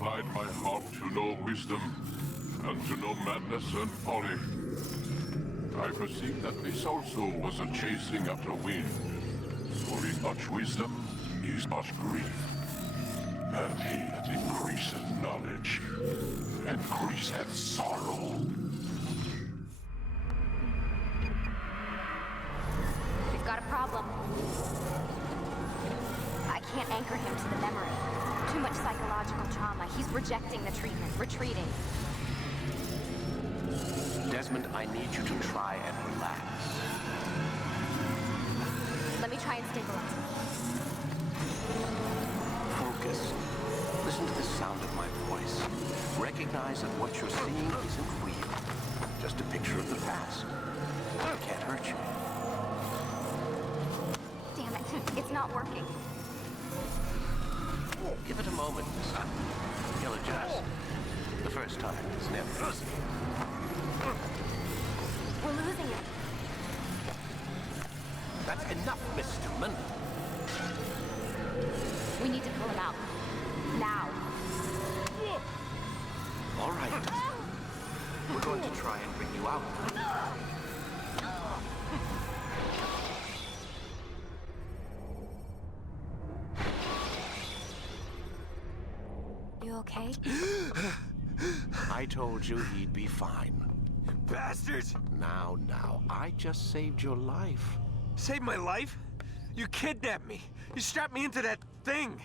applied my heart to know wisdom, and to know madness and folly. I perceived that this also was a chasing after wind. For in much wisdom is much grief. And he that increaseth knowledge increaseth sorrow. We've got a problem. I can't anchor him to the memory. Too much psychological trauma. He's rejecting the treatment, retreating. Desmond, I need you to try and relax. Let me try and stabilize him. Focus. Listen to the sound of my voice. Recognize that what you're seeing isn't real. Just a picture of the past. It can't hurt you. Damn it. It's not working. Give it a moment, son. He'll adjust. The first time is never easy. We're losing him. That's enough, Mr. Mann. We need to pull him out. Now. All right, Desmond. We're going to try and bring you out. You okay? I told you he'd be fine. Bastards! Now, I just saved your life. Saved my life? You kidnapped me. You strapped me into that thing.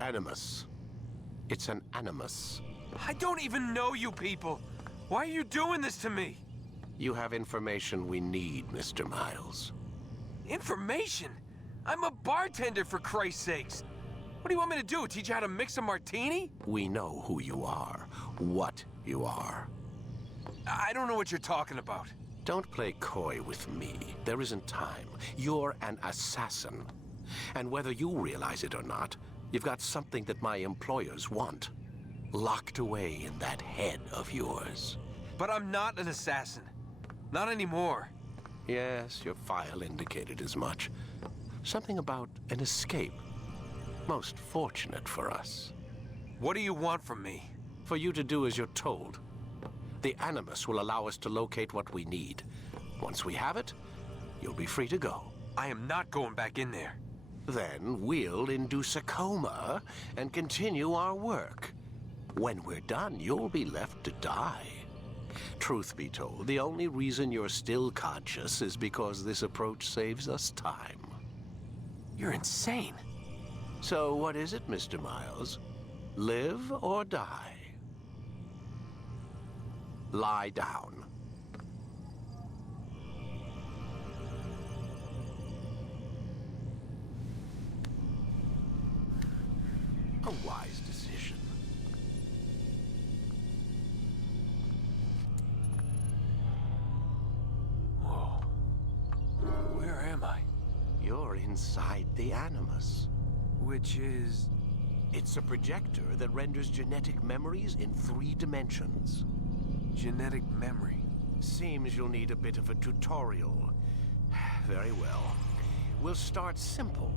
Animus. It's an animus. I don't even know you people. Why are you doing this to me? You have information we need, Mr. Miles. Information? I'm a bartender, for Christ's sakes. What do you want me to do? Teach you how to mix a martini? We know who you are, what you are. I don't know what you're talking about. Don't play coy with me. There isn't time. You're an assassin. And whether you realize it or not, you've got something that my employers want. Locked away in that head of yours. But I'm not an assassin. Not anymore. Yes, your file indicated as much. Something about an escape. Most fortunate for us. What do you want from me? For you to do as you're told. The Animus will allow us to locate what we need. Once we have it, you'll be free to go. I am not going back in there. Then we'll induce a coma and continue our work. When we're done, you'll be left to die. Truth be told, the only reason you're still conscious is because this approach saves us time. You're insane. So what is it, Mr. Miles? Live or die? Lie down. A wise decision. Whoa. Where am I? You're inside the Animus. Which is... It's a projector that renders genetic memories in 3 dimensions. Genetic memory. Seems you'll need a bit of a tutorial. Very well. We'll start simple.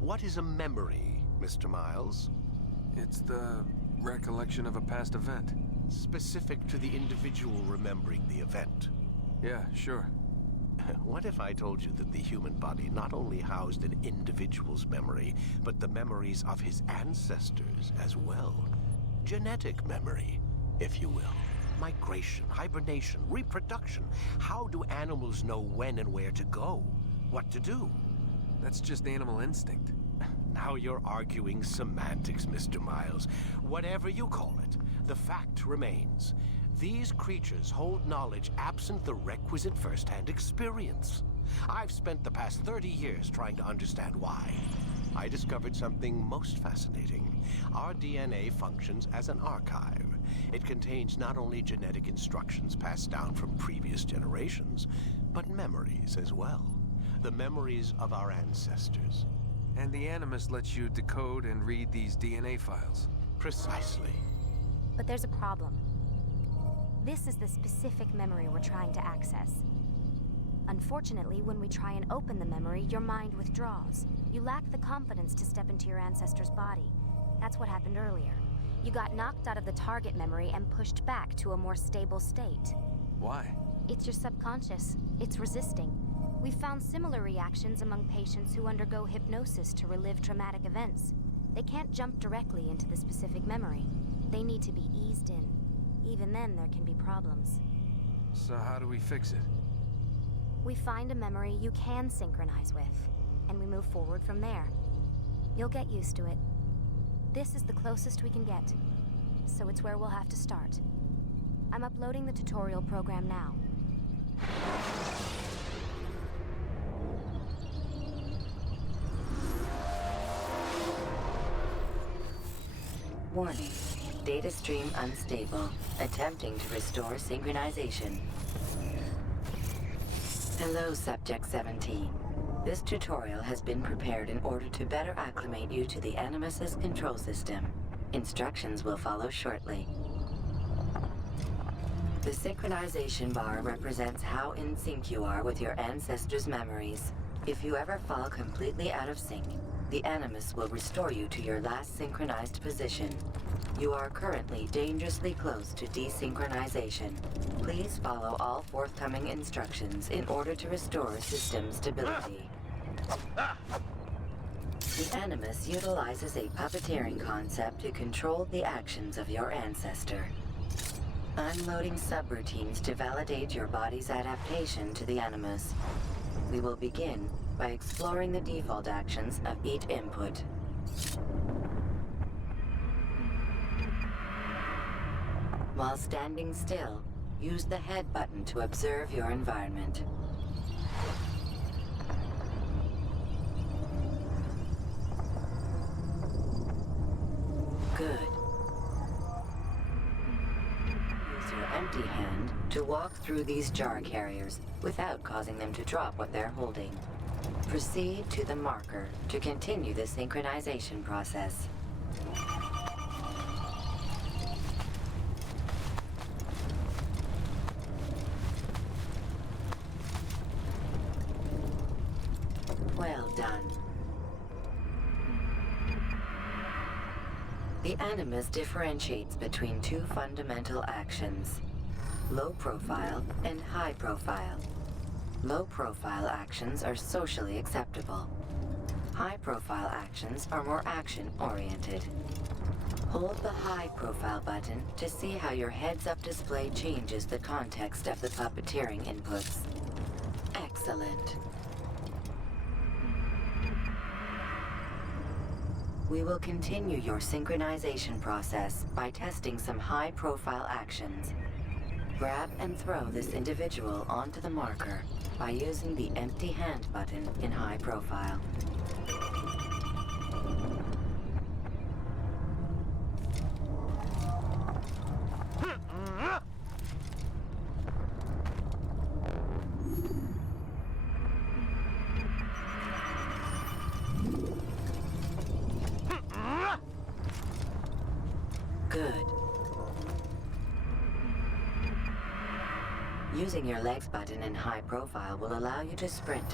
What is a memory, Mr. Miles? It's the recollection of a past event. Specific to the individual remembering the event. Yeah, sure. What if I told you that the human body not only housed an individual's memory, but the memories of his ancestors as well? Genetic memory, if you will. Migration, hibernation, reproduction. How do animals know when and where to go? What to do? That's just animal instinct. Now you're arguing semantics, Mr. Miles. Whatever you call it, the fact remains. These creatures hold knowledge absent the requisite first-hand experience. I've spent the past 30 years trying to understand why. I discovered something most fascinating. Our DNA functions as an archive. It contains not only genetic instructions passed down from previous generations, but memories as well. The memories of our ancestors. And the Animus lets you decode and read these DNA files. Precisely. But there's a problem. This is the specific memory we're trying to access. Unfortunately, when we try and open the memory, your mind withdraws. You lack the confidence to step into your ancestor's body. That's what happened earlier. You got knocked out of the target memory and pushed back to a more stable state. Why? It's your subconscious. It's resisting. We've found similar reactions among patients who undergo hypnosis to relive traumatic events. They can't jump directly into the specific memory. They need to be eased in. Even then, there can be problems. So how do we fix it? We find a memory you can synchronize with, and we move forward from there. You'll get used to it. This is the closest we can get, so it's where we'll have to start. I'm uploading the tutorial program now. Warning. Data stream unstable. Attempting to restore synchronization. Hello, Subject 17. This tutorial has been prepared in order to better acclimate you to the Animus's control system. Instructions will follow shortly. The synchronization bar represents how in sync you are with your ancestors' memories. If you ever fall completely out of sync, the Animus will restore you to your last synchronized position. You are currently dangerously close to desynchronization. Please follow all forthcoming instructions in order to restore system stability. The Animus utilizes a puppeteering concept to control the actions of your ancestor. I'm loading subroutines to validate your body's adaptation to the Animus. We will begin by exploring the default actions of each input. While standing still, use the head button to observe your environment. Good. Use your empty hand to walk through these jar carriers without causing them to drop what they're holding. Proceed to the marker to continue the synchronization process. Well done. The Animus differentiates between two fundamental actions: low profile and high profile. Low profile actions are socially acceptable. High profile actions are more action oriented. Hold the high profile button to see how your heads-up display changes the context of the puppeteering inputs. Excellent. We will continue your synchronization process by testing some high-profile actions. Grab and throw this individual onto the marker by using the empty hand button in high profile. Good. Using your legs button in high profile will allow you to sprint.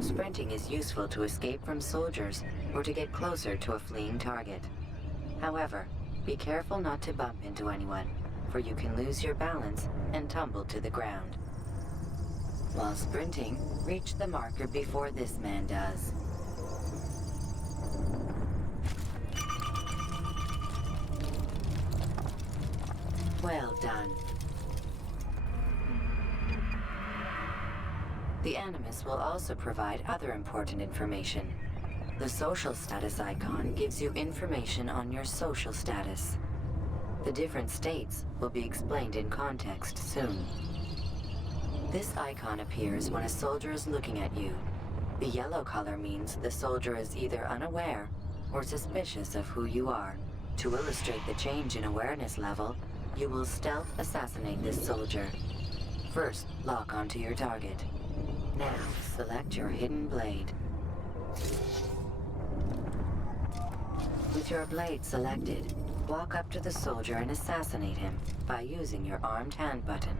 Sprinting is useful to escape from soldiers or to get closer to a fleeing target. However, be careful not to bump into anyone, for you can lose your balance and tumble to the ground. While sprinting, reach the marker before this man does. Well done. The Animus will also provide other important information. The social status icon gives you information on your social status. The different states will be explained in context soon. This icon appears when a soldier is looking at you. The yellow color means the soldier is either unaware or suspicious of who you are. To illustrate the change in awareness level, you will stealth assassinate this soldier. First, lock onto your target. Now, select your hidden blade. With your blade selected, walk up to the soldier and assassinate him by using your armed hand button.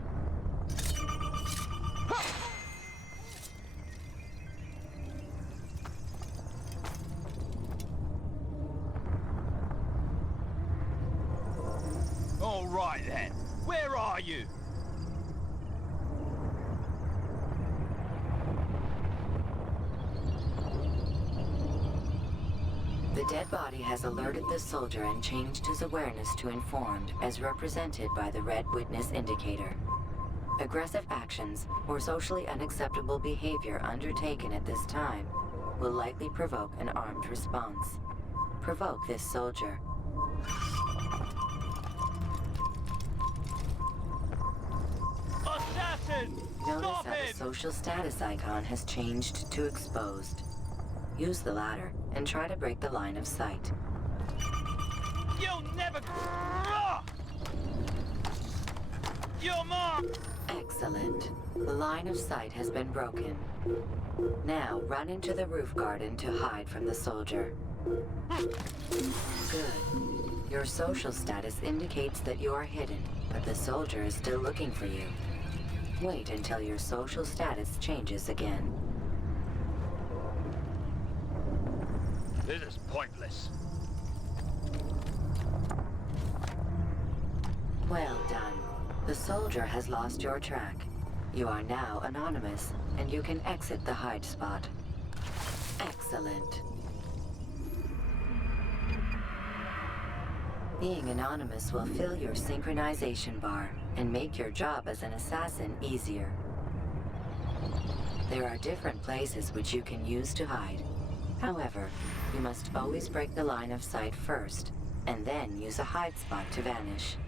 All right then, where are you? The dead body has alerted the soldier and changed his awareness to informed, as represented by the red witness indicator. Aggressive actions or socially unacceptable behavior undertaken at this time will likely provoke an armed response. Provoke this soldier. Assassin! Notice Stop how the him! social status icon has changed to exposed. Use the latter and try to break the line of sight. You'll never... You're marked! Excellent. The line of sight has been broken. Now run into the roof garden to hide from the soldier. Good. Your social status indicates that you are hidden, but the soldier is still looking for you. Wait until your social status changes again. This is pointless. Well done. The soldier has lost your track. You are now anonymous, and you can exit the hide spot. Excellent. Being anonymous will fill your synchronization bar and make your job as an assassin easier. There are different places which you can use to hide. However, you must always break the line of sight first, and then use a hide spot to vanish.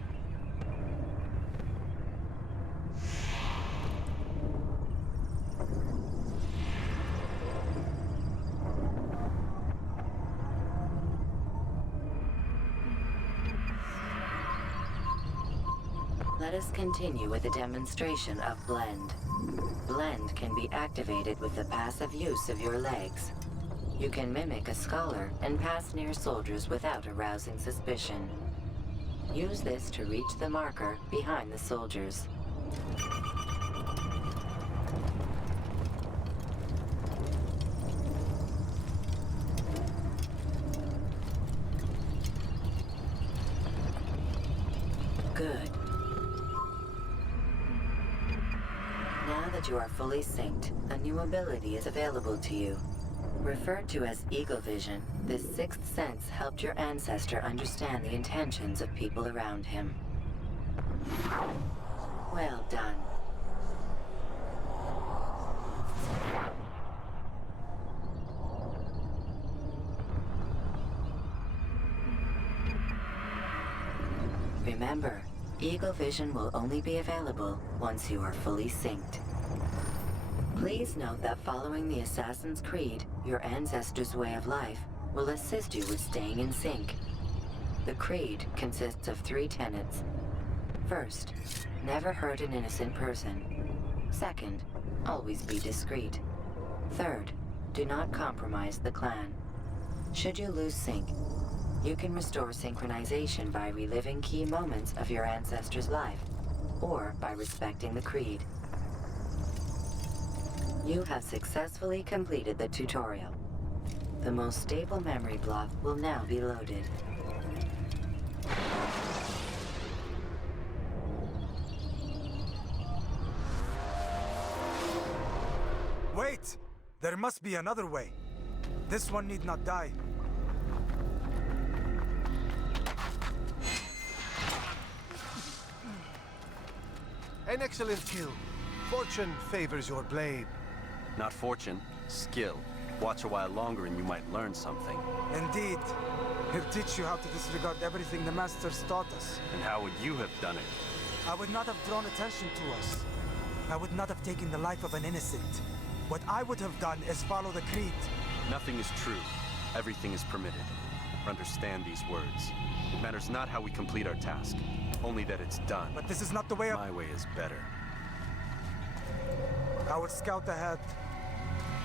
Let us continue with a demonstration of Blend. Blend can be activated with the passive use of your legs. You can mimic a scholar and pass near soldiers without arousing suspicion. Use this to reach the marker behind the soldiers. Good. Now that you are fully synced, a new ability is available to you. Referred to as Eagle Vision, this sixth sense helped your ancestor understand the intentions of people around him. Well done. Remember, Eagle Vision will only be available once you are fully synced. Please note that following the Assassin's Creed, your ancestors' way of life will assist you with staying in sync. The Creed consists of 3 tenets. First, never hurt an innocent person. Second, always be discreet. Third, do not compromise the clan. Should you lose sync, you can restore synchronization by reliving key moments of your ancestor's life, or by respecting the Creed. You have successfully completed the tutorial. The most stable memory block will now be loaded. Wait! There must be another way. This one need not die. An excellent kill. Fortune favors your blade. Not fortune, skill. Watch a while longer and you might learn something. Indeed. He'll teach you how to disregard everything the Masters taught us. And how would you have done it? I would not have drawn attention to us. I would not have taken the life of an innocent. What I would have done is follow the creed. Nothing is true. Everything is permitted. Understand these words. It matters not how we complete our task, only that it's done. But this is not the way of... My way is better. I will scout ahead.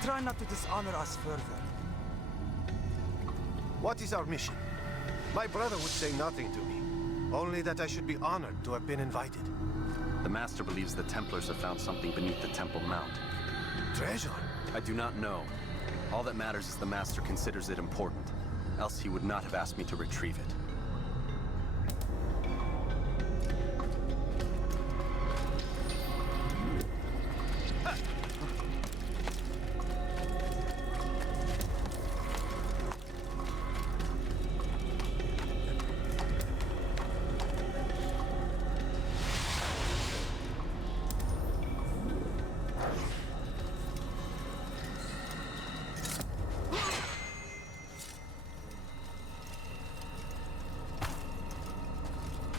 Try not to dishonor us further. What is our mission? My brother would say nothing to me. Only that I should be honored to have been invited. The Master believes the Templars have found something beneath the Temple Mount. Treasure? I do not know. All that matters is the Master considers it important. Else he would not have asked me to retrieve it.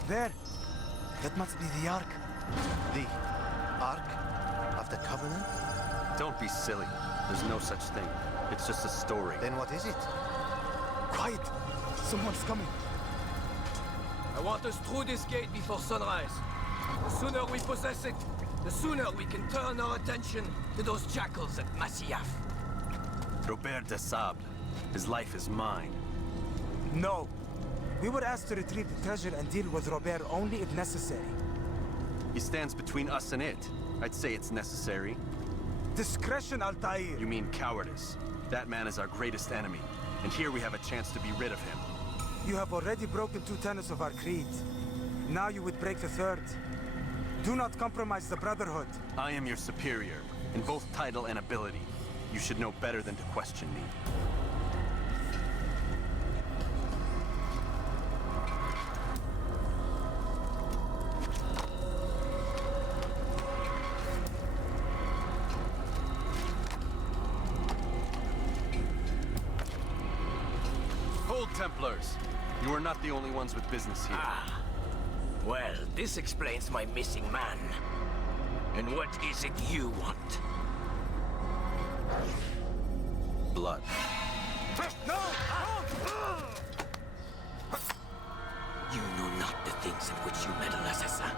There! That must be the Ark. The Ark of the Covenant? Don't be silly. There's no such thing. It's just a story. Then what is it? Quiet! Someone's coming. I want us through this gate before sunrise. The sooner we possess it, the sooner we can turn our attention to those jackals at Masyaf. Robert de Sable. His life is mine. No. We were asked to retrieve the treasure and deal with Robert only if necessary. He stands between us and it. I'd say it's necessary. Discretion, Altair! You mean cowardice. That man is our greatest enemy, and here we have a chance to be rid of him. You have already broken 2 tenets of our creed. Now you would break the 3rd. Do not compromise the Brotherhood. I am your superior, in both title and ability. You should know better than to question me. Templars, you are not the only ones with business here. Ah. Well, this explains my missing man. And what is it you want? Blood. No! You know not the things in which you meddle, assassin.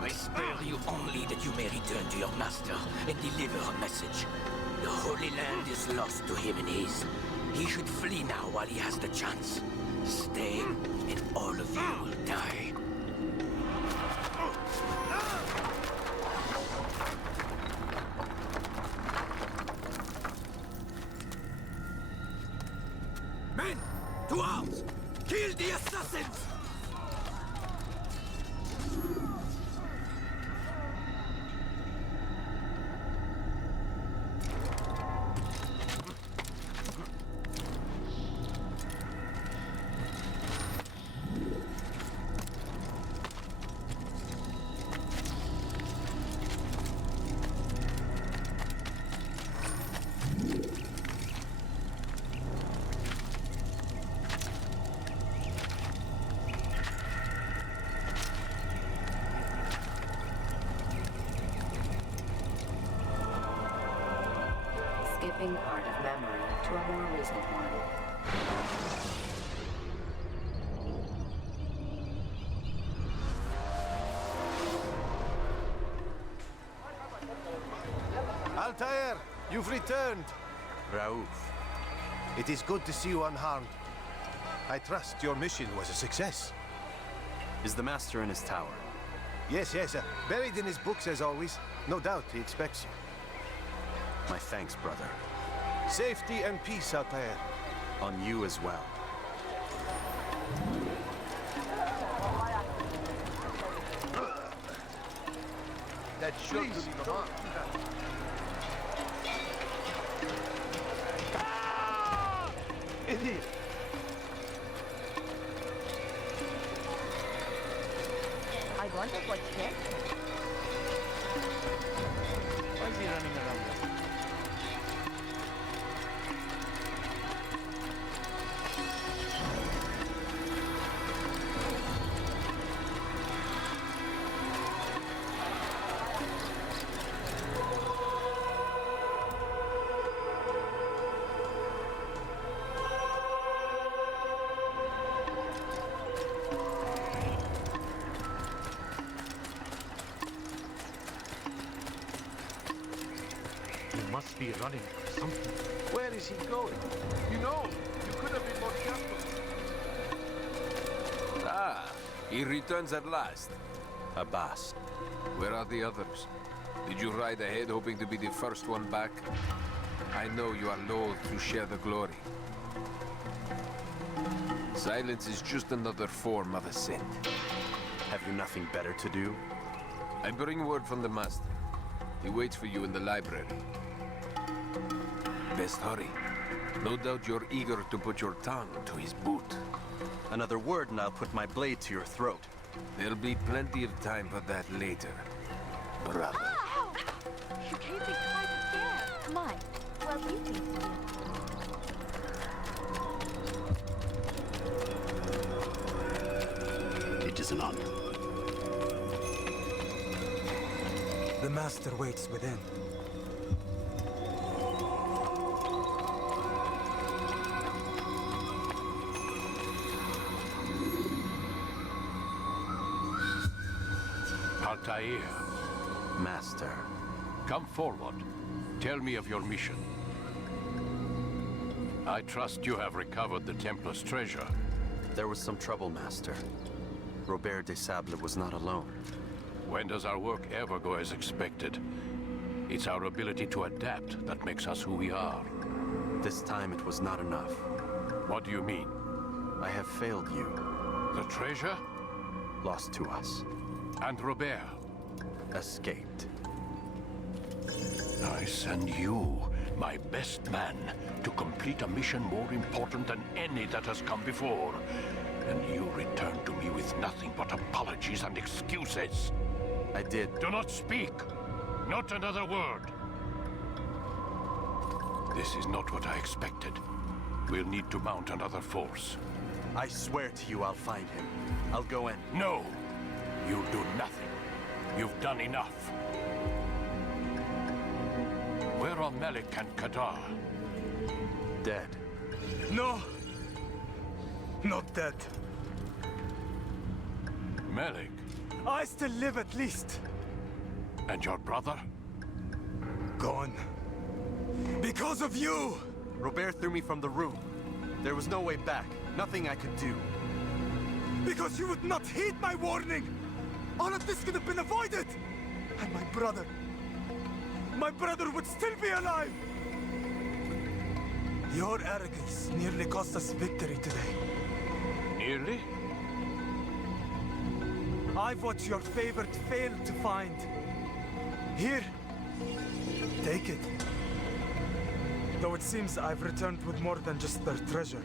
I spare you only that you may return to your master and deliver a message. The Holy Land is lost to him and his. He should flee now while he has the chance. Stay, and all of you will die. Men, to arms! Kill the assassins! Skipping part of memory to a more recent one. Altair, you've returned. Raouf. It is good to see you unharmed. I trust your mission was a success. Is the Master in his tower? Yes, buried in his books as always. No doubt he expects you. My thanks, brother. Safety and peace, Altair. On you as well. That should be the mark. Idiot! I wonder what's next. Why is he running around? be running for something. Where is he going? You could have been more careful. Ah, he returns at last. Abbas. Where are the others? Did you ride ahead hoping to be the first one back? I know you are loath to share the glory. Silence is just another form of assent. Have you nothing better to do? I bring word from the Master. He waits for you in the library. Best hurry. No doubt you're eager to put your tongue to his boot. Another word and I'll put my blade to your throat. There'll be plenty of time for that later, brother. Ow! You gave me quite a scare. My, well, you think you. It is an honor. The Master waits within. Altair, Master. come forward. Tell me of your mission. I trust you have recovered the Templar's treasure. There was some trouble, Master. Robert de Sable was not alone. When does our work ever go as expected? It's our ability to adapt that makes us who we are. This time it was not enough. What do you mean? I have failed you. The treasure? Lost to us. And Robert? Escaped. I send you, my best man, to complete a mission more important than any that has come before. And you return to me with nothing but apologies and excuses. I did. Do not speak. Not another word. This is not what I expected. We'll need to mount another force. I swear to you I'll find him. I'll go in. No! You'll do nothing. You've done enough. Where are Malik and Kadar? Dead. No! Not dead. Malik? I still live at least. And your brother? Gone. Because of you! Robert threw me from the room. There was no way back. Nothing I could do. Because you would not heed my warning! All of this could have been avoided! And my brother would still be alive! Your arrogance nearly cost us victory today. Nearly? I've what your favorite failed to find. Here, take it. Though it seems I've returned with more than just their treasure.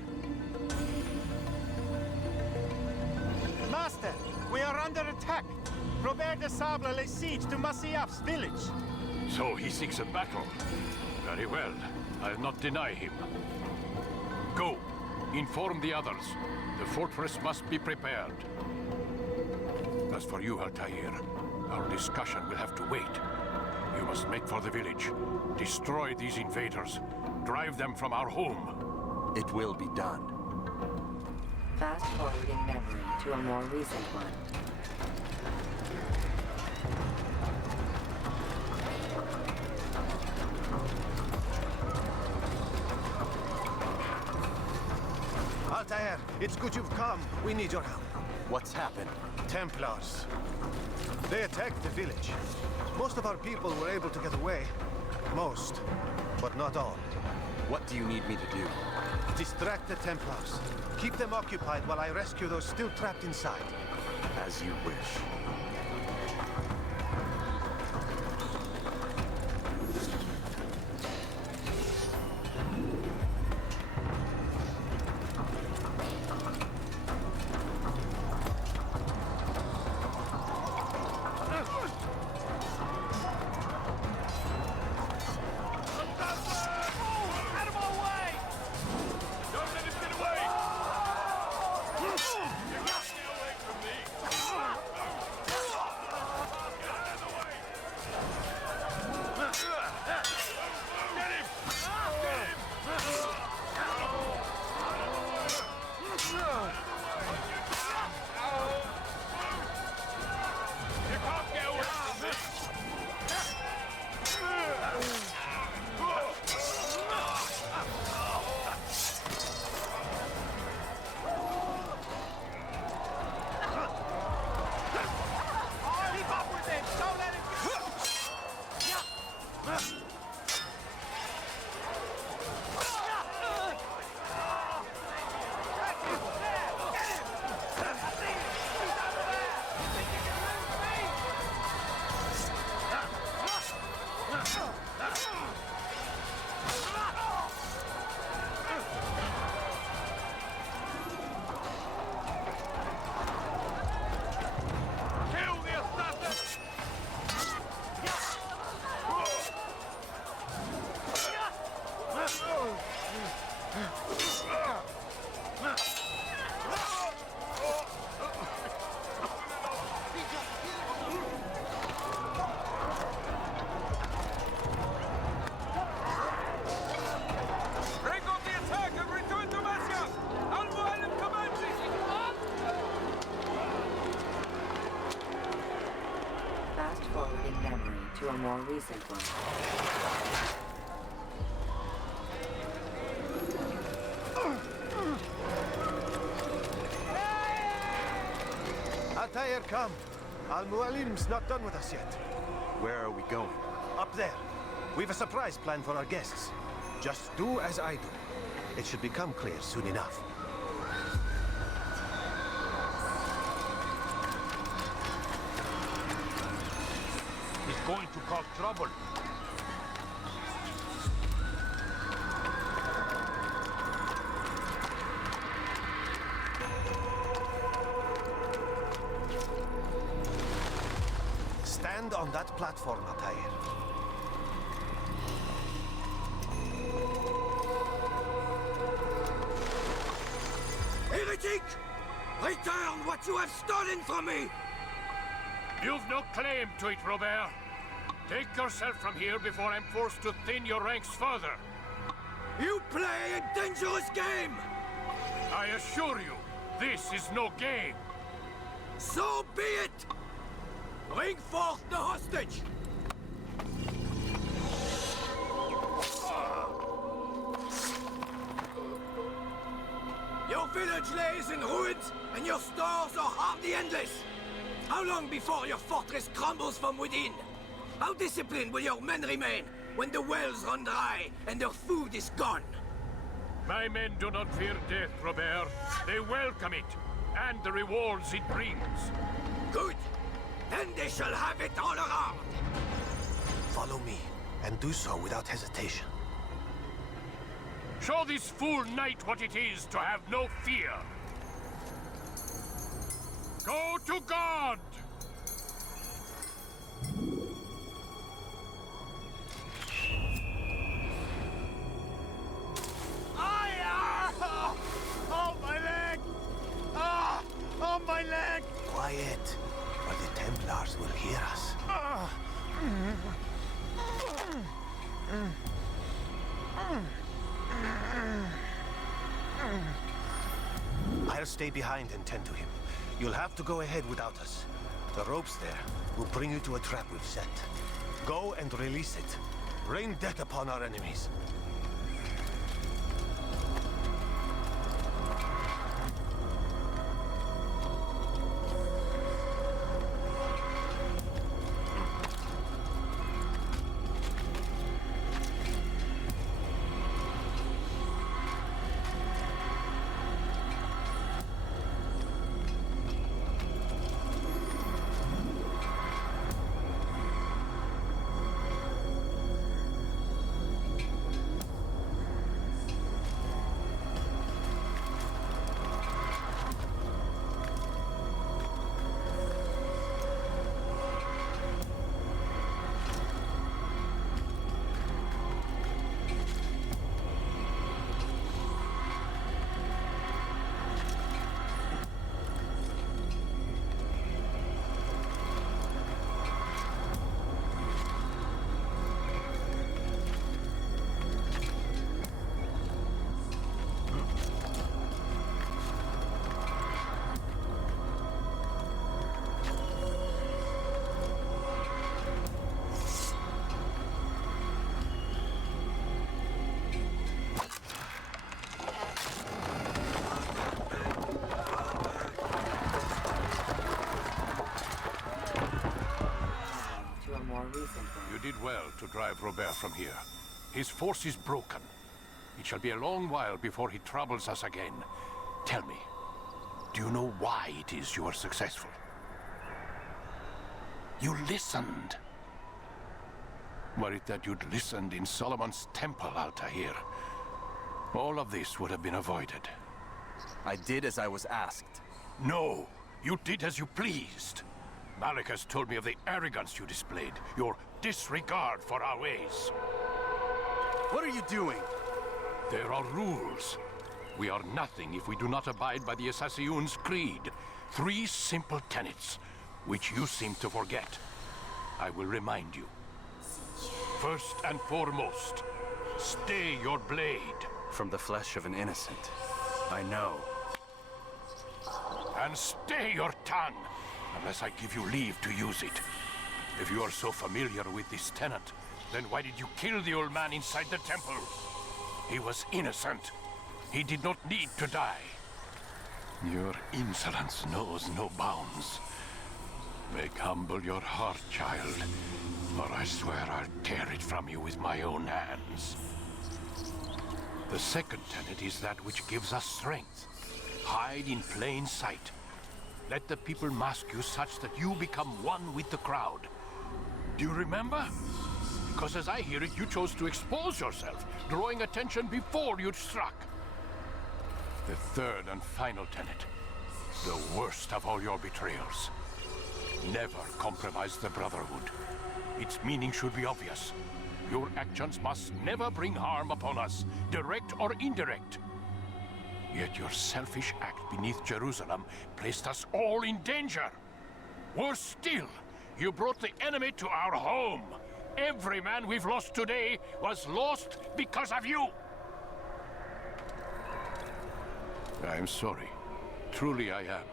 Master, we are under attack. Robert de Sable lays siege to Masyaf's village. So he seeks a battle. Very well. I'll not deny him. Go. Inform the others. The fortress must be prepared. As for you, Altair, our discussion will have to wait. You must make for the village. Destroy these invaders. Drive them from our home. It will be done. Fast-forwarding memory to a more recent one. Altair, it's good you've come. We need your help. What's happened? Templars. They attacked the village. Most of our people were able to get away. Most, but not all. What do you need me to do? Distract the Templars. Keep them occupied while I rescue those still trapped inside. As you wish. to a more recent one. Altair, come. Mualim's not done with us yet. Where are we going? Up there. We've a surprise plan for our guests. Just do as I do. It should become clear soon enough. He's going to cause trouble. Stand on that platform, Altair. Heretic! Return what you have stolen from me! You've no claim to it, Robert. Take yourself from here before I'm forced to thin your ranks further. You play a dangerous game! I assure you, this is no game. So be it! Bring forth the hostage! Your village lays in ruins, and your stores are hardly endless. How long before your fortress crumbles from within? How disciplined will your men remain when the wells run dry and their food is gone? My men do not fear death, Robert. They welcome it, and the rewards it brings. Good. Then they shall have it all around. Follow me, and do so without hesitation. Show this fool knight what it is to have no fear. Go to God! Oh, my leg! Ah! Oh, my leg! Quiet, or the Templars will hear us. I'll stay behind and tend to him. You'll have to go ahead without us. The ropes there will bring you to a trap we've set. Go and release it. Rain death upon our enemies. You did well to drive Robert from here. His force is broken. It shall be a long while before he troubles us again. Tell me, do you know why it is you are successful? You listened. Were it that you'd listened in Solomon's temple, Altair, all of this would have been avoided. I did as I was asked. No, you did as you pleased. Malik has told me of the arrogance you displayed, your disregard for our ways. What are you doing? There are rules. We are nothing if we do not abide by the Assassin's creed. 3 simple tenets, which you seem to forget. I will remind you. First and foremost, stay your blade. From the flesh of an innocent. I know. And stay your tongue, unless I give you leave to use it. If you are so familiar with this tenant, then why did you kill the old man inside the temple? He was innocent. He did not need to die. Your insolence knows no bounds. Make humble your heart, child, or I swear I'll tear it from you with my own hands. The second tenet is that which gives us strength. Hide in plain sight. Let the people mask you such that you become one with the crowd. Do you remember? Because as I hear it, you chose to expose yourself, drawing attention before you'd struck. The third and final tenet. The worst of all your betrayals. Never compromise the Brotherhood. Its meaning should be obvious. Your actions must never bring harm upon us, direct or indirect. Yet your selfish act beneath Jerusalem placed us all in danger. Worse still, you brought the enemy to our home. Every man we've lost today was lost because of you. I am sorry. Truly I am.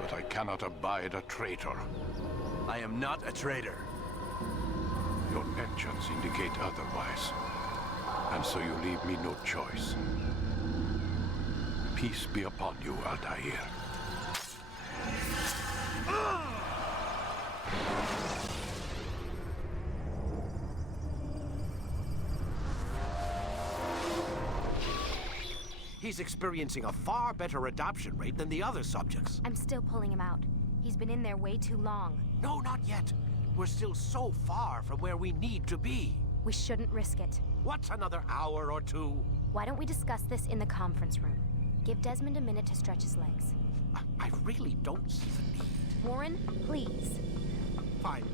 But I cannot abide a traitor. I am not a traitor. Your actions indicate otherwise. And so you leave me no choice. Peace be upon you, Altair. He's experiencing a far better adoption rate than the other subjects. I'm still pulling him out. He's been in there way too long. No, not yet. We're still so far from where we need to be. We shouldn't risk it. What's another hour or two? Why don't we discuss this in the conference room? Give Desmond a minute to stretch his legs. I really don't see the need. Warren, please. Fine.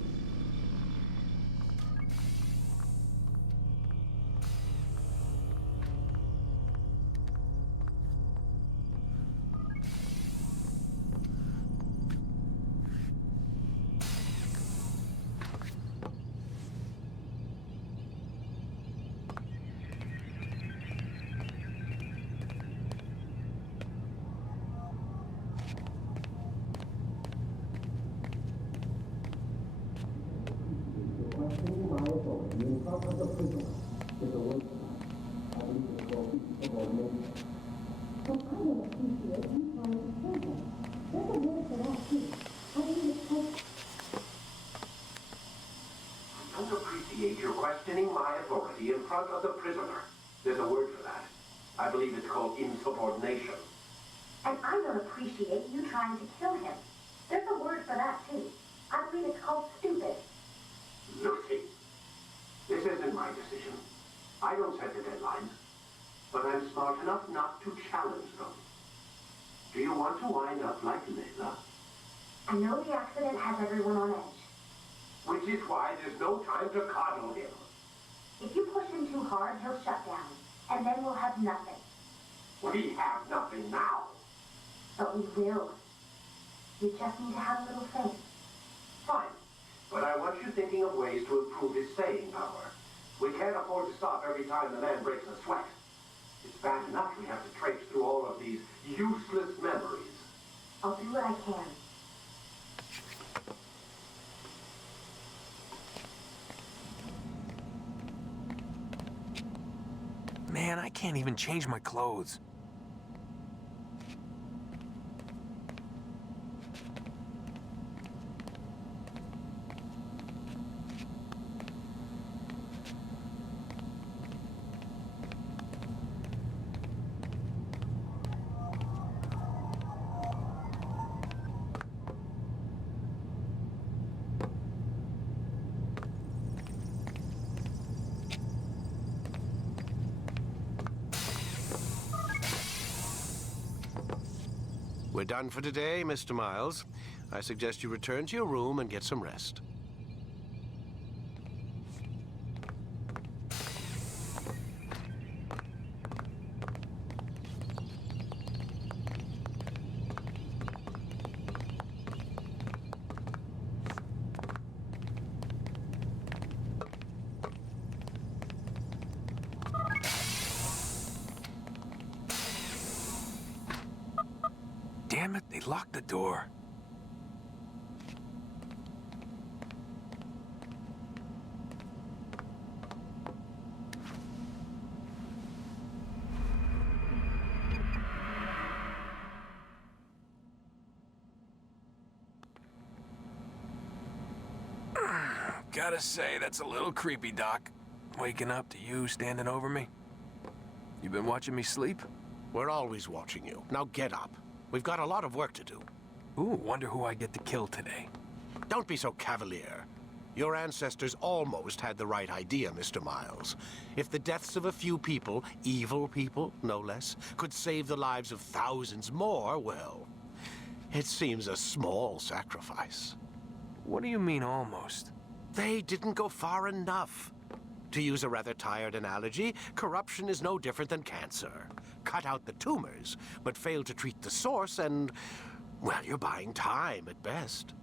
Insubordination. And I don't appreciate you trying to kill him. There's a word for that, too. I believe it's called stupid. Lucy, this isn't my decision. I don't set the deadlines. But I'm smart enough not to challenge them. Do you want to wind up like Layla? I know the accident has everyone on edge. Which is why there's no time to coddle him. If you push him too hard, he'll shut down. And then we'll have nothing. We have nothing now. But we will. You just need to have a little faith. Fine. But I want you thinking of ways to improve his staying power. We can't afford to stop every time the man breaks a sweat. It's bad enough we have to traipse through all of these useless memories. I'll do what I can. Man, I can't even change my clothes. We're done for today, Mr. Miles. I suggest you return to your room and get some rest. Damn it, they locked the door. Gotta say, that's a little creepy, Doc. Waking up to you standing over me. You been watching me sleep? We're always watching you. Now get up. We've got a lot of work to do. Ooh, wonder who I get to kill today. Don't be so cavalier. Your ancestors almost had the right idea, Mr. Miles. If the deaths of a few people, evil people, no less, could save the lives of thousands more, well, it seems a small sacrifice. What do you mean, almost? They didn't go far enough. To use a rather tired analogy, corruption is no different than cancer. Cut out the tumors, but fail to treat the source and, well, you're buying time at best.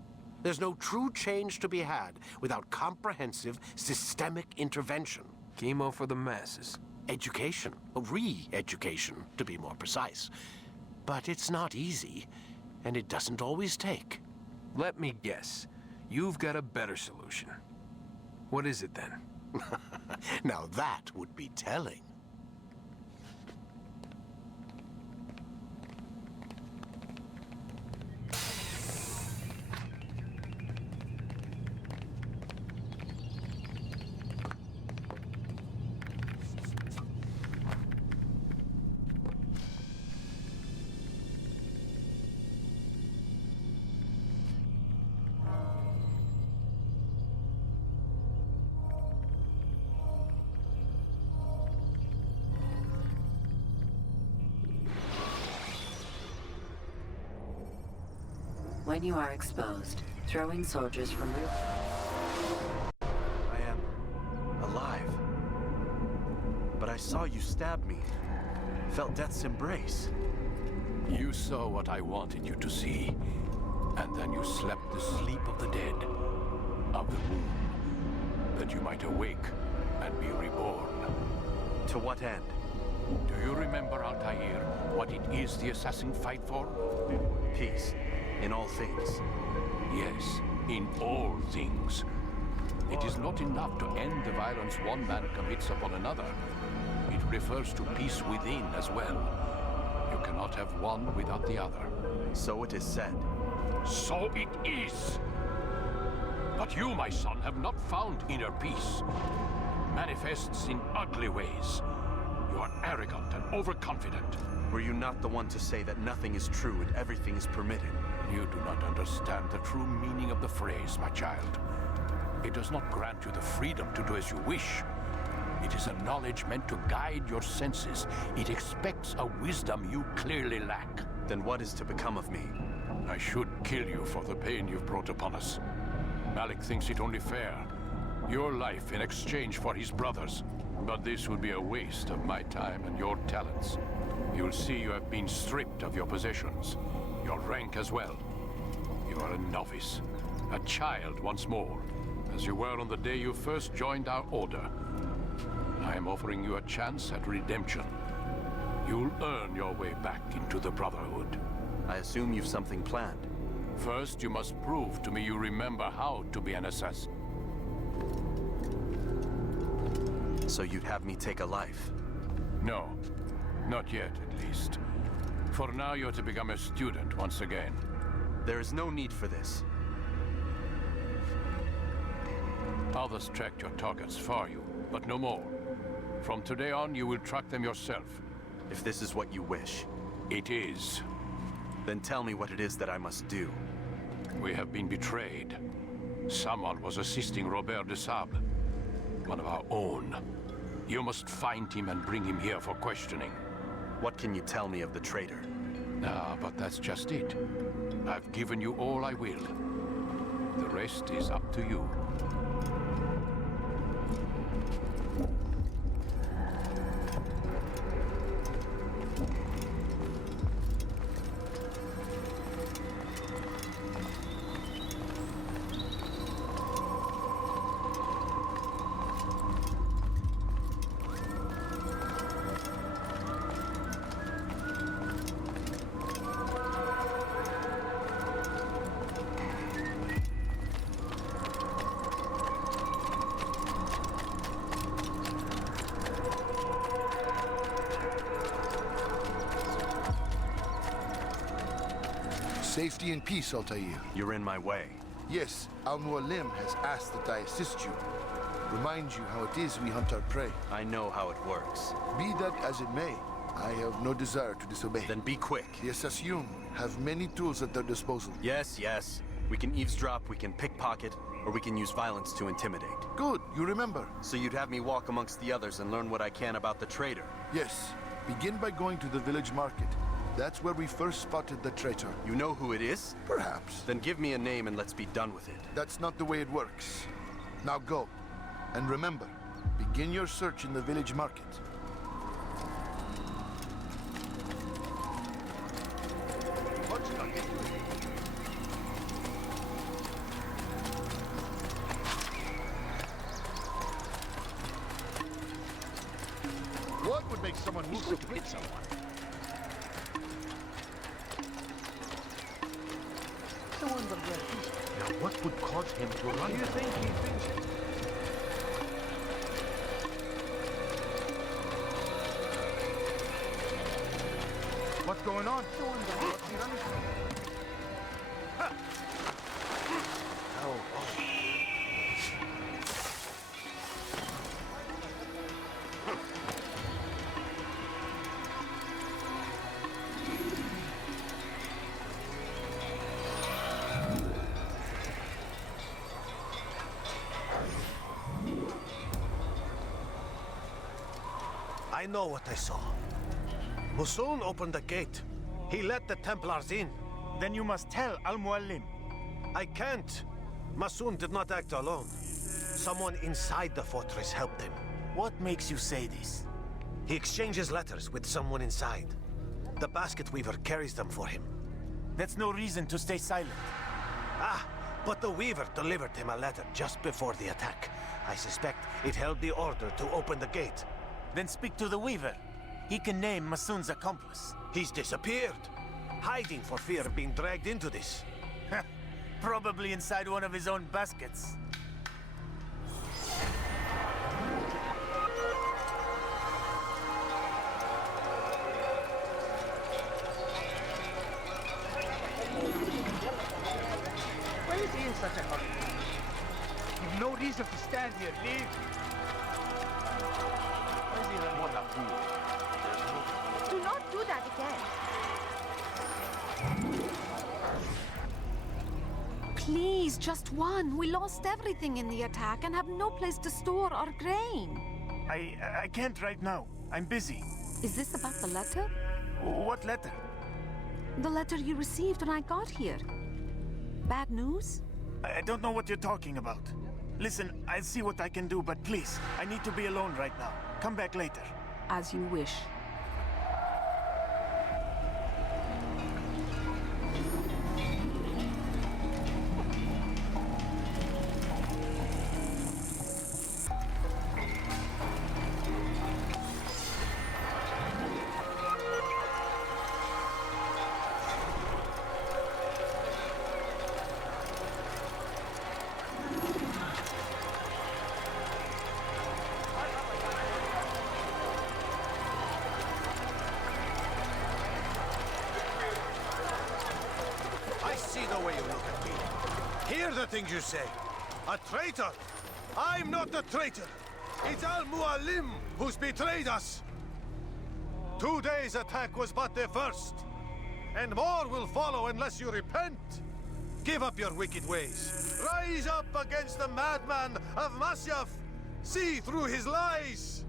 There's no true change to be had without comprehensive, systemic intervention. Chemo for the masses. Education. Re-education, to be more precise. But it's not easy, and it doesn't always take. Let me guess. You've got a better solution. What is it, then? Now that would be telling. When you are exposed, throwing soldiers from roof. I am alive. But I saw you stab me. Felt death's embrace. You saw what I wanted you to see. And then you slept the sleep of the dead. Of the womb. That you might awake and be reborn. To what end? Do you remember, Altair, what it is the assassin fight for? Peace. In all things. Yes, in all things. It is not enough to end the violence one man commits upon another. It refers to peace within as well. You cannot have one without the other. So it is said. So it is! But you, my son, have not found inner peace. It manifests in ugly ways. You are arrogant and overconfident. Were you not the one to say that nothing is true and everything is permitted? You do not understand the true meaning of the phrase, my child. It does not grant you the freedom to do as you wish. It is a knowledge meant to guide your senses. It expects a wisdom you clearly lack. Then what is to become of me? I should kill you for the pain you've brought upon us. Malik thinks it only fair. Your life in exchange for his brother's. But this would be a waste of my time and your talents. You'll see you have been stripped of your possessions. Your rank as well. You are a novice. A child once more. As you were on the day you first joined our order. I am offering you a chance at redemption. You'll earn your way back into the Brotherhood. I assume you've something planned. First, you must prove to me you remember how to be an assassin. So you'd have me take a life? No. Not yet, at least. For now, you're to become a student once again. There is no need for this. Others tracked your targets for you, but no more. From today on, you will track them yourself. If this is what you wish. It is. Then tell me what it is that I must do. We have been betrayed. Someone was assisting Robert de Sable, one of our own. You must find him and bring him here for questioning. What can you tell me of the traitor? Ah, but that's just it. I've given you all I will. The rest is up to you. Safety and peace, Altair. You're in my way. Yes, Mualim has asked that I assist you. Remind you how it is we hunt our prey. I know how it works. Be that as it may, I have no desire to disobey. Then be quick. The Assassinate have many tools at their disposal. Yes, yes. We can eavesdrop, we can pickpocket, or we can use violence to intimidate. Good, you remember. So you'd have me walk amongst the others and learn what I can about the traitor? Yes. Begin by going to the village market. That's where we first spotted the traitor. You know who it is? Perhaps. Then give me a name and let's be done with it. That's not the way it works. Now go. And remember, begin your search in the village market. What would make someone move so quick? Now, what would cause him to run? Do you think he thinks? What's going on? I know what I saw. Musul opened the gate. He let the Templars in. Then you must tell Al-Mualim. I can't. Masun did not act alone. Someone inside the fortress helped him. What makes you say this? He exchanges letters with someone inside. The basket weaver carries them for him. That's no reason to stay silent. Ah, but the weaver delivered him a letter just before the attack. I suspect it held the order to open the gate. Then speak to the weaver. He can name Masun's accomplice. He's disappeared. Hiding for fear of being dragged into this. Probably inside one of his own baskets. Why is he in such a hurry? You've no reason to stand here. Leave. Why is he like what a fool? Do not do that again. Please, just one. We lost everything in the attack and have no place to store our grain. I can't right now. I'm busy. Is this about the letter? What letter? The letter you received when I got here. Bad news? I don't know what you're talking about. Listen, I'll see what I can do, but please, I need to be alone right now. Come back later. As you wish. Things you say. A traitor? I'm not a traitor. It's Al-Mualim who's betrayed us. Today's attack was but the first. And more will follow unless you repent. Give up your wicked ways. Rise up against the madman of Masyaf. See through his lies.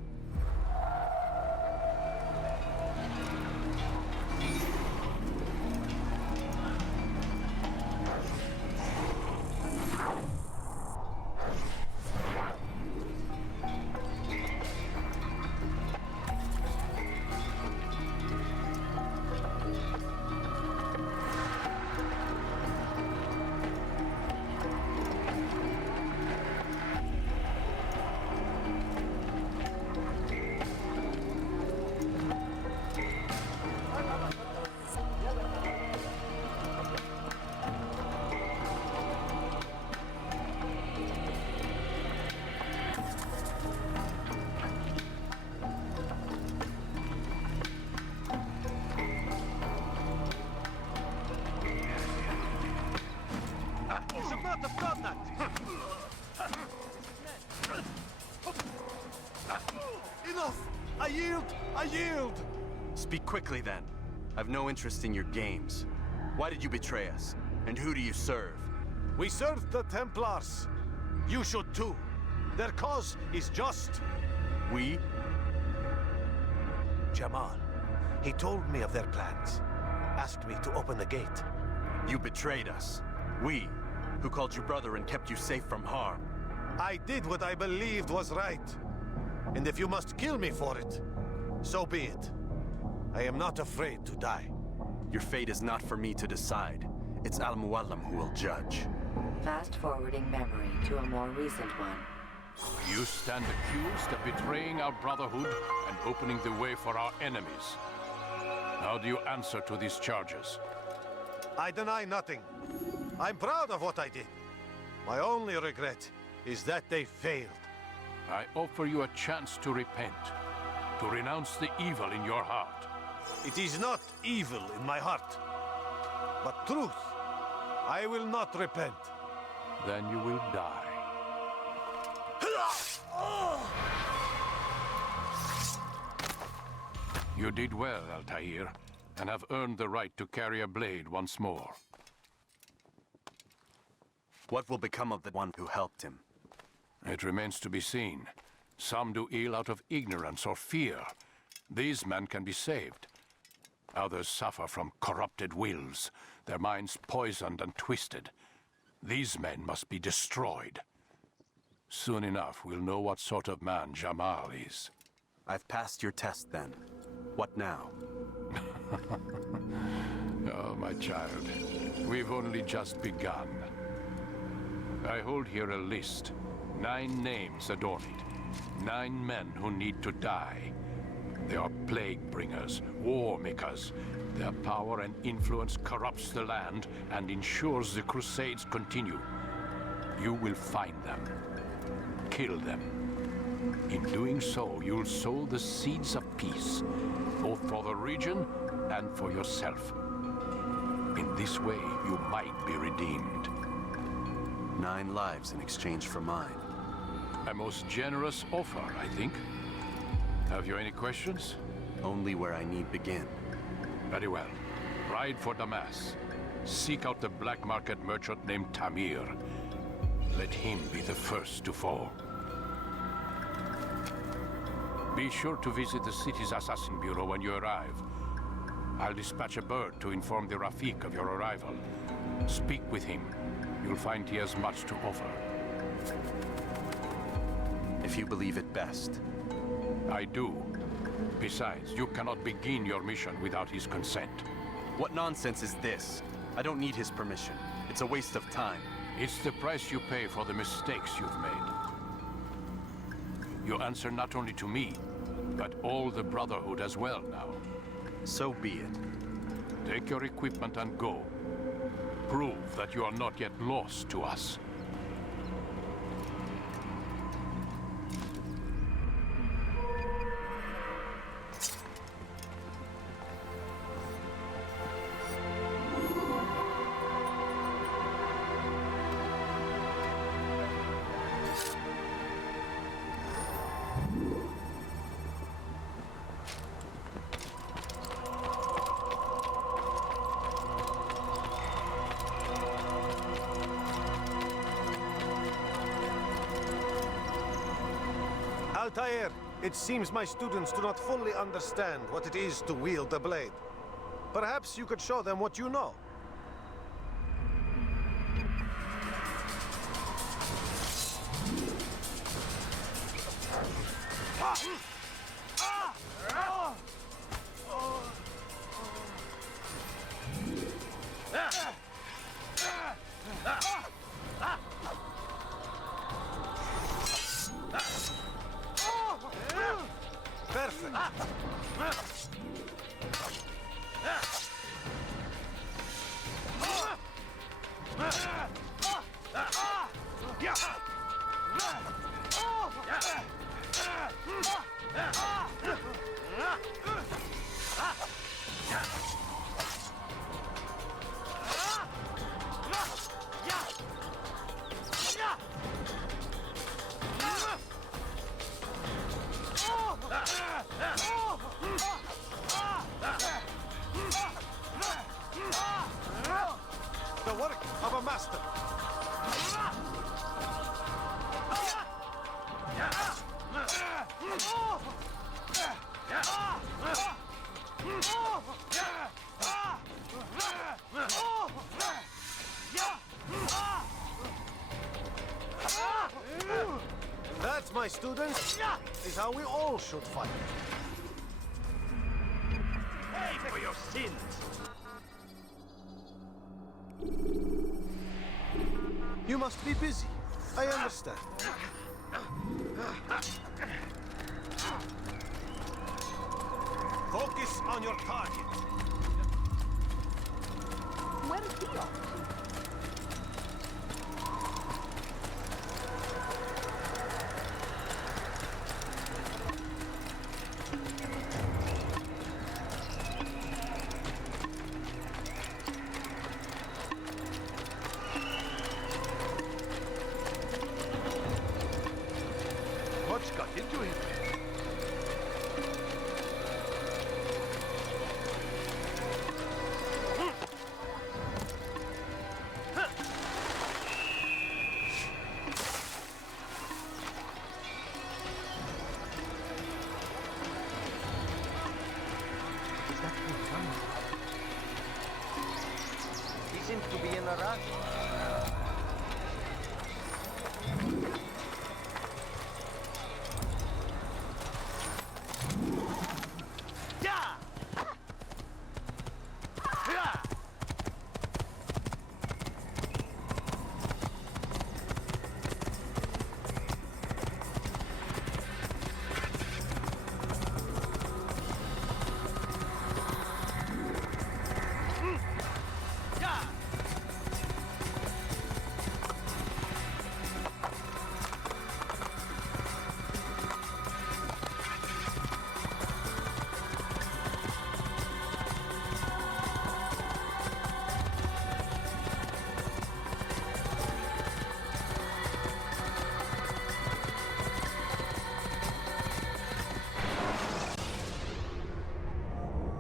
Speak quickly, then. I've no interest in your games. Why did you betray us? And who do you serve? We serve the Templars. You should too. Their cause is just. We? Jamal. He told me of their plans. Asked me to open the gate. You betrayed us. We, who called you brother and kept you safe from harm. I did what I believed was right. And if you must kill me for it, so be it. I am not afraid to die. Your fate is not for me to decide. It's Al-Mualim who will judge. Fast-forwarding memory to a more recent one. You stand accused of betraying our brotherhood and opening the way for our enemies. How do you answer to these charges? I deny nothing. I'm proud of what I did. My only regret is that they failed. I offer you a chance to repent, to renounce the evil in your heart. It is not evil in my heart, but truth. I will not repent. Then you will die. You did well, Altair, and have earned the right to carry a blade once more. What will become of the one who helped him? It remains to be seen. Some do ill out of ignorance or fear. These men can be saved. Others suffer from corrupted wills, their minds poisoned and twisted. These men must be destroyed. Soon enough, we'll know what sort of man Jamal is. I've passed your test, then. What now? Oh, my child. We've only just begun. I hold here a list. 9 names adorn it. 9 men who need to die. They are plague bringers, war makers. Their power and influence corrupts the land and ensures the Crusades continue. You will find them. Kill them. In doing so, you'll sow the seeds of peace, both for the region and for yourself. In this way, you might be redeemed. 9 lives in exchange for mine. A most generous offer, I think. Have you any questions? Only where I need begin. Very well. Ride for Damascus. Seek out the black market merchant named Tamir. Let him be the first to fall. Be sure to visit the city's assassin bureau when you arrive. I'll dispatch a bird to inform the Rafiq of your arrival. Speak with him. You'll find he has much to offer. If you believe it best. I do. Besides, you cannot begin your mission without his consent. What nonsense is this? I don't need his permission. It's a waste of time. It's the price you pay for the mistakes you've made. You answer not only to me, but all the Brotherhood as well now. So be it. Take your equipment and go. Prove that you are not yet lost to us. Altair, it seems my students do not fully understand what it is to wield the blade. Perhaps you could show them what you know. your master. That, my students, is how we all should fight. Pay for your sins! You must be busy. I understand. Focus on your target. Where is he off to? What's got into him? He seems to be in a rush.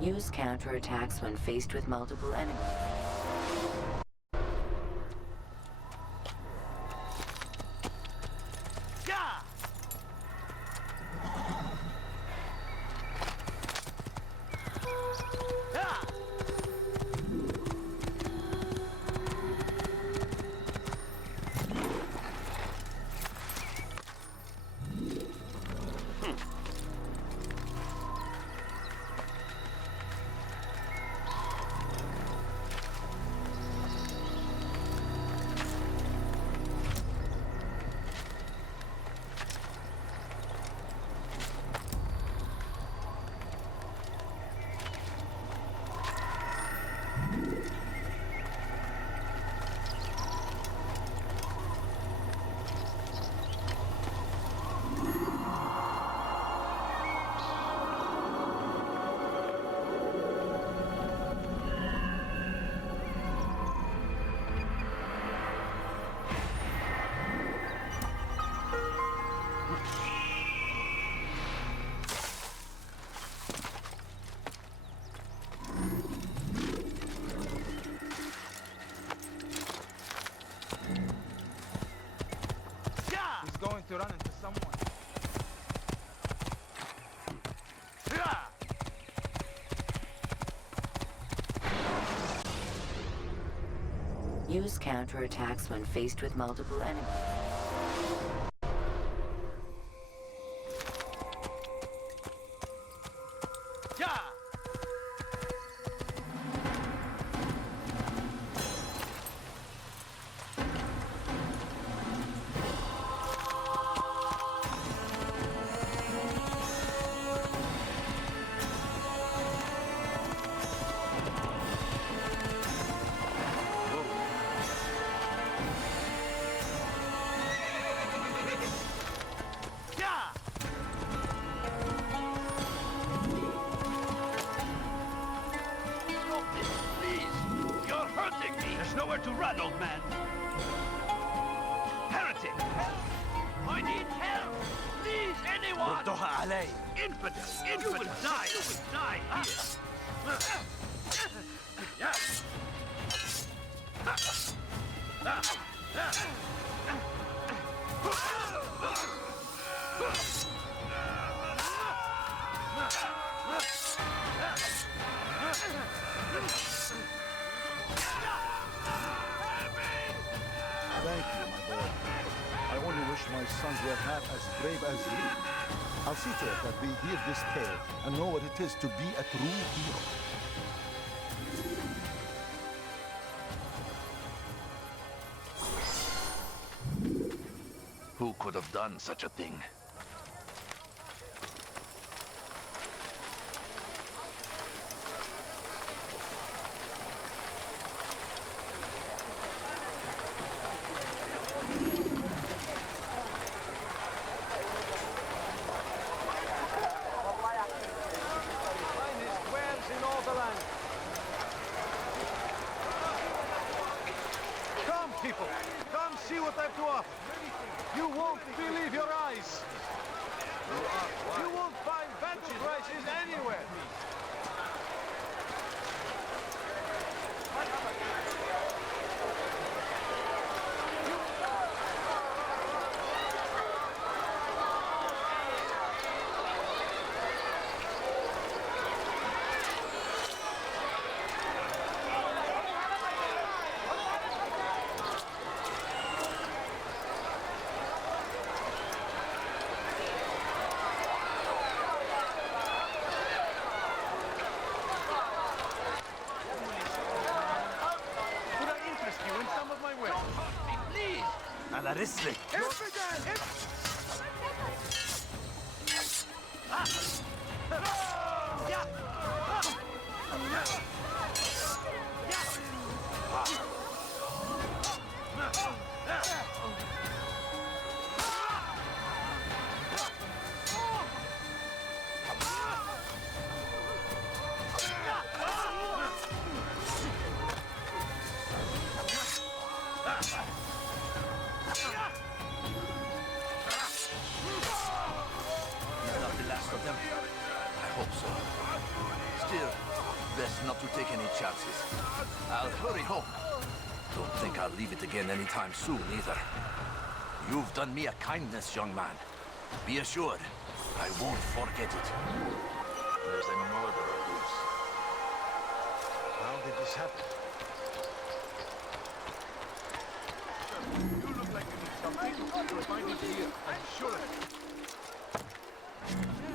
Use counterattacks when faced with multiple enemies. Going to run into someone. Use counterattacks when faced with multiple enemies. Nowhere to run, old man. Heretic! Help! I need help! Please, anyone! Infidel! You will die! You will die here! sons were half as brave as you. I'll see to it that we hear this tale and know what it is to be a true hero. Who could have done such a thing? Risli. Anytime soon, either. You've done me a kindness, young man. Be assured, I won't forget it. There's a murderer loose. How did this happen? You look like you need something. You'll find it here, I'm sure of it.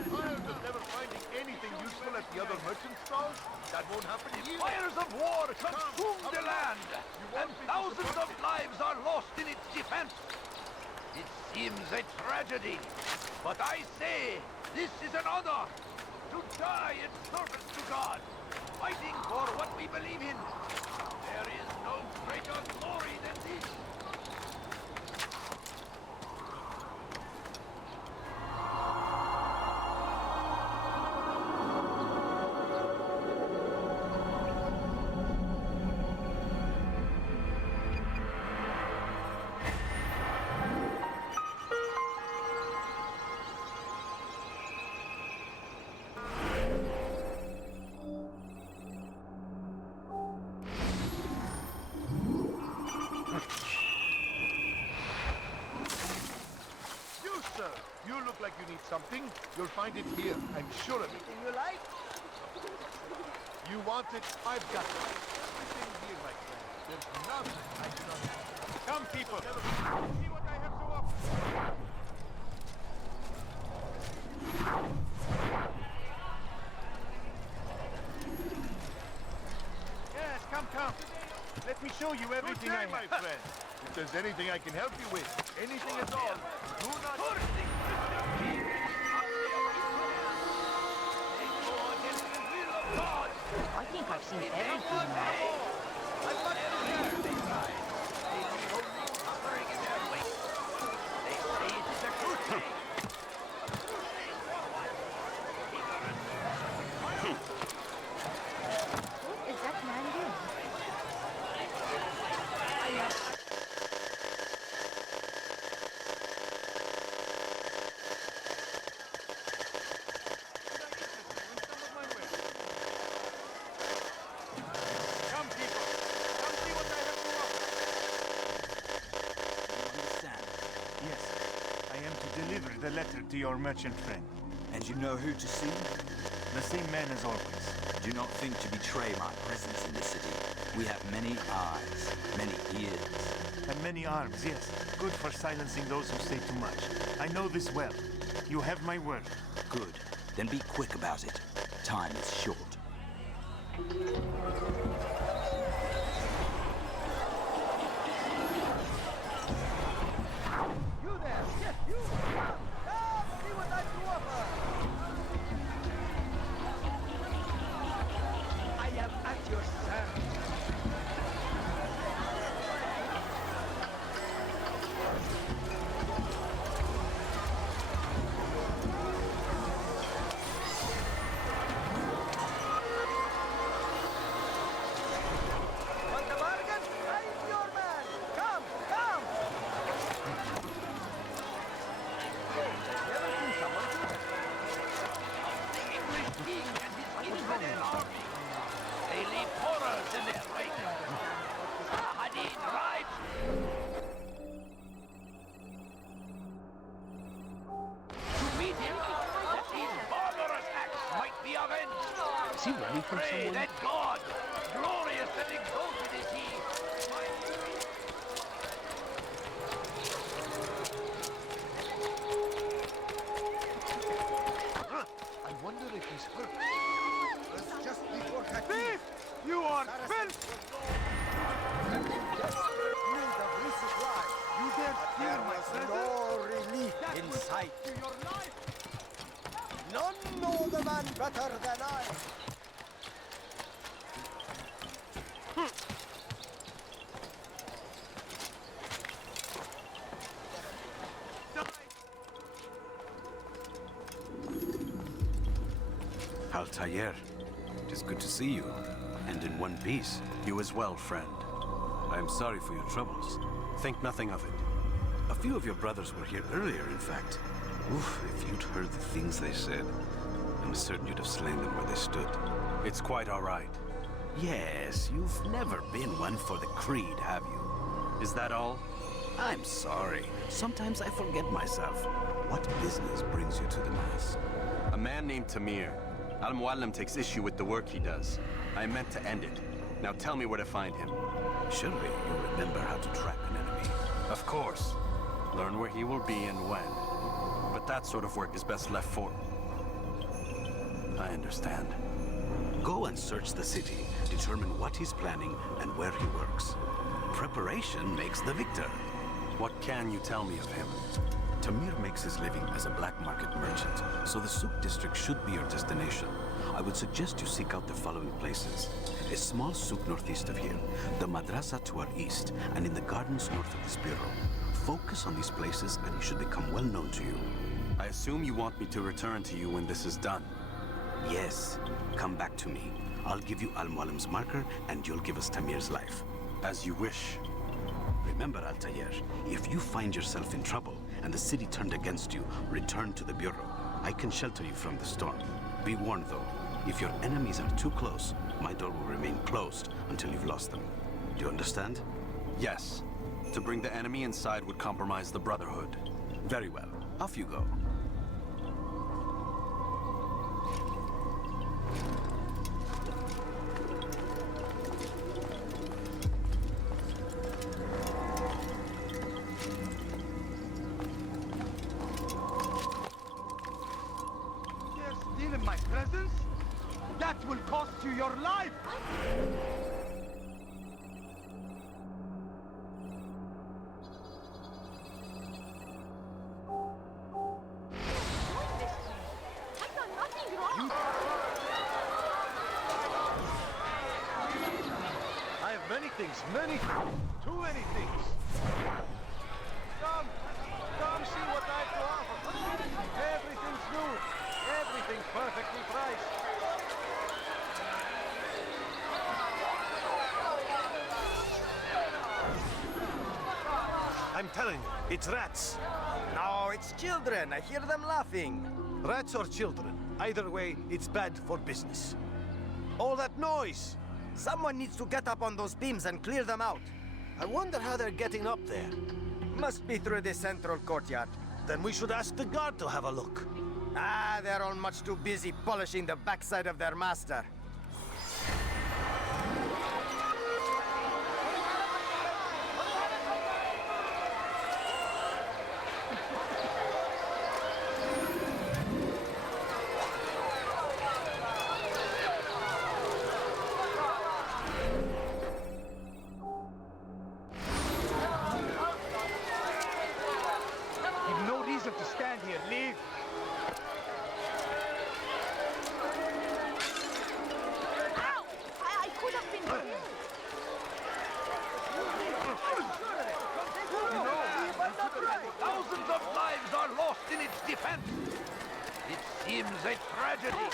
Tired of never finding anything useful at the other merchant stalls? That won't happen here. Fires of war consume the land, and thousands of lives are lost in its defense. It seems a tragedy, but I say this is an honor to die in service to God, fighting for what we believe in. There is no greater glory than this. Something, you'll find it here, I'm sure of it. Anything you like? You want it, I've got it. Everything here, my friend. There's nothing I cannot do. Come, people. See what I have to offer. Yes, come. Let me show you everything I have. my friend. If there's anything I can help you with, anything at all, do not... I think I've seen everything now. What is that man doing? The letter to your merchant friend. And you know who to see? The same man as always. Do not think to betray my presence in the city. We have many eyes, many ears, And many arms, yes. Good for silencing those who say too much. I know this well. You have my word. Good. Then be quick about it. Time is short. You there! Yes, you! Come, see what I do offer! I am at your service. Want a bargain? I'm your man! Come, come! Never seen someone do that. The English king and his infidel army. They leave horrors in their wake. Addin rides. To meet him, that these barbarous acts might be avenged. Is he running from Pray someone? that God, glorious and exalted is he, I wonder if he's hurt. It's just before Hakim. Thief! You are filth! Need of resupply. You dare steal my present? No relief That in will sight. cost you your life! None know the man better than I. Altair, it is good to see you, and in one piece. You as well, friend. I am sorry for your troubles. Think nothing of it. A few of your brothers were here earlier, in fact. Oof, if you'd heard the things they said, I'm certain you'd have slain them where they stood. It's quite all right. Yes, you've never been one for the creed, have you? Is that all? I'm sorry. Sometimes I forget myself. What business brings you to the mass? A man named Tamir. Mualim takes issue with the work he does. I meant to end it. Now tell me where to find him. Surely you remember how to trap an enemy. Of course. Learn where he will be and when. But that sort of work is best left for... I understand. Go and search the city, determine what he's planning and where he works. Preparation makes the victor. What can you tell me of him? Tamir makes his living as a black market merchant, so the souk district should be your destination. I would suggest you seek out the following places. A small souk northeast of here, the madrasa to our east, and in the gardens north of this bureau. Focus on these places and he should become well known to you. I assume you want me to return to you when this is done. Yes. Come back to me. I'll give you Mualim's marker and you'll give us Tamir's life. As you wish. Remember, Altair, if you find yourself in trouble and the city turned against you, return to the bureau. I can shelter you from the storm. Be warned, though. If your enemies are too close, my door will remain closed until you've lost them. Do you understand? Yes. To bring the enemy inside would compromise the Brotherhood. Very well. Off you go. Stealing my presents? That will cost you your life! I've done nothing wrong! I have many things, too many things. Come see what I have to offer. Everything's new. Everything's perfectly priced. I'm telling you, it's rats. No, it's children. I hear them laughing. Rats or children. Either way, it's bad for business. All that noise! Someone needs to get up on those beams and clear them out. I wonder how they're getting up there. Must be through the central courtyard. Then we should ask the guard to have a look. Ah, they're all much too busy polishing the backside of their master. seems a tragedy,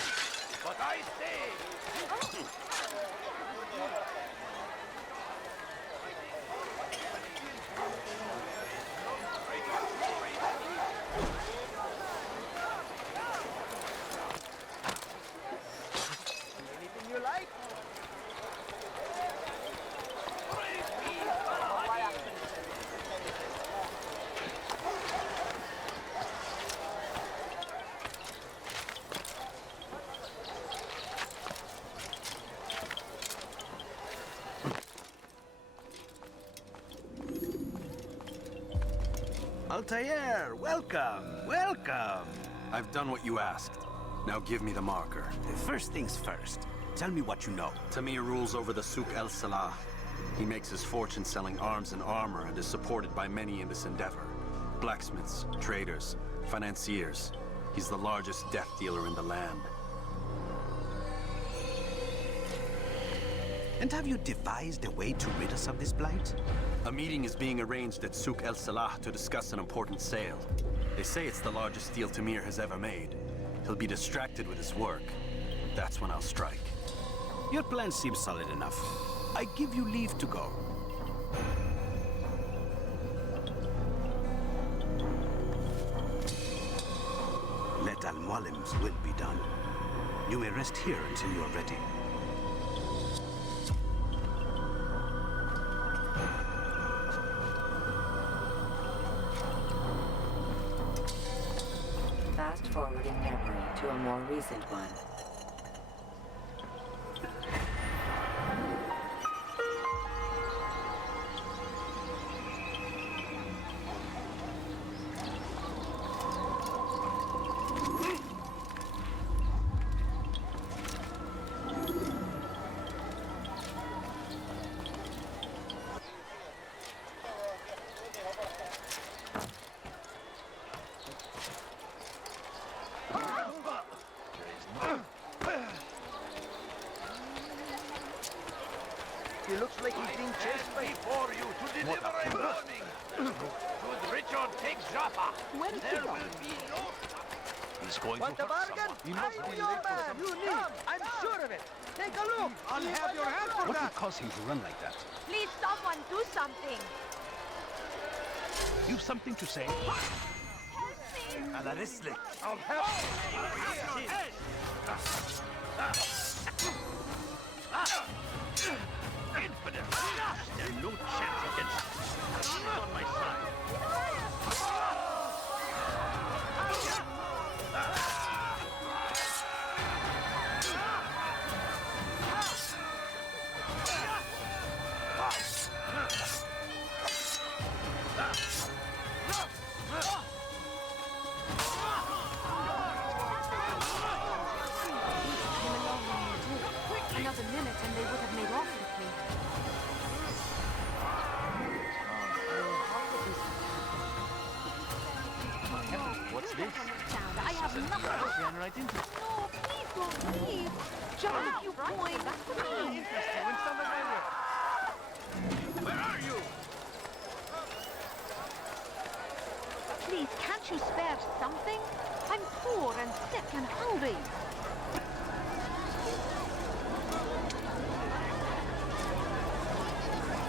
but I say... Anything you like? Altair, welcome, welcome. I've done what you asked. Now give me the marker. First things first. Tell me what you know. Tamir rules over the Souk El Salah. He makes his fortune selling arms and armor and is supported by many in this endeavor. Blacksmiths, traders, financiers. He's the largest death dealer in the land. And have you devised a way to rid us of this blight? A meeting is being arranged at Souk El Salah to discuss an important sale. They say it's the largest deal Tamir has ever made. He'll be distracted with his work. That's when I'll strike. Your plan seems solid enough. I give you leave to go. Let Al-Mualim's will be done. You may rest here until you are ready. Fast-forwarding memory to a more recent one. He looks like he's being chased by... before you to deliver a warning. Should Richard take Jaffa, there will be no... He's going Want to a bargain? I'm your man. You need. I'm sure of it. Take a look. I'll have your hand for What that. would cause him to run like that? Please, someone do something. You've something to say? I'll help. Infidel! There's no chance against him. He's on my side. Another minute and they would have made off with me. What's this? I have nothing. Ran right into it. No, please don't leave. Just a few coins, please. Interesting. When someone right here. Where are you? Please, can't you spare something? I'm poor and sick and hungry.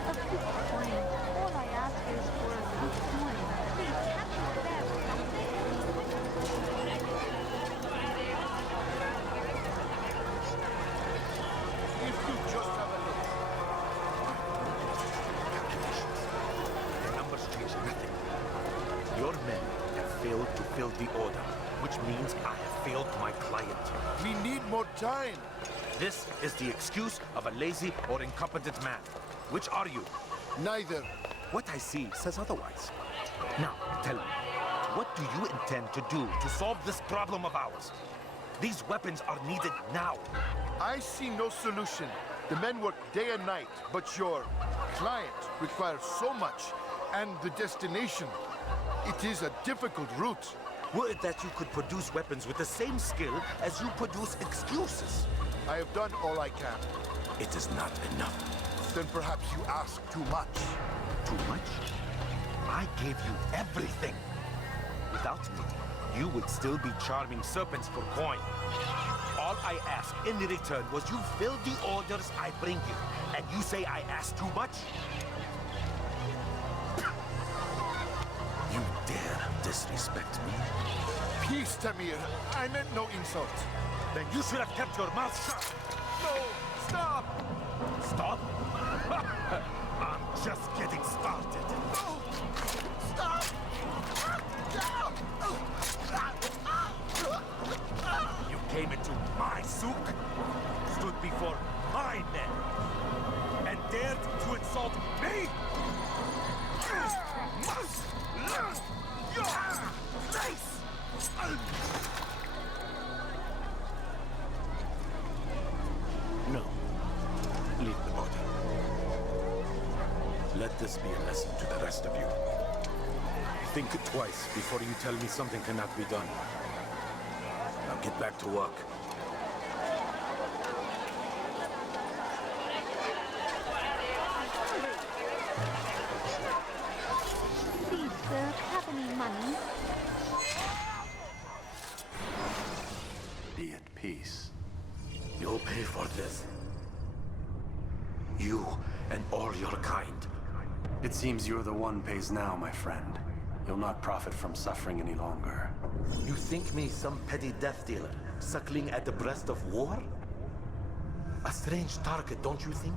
A few coins. All I ask is for a few coins. Please, can't you spare something? If you just have a look. The numbers change nothing. Your men have failed to fill the order, which means I have failed my client. We need more time. This is the excuse of a lazy or incompetent man. Which are you? Neither. What I see says otherwise. Now, tell me, what do you intend to do to solve this problem of ours? These weapons are needed now. I see no solution. The men work day and night, but your client requires so much, and the destination. It is a difficult route. Were it that you could produce weapons with the same skill as you produce excuses? I have done all I can. It is not enough. Then perhaps you ask too much. Too much? I gave you everything. Without me, you would still be charming serpents for coin. All I ask in return was you fill the orders I bring you. And you say I ask too much? You dare disrespect me? Peace, Tamir. I meant no insult. Then you should have kept your mouth shut. No, stop! Stop? I'm just getting started. No! Stop! You came into my souk, stood before my men, and dared to insult me? You must learn your place! No. Leave the body. Let this be a lesson to the rest of you. Think twice before you tell me something cannot be done. Now get back to work. Please, sir, have any money? Be at peace. You'll pay for this. You and all your kind. It seems you're the one pays now, my friend. You'll not profit from suffering any longer. You think me some petty death dealer, suckling at the breast of war? A strange target, don't you think?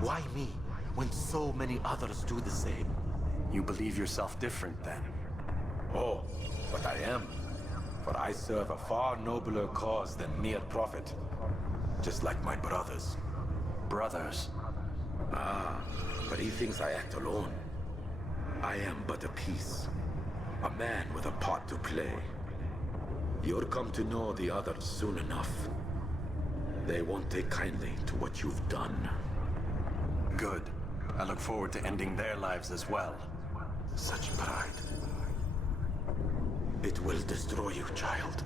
Why me, when so many others do the same? You believe yourself different, then? Oh, but I am. For I serve a far nobler cause than mere profit. Just like my brothers. Brothers? Ah, but he thinks I act alone. I am but a piece. A man with a part to play. You'll come to know the others soon enough. They won't take kindly to what you've done. Good. I look forward to ending their lives as well. Such pride. It will destroy you, child.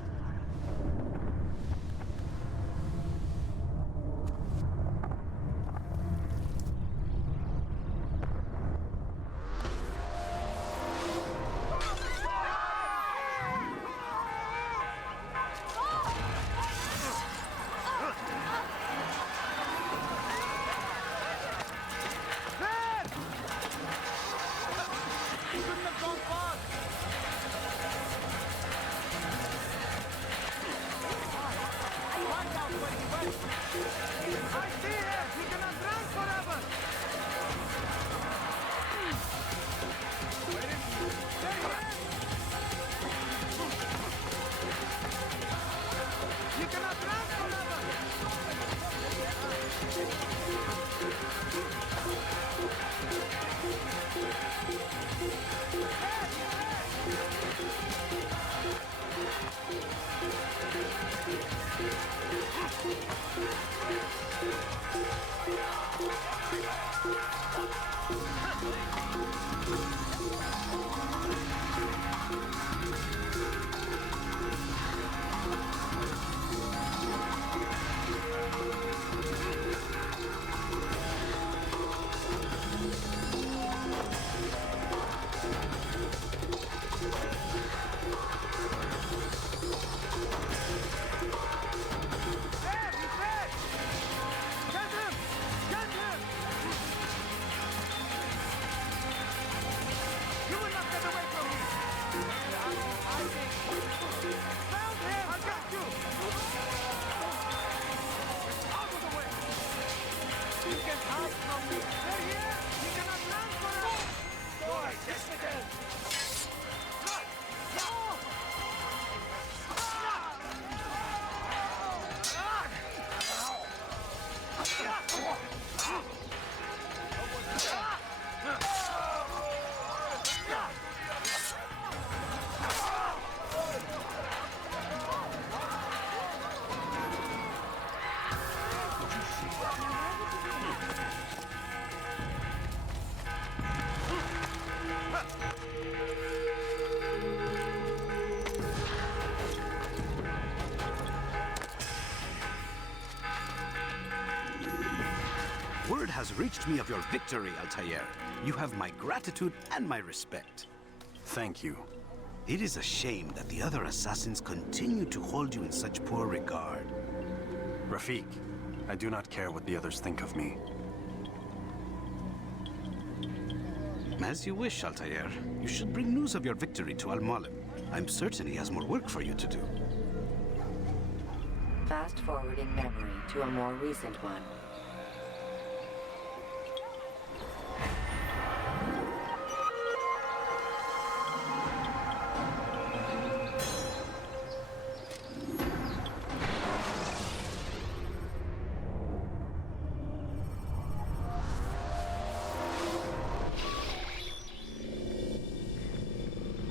Word has reached me of your victory, Altair. You have my gratitude and my respect. Thank you. It is a shame that the other assassins continue to hold you in such poor regard. Rafiq, I do not care what the others think of me. As you wish, Altair. You should bring news of your victory to Mualim. I'm certain he has more work for you to do. Fast-forwarding memory to a more recent one.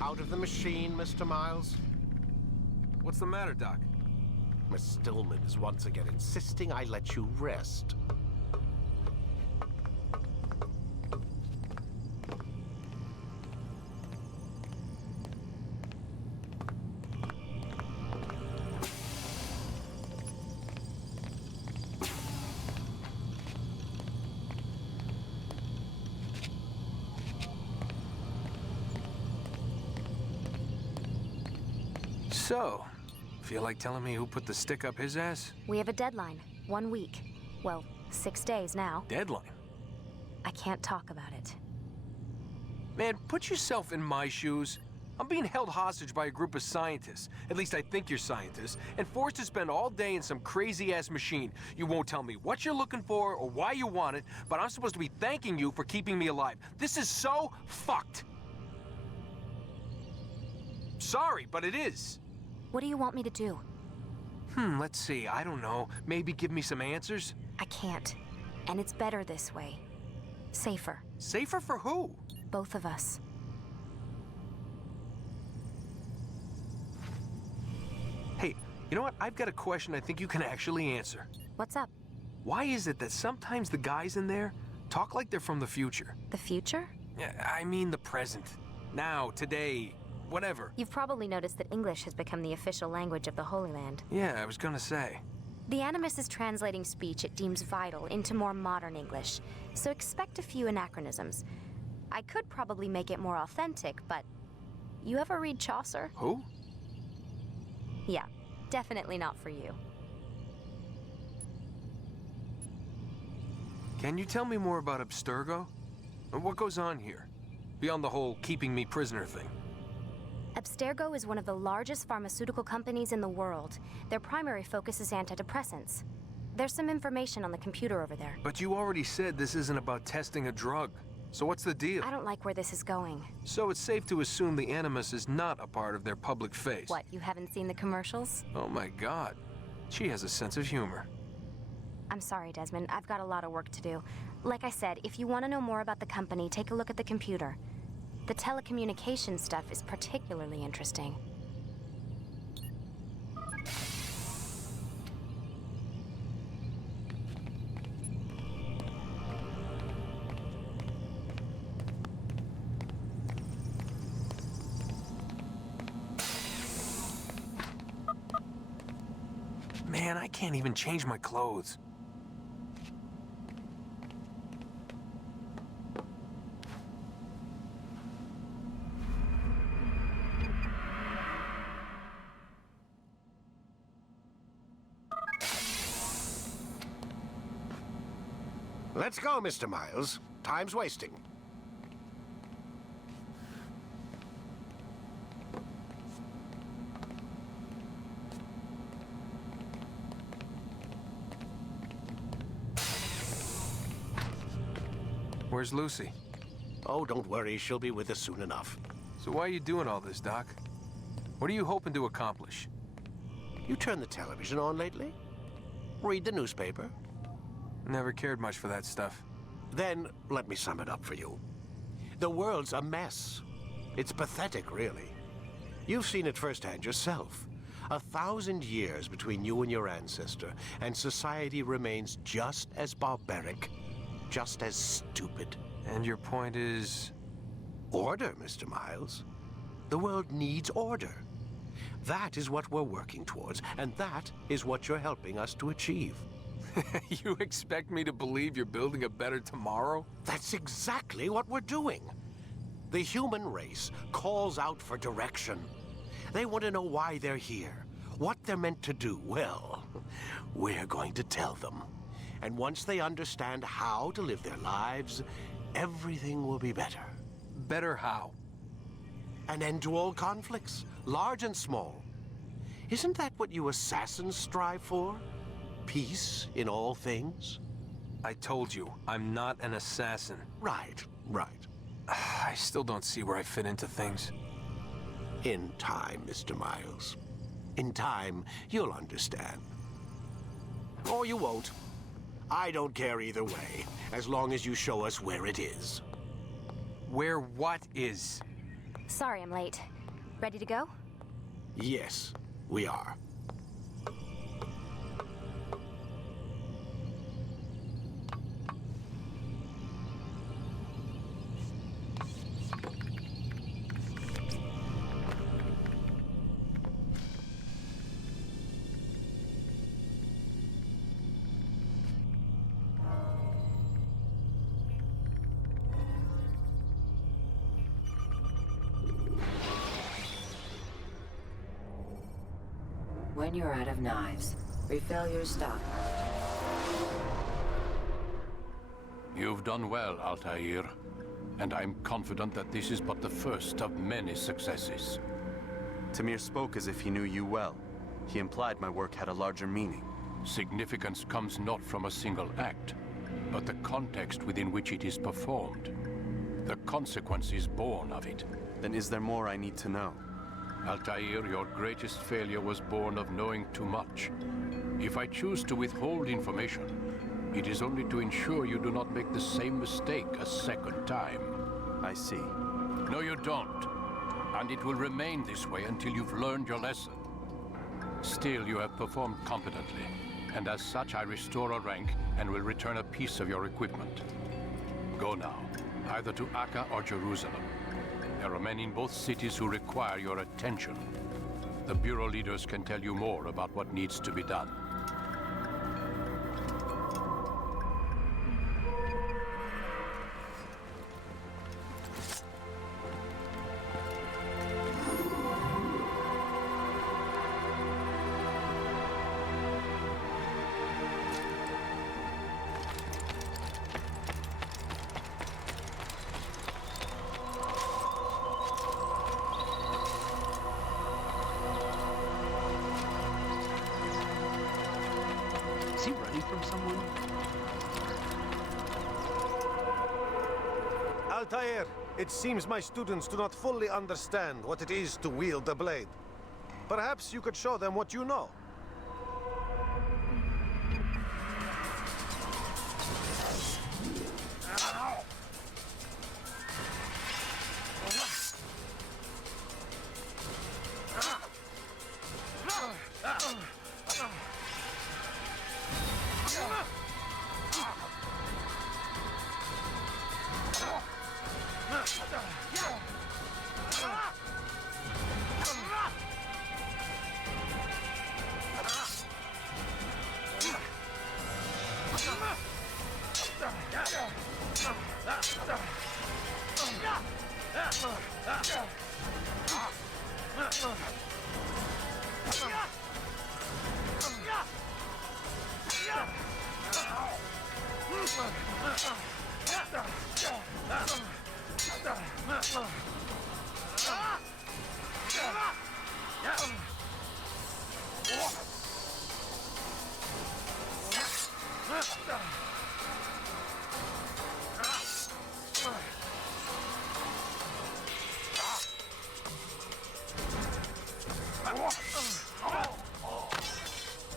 Out of the machine, Mr. Miles? What's the matter, Doc? Miss Stillman is once again insisting I let you rest. So, feel like telling me who put the stick up his ass? We have a deadline. 1 week. Well, 6 days now. Deadline? I can't talk about it. Man, put yourself in my shoes. I'm being held hostage by a group of scientists. At least I think you're scientists. And forced to spend all day in some crazy-ass machine. You won't tell me what you're looking for or why you want it, but I'm supposed to be thanking you for keeping me alive. This is so fucked. Sorry, but it is. What do you want me to do? Let's see. I don't know. Maybe give me some answers? I can't. And it's better this way. Safer. Safer for who? Both of us. Hey, you know what? I've got a question I think you can actually answer. What's up? Why is it that sometimes the guys in there talk like they're from the future? The future? I mean the present. Now, today, whatever. You've probably noticed that English has become the official language of the Holy Land. Yeah, I was gonna say. The Animus is translating speech it deems vital into more modern English, so expect a few anachronisms. I could probably make it more authentic, but... You ever read Chaucer? Who? Yeah, definitely not for you. Can you tell me more about Abstergo? And what goes on here? Beyond the whole keeping me prisoner thing. Abstergo is one of the largest pharmaceutical companies in the world. Their primary focus is antidepressants. There's some information on the computer over there. But you already said this isn't about testing a drug. So what's the deal? I don't like where this is going. So it's safe to assume the Animus is not a part of their public face. What, you haven't seen the commercials? Oh my god. She has a sense of humor. I'm sorry, Desmond. I've got a lot of work to do. Like I said, if you want to know more about the company, take a look at the computer. The telecommunications stuff is particularly interesting. Man, I can't even change my clothes. Let's go, Mr. Miles. Time's wasting. Where's Lucy? Oh, don't worry. She'll be with us soon enough. So why are you doing all this, Doc? What are you hoping to accomplish? You turned the television on lately? Read the newspaper? Never cared much for that stuff. Then, let me sum it up for you. The world's a mess. It's pathetic, really. You've seen it firsthand yourself. 1,000 years between you and your ancestor, and society remains just as barbaric, just as stupid. And your point is? Order, Mr. Miles. The world needs order. That is what we're working towards, and that is what you're helping us to achieve. You expect me to believe you're building a better tomorrow? That's exactly what we're doing. The human race calls out for direction. They want to know why they're here, what they're meant to do. Well, we're going to tell them. And once they understand how to live their lives, everything will be better. Better how? An end to all conflicts, large and small. Isn't that what you assassins strive for? Peace in all things? I told you, I'm not an assassin. Right. I still don't see where I fit into things. In time, Mr. Miles. In time, you'll understand. Or you won't. I don't care either way, as long as you show us where it is. Where what is? Sorry I'm late. Ready to go? Yes, we are. When you're out of knives, refill your stock. You've done well, Altair. And I'm confident that this is but the first of many successes. Tamir spoke as if he knew you well. He implied my work had a larger meaning. Significance comes not from a single act, but the context within which it is performed. The consequences born of it. Then is there more I need to know? Altair, your greatest failure was born of knowing too much. If I choose to withhold information, it is only to ensure you do not make the same mistake a second time. I see. No, you don't. And it will remain this way until you've learned your lesson. Still, you have performed competently, and as such I restore a rank and will return a piece of your equipment. Go now, either to Acre or Jerusalem. There are men in both cities who require your attention. The Bureau leaders can tell you more about what needs to be done. Is he running from someone? Altair, it seems my students do not fully understand what it is to wield the blade. Perhaps you could show them what you know.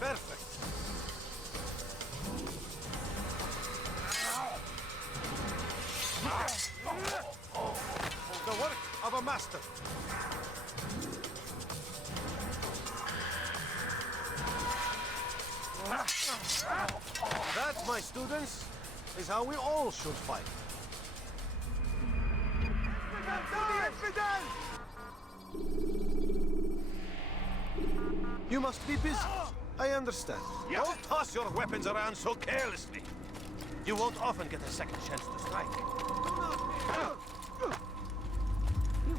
Perfect. The work of a master. That, my students, is how we all should fight. You must be busy. I understand. Don't toss your weapons around so carelessly. You won't often get a second chance to strike.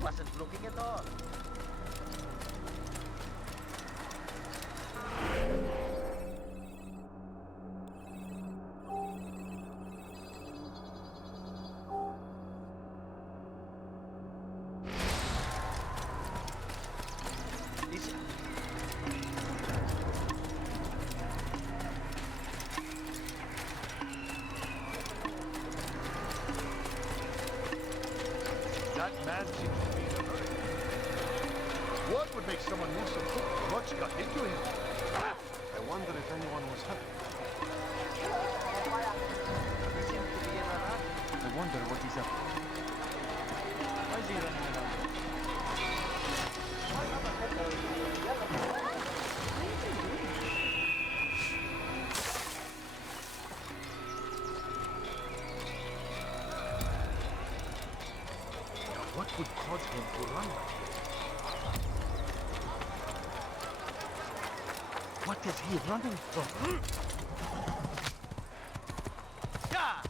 wasn't looking at all. That man seems to be in a hurry. What would make someone move so quickly? Much got into him. I wonder if anyone was hurt. He seems to be in a rush. I wonder what he's up to. Why is he running around? What would cause him to run like this? What is he running from? Yeah!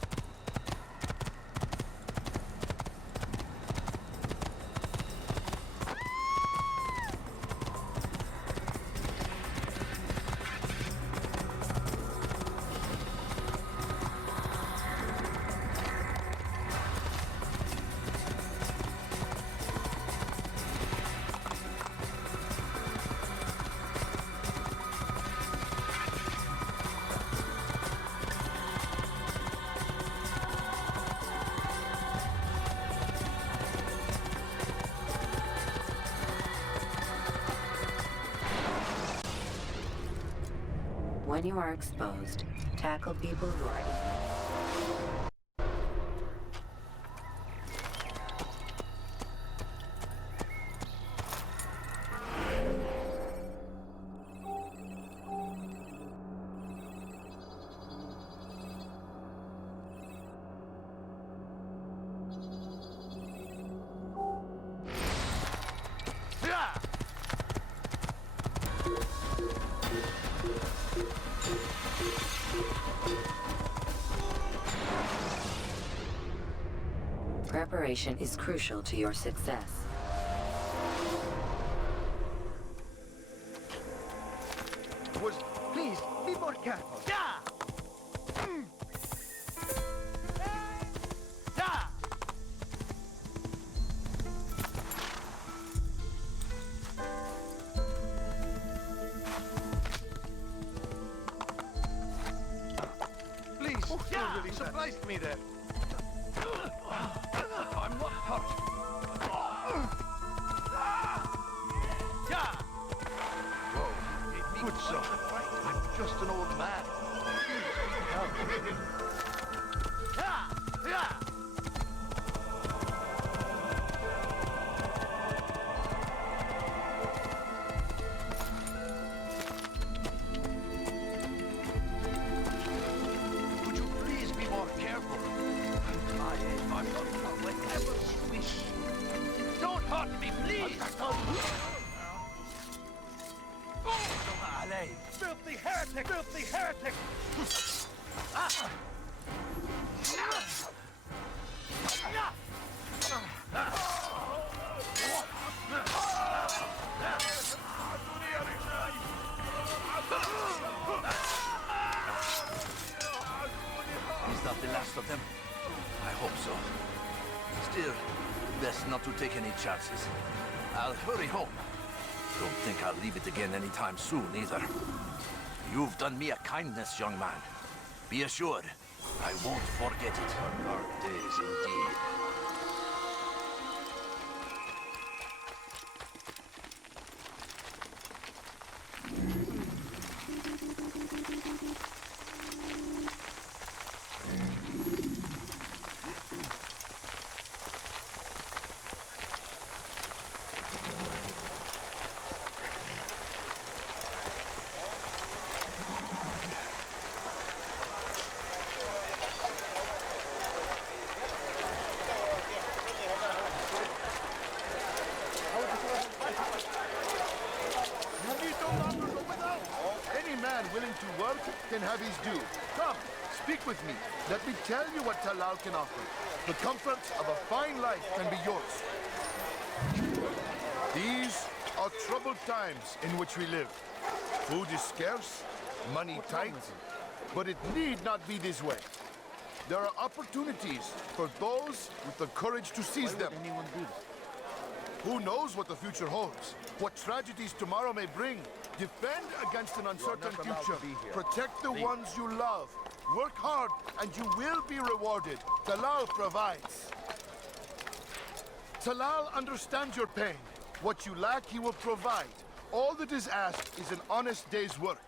When you are exposed, tackle people who are Preparation is crucial to your success. Please, be more careful. Yeah! Yeah! Please, yeah! you surprised me there. I'm not hurt. Yeah! Whoa, good sir. I'm just an old man. Help. Yeah! Yeah! Could you please be more careful? I'm not whatever you wish. Don't hurt me, please! Filthy heretic! Filthy heretic! Is that the last of them? I hope so. Still, best not to take any chances. I'll hurry home. Don't think I'll leave it again anytime soon, either. You've done me a kindness, young man. Be assured, I won't forget it. Dark days indeed. Willing to work can have his due. Come, speak with me. Let me tell you what Talal can offer. The comforts of a fine life can be yours. These are troubled times in which we live. Food is scarce, money tight, but it need not be this way. There are opportunities for those with the courage to seize them. Who knows what the future holds? What tragedies tomorrow may bring? Defend against an uncertain future. Protect the ones you love. Work hard, and you will be rewarded. Talal provides. Talal understands your pain. What you lack, he will provide. All that is asked is an honest day's work.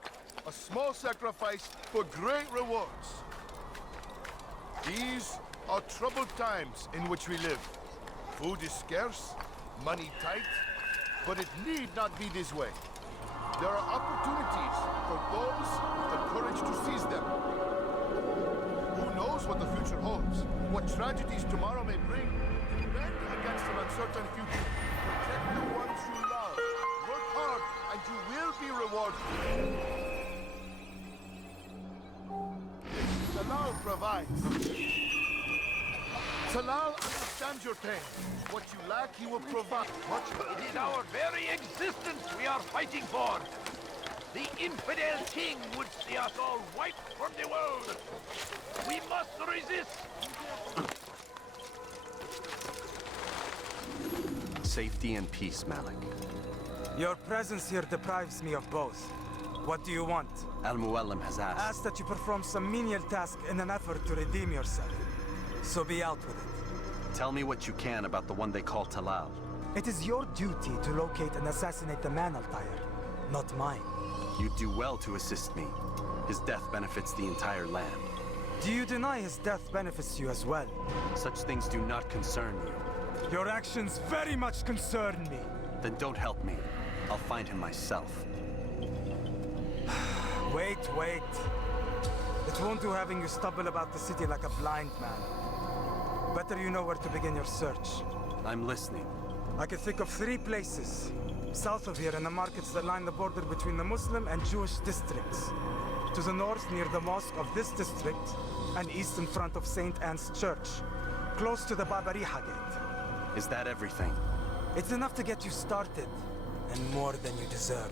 A small sacrifice for great rewards. These are troubled times in which we live. Food is scarce, money tight, but it need not be this way. There are opportunities for those with the courage to seize them. Who knows what the future holds? What tragedies tomorrow may bring? Defend against an uncertain future. Protect the ones you love. Work hard, and you will be rewarded. Talal provides. Talal understands your pain. What you lack, he will provide. It is our very existence we are fighting for. The infidel king would see us all wiped from the world. We must resist. Safety and peace, Malik. Your presence here deprives me of both. What do you want? Al-Mualim has asked. Asked that you perform some menial task in an effort to redeem yourself. So be out with it. Tell me what you can about the one they call Talal. It is your duty to locate and assassinate the man, Altair, not mine. You do well to assist me. His death benefits the entire land. Do you deny his death benefits you as well? Such things do not concern you. Your actions very much concern me. Then don't help me. I'll find him myself. Wait. It won't do having you stumble about the city like a blind man. Better you know where to begin your search. I'm listening. I can think of 3 places. South of here in the markets that line the border between the Muslim and Jewish districts. To the north near the mosque of this district, and east in front of St. Anne's Church, close to the Babariha gate. Is that everything? It's enough to get you started, and more than you deserve.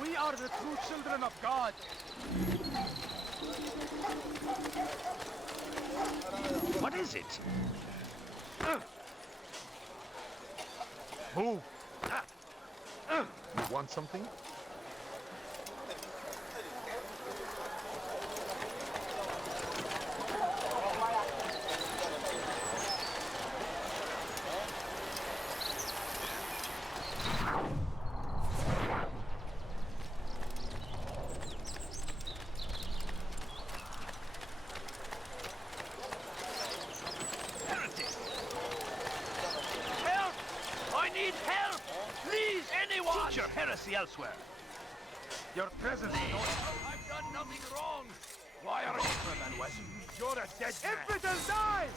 We are the true children of God. What is it? Who? You want something? Elsewhere. Your presence. I've done nothing wrong. Why are you? You're a dead man. Infidel, die!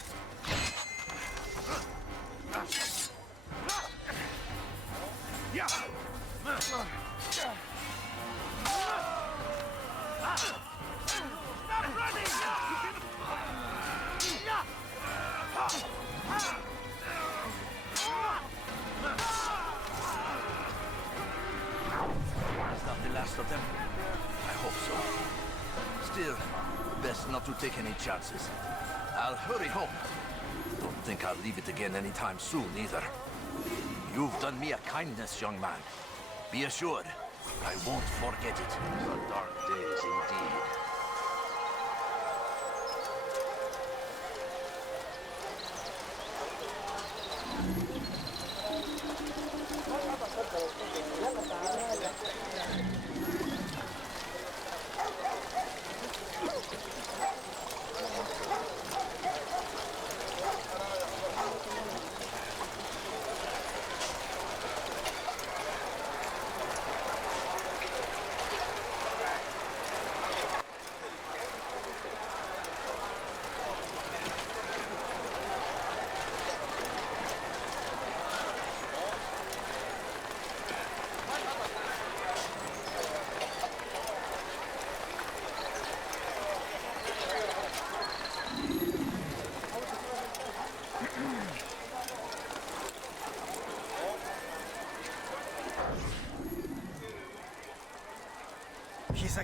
Yeah. Stop running! Last of them? I hope so. Still, best not to take any chances. I'll hurry home. Don't think I'll leave it again anytime soon, either. You've done me a kindness, young man. Be assured, I won't forget it. The dark days indeed.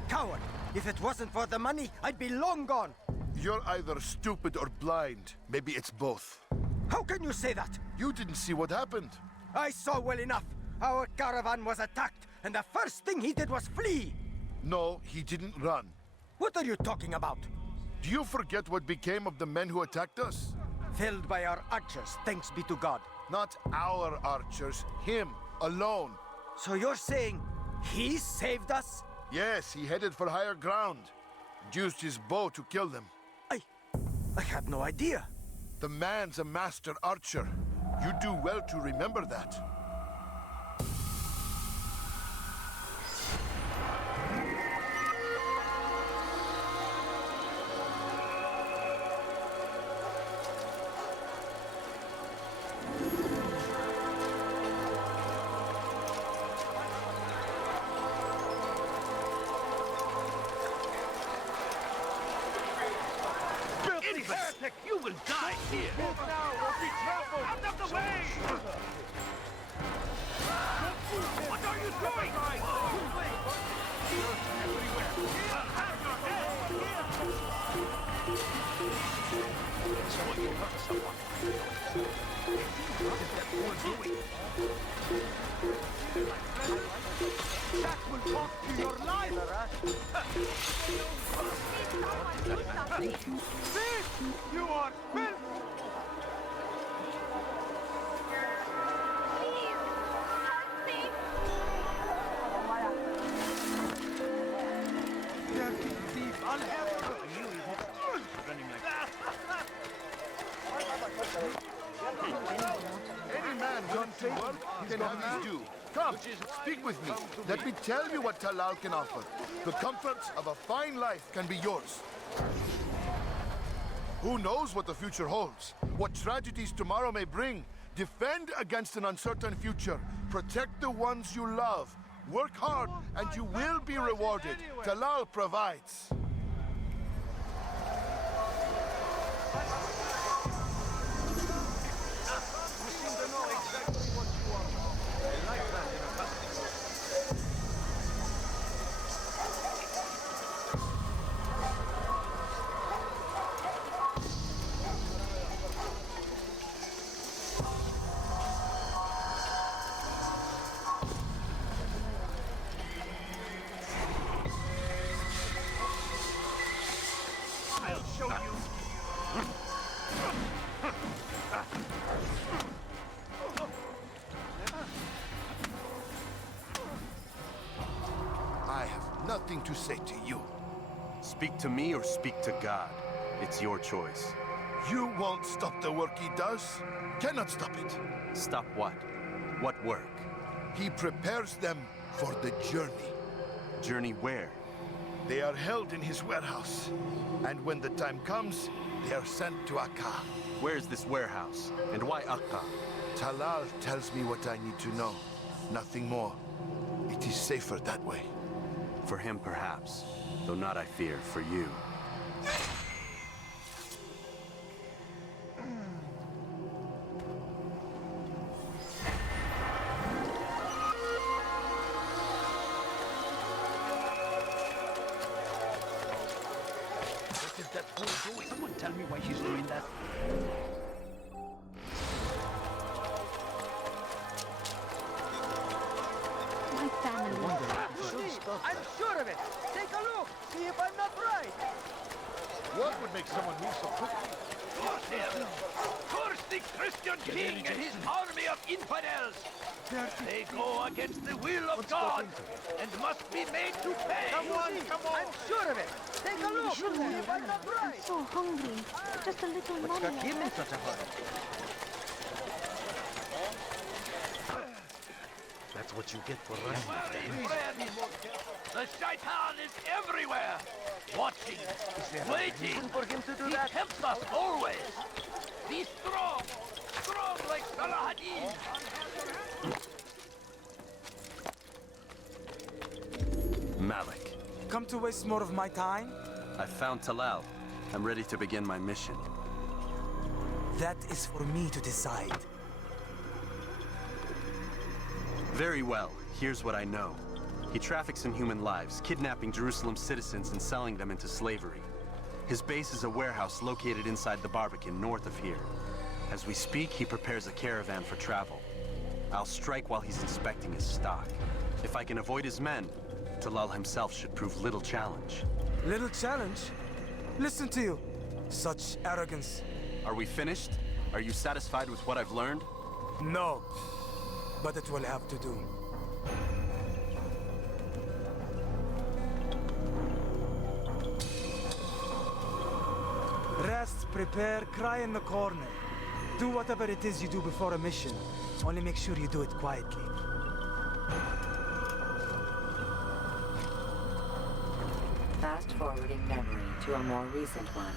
coward. If it wasn't for the money, I'd be long gone. You're either stupid or blind. Maybe it's both. How can you say that? You didn't see what happened. I saw well enough. Our caravan was attacked, and the first thing he did was flee. No, he didn't run. What are you talking about? Do you forget what became of the men who attacked us? Felled by our archers, thanks be to God. Not our archers, him, alone. So you're saying he saved us? Yes, he headed for higher ground. Used his bow to kill them. I had no idea. The man's a master archer. You do well to remember that. You will die here! Move now, or be trampled! Out of the way! What are you doing? So you hurt someone. That will cost you your life! This! You are filth! Any man willing to work can have his due. Come, speak with me. Let me tell you what Talal can offer. The comforts of a fine life can be yours. Who knows what the future holds? What tragedies tomorrow may bring? Defend against an uncertain future. Protect the ones you love. Work hard, and you will be rewarded. Talal provides. I have nothing to say to you. Speak to me or speak to God. It's your choice. You won't stop the work he does. Cannot stop it. Stop what? What work? He prepares them for the journey. Journey where? They are held in his warehouse. And when the time comes, they are sent to Acre. Where's this warehouse? And why Acre? Talal tells me what I need to know. Nothing more. It is safer that way. For him, perhaps. Though not, I fear, for you. What is that fool doing? Someone tell me why she's doing that. My family. I'm sure of it. Take a look. See if I'm not right. What would make someone move so quickly? Curse the Christian king and his army of infidels! They go against the will of God and must be made to pay! Come on! I'm sure of it. Take a look. See if I'm not right. I'm so hungry. Just a little What's money. got him in such a hurry? That's what you get for running. The shaitan is everywhere! Watching, waiting for him to do he that. helps us always! Be strong! Strong like Salah Addin! Malik. Come to waste more of my time? I found Talal. I'm ready to begin my mission. That is for me to decide. Very well. Here's what I know. He traffics in human lives, kidnapping Jerusalem citizens and selling them into slavery. His base is a warehouse located inside the Barbican, north of here. As we speak, he prepares a caravan for travel. I'll strike while he's inspecting his stock. If I can avoid his men, Talal himself should prove little challenge. Little challenge? Listen to you. Such arrogance. Are we finished? Are you satisfied with what I've learned? No, but it will have to do. Rest, prepare, cry in the corner. Do whatever it is you do before a mission. Only make sure you do it quietly. Fast-forwarding memory to a more recent one.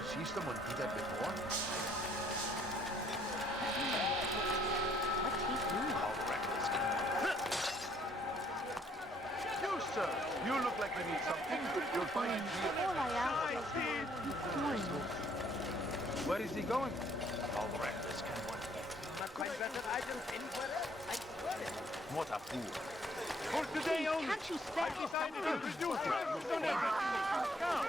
See someone do that before? What's he doing? How reckless. You, sir, you look like you need something. You'll find it here. All I ask is he's doing. Where is he going? How reckless can one be? Not find better items anywhere else. I swear it. What a fool. For today only. Can't you stand I decided to reduce prices on everything. Come.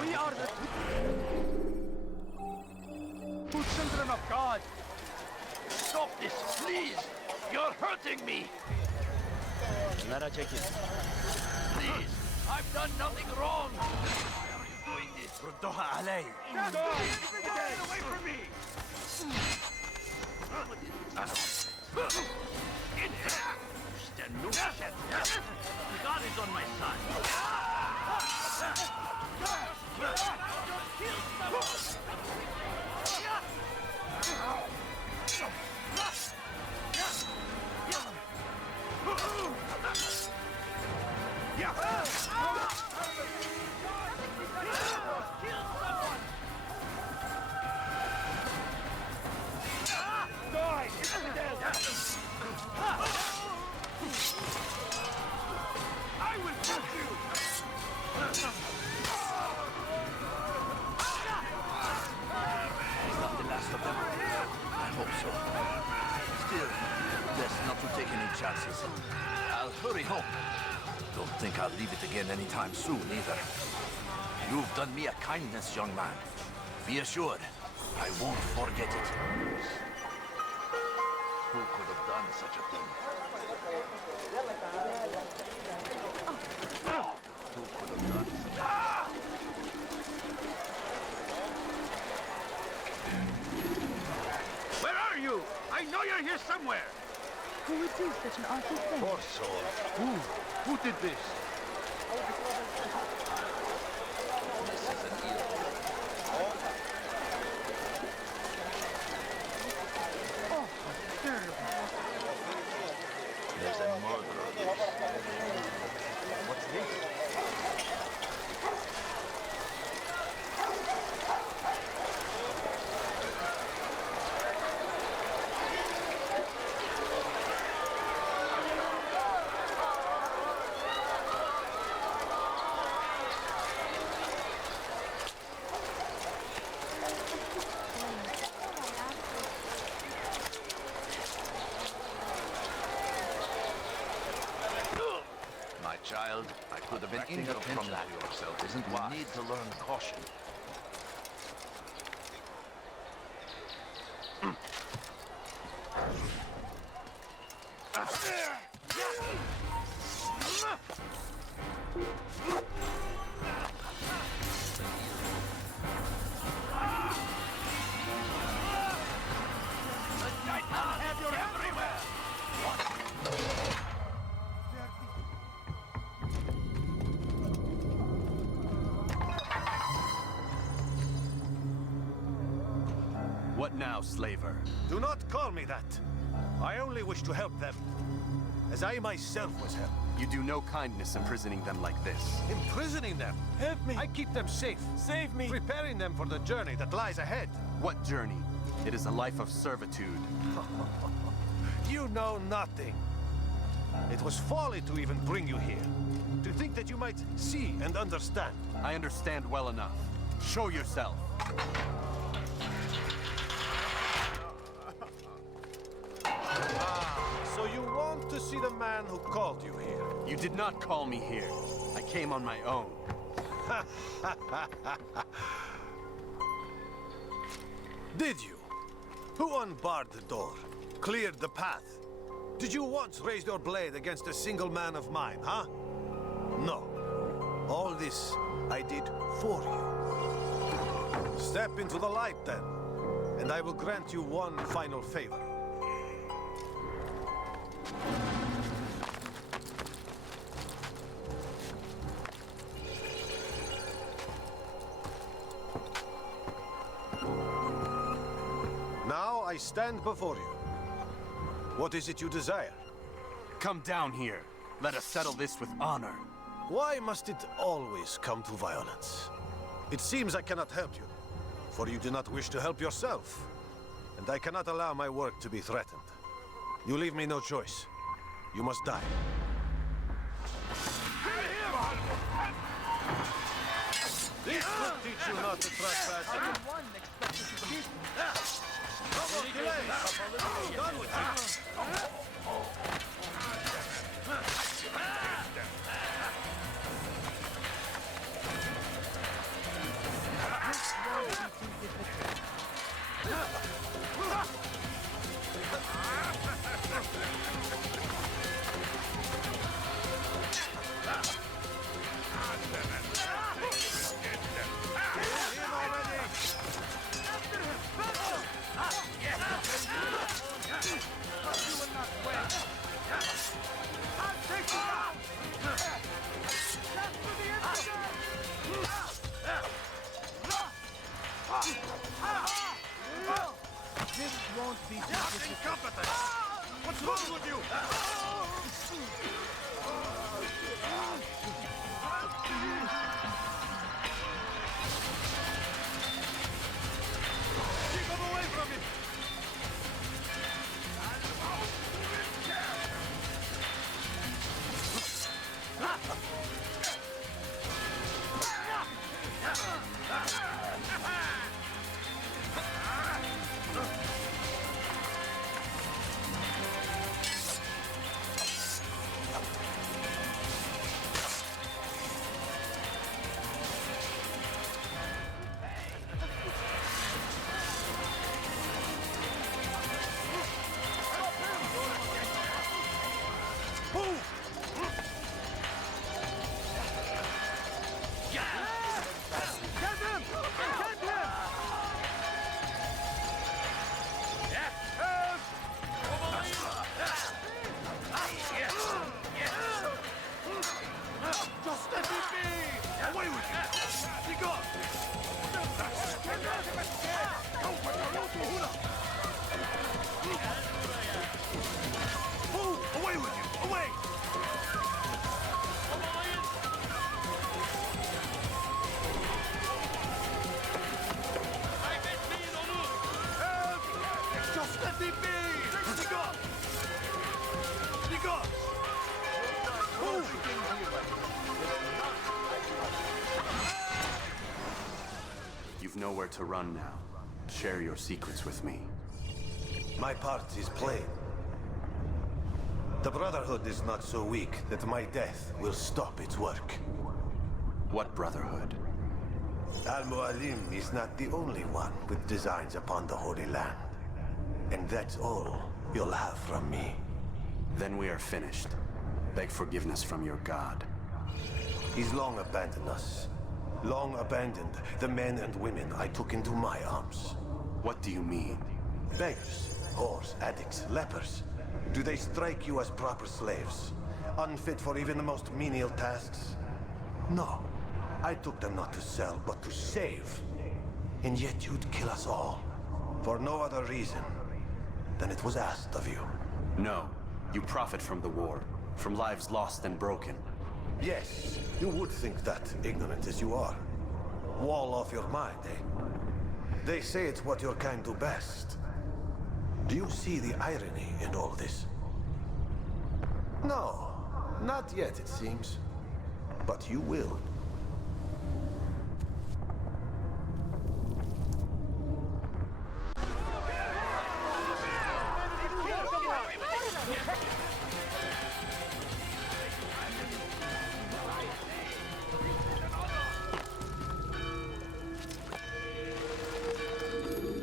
We are the Two children of God! Stop this, please! You're hurting me! Let her take it. Please! I've done nothing wrong! Why are you doing this? ردوها علي. Get away from me! In here! Stand no chance! God is on my side! I will kill you! Is that the last of them? I hope so. Still, best not to take any chances. I'll hurry home. Don't think I'll leave it again anytime soon, either. You've done me a kindness, young man. Be assured, I won't forget it. Who could have done such a thing? Who could have done such a thing? Where are you? I know you're here somewhere! Who would do such an awful thing? Poor soul. Who did this? This is an evil. Oh, terrible. There's a murderer. What's this? Child, I could have been inattentive to yourself. Isn't wise. You need to learn caution. What now, slaver? Do not call me that. I only wish to help them. as I myself was held. You do no kindness imprisoning them like this. Imprisoning them? Help me! I keep them safe. Save me! Preparing them for the journey that lies ahead. What journey? It is a life of servitude. You know nothing. It was folly to even bring you here. To think that you might see and understand. I understand well enough. Show yourself. So you want to see the man who called you here? You did not call me here. I came on my own. Did you? Who unbarred the door? Cleared the path? Did you once raise your blade against a single man of mine, huh? No. All this I did for you. Step into the light then, and I will grant you one final favor. Now I stand before you. What is it you desire? Come down here. Let us settle this with honor. Why must it always come to violence? It seems I cannot help you, for you do not wish to help yourself. And I cannot allow my work to be threatened. You leave me no choice. You must die. This will teach you not to trespass. No more delay. Done with it. This won't be incompetent! What's wrong with you? Keep him away from me! You've nowhere to run now. Share your secrets with me. My part is plain. The Brotherhood is not so weak that my death will stop its work. What Brotherhood? Al-Mualim is not the only one with designs upon the Holy Land. And that's all you'll have from me. Then we are finished. Beg forgiveness from your god. He's long abandoned us. Long abandoned the men and women I took into my arms. What do you mean? Beggars, whores, addicts, lepers. Do they strike you as proper slaves? Unfit for even the most menial tasks? No. I took them not to sell, but to save. And yet you'd kill us all. For no other reason than it was asked of you. No. You profit from the war, from lives lost and broken. Yes, you would think that, ignorant as you are. Wall off your mind, eh? They say it's what your kind do best. Do you see the irony in all this? No, not yet, it seems. But you will.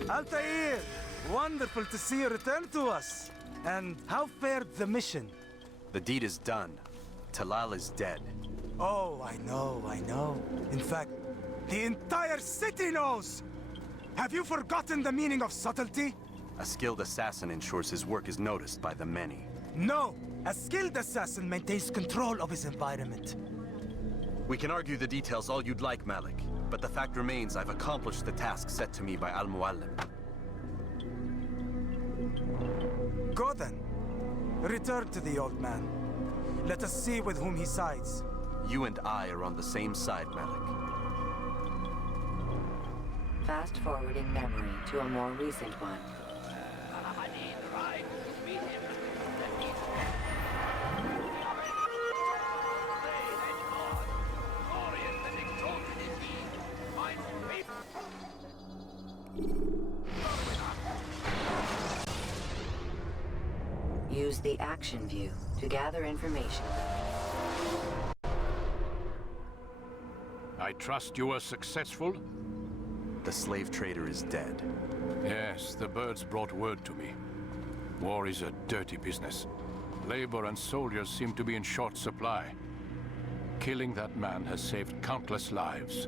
Altair! Wonderful to see you return to us. And how fared the mission? The deed is done. Talal is dead. Oh, I know. In fact, the entire city knows! Have you forgotten the meaning of subtlety? A skilled assassin ensures his work is noticed by the many. No! A skilled assassin maintains control of his environment. We can argue the details all you'd like, Malik. But the fact remains I've accomplished the task set to me by Al-Mualim. Go then. Return to the old man. Let us see with whom he sides. You and I are on the same side, Malik. Fast-forwarding memory to a more recent one. Use the action view to gather information. I trust you were successful? The slave trader is dead. Yes, the birds brought word to me. War is a dirty business. Labor and soldiers seem to be in short supply. Killing that man has saved countless lives.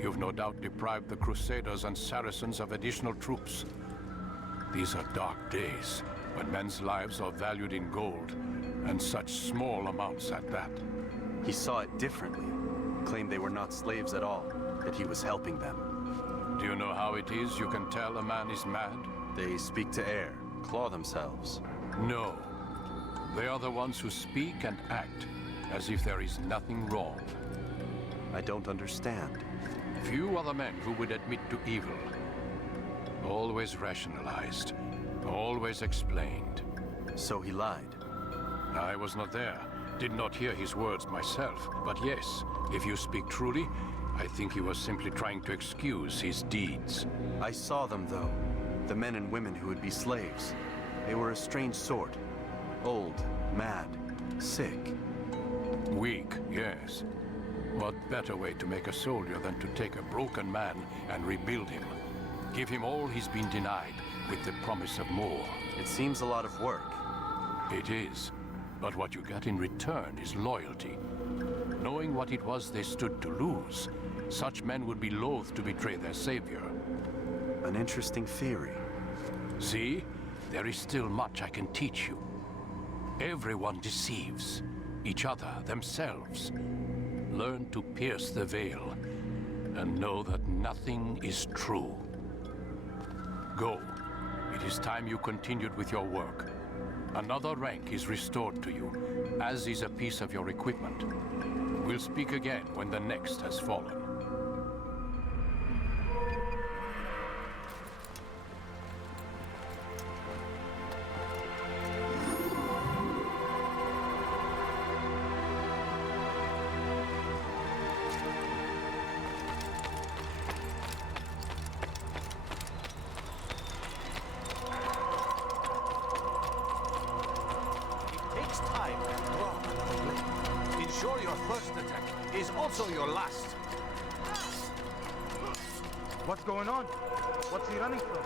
You've no doubt deprived the Crusaders and Saracens of additional troops. These are dark days, when men's lives are valued in gold, and such small amounts at that. He saw it differently. Claimed they were not slaves at all, that he was helping them. Do you know how it is you can tell a man is mad? They speak to air, claw themselves. No. They are the ones who speak and act as if there is nothing wrong. I don't understand. Few are the men who would admit to evil. Always rationalized. Always explained. So he lied? I was not there. Did not hear his words myself. But yes, if you speak truly, I think he was simply trying to excuse his deeds. I saw them, though. The men and women who would be slaves. They were a strange sort. Old, mad, sick. Weak, yes. What better way to make a soldier than to take a broken man and rebuild him? Give him all he's been denied, with the promise of more. It seems a lot of work. It is. But what you get in return is loyalty. Knowing what it was they stood to lose, such men would be loath to betray their savior. An interesting theory. See? There is still much I can teach you. Everyone deceives. Each other, themselves. Learn to pierce the veil, and know that nothing is true. Go. It is time you continued with your work. Another rank is restored to you, as is a piece of your equipment. We'll speak again when the next has fallen. What's going on? What's he running from?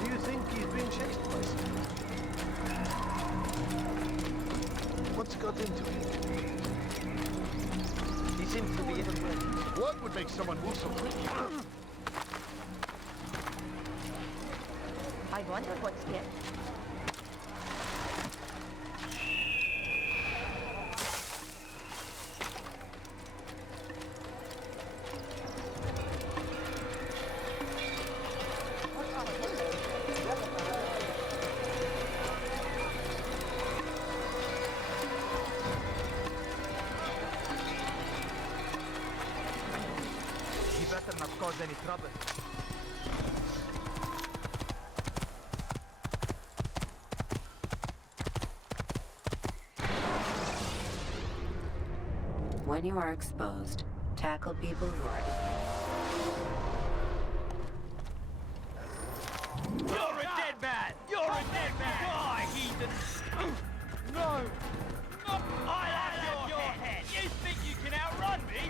Do you think he's being chased by someone? What's got into him? He seems to be everywhere. What would make someone move so quickly? I wonder what's scared. cause any trouble. When you are exposed, tackle people who are... You're a dead man! You're a dead man! Die, heathen! No! I'll have your head! You think you can outrun me?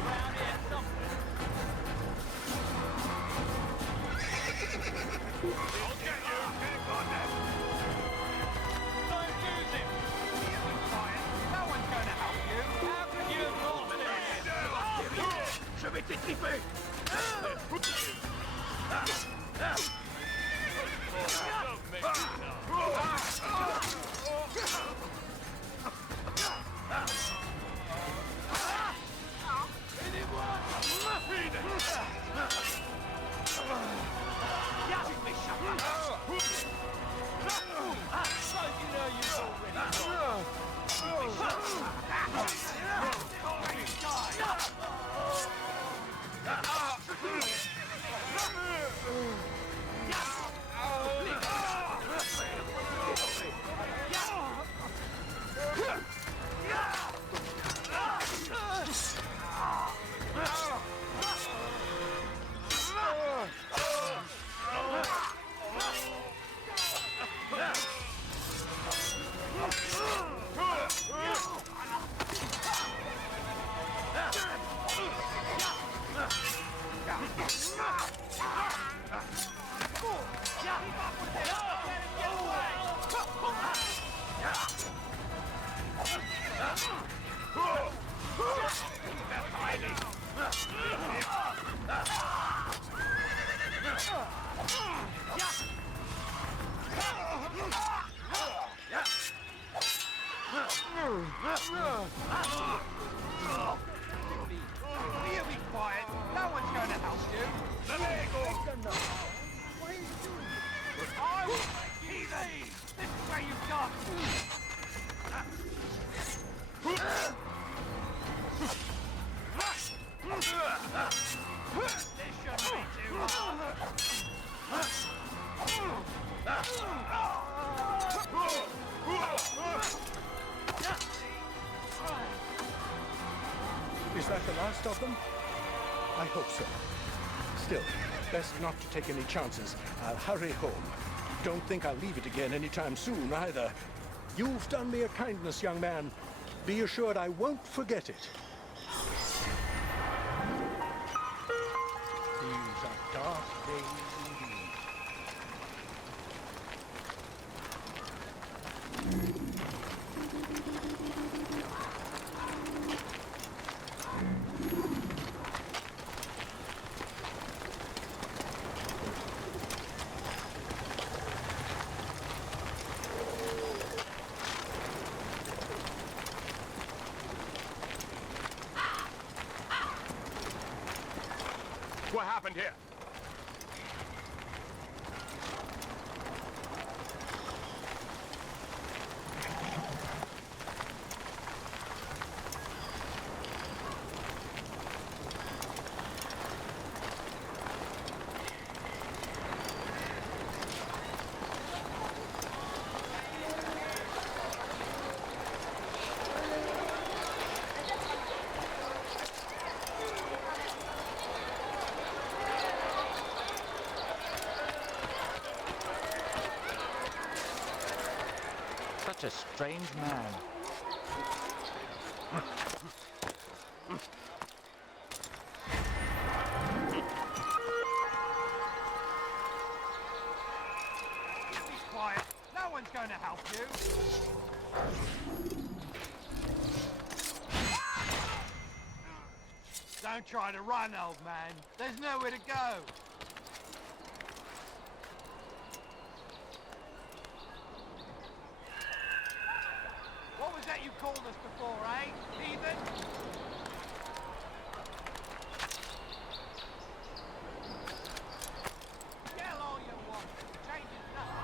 Around here somewhere. I'll get you! Get on there! Don't lose him! Be quiet! No one's going to help you! How can you have lost this? Je vais t'étriper! Be quiet. No one's going to help you. What are you doing? I will make you leave. This is where you've got. This shouldn't be too hard. Is that the last of them? I hope so. Still, best not to take any chances. I'll hurry home. Don't think I'll leave it again anytime soon, either. You've done me a kindness, young man. Be assured I won't forget it. These are dark days indeed. What happened here? Such a strange man. Be quiet. No one's going to help you. Don't try to run, old man. There's nowhere to go. What was that you called us before, eh, heathen? Yell all you want. Changes nothing.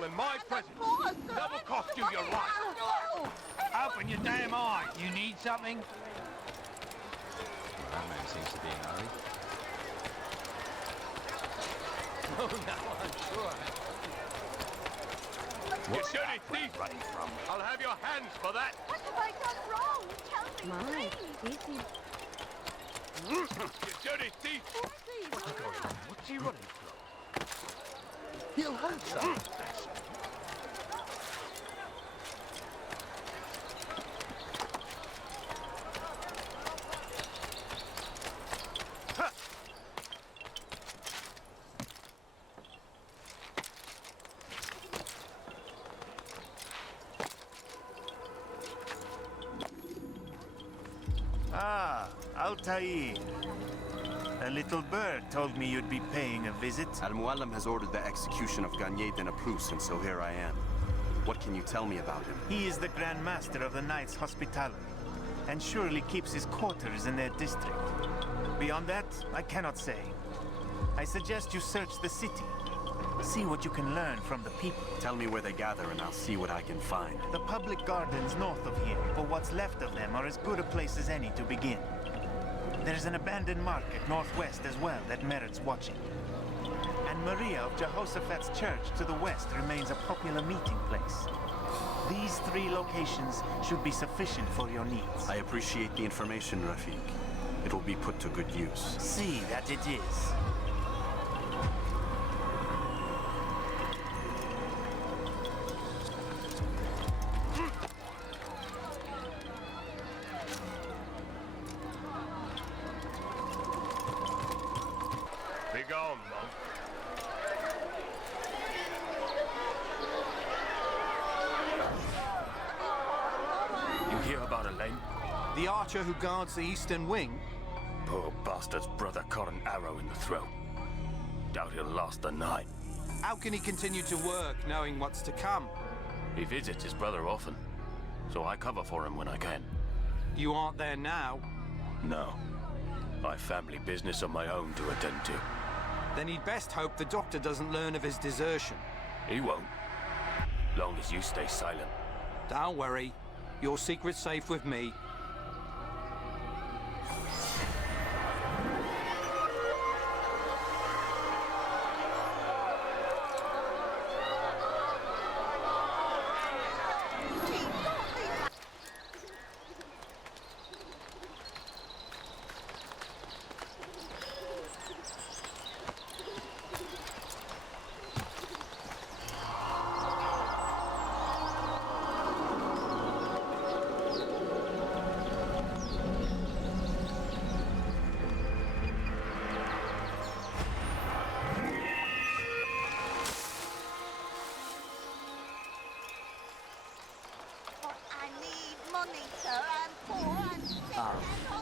Subtittle in my presence. That will cost you your life. Open your damn eye. You need something? Well, that man seems to be in a hurry. Oh, no, I'm sure. You dirty thief! Running from? I'll have your hands for that. What have I done wrong? Tell me, please. You dirty thief! What's he running from? He'll have some. Ah, Altair. A little bird told me you'd be paying a visit. Mualim has ordered the execution of Garnier de Naplouse, and so here I am. What can you tell me about him? He is the Grand Master of the Knights Hospitaller, and surely keeps his quarters in their district. Beyond that, I cannot say. I suggest you search the city. See what you can learn from the people. Tell me where they gather and I'll see what I can find. The public gardens north of here, or what's left of them, are as good a place as any to begin. There's an abandoned market northwest as well that merits watching. And Maria of Jehoshaphat's church to the west remains a popular meeting place. These 3 locations should be sufficient for your needs. I appreciate the information, Rafiq. It will be put to good use. See that it is. Be gone, monk. You hear about Elaine? The archer who guards the eastern wing? Poor bastard's brother caught an arrow in the throat. Doubt he'll last the night. How can he continue to work, knowing what's to come? He visits his brother often, so I cover for him when I can. You aren't there now? No. I've family business of my own to attend to. Then he'd best hope the doctor doesn't learn of his desertion. He won't. Long as you stay silent. Don't worry. Your secret's safe with me.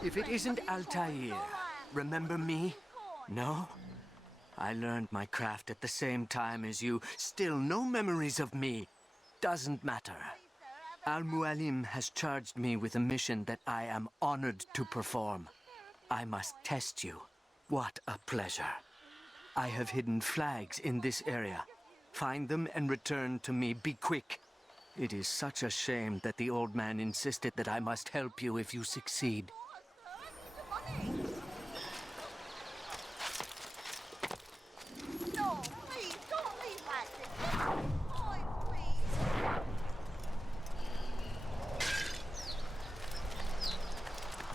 If it isn't Altair, remember me? No? I learned my craft at the same time as you. Still no memories of me. Doesn't matter. Mualim has charged me with a mission that I am honored to perform. I must test you. What a pleasure. I have hidden flags in this area. Find them and return to me. Be quick. It is such a shame that the old man insisted that I must help you if you succeed. No, please, don't leave like this. Boy, please.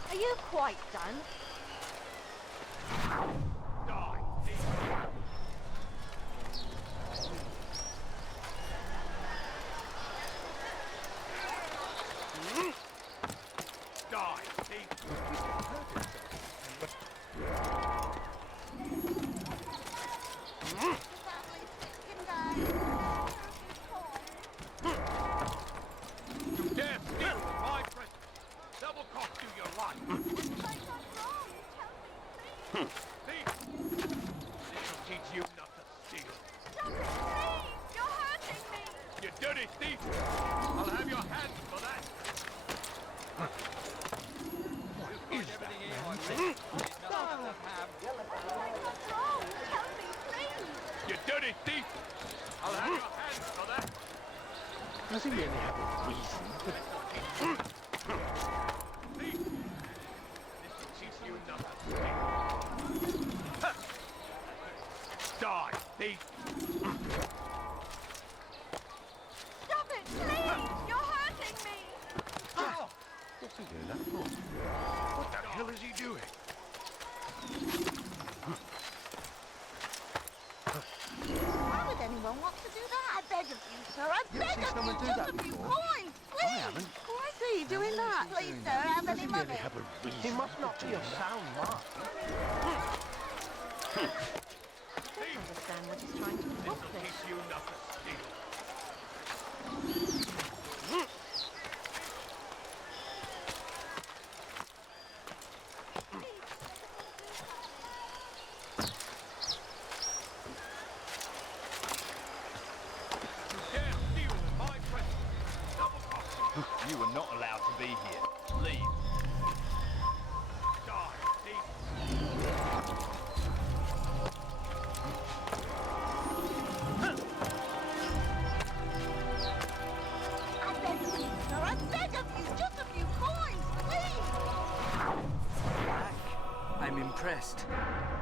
Are you quite done? You dirty thief! I'll have your hands for that! Does he really have a reason? Die, thief! Stop it, please! You're hurting me! Oh, what's he doing that for? What the hell is he doing? Why would anyone want to do that? I beg of you, sir. I beg of someone you, do just that a few before? coins, please! I haven't. Oh, I see you doing that. Please, sir, have Does any he money? really have a reason? He must not be a sound mark. I don't understand what he's trying to accomplish. Teach you nothing, steal. You are not allowed to be here. Leave. Die, thief! I beg of you, sir. I beg of you, just a few coins, please! I'm impressed.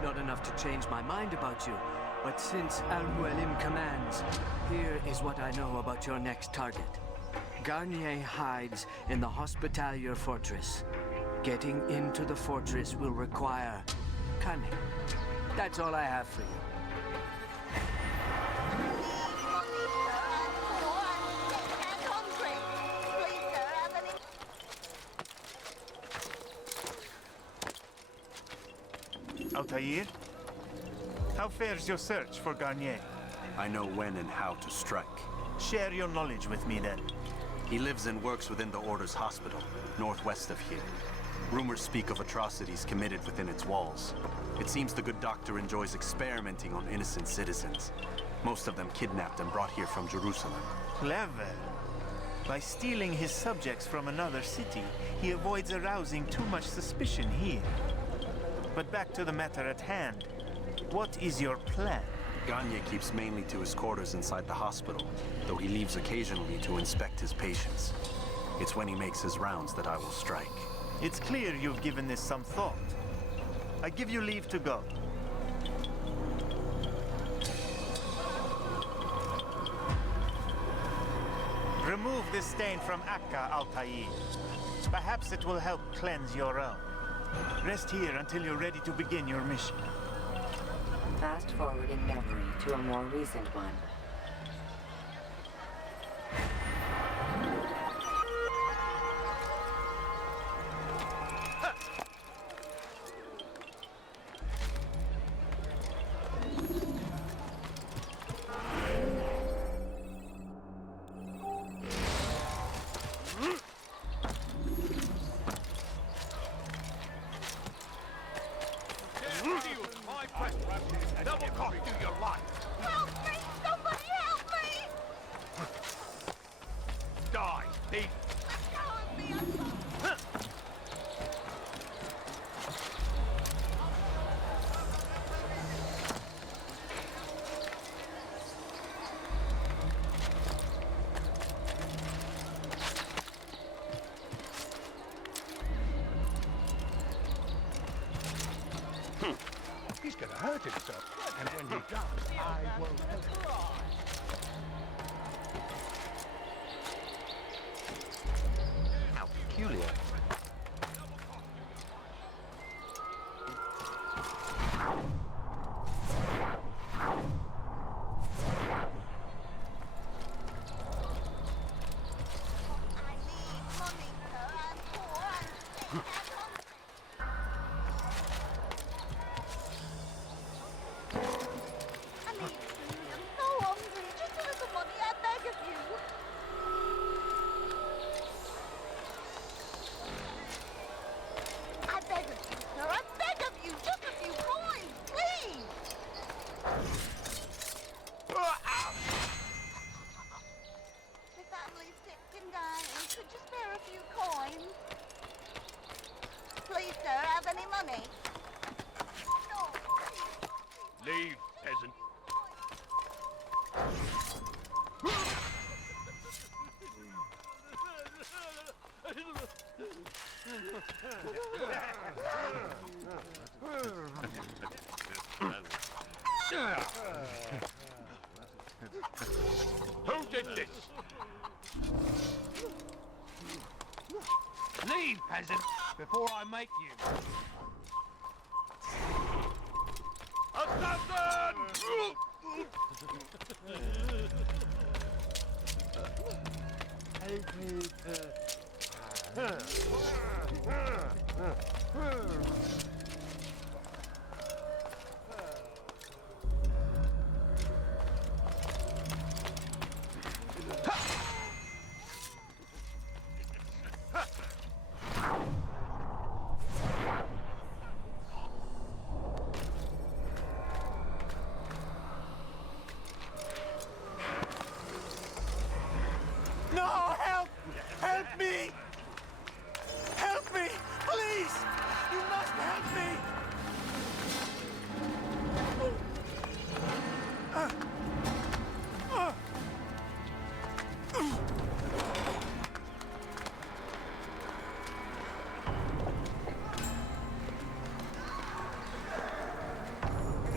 Not enough to change my mind about you, but since Mualim commands, here is what I know about your next target. Garnier hides in the Hospitalier Fortress. Getting into the fortress will require cunning. That's all I have for you. Altair? How fares your search for Garnier? I know when and how to strike. Share your knowledge with me then. He lives and works within the Order's hospital, northwest of here. Rumors speak of atrocities committed within its walls. It seems the good doctor enjoys experimenting on innocent citizens. Most of them kidnapped and brought here from Jerusalem. Clever. By stealing his subjects from another city, he avoids arousing too much suspicion here. But back to the matter at hand. What is your plan? Garnier keeps mainly to his quarters inside the hospital, though he leaves occasionally to inspect his patients. It's when he makes his rounds that I will strike. It's clear you've given this some thought. I give you leave to go. Remove this stain from Acre, Altair. Perhaps it will help cleanse your own. Rest here until you're ready to begin your mission. Fast forward in memory to a more recent one. Double cost you your life! Help me! Somebody help me! Die, thief! He's gonna hurt himself, and when he does, I won't help him. How peculiar. Leave, peasant. Who did this? Leave, peasant, before I make you. Assassin! No, help! Help me! Help me! Please! You must help me!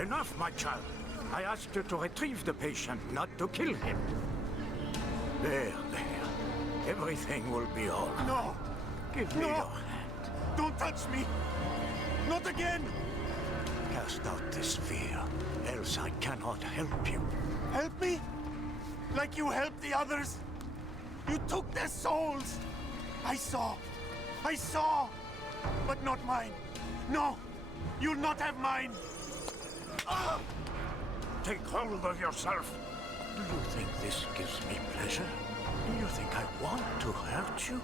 Enough, my child. I asked you to retrieve the patient, not to kill him. There. Everything will be all right. No! Give me No! your hand. Don't touch me! Not again! Cast out this fear, else I cannot help you. Help me? Like you helped the others? You took their souls! I saw! But not mine! No! You'll not have mine! Ah! Take hold of yourself. Do you think this gives me pleasure? Do you think I want to hurt you?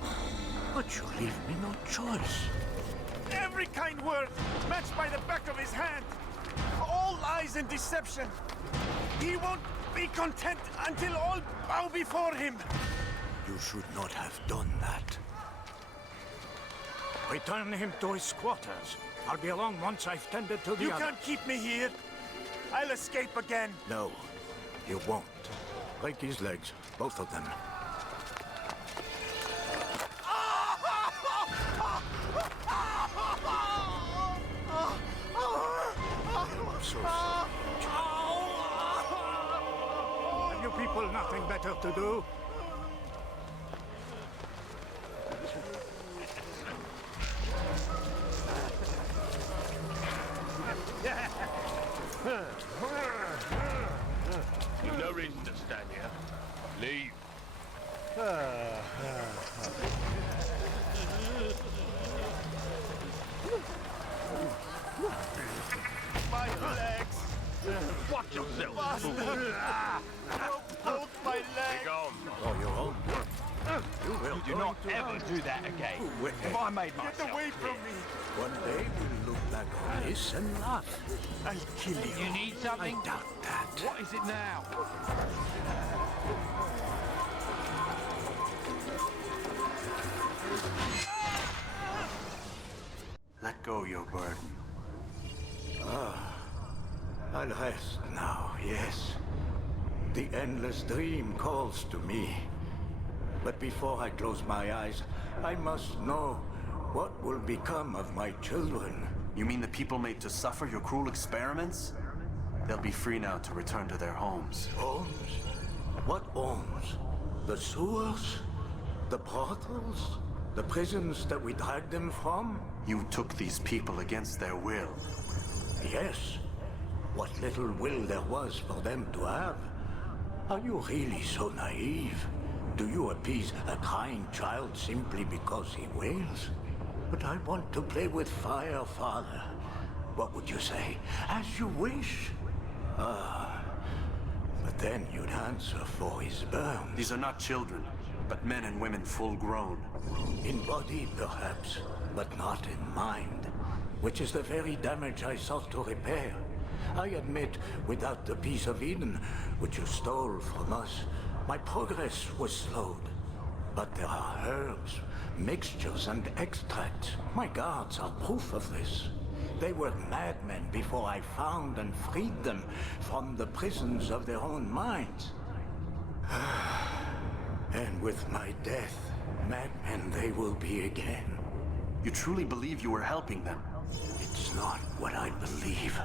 But you leave me no choice. Every kind word matched by the back of his hand. All lies and deception. He won't be content until all bow before him. You should not have done that. Return him to his quarters. I'll be along once I've tended to the You other. can't keep me here. I'll escape again. No, you won't. Break his legs, both of them. I'm so sorry. Have you people nothing better to do? You've no reason to stand here. Leave. My legs! Watch yourself! Master! Both my legs! Be gone. Oh, you're home. You will. You do not ever do that again. If I made myself Get away from me! One day we'll look back on this and laugh. I'll kill you. You need something? I doubt that. What is it now? Let go your burden. I'll rest now, yes. The endless dream calls to me. But before I close my eyes, I must know what will become of my children. You mean the people made to suffer your cruel experiments? They'll be free now to return to their homes. Homes? What homes? The sewers? The brothels? The prisons that we dragged them from? You took these people against their will. Yes. What little will there was for them to have. Are you really so naive? Do you appease a crying child simply because he wails? But I want to play with fire, Father. What would you say? As you wish. But then you'd answer for his burns. These are not children, but men and women full grown. In body, perhaps, but not in mind. Which is the very damage I sought to repair. I admit, without the piece of Eden, which you stole from us, my progress was slowed. But there are herbs, mixtures, and extracts. My guards are proof of this. They were madmen before I found and freed them from the prisons of their own minds. And with my death, madmen they will be again. You truly believe you were helping them? It's not what I believe.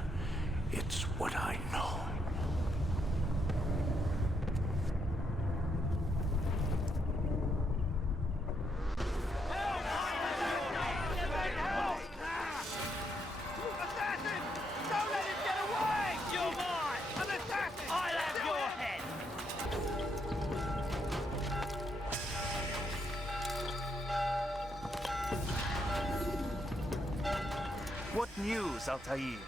It's what I know. Assassin! Don't let him get away! You're mine! An assassin! I'll have your head! What news, Altair?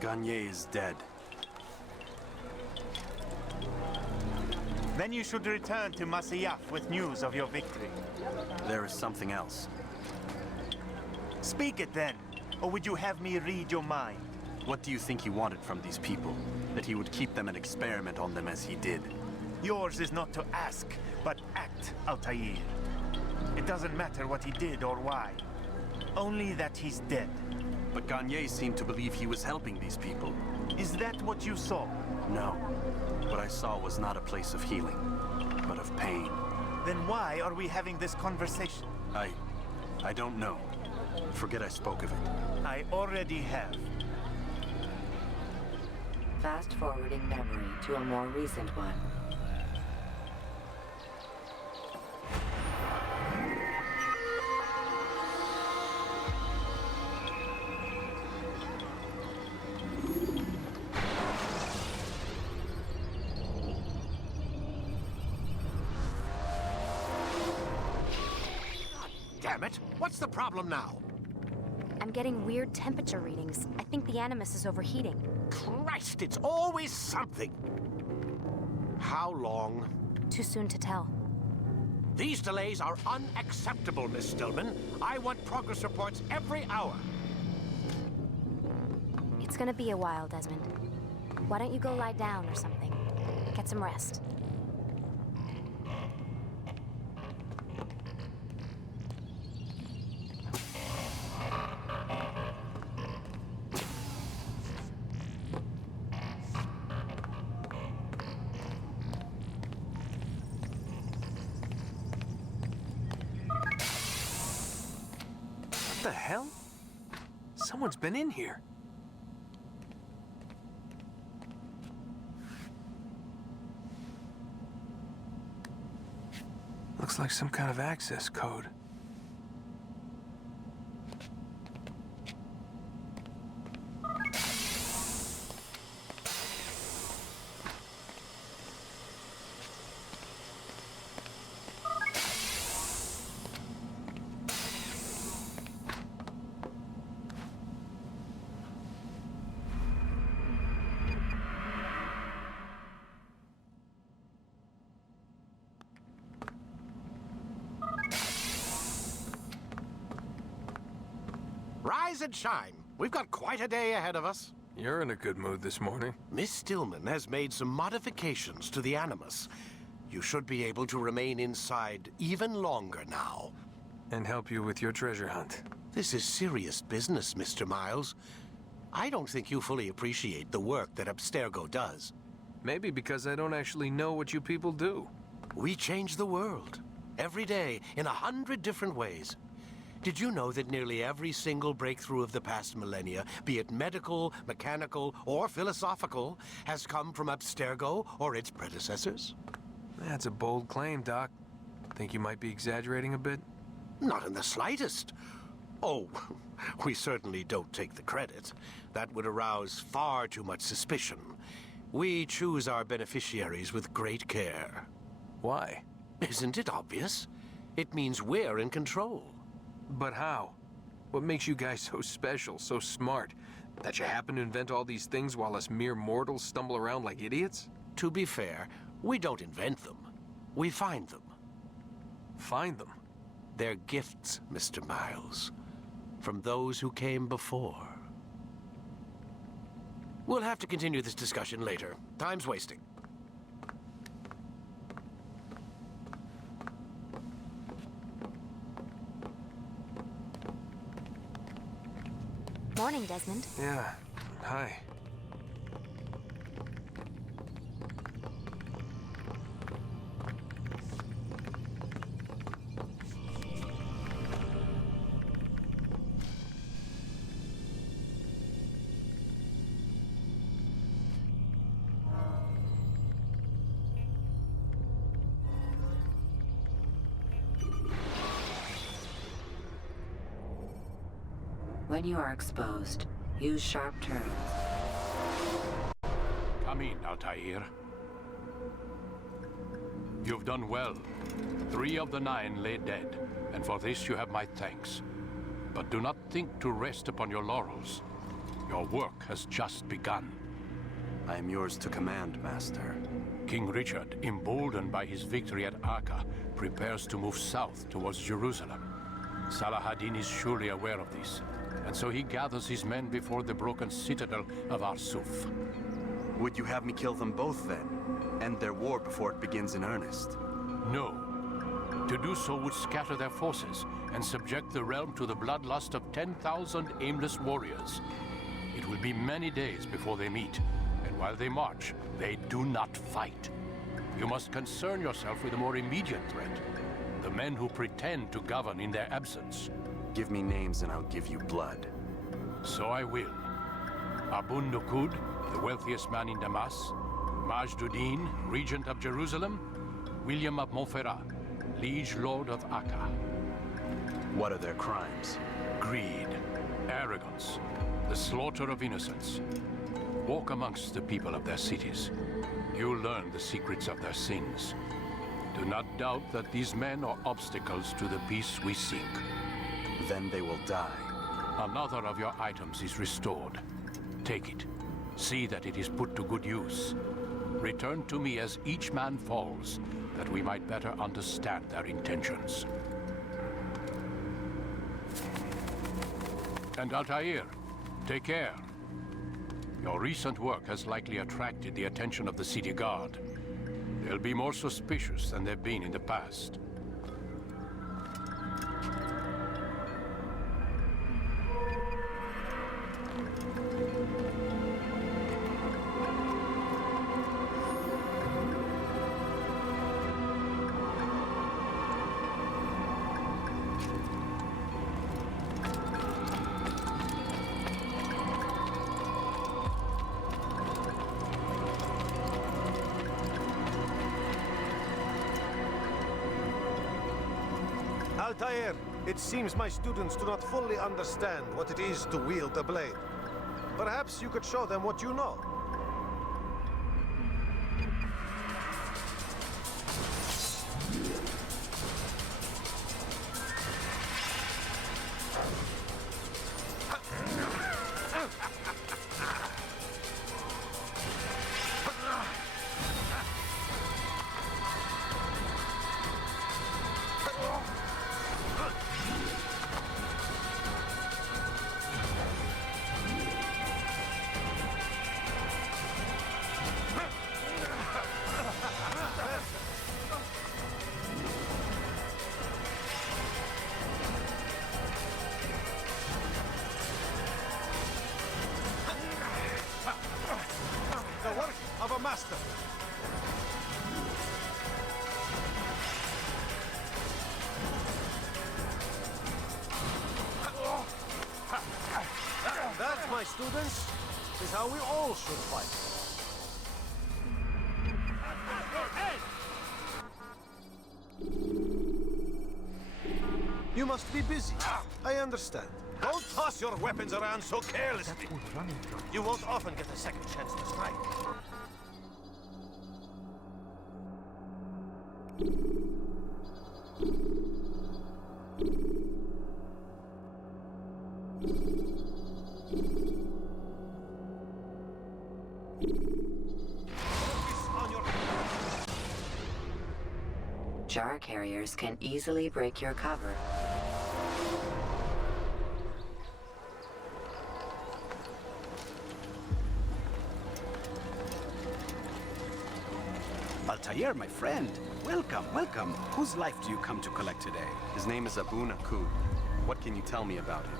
Garnier is dead. Then you should return to Masyaf with news of your victory. There is something else. Speak it then, or would you have me read your mind? What do you think he wanted from these people? That he would keep them and experiment on them as he did? Yours is not to ask, but act, Altair. It doesn't matter what he did or why. Only that he's dead. But Garnier seemed to believe he was helping these people. Is that what you saw? No. What I saw was not a place of healing, but of pain. Then why are we having this conversation? I don't know. Forget I spoke of it. I already have. Fast-forwarding memory to a more recent one. Damn it! What's the problem now? I'm getting weird temperature readings. I think the Animus is overheating. Christ, it's always something! How long? Too soon to tell. These delays are unacceptable, Miss Stillman. I want progress reports every hour. It's gonna be a while, Desmond. Why don't you go lie down or something? Get some rest. What the hell? Someone's been in here. Looks like some kind of access code. Rise and shine. We've got quite a day ahead of us. You're in a good mood this morning. Miss Stillman has made some modifications to the Animus. You should be able to remain inside even longer now. And help you with your treasure hunt. This is serious business, Mr. Miles. I don't think you fully appreciate the work that Abstergo does. Maybe because I don't actually know what you people do. We change the world. Every day, in 100 different ways. Did you know that nearly every single breakthrough of the past millennia, be it medical, mechanical, or philosophical, has come from Abstergo or its predecessors? That's a bold claim, Doc. Think you might be exaggerating a bit? Not in the slightest. Oh, we certainly don't take the credit. That would arouse far too much suspicion. We choose our beneficiaries with great care. Why? Isn't it obvious? It means we're in control. But how? What makes you guys so special, so smart? That you happen to invent all these things while us mere mortals stumble around like idiots? To be fair, we don't invent them. We find them. Find them? They're gifts, Mr. Miles. From those who came before. We'll have to continue this discussion later. Time's wasting. Morning, Desmond. Yeah. Hi. When you are exposed, use sharp turns. Come in, Altair. You've done well. 3 of the 9 lay dead, and for this you have my thanks. But do not think to rest upon your laurels. Your work has just begun. I am yours to command, Master. King Richard, emboldened by his victory at Acre, prepares to move south towards Jerusalem. Salah ad-Din is surely aware of this, and so he gathers his men before the broken citadel of Arsuf. Would you have me kill them both then? End their war before it begins in earnest? No. To do so would scatter their forces and subject the realm to the bloodlust of 10,000 aimless warriors. It will be many days before they meet, and while they march, they do not fight. You must concern yourself with a more immediate threat. The men who pretend to govern in their absence. Give me names and I'll give you blood. So I will. Abu Nuqoud, the wealthiest man in Damascus. Majd, regent of Jerusalem. William of Montferrat, liege lord of Acre. What are their crimes? Greed, arrogance, the slaughter of innocents. Walk amongst the people of their cities. You'll learn the secrets of their sins. Do not doubt that these men are obstacles to the peace we seek. Then they will die. Another of your items is restored. Take it. See that it is put to good use. Return to me as each man falls, that we might better understand their intentions. And Altair, take care. Your recent work has likely attracted the attention of the city guard. They'll be more suspicious than they've been in the past. Altair, it seems my students do not fully understand what it is to wield a blade. Perhaps you could show them what you know. Master. That, my students, is how we all should fight. You must be busy. I understand. Don't toss your weapons around so carelessly. You won't often get a second chance to strike. Jar carriers can easily break your cover. Altair, my friend. Welcome, welcome. Whose life do you come to collect today? His name is Abu Nuqoud. What can you tell me about him?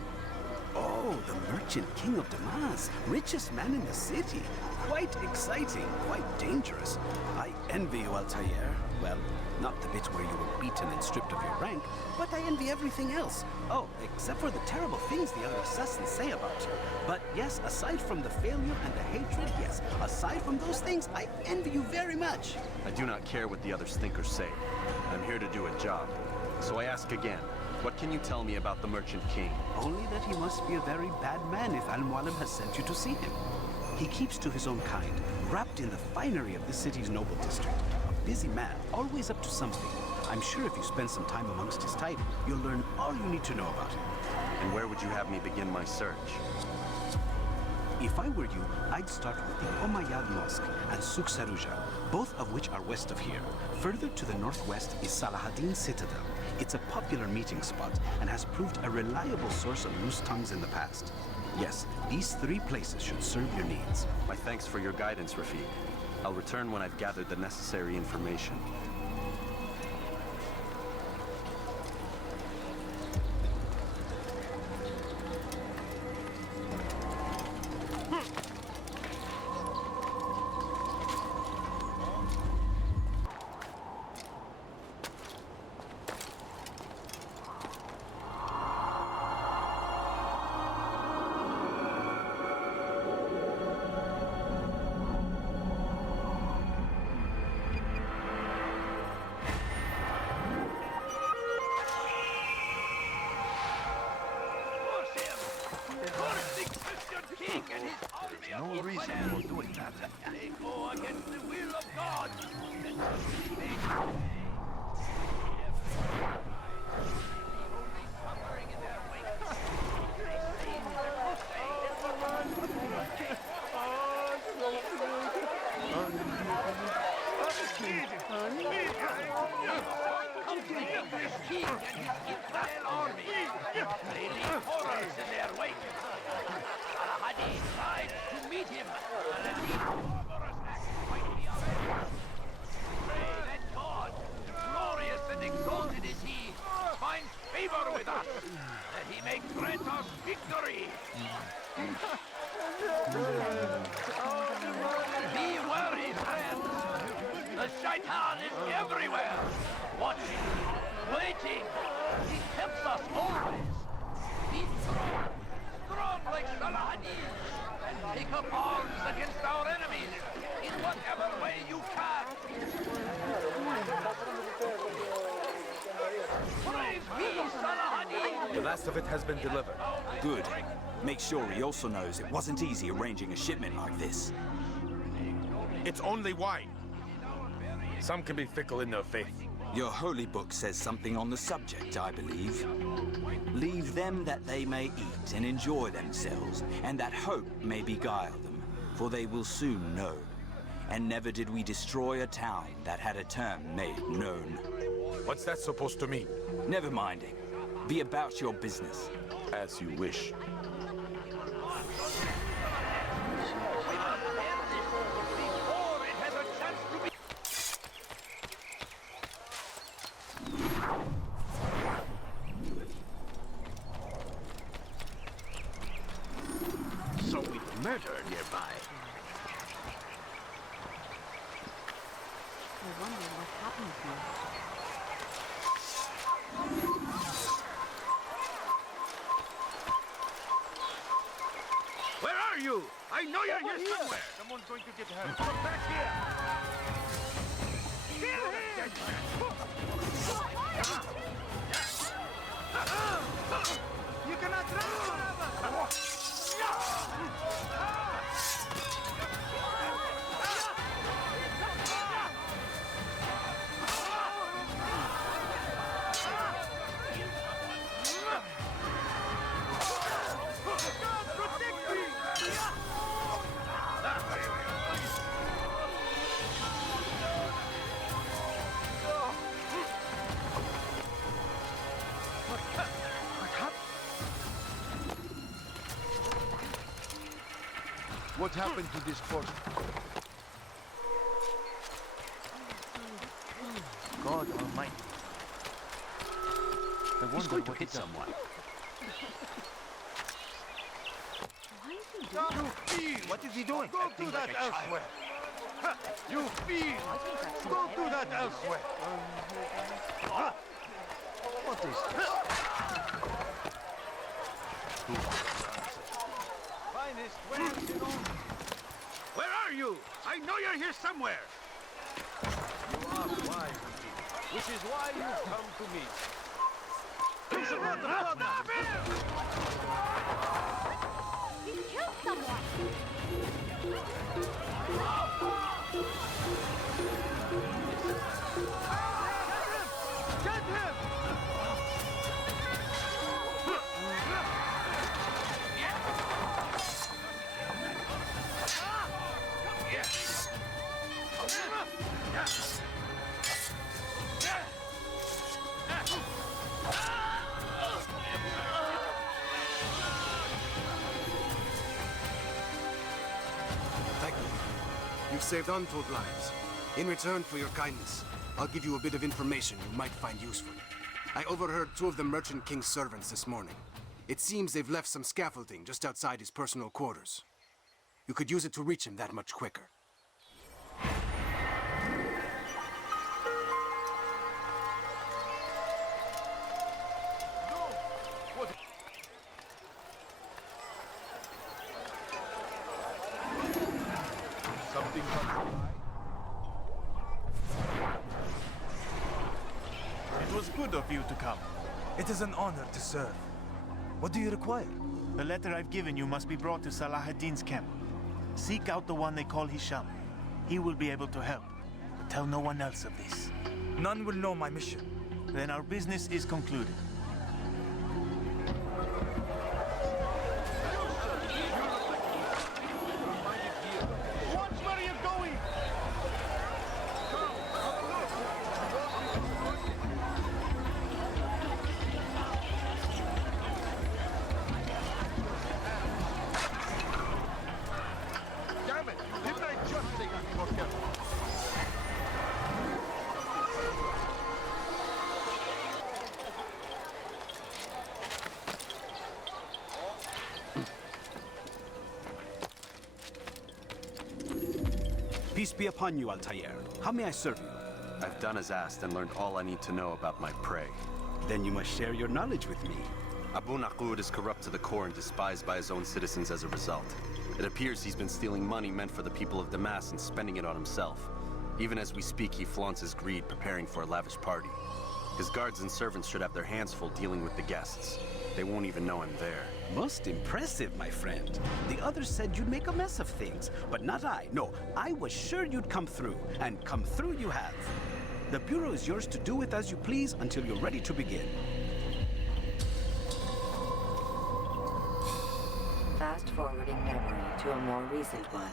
Oh, the merchant king of Damascus. Richest man in the city. Quite exciting, quite dangerous. I envy you, Altair. Well, not the bit where you were beaten and stripped of your rank, but I envy everything else. Oh, except for the terrible things the other assassins say about you. But yes, aside from the failure and the hatred, yes, aside from those things, I envy you very much. I do not care what the others think or say. I'm here to do a job. So I ask again, What can you tell me about the Merchant King? Only that he must be a very bad man if Mualim has sent you to see him. He keeps to his own kind, wrapped in the finery of the city's noble district. A busy man, always up to something. I'm sure if you spend some time amongst his type, you'll learn all you need to know about him. And where would you have me begin my search? If I were you, I'd start with the Umayyad Mosque and Souk Sarouja, both of which are west of here. Further to the northwest is Salahaddin Citadel. It's a popular meeting spot and has proved a reliable source of loose tongues in the past. Yes, these 3 places should serve your needs. My thanks for your guidance, Rafiq. I'll return when I've gathered the necessary information. No reason for doing that. They go against the will of God. King and his Israel army. They leave horrors in their wake. Al-Hadi tried to meet him, and a deep barbarous act might be avenged. Pray that God, glorious and exalted is he, finds favor with us, that he may grant us victory. Be wary, friends. The Shaitan is everywhere, watching, waiting. He tempts us always. Be strong like Salahaddin, and take up arms against our enemies in whatever way you can. Praise be Salahaddin! The last of it has been delivered. Good. Make sure he also knows it wasn't easy arranging a shipment like this. It's only wine. Some can be fickle in their faith. Your holy book says something on the subject, I believe. Leave them that they may eat and enjoy themselves, and that hope may beguile them, for they will soon know. And never did we destroy a town that had a term made known. What's that supposed to mean? Never minding. Be about your business. As you wish. So with murder nearby. I wonder what happened here. Where are you? I know you're here somewhere. Someone's going to get hurt. Come back here. Kill him! You cannot run forever! What happened to this force? God Almighty. He's going to hit someone. You fiend! What is he doing? Go do that elsewhere. You fiend! Go do that elsewhere. What is this? Where are you? I know you're here somewhere. You are wise, which is why you've come to me. He killed someone! Get him! Thank you. You've saved untold lives. In return for your kindness, I'll give you a bit of information you might find useful. I overheard two of the Merchant King's servants this morning. It seems they've left some scaffolding just outside his personal quarters. You could use it to reach him that much quicker. Something comes to mind? It was good of you to come. It is an honor to serve. What do you require? The letter I've given you must be brought to Salah ad-Din's camp. Seek out the one they call Hisham. He will be able to help. But tell no one else of this. None will know my mission. Then our business is concluded. Watch where you're going! Damn it! Didn't I just say you'd be more careful? Peace be upon you, Altair. How may I serve you? I've done as asked and learned all I need to know about my prey. Then you must share your knowledge with me. Abu Nuqoud is corrupt to the core and despised by his own citizens as a result. It appears he's been stealing money meant for the people of Damascus and spending it on himself. Even as we speak, he flaunts his greed, preparing for a lavish party. His guards and servants should have their hands full dealing with the guests. They won't even know I'm there. Most impressive, my friend. The others said you'd make a mess of things, but not I. No, I was sure you'd come through, and come through you have. The Bureau is yours to do with as you please until you're ready to begin. Fast-forwarding memory to a more recent one.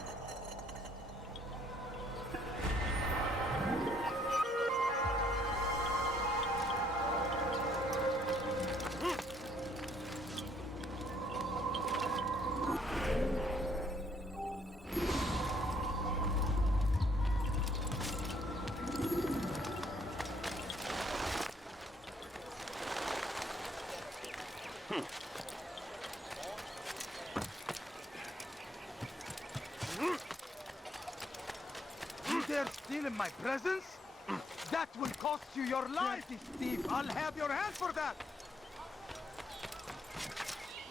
You dare steal in my presence? That will cost you your life, thief! I'll have your hand for that!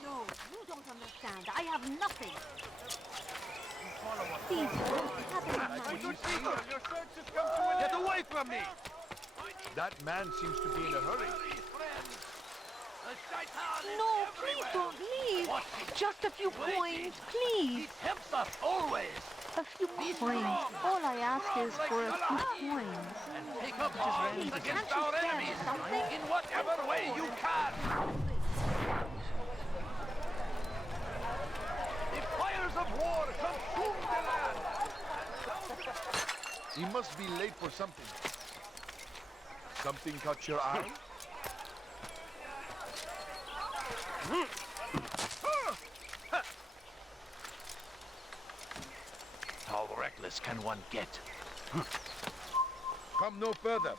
No, you don't understand. I have nothing. These Get away from me! That man seems to be in a hurry. No, please don't leave. Just a few coins, please. He tempts us always. A few coins. All I ask is for a few coins. Take up arms against our enemies in whatever way you can. The fires of war consume the land. He must be late for something. Something caught your eye? How reckless can one get? Come no further.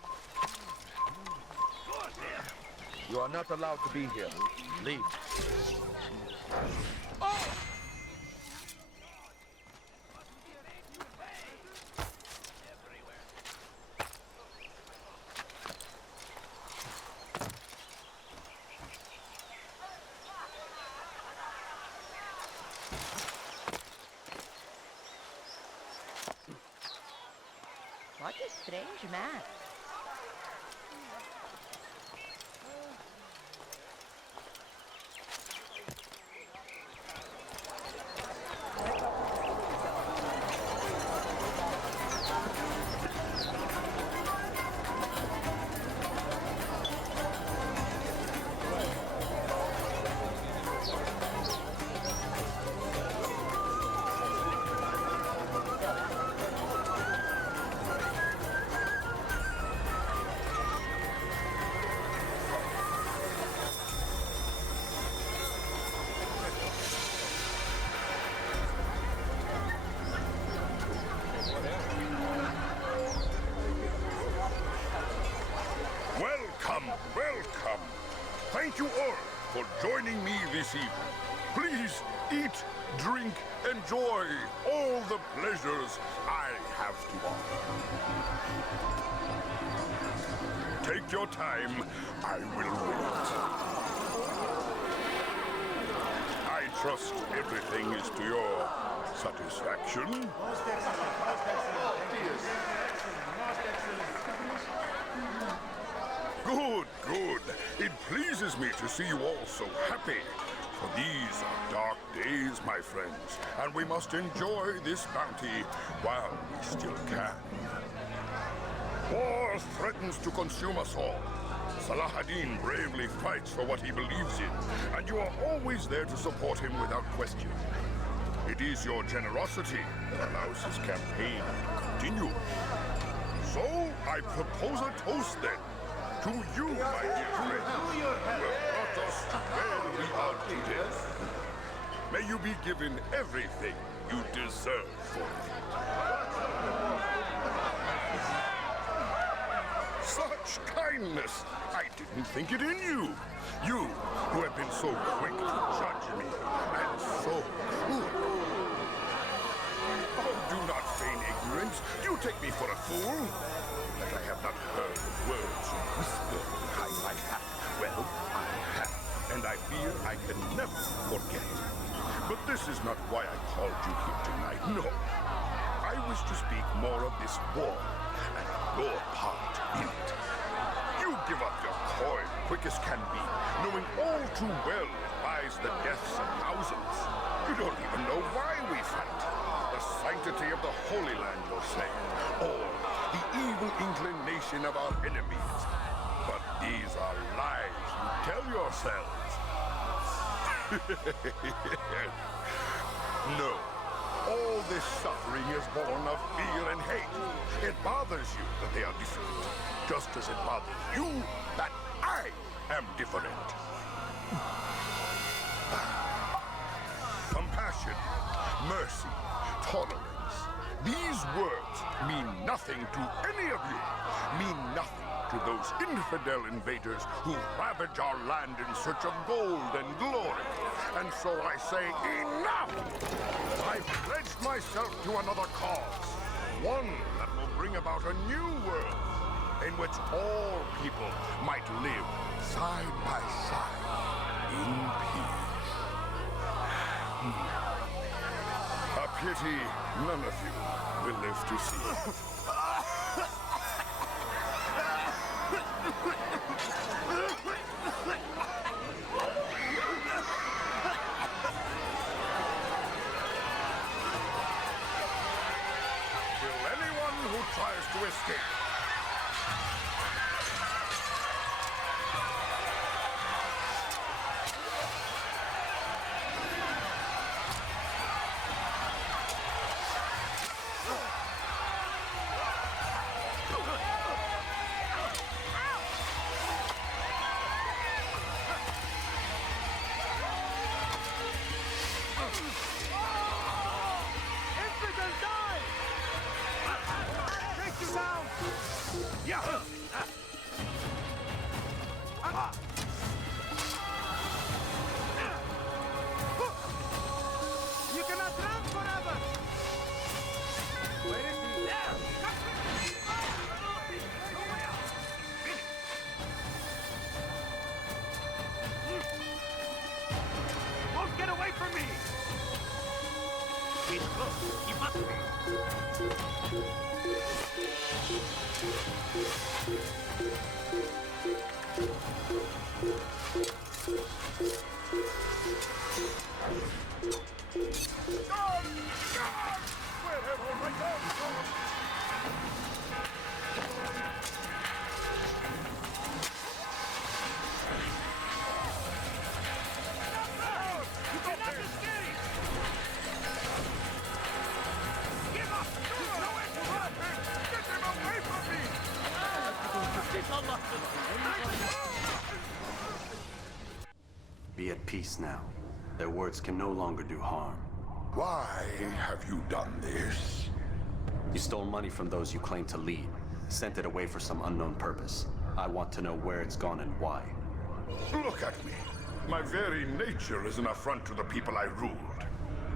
You are not allowed to be here. Leave. What a strange man. thank you all for joining me this evening. Please eat, drink, enjoy all the pleasures I have to offer. Take your time. I will wait. I trust everything is to your satisfaction. Good, good. It pleases me to see you all so happy. For these are dark days, my friends, and we must enjoy this bounty while we still can. War threatens to consume us all. Salah ad-Din bravely fights for what he believes in, and you are always there to support him without question. It is your generosity that allows his campaign to continue. So, I propose a toast then. To you, my dear friend, who have brought us to where we are today. May you be given everything you deserve for it. Such kindness! I didn't think it in you. You, who have been so quick to judge me, and so cruel. Oh, do not feign ignorance. Do you take me for a fool? That I have not heard the words you whisper behind my hat. Well, I have, and I fear I can never forget. But this is not why I called you here tonight, no. I wish to speak more of this war, and your part in it. You give up your coin quick as can be, knowing all too well it buys the deaths of thousands. You don't even know why we fight. The sanctity of the Holy Land, you'll say, or the evil inclination of our enemies. But these are lies you tell yourselves. No. All this suffering is born of fear and hate. It bothers you that they are different, just as it bothers you that I am different. Compassion, mercy, tolerance. These words mean nothing to any of you, mean nothing to those infidel invaders who ravage our land in search of gold and glory. And so I say, enough! I pledged myself to another cause, one that will bring about a new world in which all people might live side by side in peace. A pity none of you will live to see it. Kill anyone who tries to escape. Be at peace now. Their words can no longer do harm. Why have you done this? You stole money from those you claim to lead, sent it away for some unknown purpose. I want to know where it's gone and why. Look at me. My very nature is an affront to the people I ruled.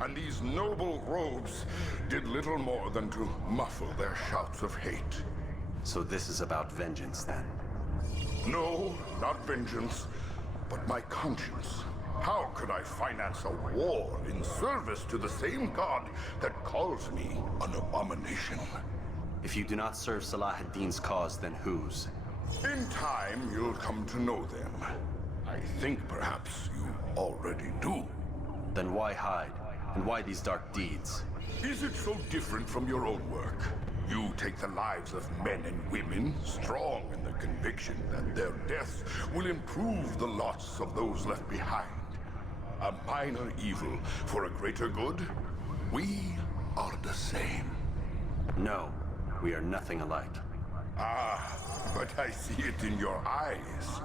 And these noble robes did little more than to muffle their shouts of hate. So this is about vengeance, then? No, not vengeance, but my conscience. How could I finance a war in service to the same god that calls me an abomination? If you do not serve Salah ad-Din's cause, then whose? In time, you'll come to know them. I think perhaps you already do. Then why hide? And why these dark deeds? Is it so different from your own work? You take the lives of men and women, strong in the conviction that their deaths will improve the lots of those left behind. A minor evil for a greater good? We are the same. No, we are nothing alike. Ah, but I see it in your eyes.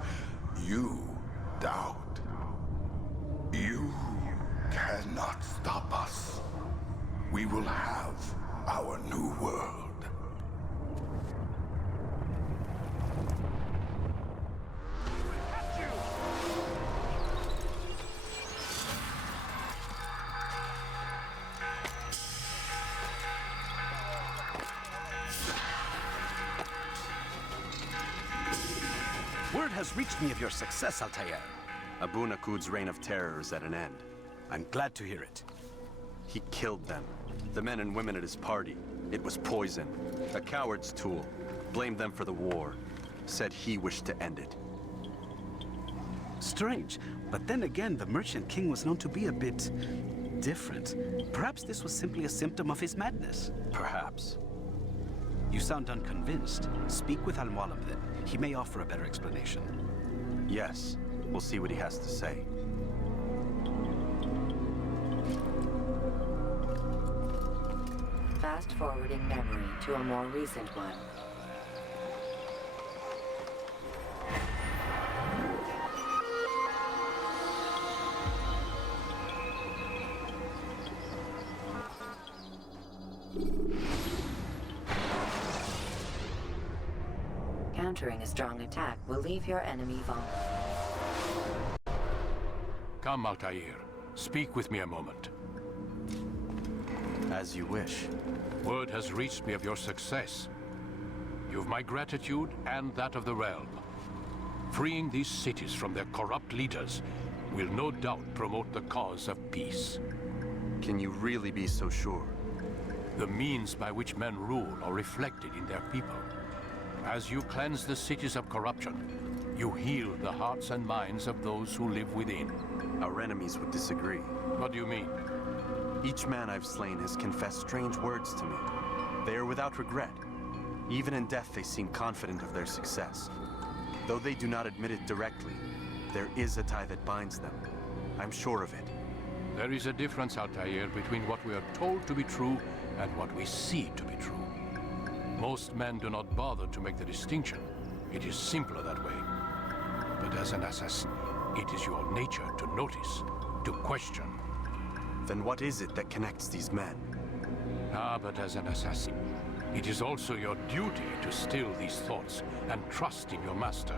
You doubt. You cannot stop us. We will have our new world. Word has reached me of your success, Altair. Abu Nuqoud's reign of terror is at an end. I'm glad to hear it. He killed them. The men and women at his party. It was poison. A coward's tool. Blamed them for the war. Said he wished to end it. Strange, but then again, the Merchant King was known to be a bit different. Perhaps this was simply a symptom of his madness. Perhaps. You sound unconvinced. Speak with Mualim then. He may offer a better explanation. Yes. We'll see what he has to say. Fast-forwarding memory to a more recent one. Countering a strong attack will leave your enemy vulnerable. Come, Altair. Speak with me a moment. As you wish. Word has reached me of your success. You've my gratitude and that of the realm. Freeing these cities from their corrupt leaders will no doubt promote the cause of peace. Can you really be so sure? The means by which men rule are reflected in their people. As you cleanse the cities of corruption, you heal the hearts and minds of those who live within. Our enemies would disagree. What do you mean? Each man I've slain has confessed strange words to me. They are without regret. Even in death, they seem confident of their success. Though they do not admit it directly, there is a tie that binds them. I'm sure of it. There is a difference, Altair, between what we are told to be true and what we see to be true. Most men do not bother to make the distinction. It is simpler that way. But as an assassin, it is your nature to notice, to question. Then what is it that connects these men? Ah, but as an assassin, it is also your duty to still these thoughts and trust in your master.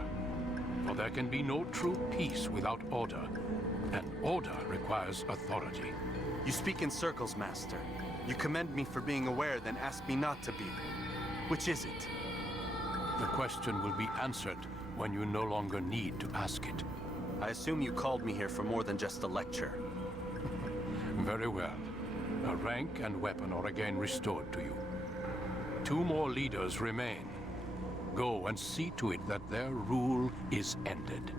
For there can be no true peace without order, and order requires authority. You speak in circles, Master. You commend me for being aware, then ask me not to be. Which is it? The question will be answered when you no longer need to ask it. I assume you called me here for more than just a lecture. Very well. A rank and weapon are again restored to you. 2 more leaders remain. Go and see to it that their rule is ended.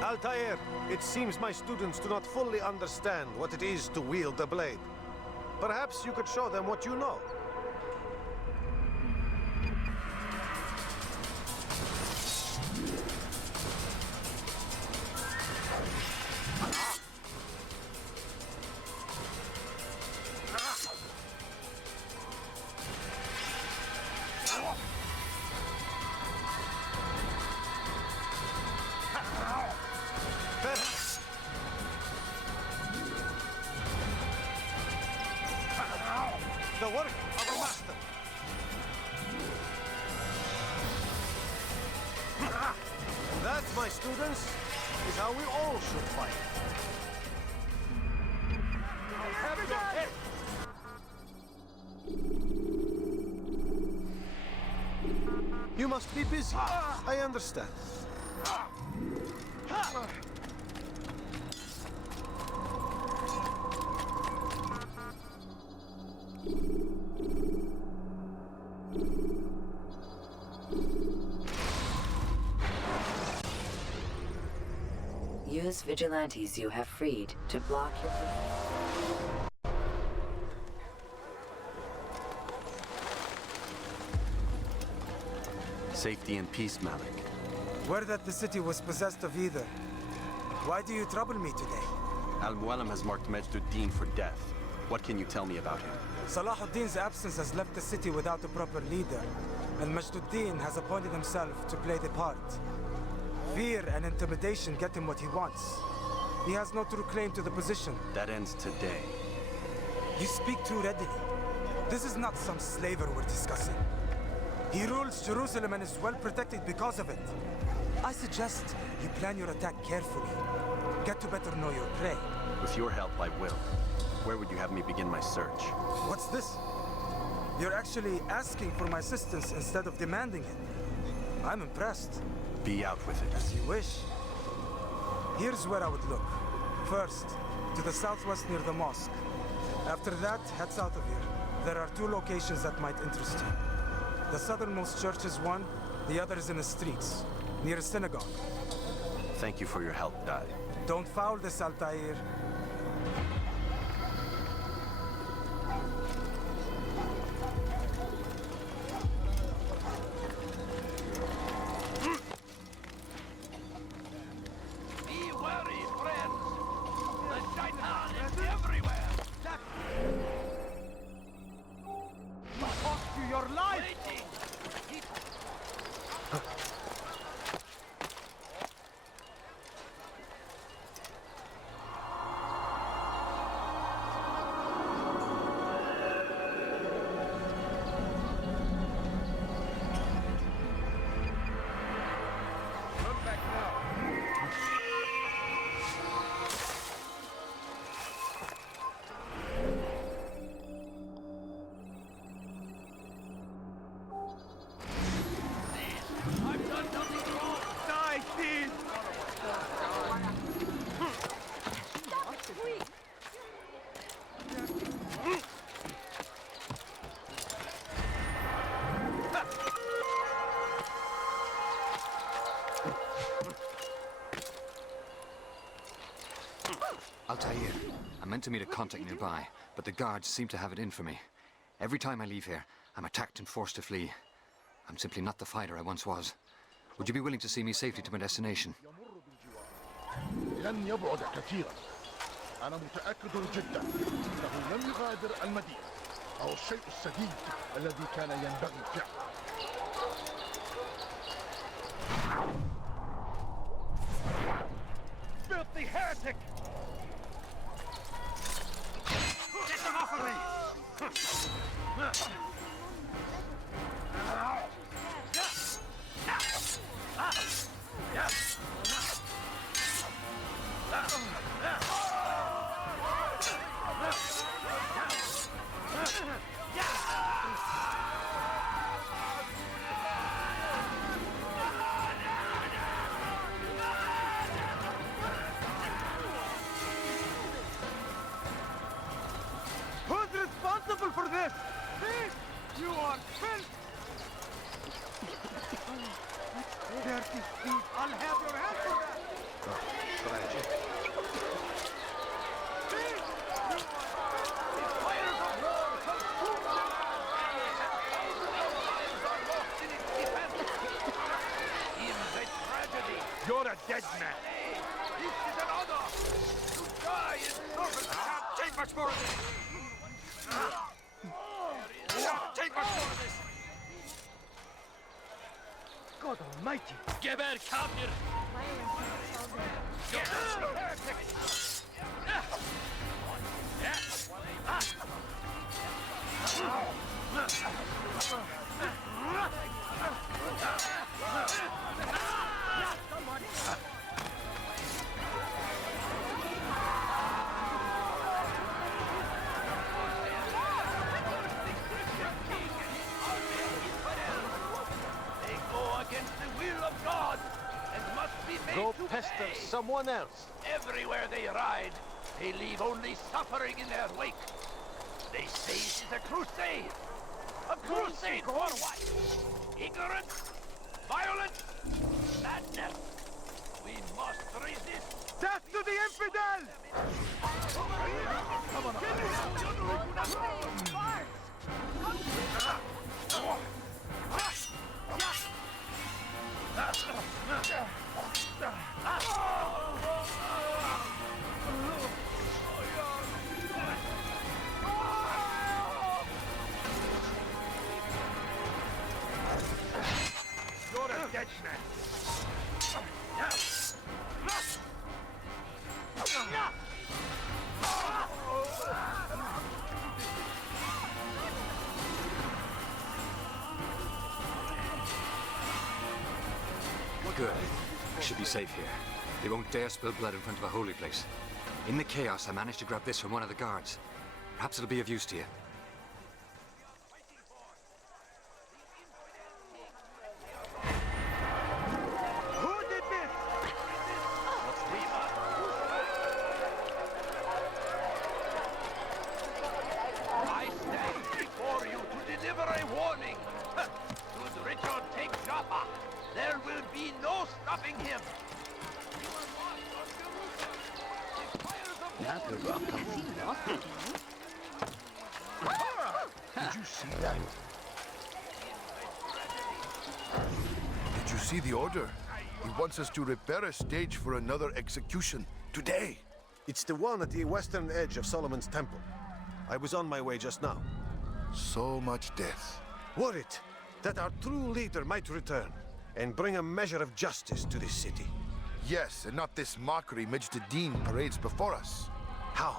Altair, it seems my students do not fully understand what it is to wield the blade. Perhaps you could show them what you know. my students, is how we all should fight. Have your head! You must be busy. I understand. Use vigilantes you have freed to block your... Safety and peace, Malik. Word that the city was possessed of either. Why do you trouble me today? Al-Mualim has marked Majd for death. What can you tell me about him? Salahuddin's absence has left the city without a proper leader, and Majd has appointed himself to play the part. Fear and intimidation get him what he wants. He has no true claim to the position. That ends today. You speak too readily. This is not some slaver we're discussing. He rules Jerusalem and is well protected because of it. I suggest you plan your attack carefully. Get to better know your prey. With your help, I will. Where would you have me begin my search? What's this? You're actually asking for my assistance instead of demanding it. I'm impressed. Be out with it. As you wish. Here's where I would look. First, to the southwest near the mosque. After that, head south of here. There are 2 locations that might interest you. The southernmost church is one, the other is in the streets, near a synagogue. Thank you for your help, Dad. Don't foul this, Altair. Be wary, friends! The Shaitan is everywhere! Cost you your life! Altair, I meant to meet a contact nearby, but the guards seem to have it in for me. Every time I leave here, I'm attacked and forced to flee. I'm simply not the fighter I once was. Would you be willing to see me safely to my destination? لن يبعد كثيرا. أنا متأكد جدا أنه لم يغادر المدينة أو الشيء السديد الذي كان ينبغي فعله. Filthy heretic! Get them off of me! Who's responsible for this? Thief! You are filth! Dirty thief! I'll have your hand for that! Tragic. Thief! Fires of war consume them! Lives are lost in its defense! Seems a tragedy! You're a dead man! This is an honor! To die in service! I can't take much more of this! Take much more of this! God Almighty! Geber Tamir! against the will of God and must be made Go to pester pay. someone else. Everywhere they ride, they leave only suffering in their wake. They say it is a crusade. A crusade for what? Ignorance? Violence? Madness? We must resist. Death to the infidel! You're a dead man. Good. I should be safe here. They won't dare spill blood in front of a holy place. In the chaos, I managed to grab this from one of the guards. Perhaps it'll be of use to you. Who did this? I stand before you to deliver a warning. Should Richard take Joppa, there will be no stopping him. Did you see that? Did you see the order? He wants us to repair a stage for another execution today. It's the one at the western edge of Solomon's temple. I was on my way just now. So much death. Worried that our true leader might return and bring a measure of justice to this city. Yes, and not this mockery Majd Addin parades before us. How?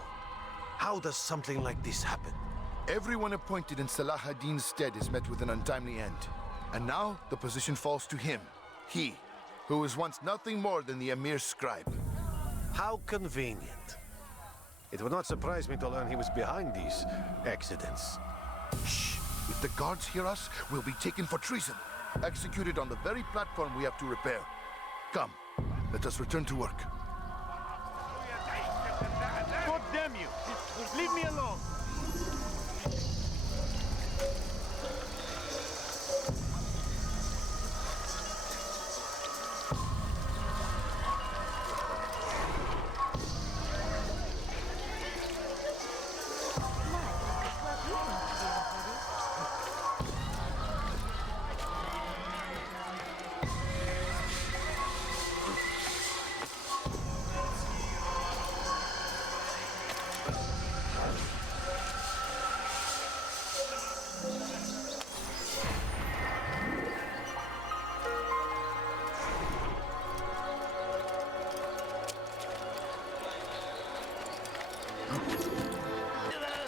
How does something like this happen? Everyone appointed in Salah ad-Din's stead is met with an untimely end. And now the position falls to him. He, who was once nothing more than the Emir's scribe. How convenient. It would not surprise me to learn he was behind these accidents. Shh! If the guards hear us, we'll be taken for treason. Executed on the very platform we have to repair. Come, let us return to work. God damn you! Leave me alone!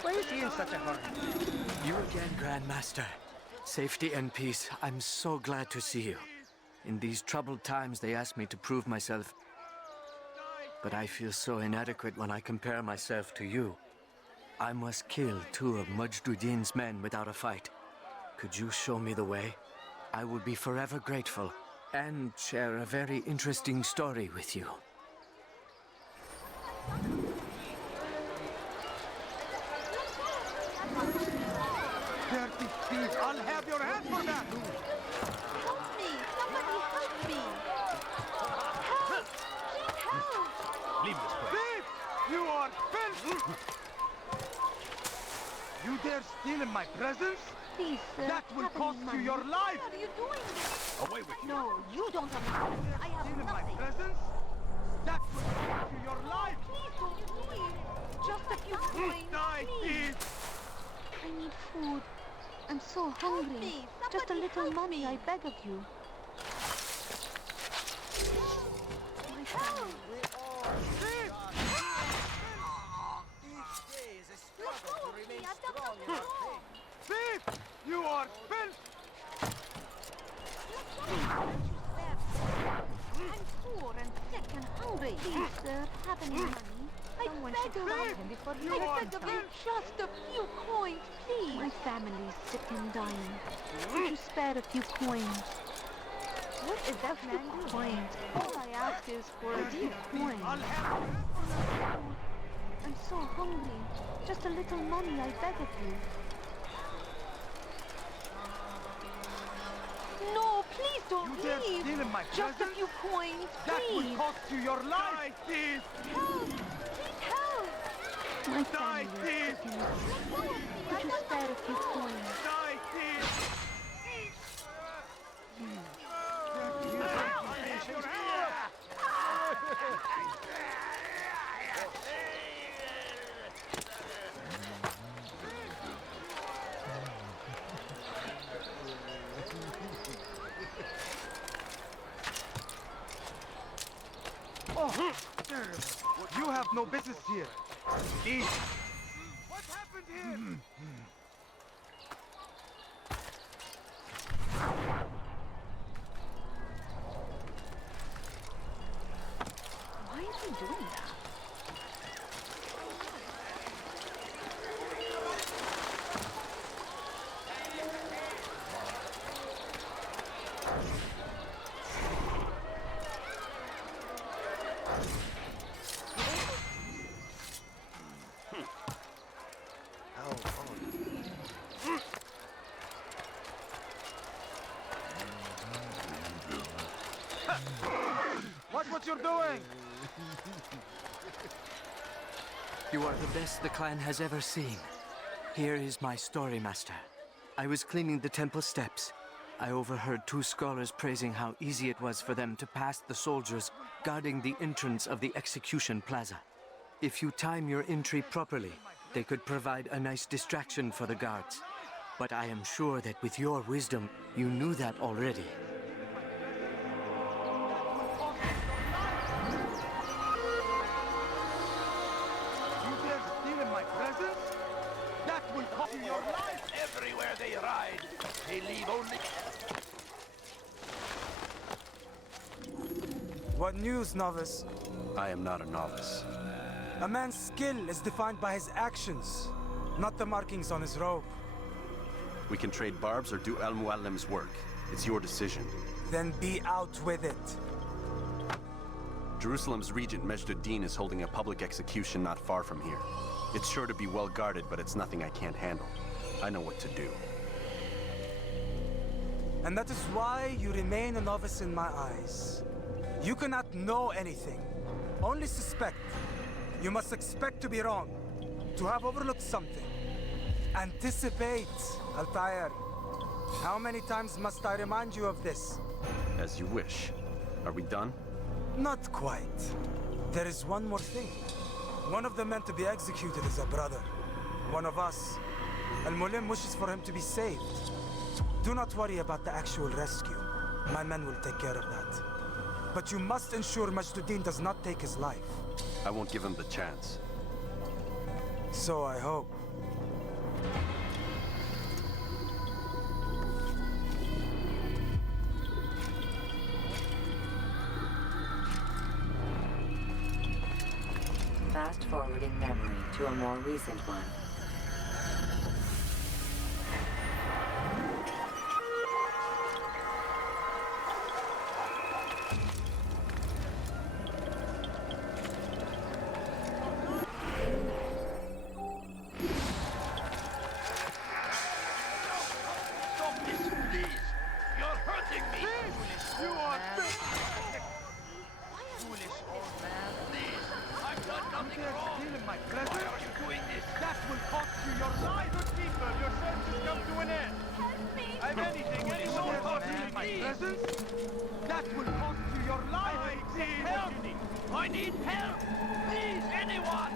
Why is he in such a hurry? You again, Grand Master. Safety and peace. I'm so glad to see you. In these troubled times, they ask me to prove myself. But I feel so inadequate when I compare myself to you. I must kill 2 of Majd Addin's men without a fight. Could you show me the way? I will be forever grateful and share a very interesting story with you. Dirty thief! I'll have your head for that! Help me! Somebody help me! Help! Help! Leave this place. Thief! You are filthy! You dare steal in my presence? Please, sir. That will cost you your life! What are you doing this? Away with you! No, you don't understand. I have Steal in my nothing. presence? That will cost you your life! Please, don't you do it. Just a few coins. Die, please. thief! I need food. I'm so hungry. me. Just a Somebody little help money, me. I beg of you. Help! Let go of me. I've done nothing wrong. Thief! You are filth! I'm poor and sick and hungry. Please, sir, have any money? Someone should beg of rob you. him before he I gets beg of him. you. Just a few coins, please. My family's sick and dying. Could you spare a few coins? What is that man doing? All I ask is for a dear coin. I'm so hungry. Just a little money, I beg of you. No, please don't You dare leave. steal in my Just a presence? few coins, That please. will cost you your life, thief! Help! Please help! My family is sick and could you spare a few coins? Die, thief! Oh, you have no business here. Eat. What happened here? Why is he doing that? Watch what you're doing! You are the best the clan has ever seen. Here is my story, Master. I was cleaning the temple steps. I overheard two scholars praising how easy it was for them to pass the soldiers guarding the entrance of the execution plaza. If you time your entry properly, they could provide a nice distraction for the guards. But I am sure that with your wisdom, you knew that already. You dare steal in my presence? That will cost you your life! Everywhere they ride, they leave only... What news, novice? I am not a novice. A man's skill is defined by his actions, not the markings on his robe. We can trade barbs or do Mualim's work. It's your decision. Then be out with it. Jerusalem's regent Majd is holding a public execution not far from here. It's sure to be well guarded, but it's nothing I can't handle. I know what to do. And that is why you remain a novice in my eyes. You cannot know anything, only suspect. You must expect to be wrong, to have overlooked something. Anticipate, Altair. How many times must I remind you of this? As you wish. Are we done? Not quite. There is one more thing. One of the men to be executed is a brother. One of us. Al-Mualim wishes for him to be saved. Do not worry about the actual rescue. My men will take care of that. But you must ensure Majd does not take his life. I won't give him the chance. So I hope. Fast-forwarding memory to a more recent one. I need help! Please, anyone!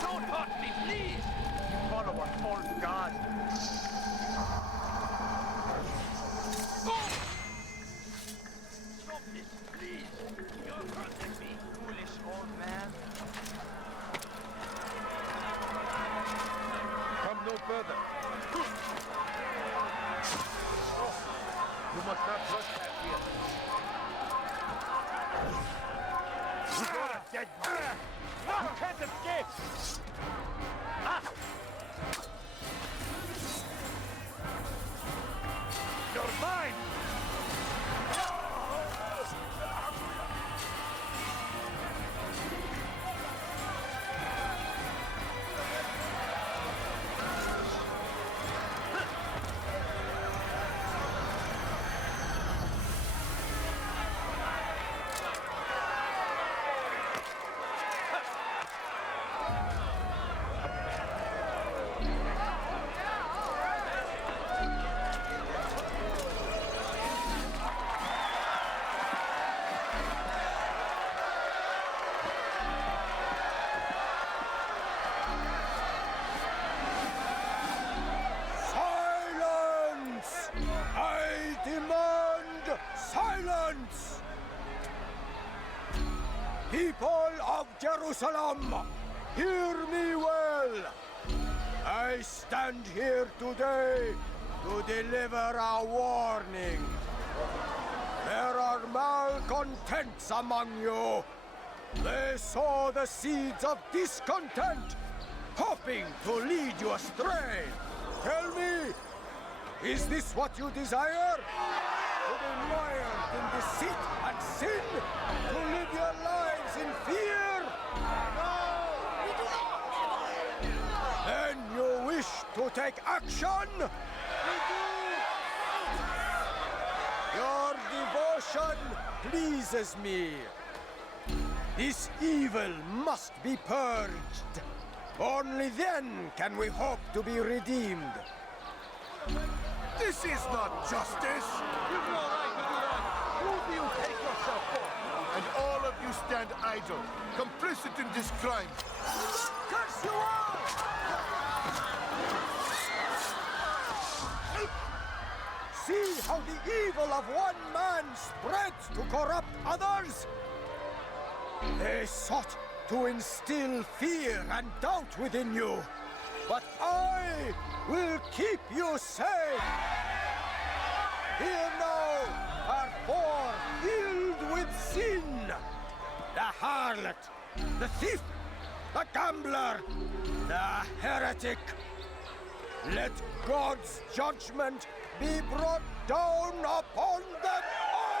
Don't hurt me, please! You follow a false god. Stop this, please! You're hurting me, foolish old man. Come no further. Oh, you must not trespass here. You're a dead man! You can't escape! You're mine! Silence! People of Jerusalem, hear me well. I stand here today to deliver a warning. There are malcontents among you. They sow the seeds of discontent, hoping to lead you astray. Tell me, is this what you desire? To be mired in deceit and sin? To live your lives in fear? No! We do not! Then you wish to take action? We do! Your devotion pleases me. This evil must be purged. Only then can we hope to be redeemed. This is not justice! You've no right to do that! Who do you take yourself for? And all of you stand idle, complicit in this crime. Curse you all! See how the evil of one man spreads to corrupt others? They sought to instill fear and doubt within you. But I will keep you safe. Here now are four filled with sin. The harlot, the thief, the gambler, the heretic. Let God's judgment be brought down upon them all!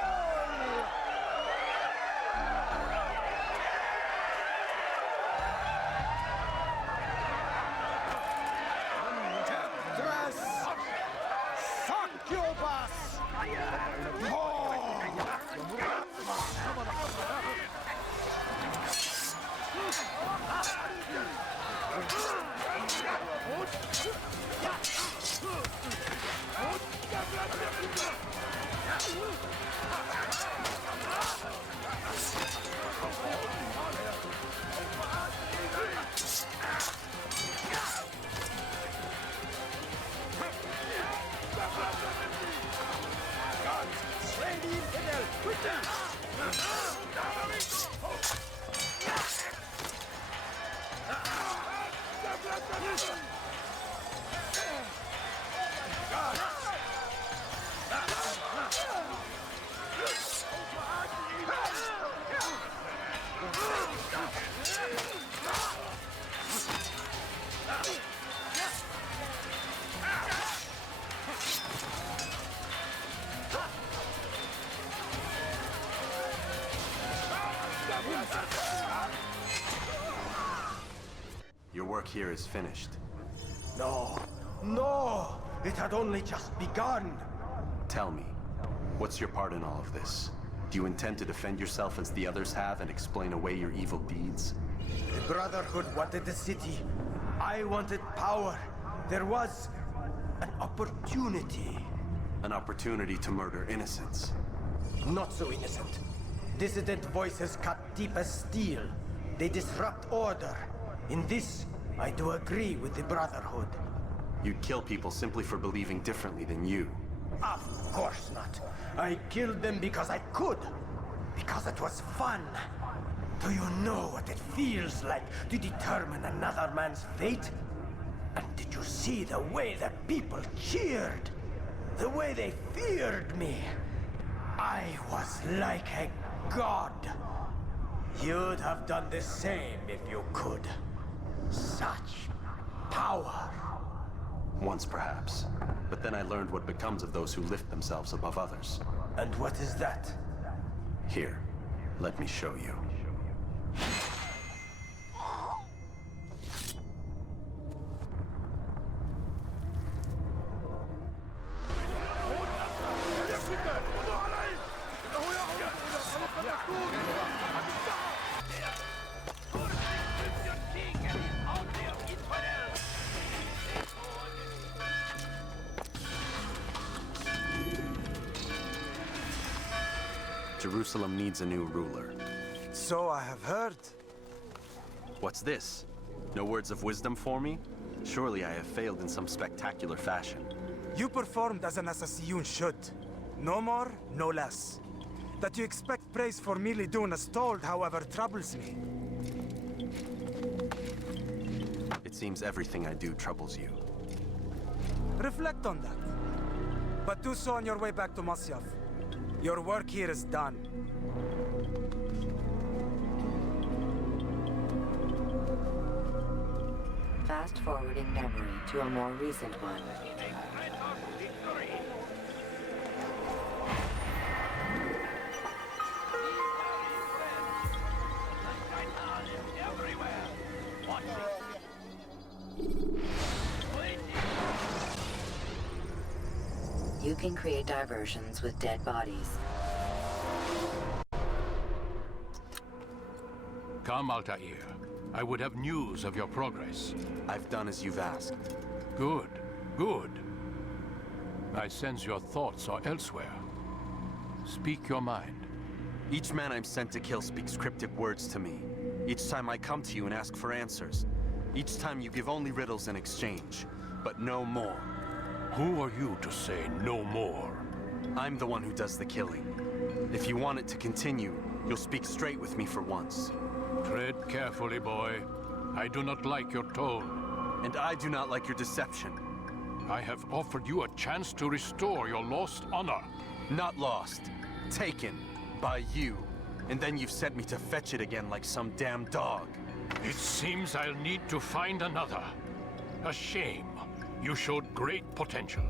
Your work here is finished. No, no! It had only just begun! Tell me, what's your part in all of this? Do you intend to defend yourself as the others have and explain away your evil deeds? The Brotherhood wanted the city. I wanted power. There was an opportunity. An opportunity to murder innocents. Not so innocent. Dissident voices cut deep as steel. They disrupt order. In this, I do agree with the Brotherhood. You'd kill people simply for believing differently than you. Of course not. I killed them because I could. Because it was fun. Do you know what it feels like to determine another man's fate? And did you see the way the people cheered? The way they feared me? I was like a god. You'd have done the same if you could. Such power. Once perhaps. But then I learned what becomes of those who lift themselves above others. And what is that? Here, let me show you. Jerusalem needs a new ruler. So I have heard. What's this? No words of wisdom for me? Surely I have failed in some spectacular fashion. You performed as an assassin should. No more, no less. That you expect praise for merely doing as told, however, troubles me. It seems everything I do troubles you. Reflect on that. But do so on your way back to Masyaf. Your work here is done. Fast-forwarding memory to a more recent one. You can create diversions with dead bodies. Come, Altair. I would have news of your progress. I've done as you've asked. Good, good. I sense your thoughts are elsewhere. Speak your mind. Each man I'm sent to kill speaks cryptic words to me. Each time I come to you and ask for answers. Each time you give only riddles in exchange, but no more. Who are you to say no more? I'm the one who does the killing. If you want it to continue, you'll speak straight with me for once. Tread carefully, boy. I do not like your tone. And I do not like your deception. I have offered you a chance to restore your lost honor. Not lost. Taken. By you. And then you've sent me to fetch it again like some damn dog. It seems I'll need to find another. A shame. You showed great potential.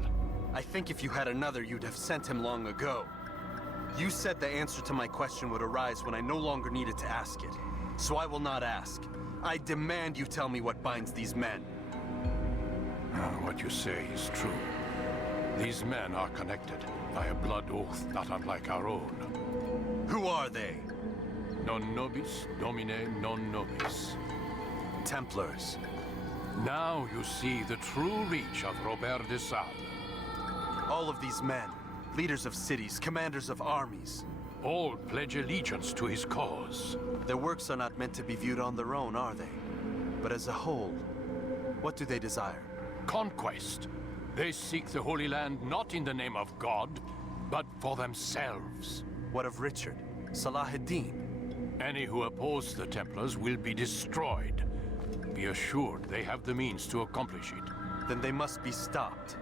I think if you had another, you'd have sent him long ago. You said the answer to my question would arise when I no longer needed to ask it. So I will not ask. I demand you tell me what binds these men. What you say is true. These men are connected by a blood oath not unlike our own. Who are they? Non nobis, domine non nobis. Templars. Now you see the true reach of Robert de Sable. All of these men, leaders of cities, commanders of armies. All pledge allegiance to his cause. Their works are not meant to be viewed on their own, are they? But as a whole, what do they desire? Conquest. They seek the Holy Land not in the name of God, but for themselves. What of Richard? Salah ad-Din? Any who oppose the Templars will be destroyed. Be assured they have the means to accomplish it. Then they must be stopped.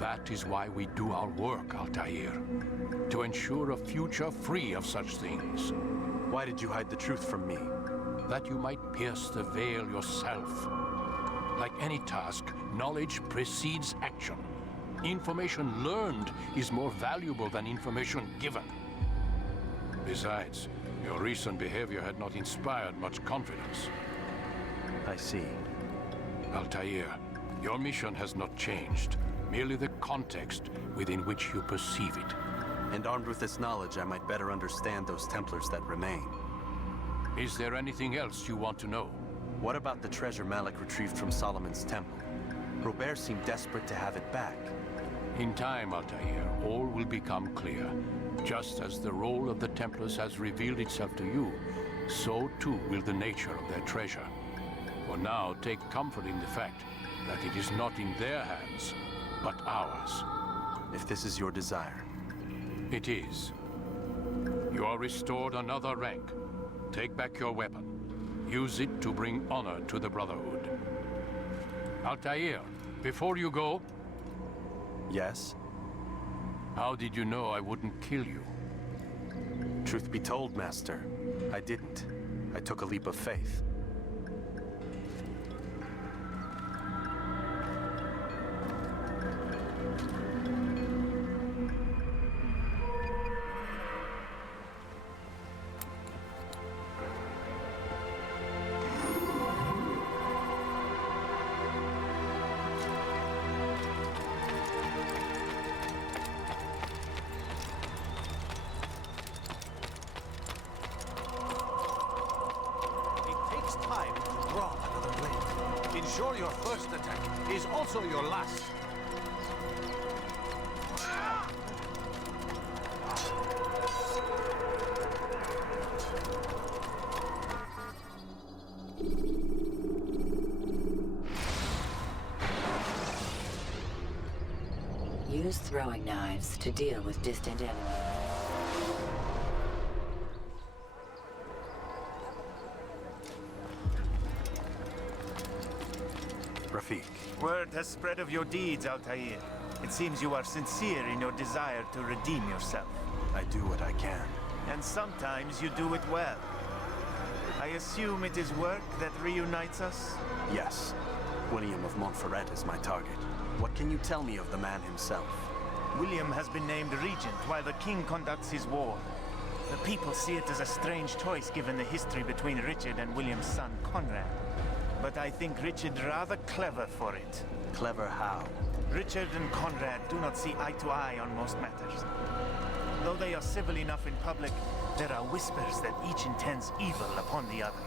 That is why we do our work, Altair. To ensure a future free of such things. Why did you hide the truth from me? That you might pierce the veil yourself. Like any task, knowledge precedes action. Information learned is more valuable than information given. Besides, your recent behavior had not inspired much confidence. I see. Altair, your mission has not changed. Merely the context within which you perceive it. And armed with this knowledge, I might better understand those Templars that remain. Is there anything else you want to know? What about the treasure Malik retrieved from Solomon's temple? Robert seemed desperate to have it back. In time, Altair, all will become clear. Just as the role of the Templars has revealed itself to you, so too will the nature of their treasure. For now, take comfort in the fact that it is not in their hands, but ours. If this is your desire. It is. You are restored another rank. Take back your weapon. Use it to bring honor to the Brotherhood. Altair, before you go... Yes? How did you know I wouldn't kill you? Truth be told, Master, I didn't. I took a leap of faith. Ensure your first attack is also your last. Use throwing knives to deal with distant enemies. Rafiq. Word has spread of your deeds, Altair. It seems you are sincere in your desire to redeem yourself. I do what I can. And sometimes you do it well. I assume it is work that reunites us? Yes. William of Montferrat is my target. What can you tell me of the man himself? William has been named regent while the king conducts his war. The people see it as a strange choice given the history between Richard and William's son, Conrad. But I think Richard rather clever for it. Clever how? Richard and Conrad do not see eye to eye on most matters. Though they are civil enough in public, there are whispers that each intends evil upon the other.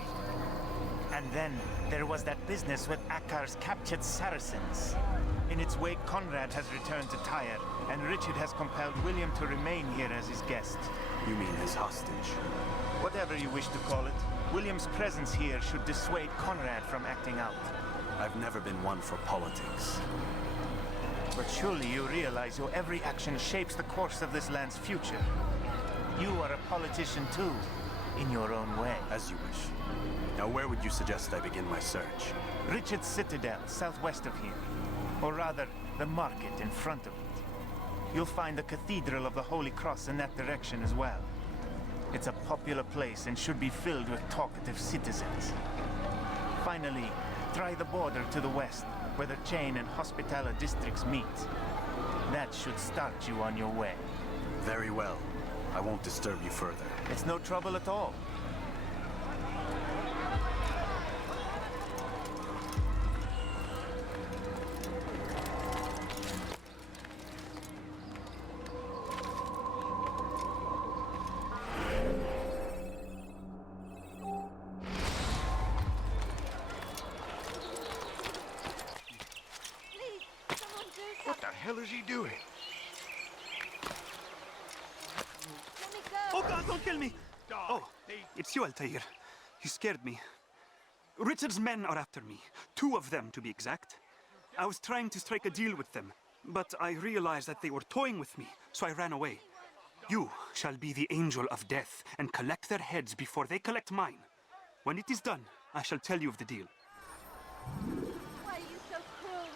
And then there was that business with Acre's captured Saracens. In its wake, Conrad has returned to Tyre, and Richard has compelled William to remain here as his guest. You mean his hostage? Whatever you wish to call it, William's presence here should dissuade Conrad from acting out. I've never been one for politics. But surely you realize your every action shapes the course of this land's future. You are a politician too, in your own way. As you wish. Now where would you suggest I begin my search? Richard's Citadel, southwest of here. Or rather, the market in front of it. You'll find the Cathedral of the Holy Cross in that direction as well. It's a popular place and should be filled with talkative citizens. Finally, try the border to the west, where the Chain and Hospitaller districts meet. That should start you on your way. Very well. I won't disturb you further. It's no trouble at all. What the hell is he doing? Oh God, don't kill me! Oh, it's you, Altair. You scared me. Richard's men are after me. 2 of them, to be exact. I was trying to strike a deal with them, but I realized that they were toying with me, so I ran away. You shall be the angel of death and collect their heads before they collect mine. When it is done, I shall tell you of the deal. Why are you so cruel?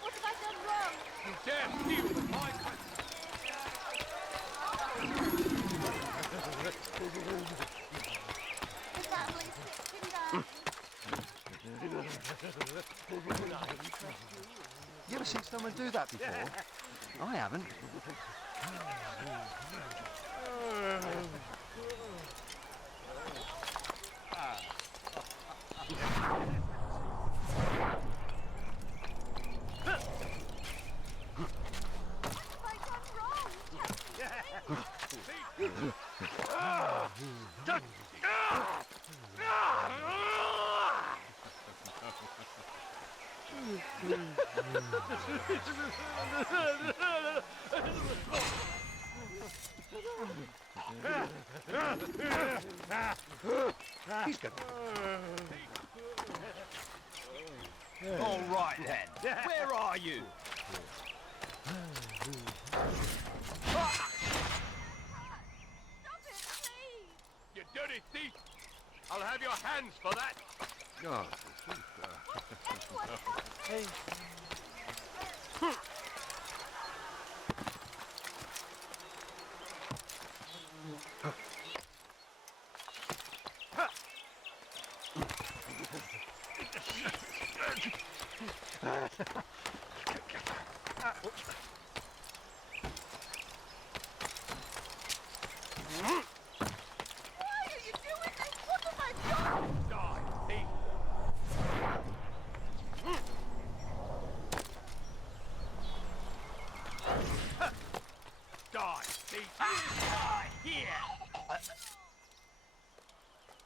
What have I done wrong? You dare steal with my The family sick and dying. You ever seen someone do that before? I haven't. He's got... All right, then. Where are you? You dirty thief! I'll have your hands for that! God. Hey.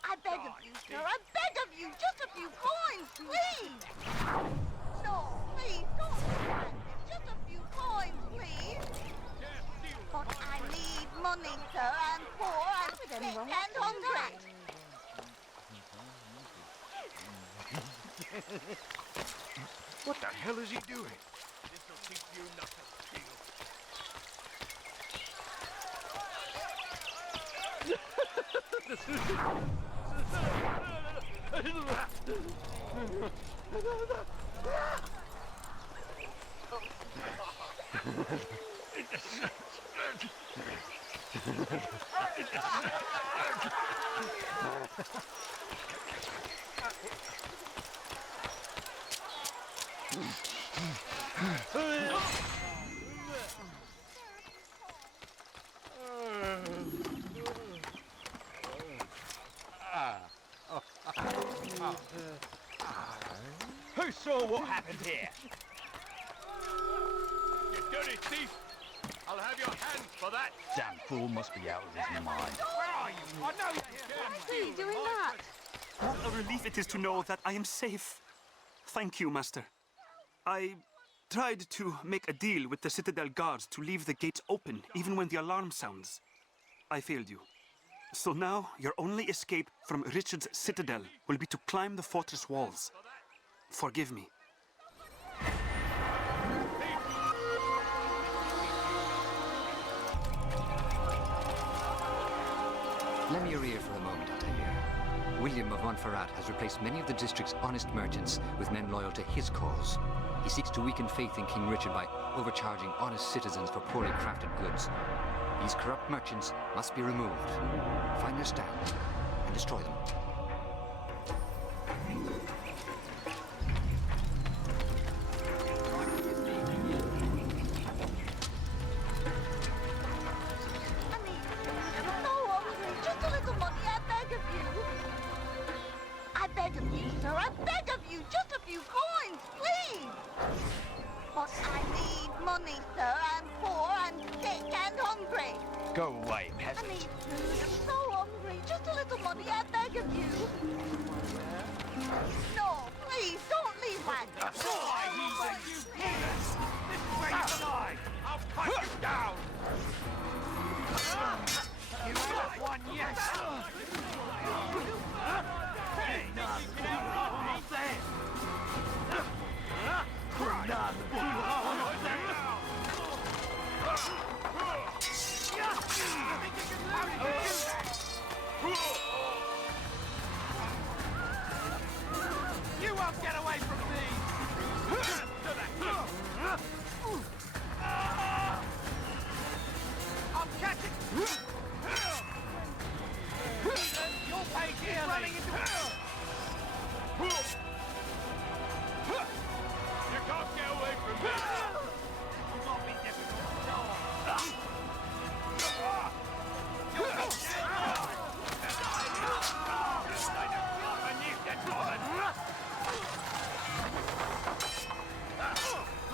I beg of you, sir. I beg of you. Just a few coins, please. No, please, don't do that. Just a few coins, please. But I need money, sir. I'm poor. I'm sick and hungry. What the hell is he doing? This'll teach you not to steal. Who saw what happened here? You dirty thief! I'll have your hands for that! Damn fool must be out of his mind. Where are you? I know you're here! Why are you doing that? What a relief it is to know that I am safe. Thank you, Master. I tried to make a deal with the Citadel guards to leave the gates open, even when the alarm sounds. I failed you. So now, your only escape from Richard's Citadel will be to climb the fortress walls. Forgive me. Lend me your ear for a moment, Altair. William of Montferrat has replaced many of the district's honest merchants with men loyal to his cause. He seeks to weaken faith in King Richard by overcharging honest citizens for poorly crafted goods. These corrupt merchants must be removed. Find their stand and destroy them. I beg of you, just a few coins, please! But I need money, sir. I'm poor, I'm sick and hungry. Go away, peasant. I need food, I'm so hungry. Just a little money, I beg of you. No, please, don't leave my... Die, heathen, you heathens! This is where you die! I'll cut you down! You got one, yes! You won't get away from me! I'm catching! You'll pay dearly! Running into You can't get away from me! Will not be difficult.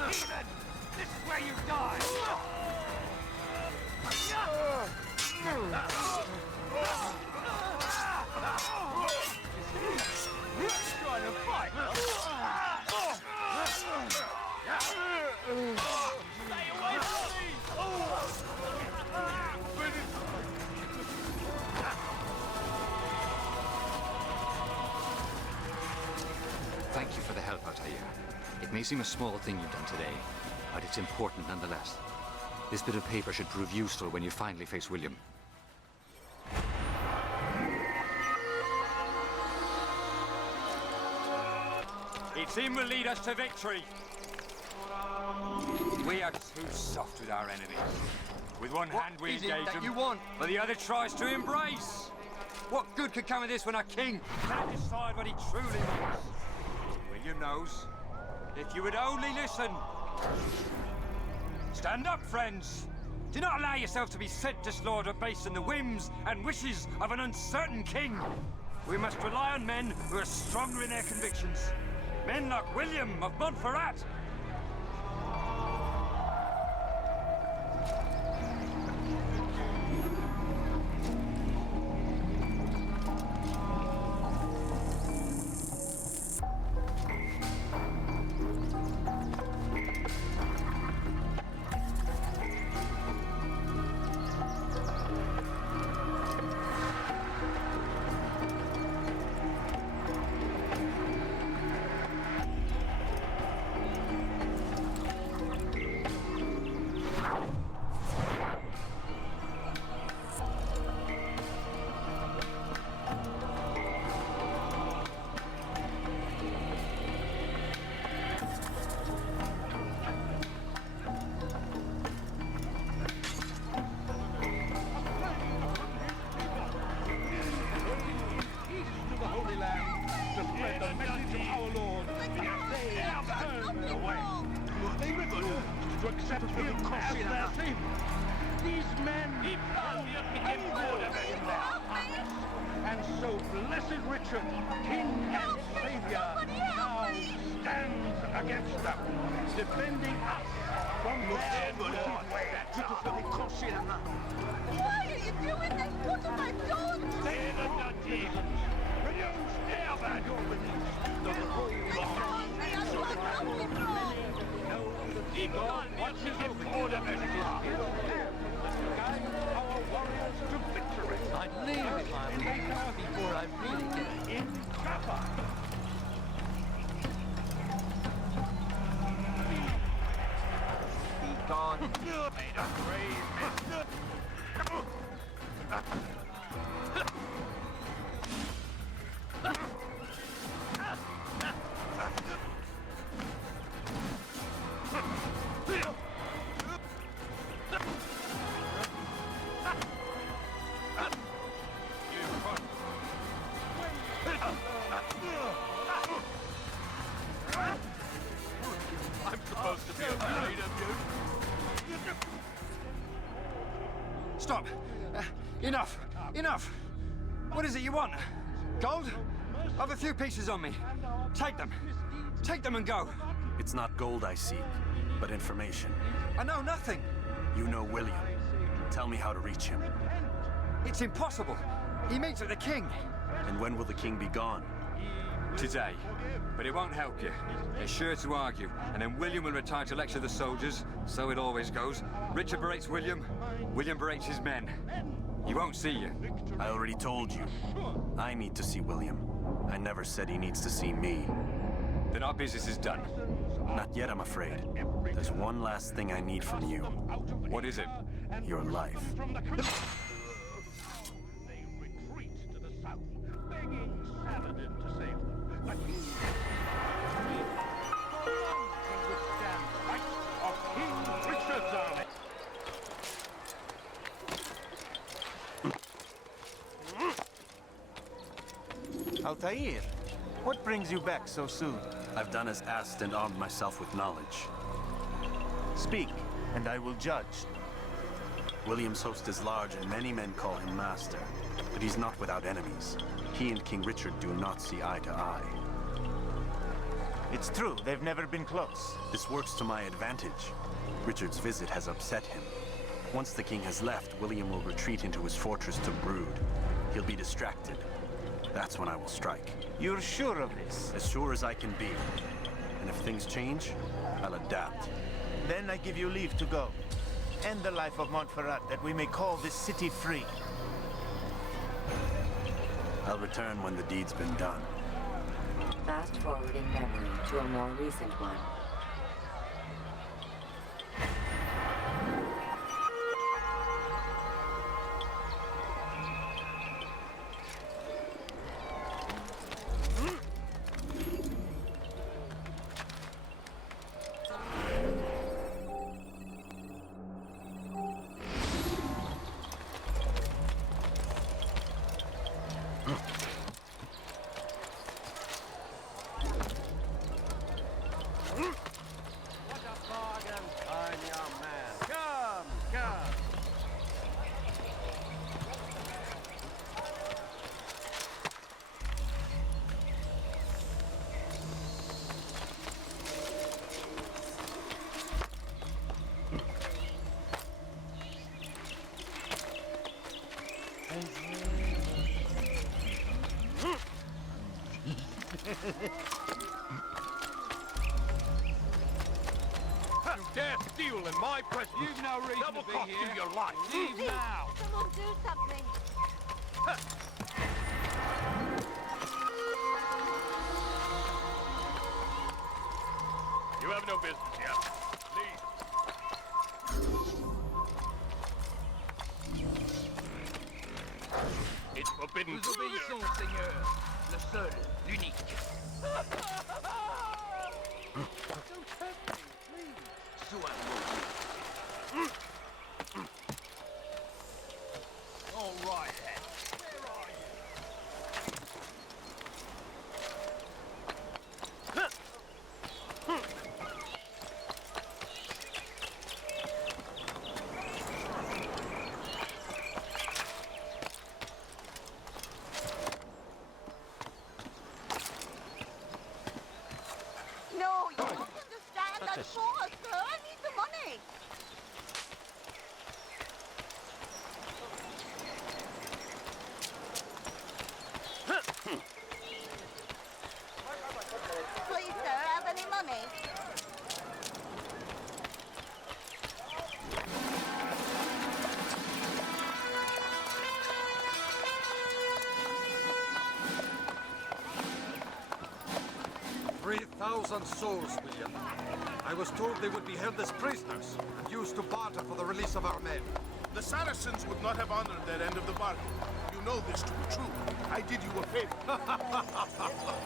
Heathen! This is where you die! Trying to fight! Stay away from me! Thank you for the help, Altair. It may seem a small thing you've done today, but it's important nonetheless. This bit of paper should prove useful when you finally face William. It's him will lead us to victory. We are too soft with our enemies. With one hand we engage them, you want? but the other tries to embrace. What good could come of this when our king cannot decide what he truly wants? William knows. If you would only listen. Stand up, friends. Do not allow yourself to be sent to slaughter based on the whims and wishes of an uncertain king. We must rely on men who are stronger in their convictions. Men like William of Montferrat. to accept him as their king. These men found favor in their hearts, and so blessed Richard, king and savior, now stands against them, defending us from their wicked ways. Why are you doing this? What have I done? Renounce ever your beliefs. The whole God watches over us. Guide our warriors to victory. I'm leaving my leave before I really get in Jaffa. Be gone. Made a brave miss. I'm supposed to be afraid of you. Stop! Enough! Enough! What is it you want? Gold? I've a few pieces on me. Take them. Take them and go. It's not gold I seek, but information. I know nothing. You know William. Tell me how to reach him. It's impossible. He meets with the king. And when will the king be gone? Today. But it won't help you. They're sure to argue, and then William will retire to lecture the soldiers. So it always goes. Richard berates William. William berates his men. He won't see you. I already told you. I need to see William. I never said he needs to see me. Then our business is done. Not yet, I'm afraid. There's one last thing I need from you. What is it? Your life. They retreat to the south, begging Saladin to save them. But he can withstand the fight of King Richard's army. Altair, what brings you back so soon? I've done as asked and armed myself with knowledge. Speak, and I will judge. William's host is large, and many men call him master. But he's not without enemies. He and King Richard do not see eye to eye. It's true, they've never been close. This works to my advantage. Richard's visit has upset him. Once the king has left, William will retreat into his fortress to brood. He'll be distracted. That's when I will strike. You're sure of this? As sure as I can be. And if things change, I'll adapt. Then I give you leave to go. End the life of Montferrat, that we may call this city free. I'll return when the deed's been done. Fast forwarding memory to a more recent one. You dare steal in my presence? You've no reason Double to be cost here. you your life. Leave now. Someone do something. You have no business here. Leave. It's forbidden. Vous obéissons, Seigneur. Le seul, l'unique. Sois maudit. All right, then. Where are you? 3,000 souls, William. I was told they would be held as prisoners and used to barter for the release of our men. The Saracens would not have honored their end of the bargain. You know this to be true. I did you a favor.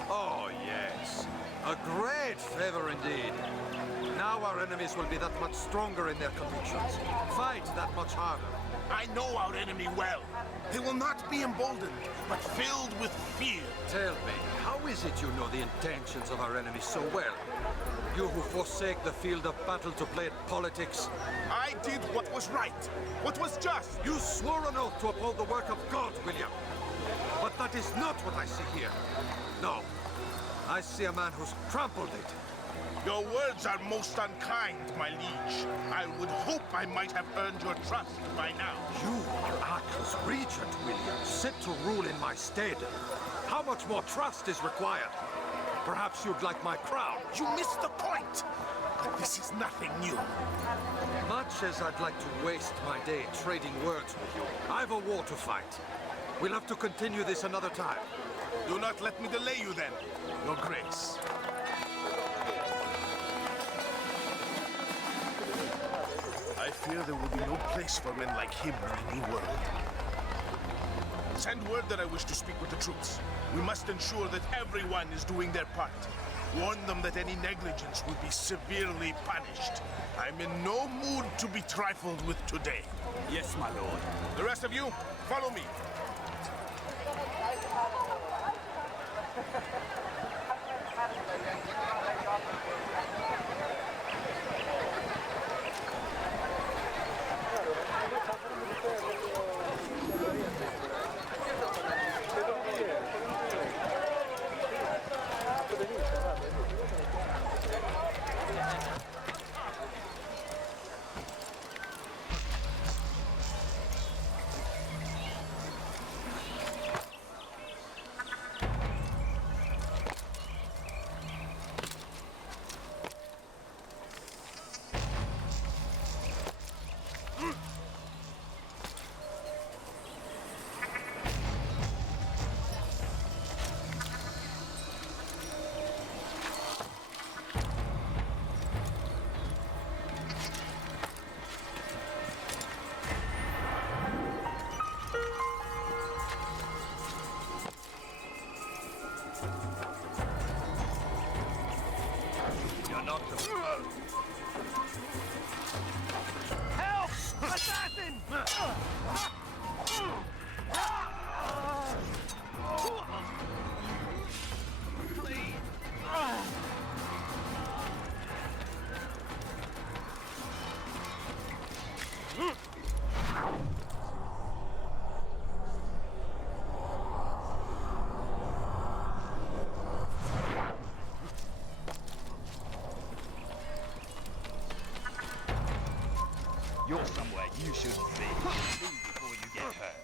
Oh, yes. A great favor indeed. Now our enemies will be that much stronger in their convictions. Fight that much harder. I know our enemy well. They will not be emboldened, but filled with fear. Tell me, how is it you know the intentions of our enemies so well? You who forsake the field of battle to play at politics. I did what was right, what was just. You swore an oath to uphold the work of God, William. But that is not what I see here. No, I see a man who's trampled it. Your words are most unkind, my liege. I would hope I might have earned your trust by now. You are Acre's regent, William, set to rule in my stead. How much more trust is required? Perhaps you'd like my crown. You missed the point. But this is nothing new. Much as I'd like to waste my day trading words with you, I've a war to fight. We'll have to continue this another time. Do not let me delay you then, Your Grace. I fear there will be no place for men like him in the New World. Send word that I wish to speak with the troops. We must ensure that everyone is doing their part. Warn them that any negligence will be severely punished. I'm in no mood to be trifled with today. Yes, my lord. The rest of you, follow me. Help! Assassin! Please. You're somewhere you shouldn't be. Move before you get hurt.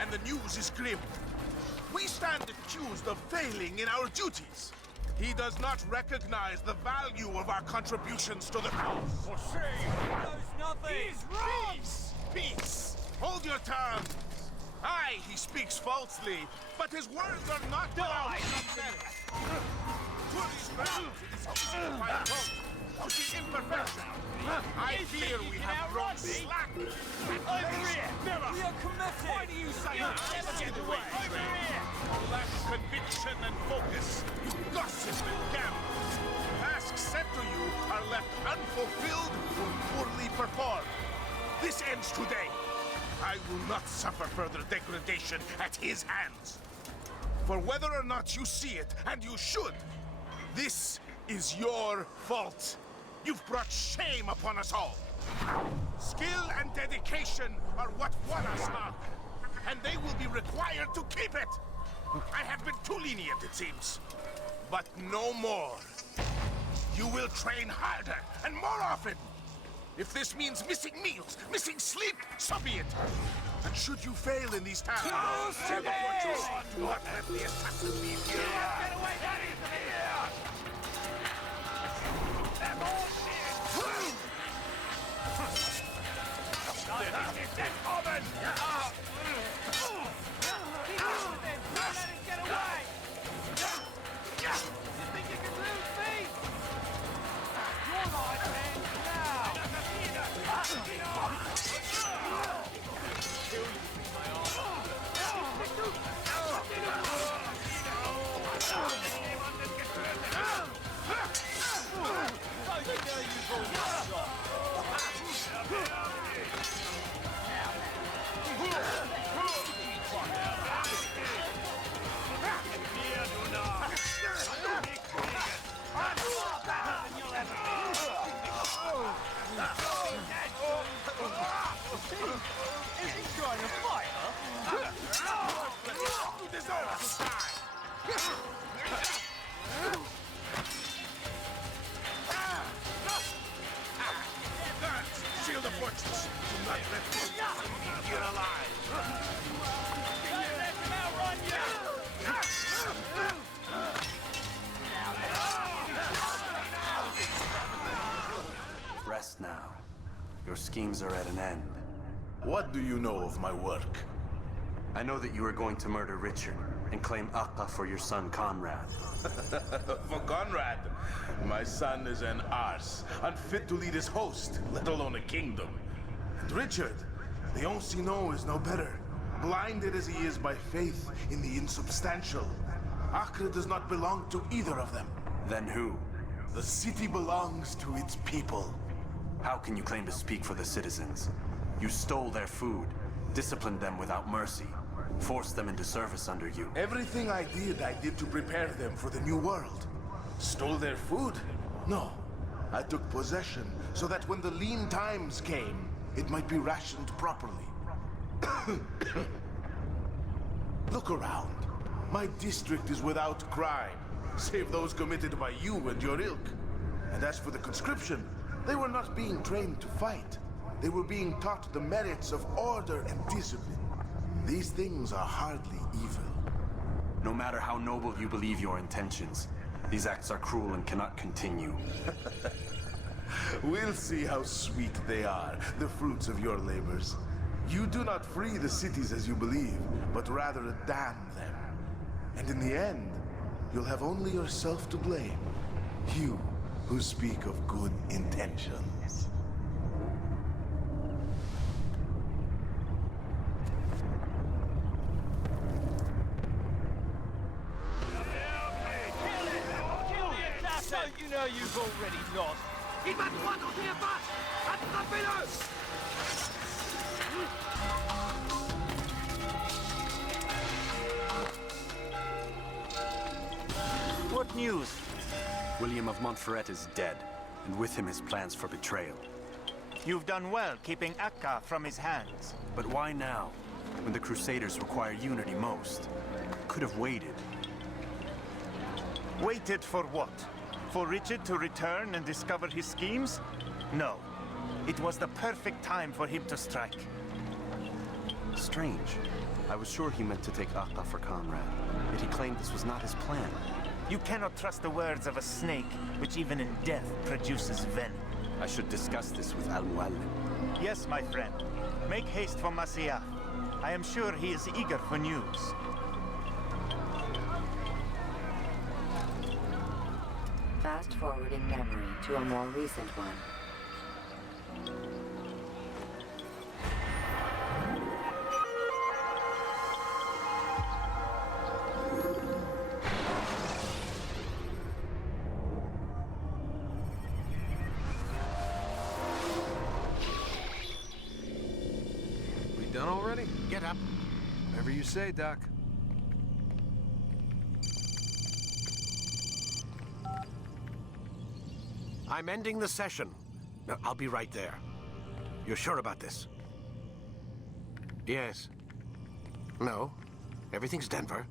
And the news is grim. We stand accused of failing in our duties. He does not recognize the value of our contributions to the cause. For shame! He knows nothing! He's wrong! Peace! Peace! Hold your tongues! Aye, he speaks falsely, but his words are not without some merit. To these grounds, it is easy to find fault, to see imperfection. I fear we have grown slack. Over here! Mirror! We are committed! Why do you say that? Never get away! Over here! focus, you gossiping gamblers. Tasks sent to you are left unfulfilled or poorly performed. This ends today. I will not suffer further degradation at his hands. For whether or not you see it, and you should, this is your fault. You've brought shame upon us all. Skill and dedication are what won us, Mark, and they will be required to keep it. I have been too lenient, it seems. But no more. You will train harder and more often. If this means missing meals, missing sleep, so be it. And should you fail in these tasks, do not let the assassin leave you. Get away, that is here! They're all shit! They're common! Let him get away! You think you can lose me? You're my man now! Is he trying to fight, huh? You deserve to die! Guards, shield the fortress! Do not let them leave here alive! Let him outrun you! Rest now. Your schemes are at an end. What do you know of my work? I know that you are going to murder Richard and claim Acre for your son Conrad. For Conrad, my son is an arse, unfit to lead his host, let alone a kingdom. And Richard, the Ancino is no better, blinded as he is by faith in the insubstantial. Acre does not belong to either of them. Then who? The city belongs to its people. How can you claim to speak for the citizens? You stole their food, disciplined them without mercy, forced them into service under you. Everything I did to prepare them for the new world. Stole their food? No. I took possession so that when the lean times came, it might be rationed properly. Look around. My district is without crime, save those committed by you and your ilk. And as for the conscription, they were not being trained to fight. They were being taught the merits of order and discipline. These things are hardly evil. No matter how noble you believe your intentions, these acts are cruel and cannot continue. We'll see how sweet they are, the fruits of your labors. You do not free the cities as you believe, but rather damn them. And in the end, you'll have only yourself to blame. You who speak of good intentions. Don't you know you've already lost? Il va droit dans tes impasses! Attrapez-le! What news? William of Montferrat is dead, and with him his plans for betrayal. You've done well keeping Acre from his hands. But why now, when the Crusaders require unity most? Could have waited. Waited for what? For Richard to return and discover his schemes? No. It was the perfect time for him to strike. Strange. I was sure he meant to take Acre for Conrad, yet he claimed this was not his plan. You cannot trust the words of a snake, which even in death produces venom. I should discuss this with Mualim. Yes, my friend. Make haste for Masyaf. I am sure he is eager for news. Fast-forwarding memory to a more recent one. done already? Get up. Whatever you say, Doc. I'm ending the session. No, I'll be right there. You're sure about this? Yes. No. Everything's Denver.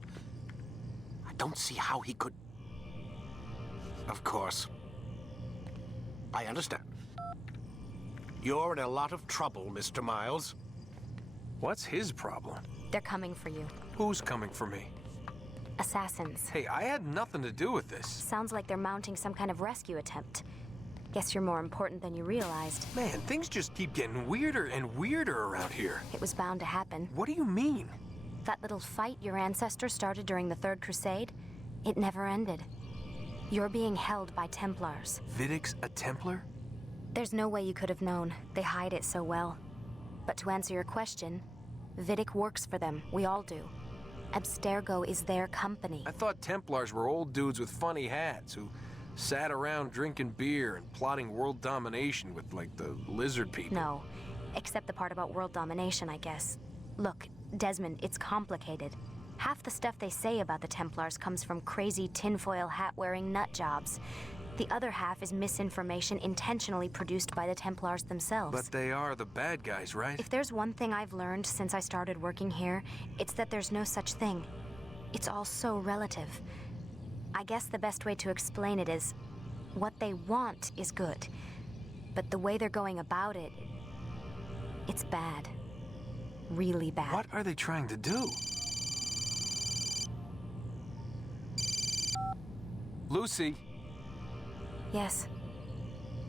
I don't see how he could... Of course. I understand. You're in a lot of trouble, Mr. Miles. What's his problem? They're coming for you. Who's coming for me? Assassins. Hey, I had nothing to do with this. Sounds like they're mounting some kind of rescue attempt. Guess you're more important than you realized. Man, things just keep getting weirder and weirder around here. It was bound to happen. What do you mean? That little fight your ancestors started during the Third Crusade, it never ended. You're being held by Templars. Vidic's a Templar? There's no way you could have known. They hide it so well. But to answer your question, Vidic works for them. We all do. Abstergo is their company. I thought Templars were old dudes with funny hats who sat around drinking beer and plotting world domination with, like, the lizard people. No, except the part about world domination, I guess. Look, Desmond, it's complicated. Half the stuff they say about the Templars comes from crazy tinfoil hat-wearing nut jobs. The other half is misinformation intentionally produced by the Templars themselves. But they are the bad guys, right? If there's one thing I've learned since I started working here, it's that there's no such thing. It's all so relative. I guess the best way to explain it is, what they want is good. But the way they're going about it, it's bad. Really bad. What are they trying to do? Lucy? Yes.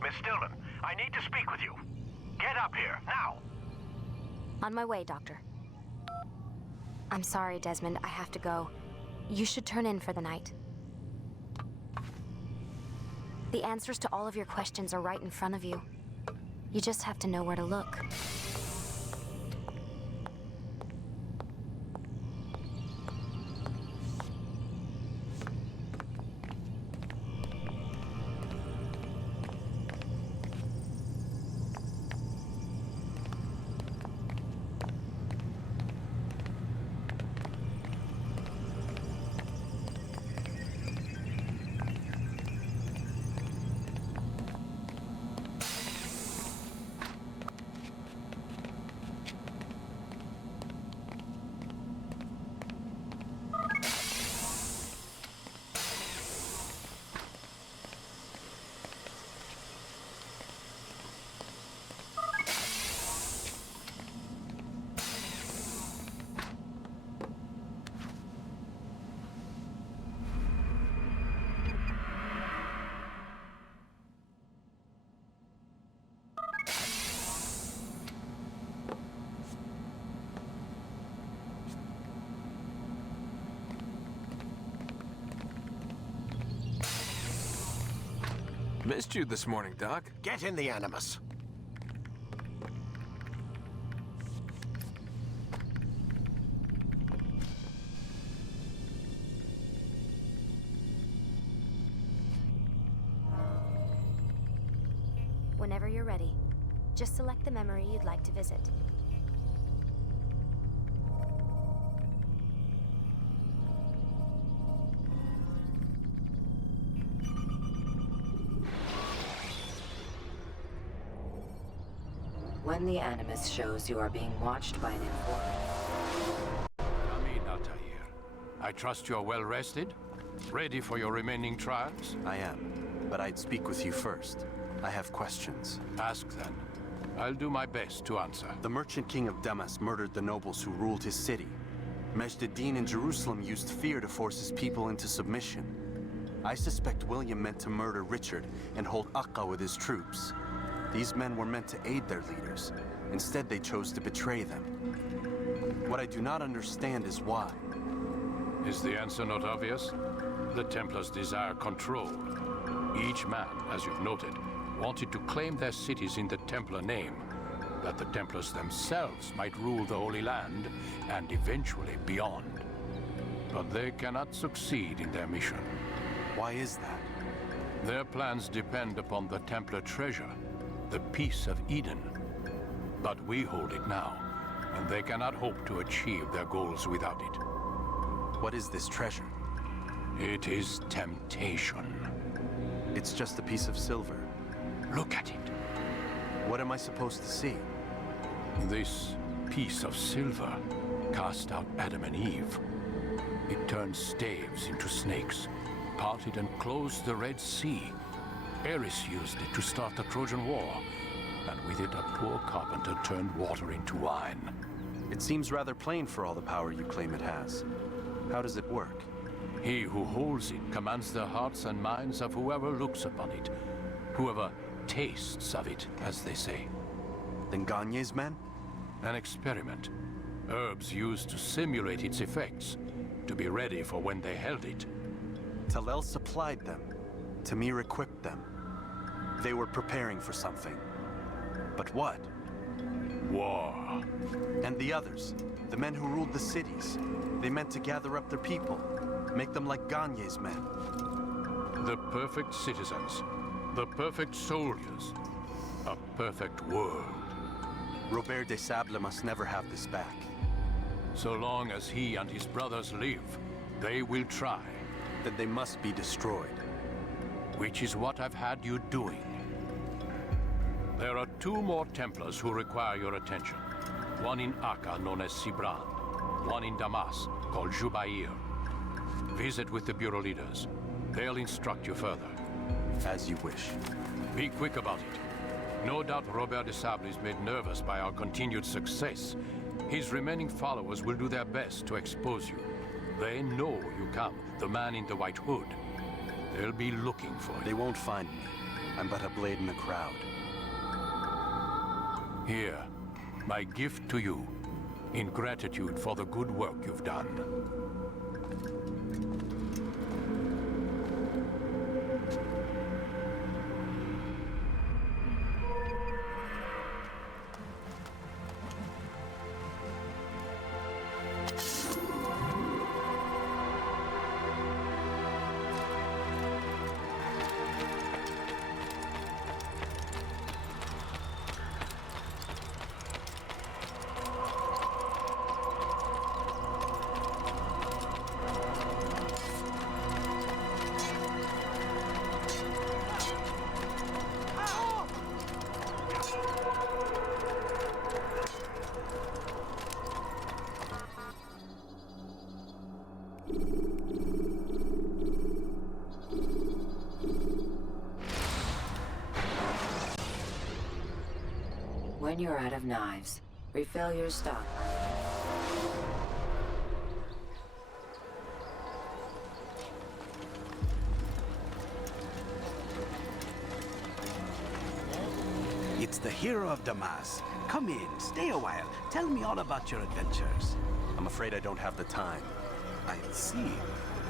Miss Stillman, I need to speak with you. Get up here, now! On my way, Doctor. I'm sorry, Desmond. I have to go. You should turn in for the night. The answers to all of your questions are right in front of you. You just have to know where to look. Missed you this morning, Doc. Get in the Animus. Whenever you're ready, just select the memory you'd like to visit. When the Animus shows you are being watched by an informant. Tamir, Altair. I trust you're well rested? Ready for your remaining trials? I am, but I'd speak with you first. I have questions. Ask then. I'll do my best to answer. The merchant king of Damascus murdered the nobles who ruled his city. Majd Addin in Jerusalem used fear to force his people into submission. I suspect William meant to murder Richard and hold Acre with his troops. These men were meant to aid their leaders. Instead, they chose to betray them. What I do not understand is why. Is the answer not obvious? The Templars desire control. Each man, as you've noted, wanted to claim their cities in the Templar name, that the Templars themselves might rule the Holy Land and eventually beyond. But they cannot succeed in their mission. Why is that? Their plans depend upon the Templar treasure, the Peace of Eden. But we hold it now, and they cannot hope to achieve their goals without it. What is this treasure? It is temptation. It's just a piece of silver. Look at it. What am I supposed to see? This piece of silver cast out Adam and Eve. It turned staves into snakes, parted and closed the Red Sea. Ares used it to start the Trojan War, and with it a poor carpenter turned water into wine. It seems rather plain for all the power you claim it has. How does it work? He who holds it commands the hearts and minds of whoever looks upon it, whoever tastes of it, as they say. Then Garnier's men? An experiment. Herbs used to simulate its effects, to be ready for when they held it. Talal supplied them. Tamir equipped them. They were preparing for something. But what? War. And the others, the men who ruled the cities, they meant to gather up their people, make them like Garnier's men. The perfect citizens, the perfect soldiers, a perfect world. Robert de Sable must never have this back. So long as he and his brothers live, they will try. Then they must be destroyed. Which is what I've had you doing. There are 2 more Templars who require your attention. One in Acre, known as Sibrand. One in Damascus, called Jubair. Visit with the Bureau leaders. They'll instruct you further. As you wish. Be quick about it. No doubt Robert de Sable is made nervous by our continued success. His remaining followers will do their best to expose you. They know you come, the man in the white hood. They'll be looking for you. They won't find me. I'm but a blade in the crowd. Here, my gift to you, in gratitude for the good work you've done. When you're out of knives, refill your stock. It's the hero of Damascus. Come in, stay a while. Tell me all about your adventures. I'm afraid I don't have the time. I see.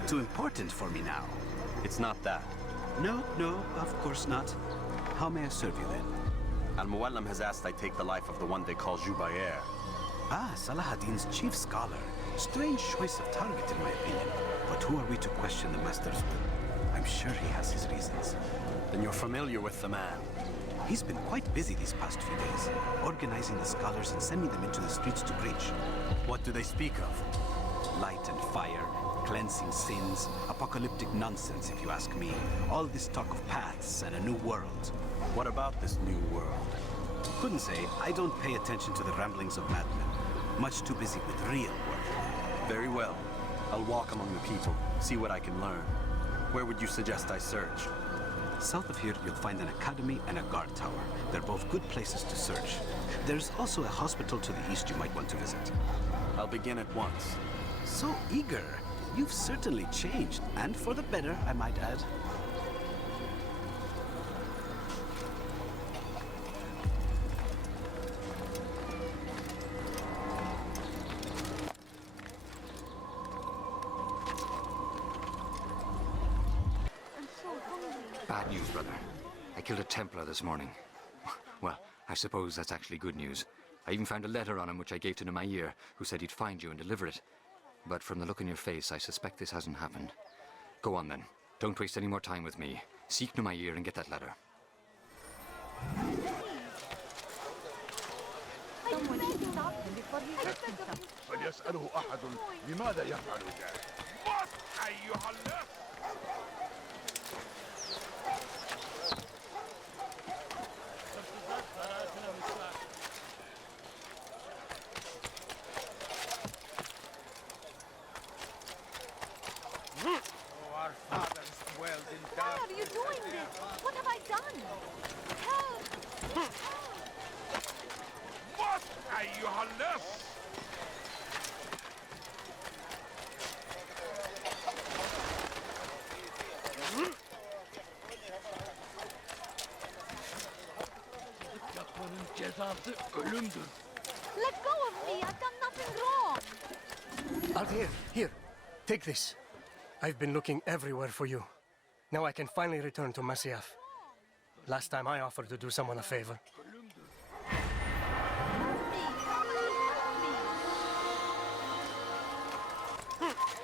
Too important for me now. It's not that. No, of course not. How may I serve you then? Mualim has asked I take the life of the one they call Jubair. Ah, Salahadin's chief scholar. Strange choice of target, in my opinion. But who are we to question the master's will? I'm sure he has his reasons. Then you're familiar with the man. He's been quite busy these past few days, organizing the scholars and sending them into the streets to preach. What do they speak of? Light and fire, cleansing sins, apocalyptic nonsense, if you ask me. All this talk of paths and a new world. What about this new world? Couldn't say. I don't pay attention to the ramblings of madmen. Much too busy with real work. Very well. I'll walk among the people, see what I can learn. Where would you suggest I search? South of here, you'll find an academy and a guard tower. They're both good places to search. There's also a hospital to the east you might want to visit. I'll begin at once. So eager. You've certainly changed, and for the better, I might add. Bad news, brother. I killed a Templar this morning. Well, I suppose that's actually good news. I even found a letter on him which I gave to Nuqoud, who said he'd find you and deliver it. But from the look in your face, I suspect this hasn't happened. Go on then. Don't waste any more time with me. Seek Nuqoud and get that letter. Someone should stop him before فليسأله أحد لماذا يفعل ذلك. موت أيها اللص! Our fathers dwelled in Why darkness. are you doing this? What have I done? Help! موت أيها اللص! Yapmanın cezası ölümdür. Let go of me! I've done nothing wrong! Altair, here. Take this. I've been looking everywhere for you. Now I can finally return to Masyaf. Last time I offered to do someone a favor.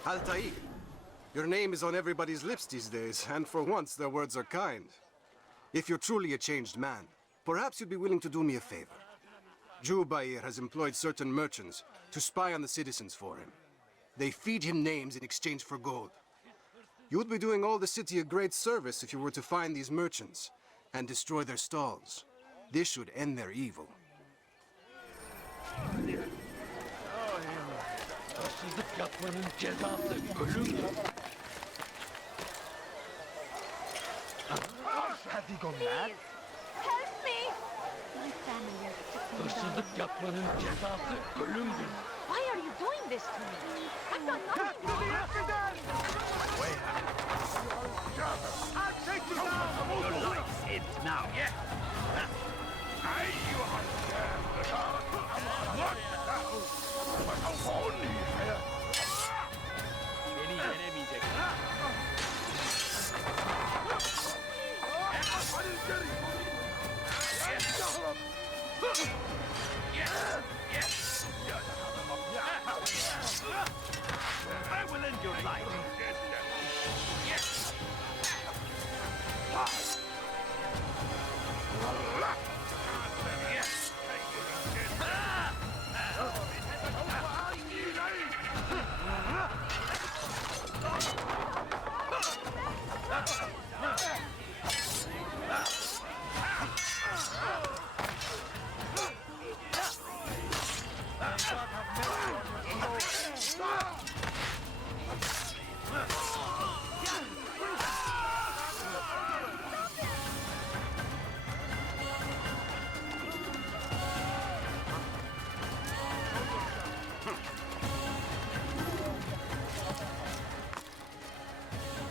Altair, your name is on everybody's lips these days, and for once their words are kind. If you're truly a changed man, perhaps you'd be willing to do me a favor. Jubair has employed certain merchants to spy on the citizens for him. They feed him names in exchange for gold. You would be doing all the city a great service if you were to find these merchants and destroy their stalls. This should end their evil. Hırsızlık yapmanın cezası ölümdür. Have you gone mad? Help me! My family is sick and Hırsızlık dying. yapmanın cezası ölümdür. Why are you doing this to me? I've done nothing wrong! I'll take you down! Your life ends now. Yeah! أيها Beni yenemeyeceksin. I will end your life.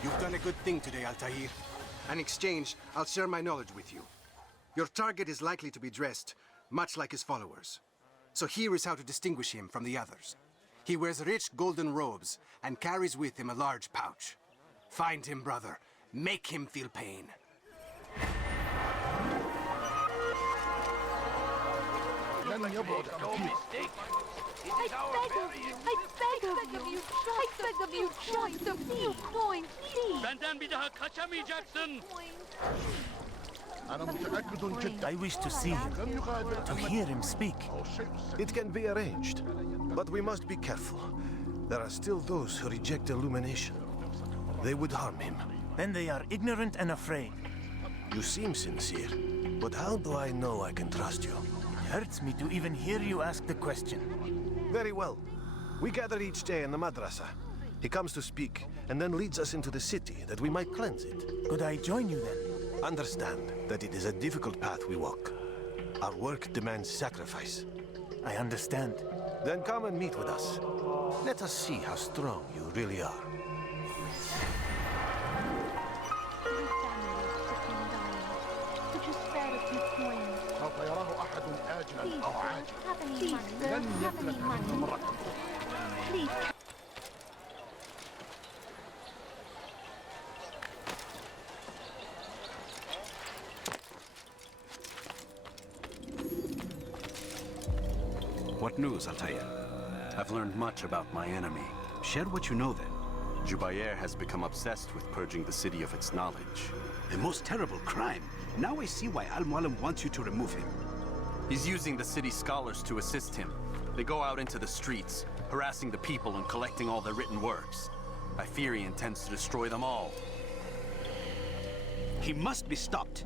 You've done a good thing today, Altair. In exchange, I'll share my knowledge with you. Your target is likely to be dressed much like his followers. So here is how to distinguish him from the others. He wears rich golden robes and carries with him a large pouch. Find him, brother. Make him feel pain. No mistake. It I is our beg of very you! I beg of you! I beg of you! Just a few coins, please! Benden bir daha kaçamayacaksın. I wish to see him, to hear him speak. It can be arranged, but we must be careful. There are still those who reject illumination. They would harm him. Then they are ignorant and afraid. You seem sincere, but how do I know I can trust you? It hurts me to even hear you ask the question. Very well. We gather each day in the madrasa. He comes to speak, and then leads us into the city that we might cleanse it. Could I join you then? Understand that it is a difficult path we walk. Our work demands sacrifice. I understand. Then come and meet with us. Let us see how strong you really are. Could you spare a few coins? سوف يراه أحد آجلا أو عاجلا. Have any money? لن Have any يفلت money? منه مرة. Please. What news, Altair? I've learned much about my enemy. Share what you know then. Jubair has become obsessed with purging the city of its knowledge. A most terrible crime. Now I see why Mualim wants you to remove him. He's using the city scholars to assist him. They go out into the streets, harassing the people and collecting all their written works. I fear he intends to destroy them all. He must be stopped.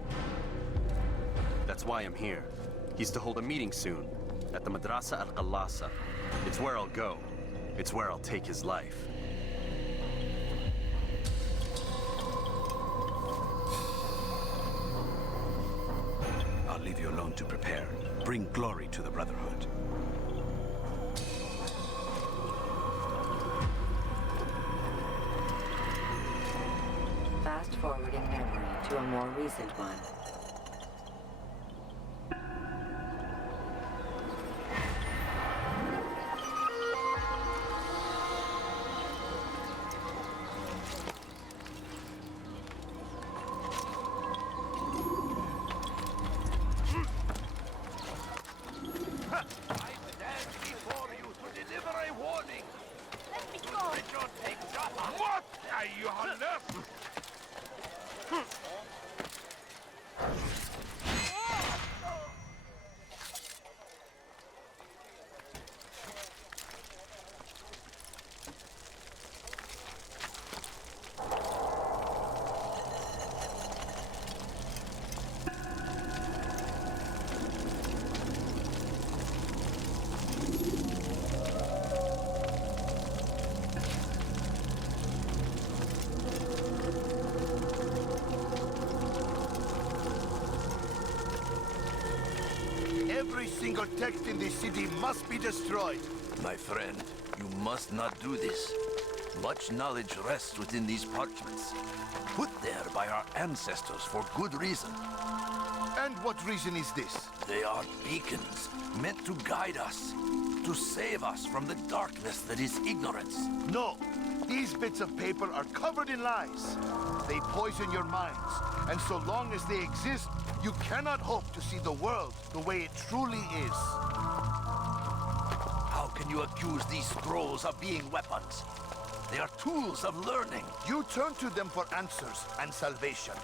That's why I'm here. He's to hold a meeting soon, at the Madrasa al-Qallasa. It's where I'll go. It's where I'll take his life. I'll leave you alone to prepare. Bring glory to the Brotherhood. Fast-forwarding memory to a more recent one. Every single text in this city must be destroyed. My friend, you must not do this. Much knowledge rests within these parchments, put there by our ancestors for good reason. And what reason is this? They are beacons, meant to guide us, to save us from the darkness that is ignorance. No, these bits of paper are covered in lies. They poison your minds, and so long as they exist, you cannot hope to see the world the way it truly is. How can you accuse these scrolls of being weapons? They are tools of learning. You turn to them for answers and salvation.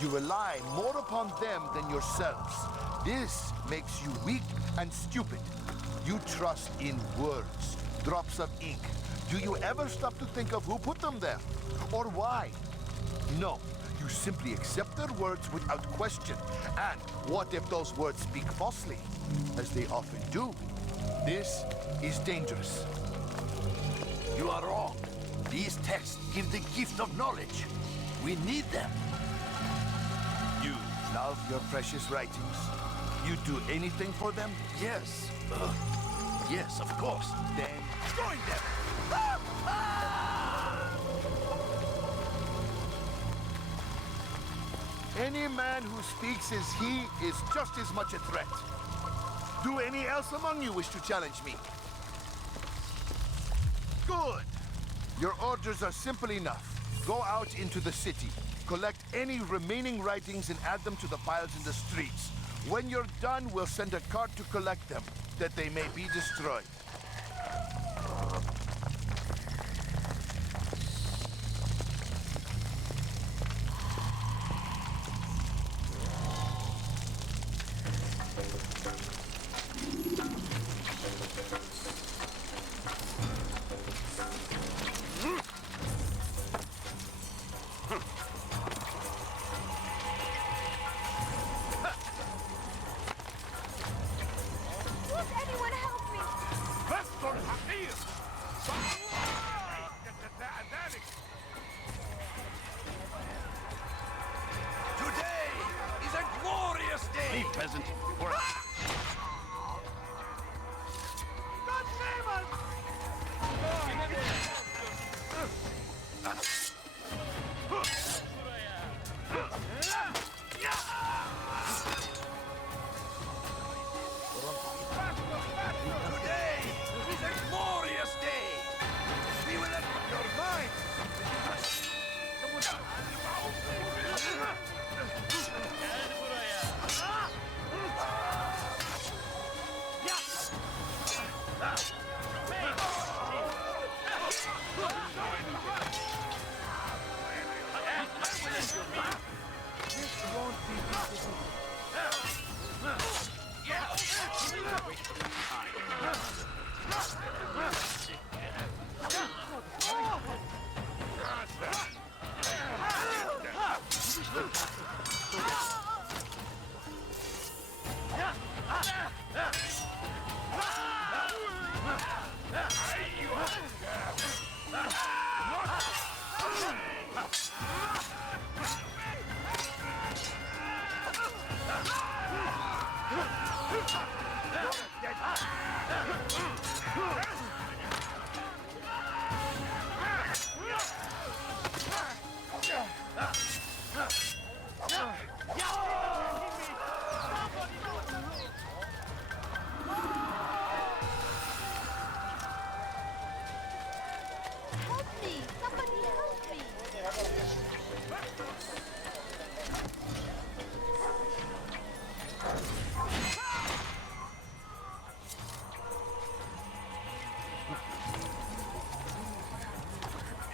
You rely more upon them than yourselves. This makes you weak and stupid. You trust in words, drops of ink. Do you ever stop to think of who put them there? Or why? No, you simply accept their words without question. And what if those words speak falsely? As they often do. This is dangerous. You are wrong. These texts give the gift of knowledge. We need them. You love your precious writings? You do anything for them? Yes. Yes, of course. Then join them! Any man who speaks as he is just as much a threat. Do any else among you wish to challenge me? Good. Your orders are simple enough. Go out into the city, collect any remaining writings and add them to the piles in the streets. When you're done, we'll send a cart to collect them, that they may be destroyed.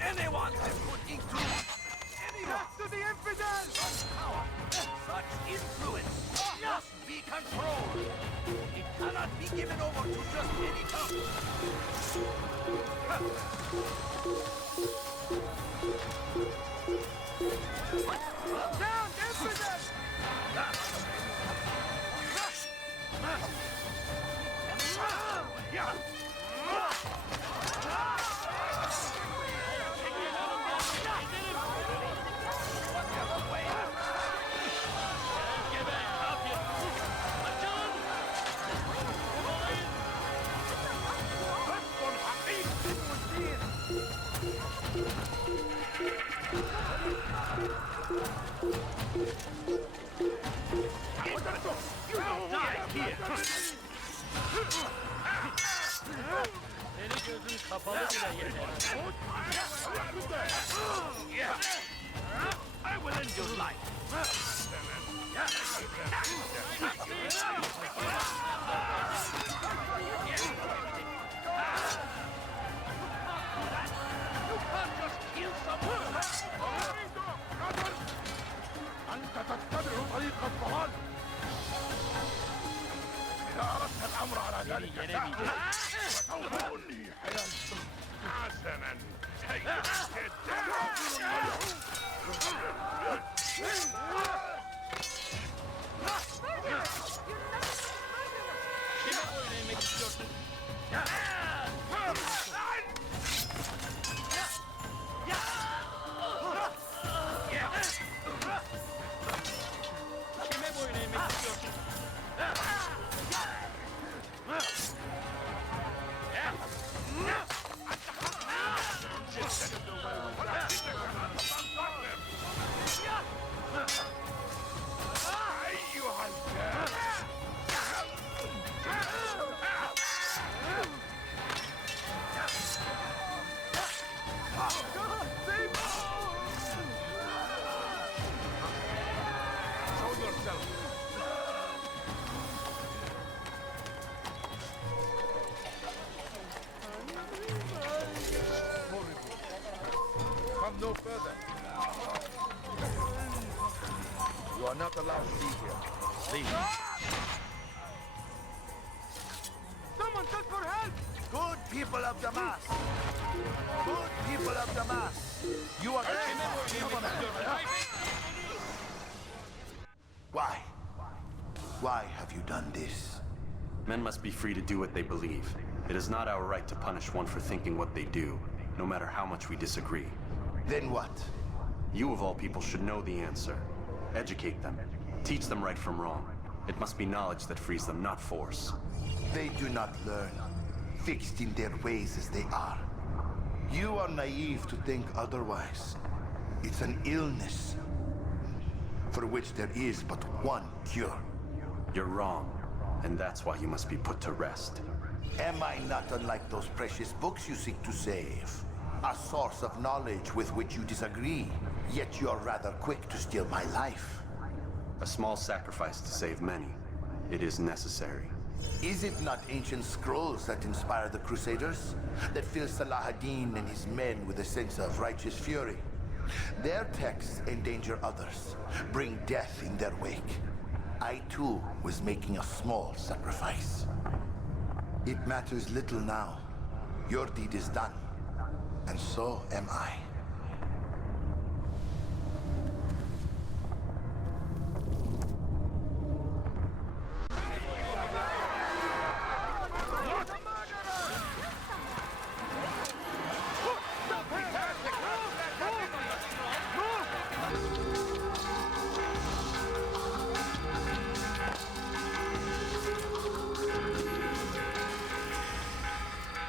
Anyone can put into anyone to the infidels! Such power, such influence must be controlled. It cannot be given over to just any tongue. Down, infidels! I will end your life. You can't just kill someone. أنت تتبع طريق الضلال. إذا أردت الأمر على ذلك فسوف أنهي حياتك. حسنا. هيا no further. You are not allowed to be here. Leave. Someone send for help! Good people of Damascus. Good people of Damascus. You are Why? Why have you done this? Men must be free to do what they believe. It is not our right to punish one for thinking what they do, no matter how much we disagree. Then what? You of all people should know the answer. Educate them. Teach them right from wrong. It must be knowledge that frees them, not force. They do not learn, fixed in their ways as they are. You are naive to think otherwise. It's an illness for which there is but one cure. You're wrong, and that's why you must be put to rest. Am I not unlike those precious books you seek to save? A source of knowledge with which you disagree, yet you're rather quick to steal my life. A small sacrifice to save many. It is necessary. Is it not ancient scrolls that inspire the Crusaders? That fill Salah Addin and his men with a sense of righteous fury? Their texts endanger others, bring death in their wake. I too was making a small sacrifice. It matters little now. Your deed is done, and so am I.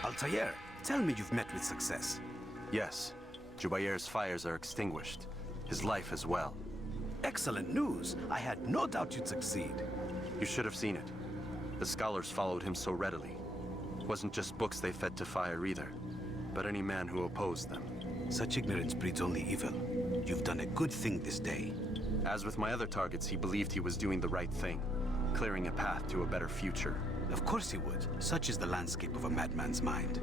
Altair, tell me you've met with success. Yes. Jubair's fires are extinguished. His life as well. Excellent news. I had no doubt you'd succeed. You should have seen it. The scholars followed him so readily. It wasn't just books they fed to fire either, but any man who opposed them. Such ignorance breeds only evil. You've done a good thing this day. As with my other targets, he believed he was doing the right thing, clearing a path to a better future. Of course he would. Such is the landscape of a madman's mind.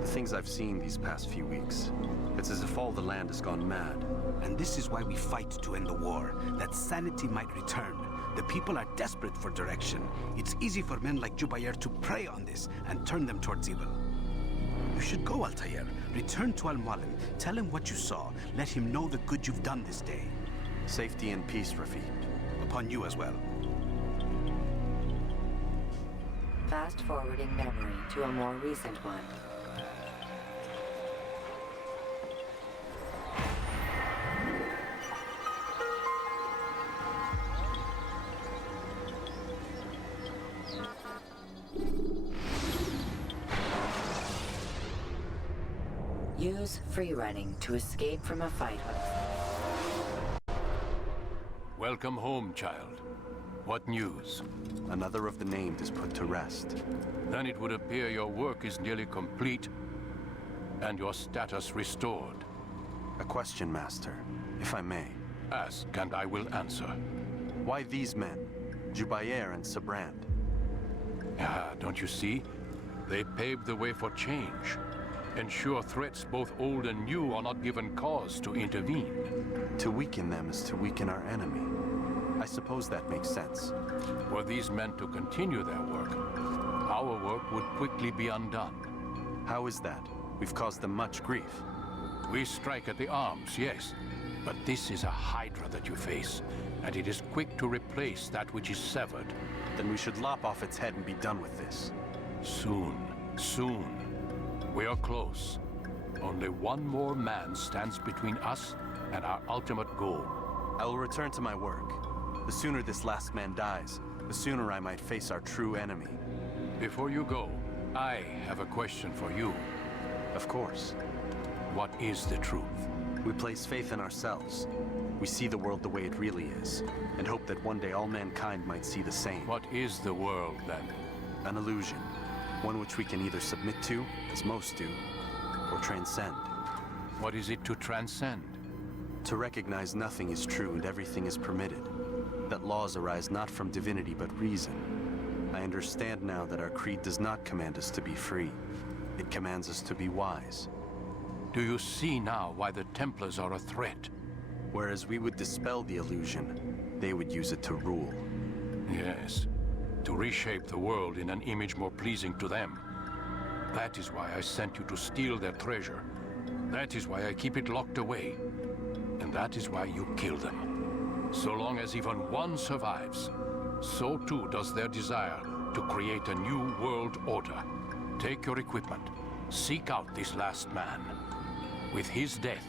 The things I've seen these past few weeks, it's as if all the land has gone mad. And this is why we fight to end the war, that sanity might return. The people are desperate for direction. It's easy for men like Jubair to prey on this and turn them towards evil. You should go, Altair. Return to Mualim. Tell him what you saw. Let him know the good you've done this day. Safety and peace, Rafiq. Upon you as well. Fast-forwarding memory to a more recent one. Use free running to escape from a fight with. Welcome home, child. What news? Another of the named is put to rest. Then it would appear your work is nearly complete and your status restored. A question, Master, if I may. Ask and I will answer. Why these men, Jubair and Sibrand? Ah, don't you see? They paved the way for change. Ensure threats both old and new are not given cause to intervene. To weaken them is to weaken our enemy. I suppose that makes sense. Were these men to continue their work, our work would quickly be undone. How is that? We've caused them much grief. We strike at the arms, yes. But this is a hydra that you face, and it is quick to replace that which is severed. Then we should lop off its head and be done with this. Soon, soon. We are close. Only one more man stands between us and our ultimate goal. I will return to my work. The sooner this last man dies, the sooner I might face our true enemy. Before you go, I have a question for you. Of course. What is the truth? We place faith in ourselves. We see the world the way it really is, and hope that one day all mankind might see the same. What is the world, then? An illusion. One which we can either submit to, as most do, or transcend. What is it to transcend? To recognize nothing is true and everything is permitted. That laws arise not from divinity but reason. I understand now that our creed does not command us to be free. It commands us to be wise. Do you see now why the Templars are a threat? Whereas we would dispel the illusion, they would use it to rule. Yes. To reshape the world in an image more pleasing to them. That is why I sent you to steal their treasure. That is why I keep it locked away. And that is why you kill them. So long as even one survives, so too does their desire to create a new world order. Take your equipment. Seek out this last man. With his death,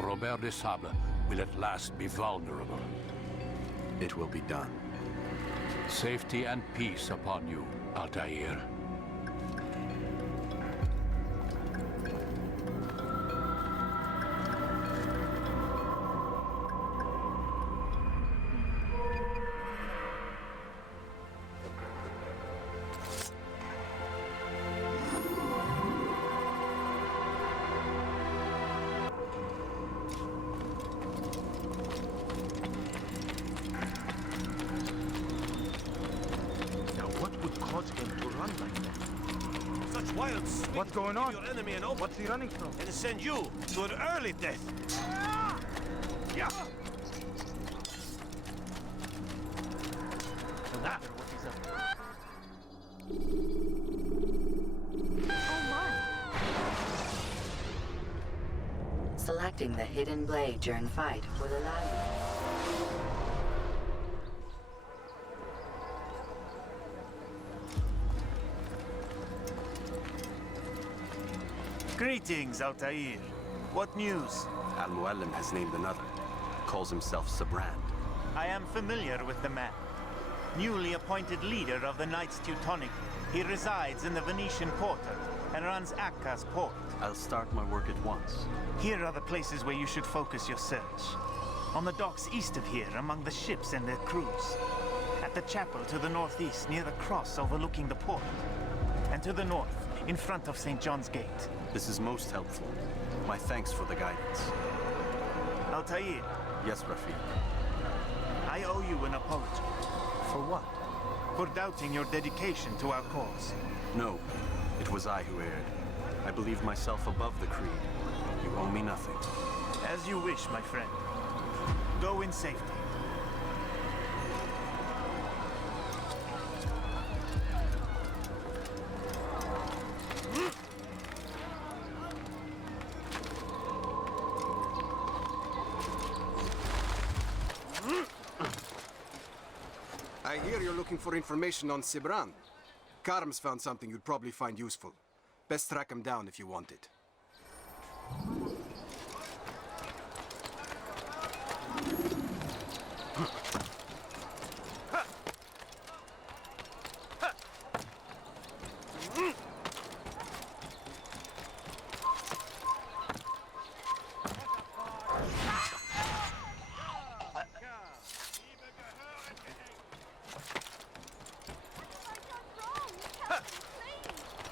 Robert de Sable will at last be vulnerable. It will be done. Safety and peace upon you, Altair. What's going on? Your enemy and what's he running from? And send you to an early death. Yeah. Oh my. Selecting the hidden blade during fight will allow you. Greetings, Altair. What news? Mualim has named another. Calls himself Sibrand. I am familiar with the man. Newly appointed leader of the Knights Teutonic. He resides in the Venetian Quarter and runs Acre's port. I'll start my work at once. Here are the places where you should focus your search. On the docks east of here, among the ships and their crews. At the chapel to the northeast, near the cross overlooking the port. And to the north, in front of St. John's Gate. This is most helpful. My thanks for the guidance. Altair. Yes, Rafiq. I owe you an apology. For what? For doubting your dedication to our cause. No, it was I who erred. I believed myself above the creed. You owe me nothing. As you wish, my friend. Go in safety. I hear you're looking for information on Sibrand. Karam's found something you'd probably find useful. Best track him down if you want it.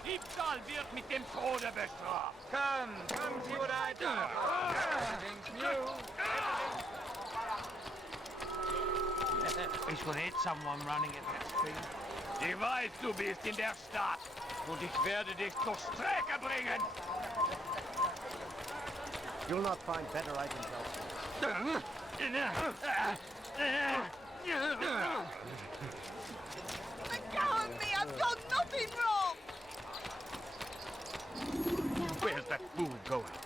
Diebstahl wird mit dem Tode bestraft. Come see what I do. Everything's new. Ich will hit someone running at that speed. Ich weiß, du bist in der Stadt. Und ich werde dich zur Strecke bringen. You'll not find better items elsewhere. Let go of me! I've done nothing wrong! Where's that fool going?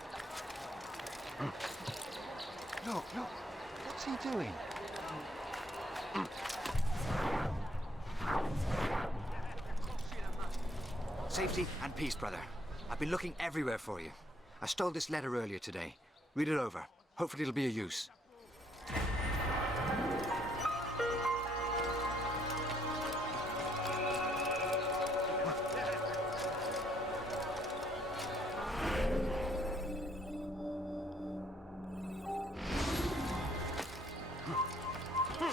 Look. What's he doing? Safety and peace, brother. I've been looking everywhere for you. I stole this letter earlier today. Read it over. Hopefully it'll be of use.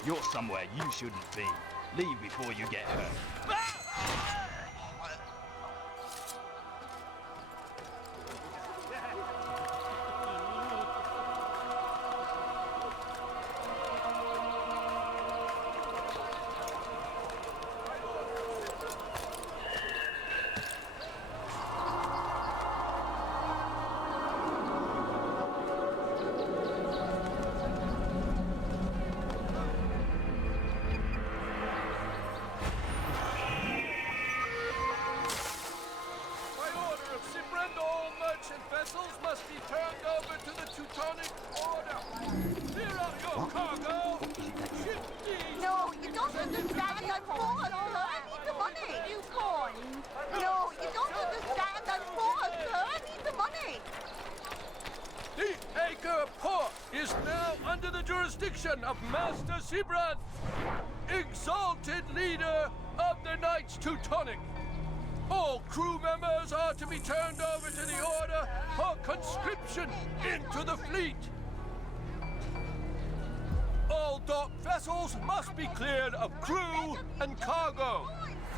You're somewhere you shouldn't be. Leave before you get hurt. vessels must be turned over to the Teutonic Order. Clear out your cargo. Ship these. No, you don't understand. I'm poor, sir. I need the money. You coins. No, you don't understand. I'm poor, sir. I need the money. The Acre port is now under the jurisdiction of Master Sibrand, exalted leader of the Knights Teutonic. All crew members are to be turned over to the Order for conscription into the fleet. All docked vessels must be cleared of crew and cargo.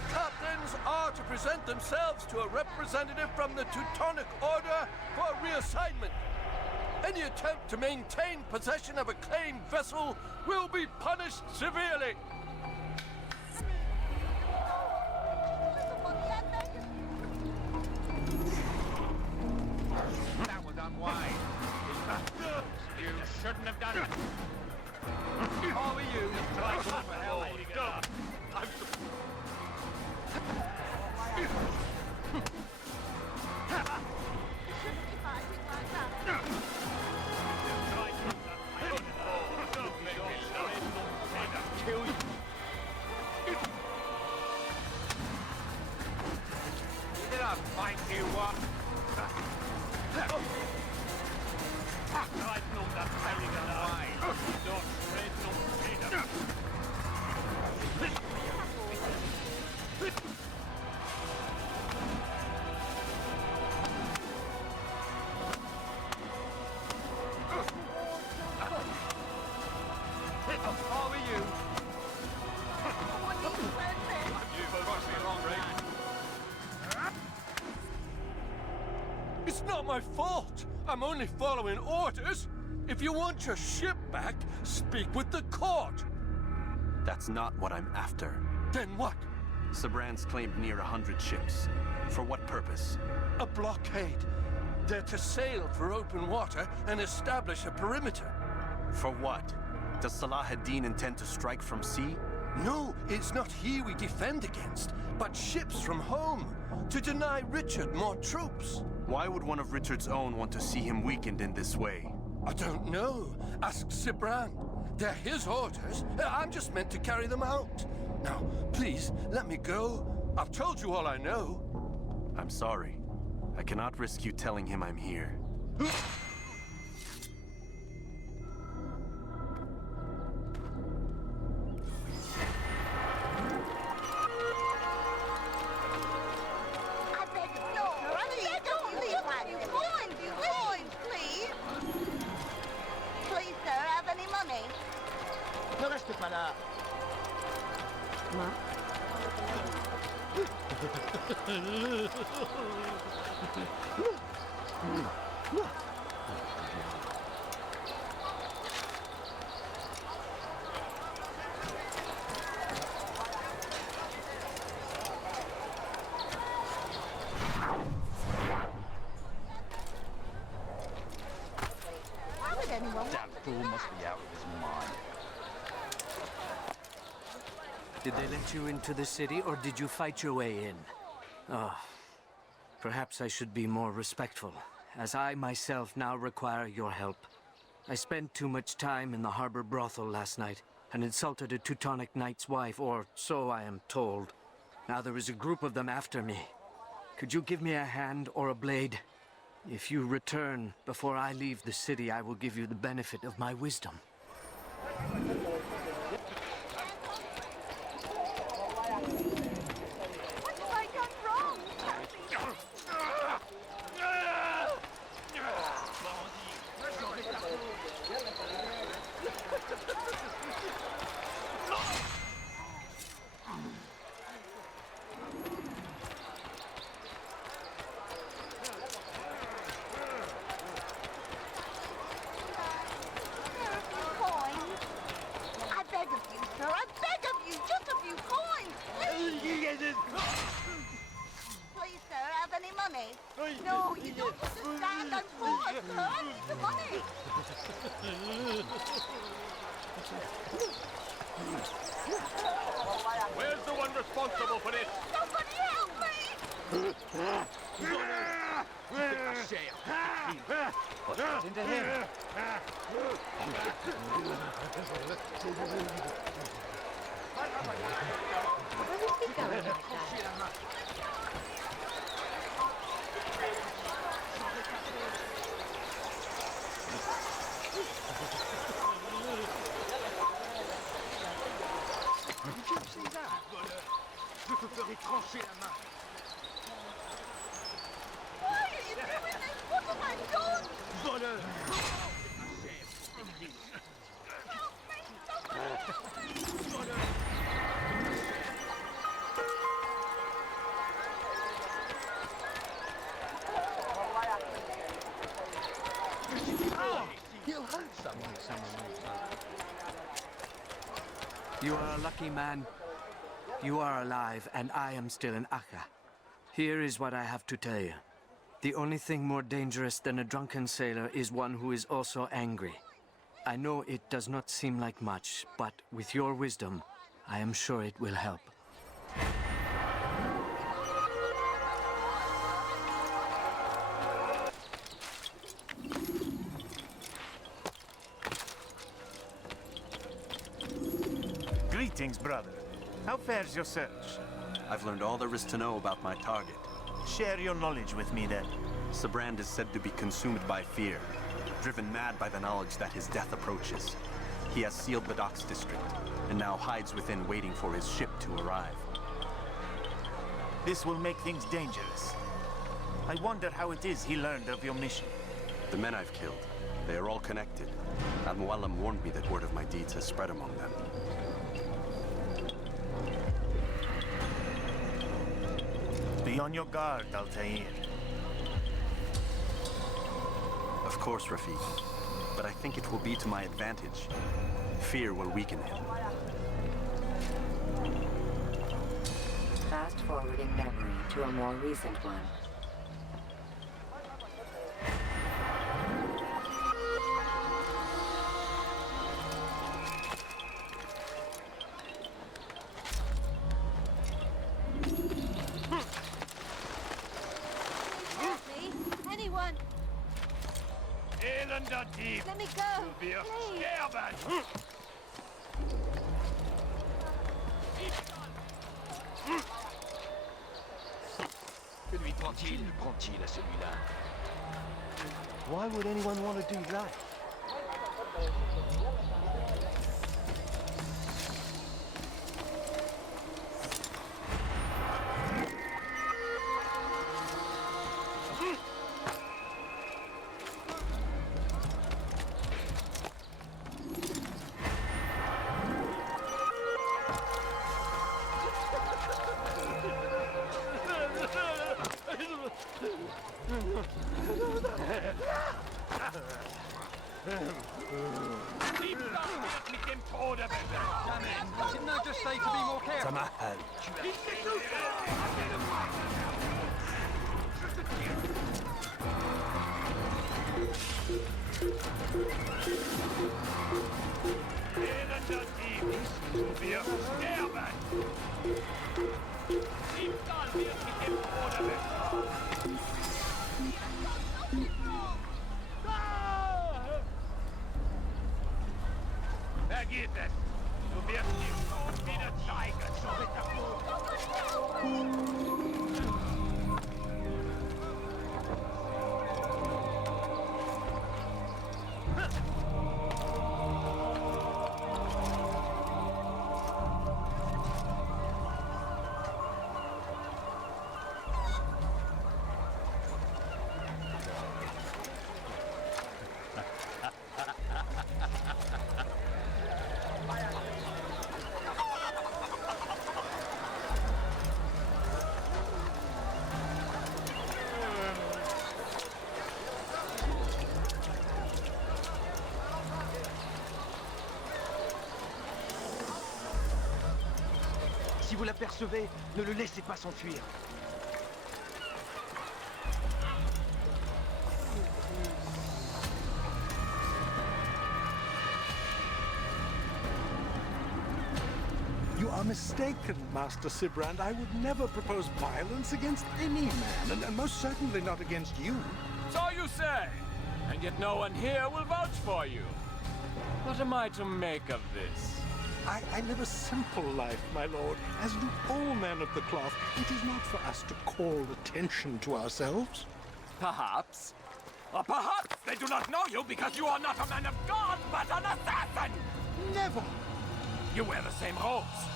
Captains are to present themselves to a representative from the Teutonic Order for reassignment. Any attempt to maintain possession of a claimed vessel will be punished severely. That was unwise. You shouldn't have done it. How are you? Try to for hell. I'm kill you. Did I fight you up? I'd known that carrying alive. Don't tread no freedom. How are you? You've crossed the wrong range. It's not my fault. I'm only following orders. If you want your ship back, speak with the court. That's not what I'm after. Then what? Sibrand's claimed near 100 ships. For what purpose? A blockade. They're to sail for open water and establish a perimeter. For what? Does Salah ad-Din intend to strike from sea? No, it's not he we defend against, but ships from home, to deny Richard more troops. Why would one of Richard's own want to see him weakened in this way? I don't know. Ask Sibrand. They're his orders. I'm just meant to carry them out. Now, please, let me go. I've told you all I know. I'm sorry. I cannot risk you telling him I'm here. That fool must be out of his mind. Did they let you into the city, or did you fight your way in? Oh, perhaps I should be more respectful, as I myself now require your help. I spent too much time in the harbor brothel last night, and insulted a Teutonic knight's wife, or so I am told. Now there is a group of them after me. Could you give me a hand or a blade? If you return before I leave the city, I will give you the benefit of my wisdom. What have I done wrong? Please, sir, have any money? No, you don't understand. I'm poor, sir. I need the money. Where's the one responsible for this? Somebody help me! What's into him? Where is he going like that? Je te ferai trancher la main. Why are you doing this? What have I done? Voleur! Help me! Somebody help me! Voleur! He'll hurt someone. You are a lucky man. You are alive, and I am still in Acre. Here is what I have to tell you. The only thing more dangerous than a drunken sailor is one who is also angry. I know it does not seem like much, but with your wisdom, I am sure it will help. Greetings, brother. How fares your search? I've learned all there is to know about my target. Share your knowledge with me, then. Sibrand is said to be consumed by fear, driven mad by the knowledge that his death approaches. He has sealed the docks district, and now hides within waiting for his ship to arrive. This will make things dangerous. I wonder how it is he learned of your mission. The men I've killed, they are all connected. Mualim warned me that word of my deeds has spread among them. Be on your guard, Altair. Of course, Rafiq. but I think it will be to my advantage. Fear will weaken him. Fast-forwarding memory to a more recent one. Anyone? Elender Dieb! Let me go! Du wirst Please. sterben! Fais-lui tranquille, tranquille à celui-là. Why would anyone want to do that? Mit dem Tode bewerfen! Didn't I just say to be more careful? Tamahal. Elender Dieb! Du wirst sterben! Diebstahl wird mit dem Tode bestraft! Vergiss es! Du wirst ihm schon wieder zeigen! So ist das gut! Si vous l'apercevez, ne le laissez pas s'enfuir. You are mistaken, Master Sibrand. I would never propose violence against any man, and most certainly not against you. So you say, and yet no one here will vouch for you. What am I to make of this? I live a simple life, my lord, as do all men of the cloth. It is not for us to call attention to ourselves. Perhaps. Or perhaps they do not know you because you are not a man of God, but an assassin! Never! You wear the same robes.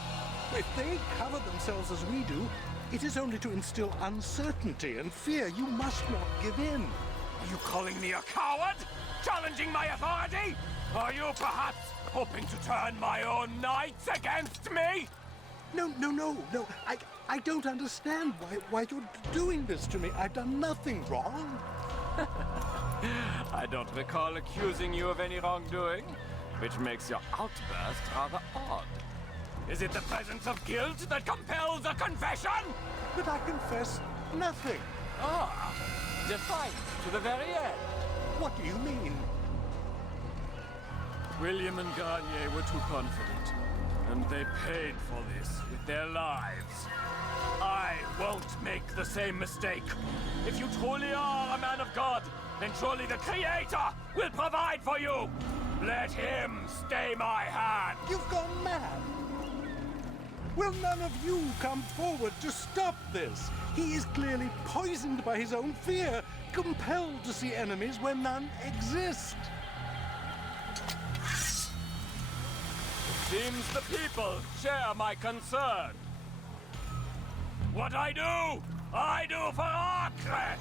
If they cover themselves as we do, it is only to instill uncertainty and fear. You must not give in. Are you calling me a coward? Challenging my authority? Are you perhaps hoping to turn my own knights against me? No. I don't understand why you're doing this to me. I've done nothing wrong. I don't recall accusing you of any wrongdoing, which makes your outburst rather odd. Is it the presence of guilt that compels a confession? But I confess nothing. Ah, defiant to the very end. What do you mean? William and Garnier were too confident, and they paid for this with their lives. I won't make the same mistake. If you truly are a man of God, then surely the Creator will provide for you. Let him stay my hand. You've gone mad. Will none of you come forward to stop this? He is clearly poisoned by his own fear, compelled to see enemies where none exist. Seems the people share my concern. What I do for Acre!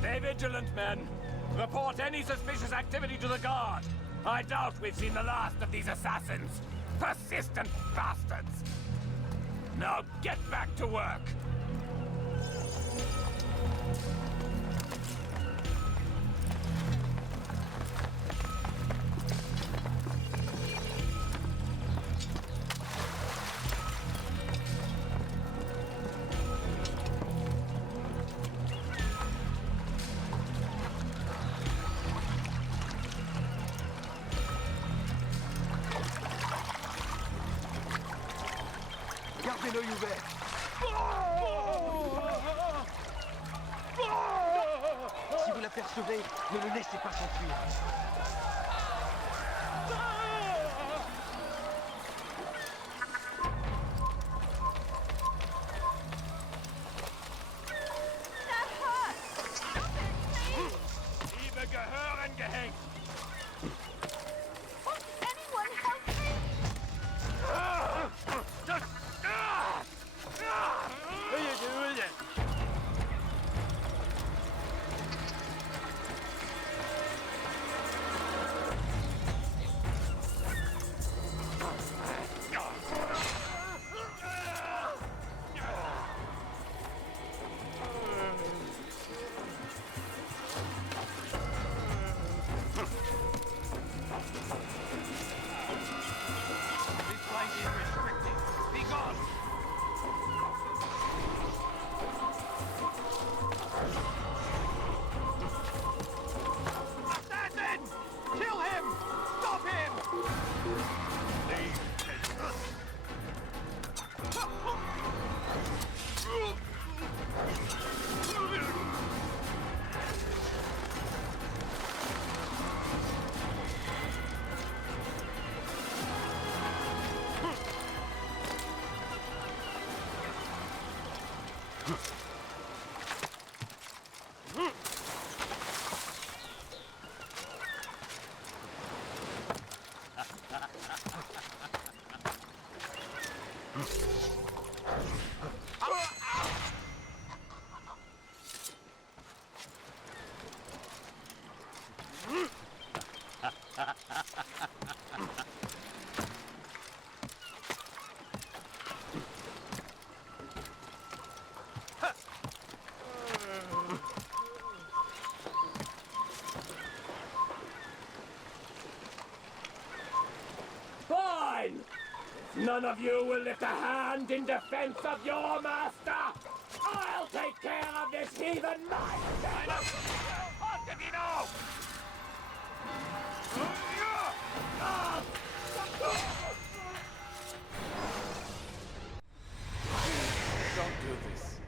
Stay vigilant, men. Report any suspicious activity to the guard. I doubt we've seen the last of these assassins. Persistent bastards. Now get back to work. Gardez l'œil ouvert. Si vous l'apercevez, ne le laissez pas s'enfuir. Liebe gehören gehängt. Anyone help me? Assassin! Kill him! Stop him! Fine! None of you will lift a hand in defense of your master! I'll take care of this heathen myself! Don't do this.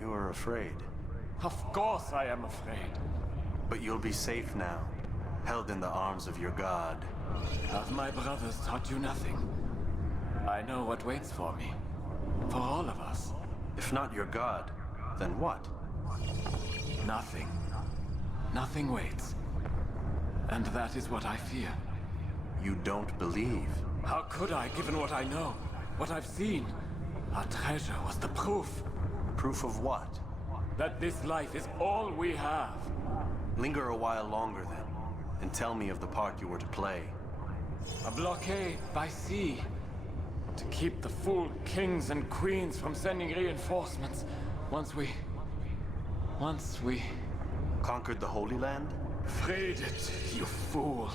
You are afraid. Of course I am afraid. But you'll be safe now, held in the arms of your god. Have my brothers taught you nothing? I know what waits for me. For all of us. If not your god, then what? Nothing. Nothing waits. And that is what I fear. You don't believe? How could I, given what I know? What I've seen? Our treasure was the proof. Proof of what? That this life is all we have. Linger a while longer then, and tell me of the part you were to play. A blockade by sea. To keep the fool kings and queens from sending reinforcements. Once we... Conquered the Holy Land? Freed it, you fool.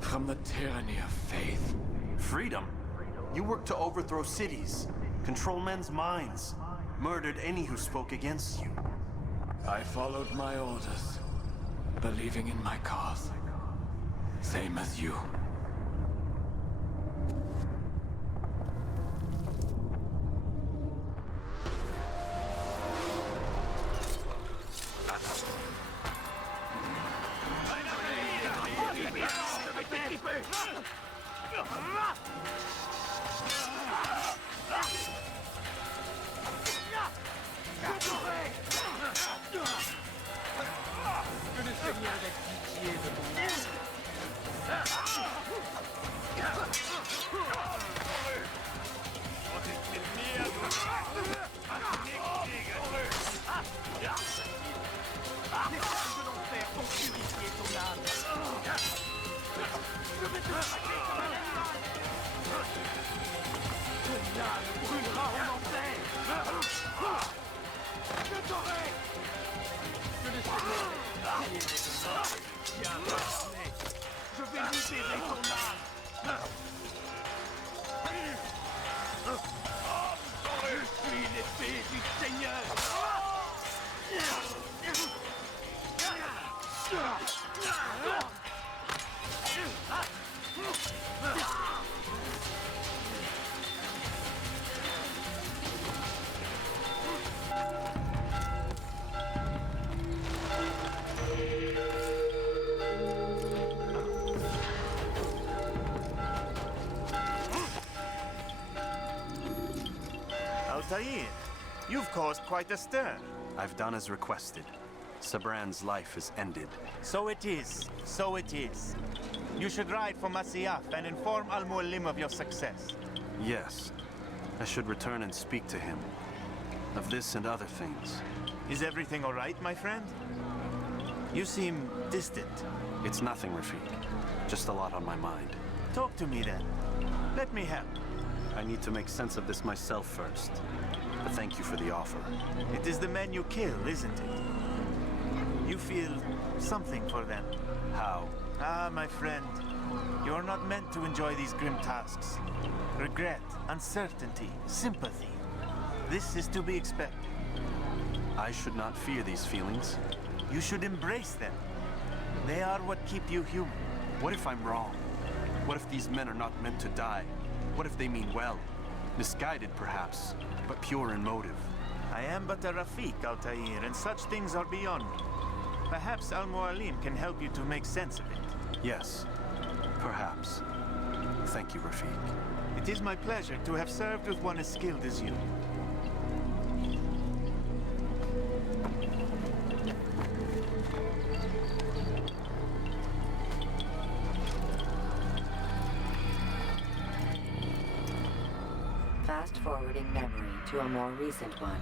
From the tyranny of faith. Freedom? You worked to overthrow cities, control men's minds, murdered any who spoke against you. I followed my orders, believing in my cause. Same as you. brûlera en enfer. Je t'aurai. Je vais libérer ton âme. Je suis l'épée du Seigneur. Altair, you've caused quite a stir. I've done as requested. Sibrand's life is ended. So it is. So it is. You should ride for Masyaf and inform Al-Mualim of your success. Yes. I should return and speak to him. Of this and other things. Is everything all right, my friend? You seem distant. It's nothing, Rafiq. Just a lot on my mind. Talk to me then. Let me help. I need to make sense of this myself first. But thank you for the offer. It is the men you kill, isn't it? You feel something for them. How? Ah, my friend. You are not meant to enjoy these grim tasks. Regret, uncertainty, sympathy. This is to be expected. I should not fear these feelings. You should embrace them. They are what keep you human. What if I'm wrong? What if these men are not meant to die? What if they mean well? Misguided, perhaps, but pure in motive. I am but a Rafiq, Altair, and such things are beyond me. Perhaps Al-Mualim can help you to make sense of it. Yes, perhaps. Thank you, Rafiq. It is my pleasure to have served with one as skilled as you. Fast-forwarding memory to a more recent one.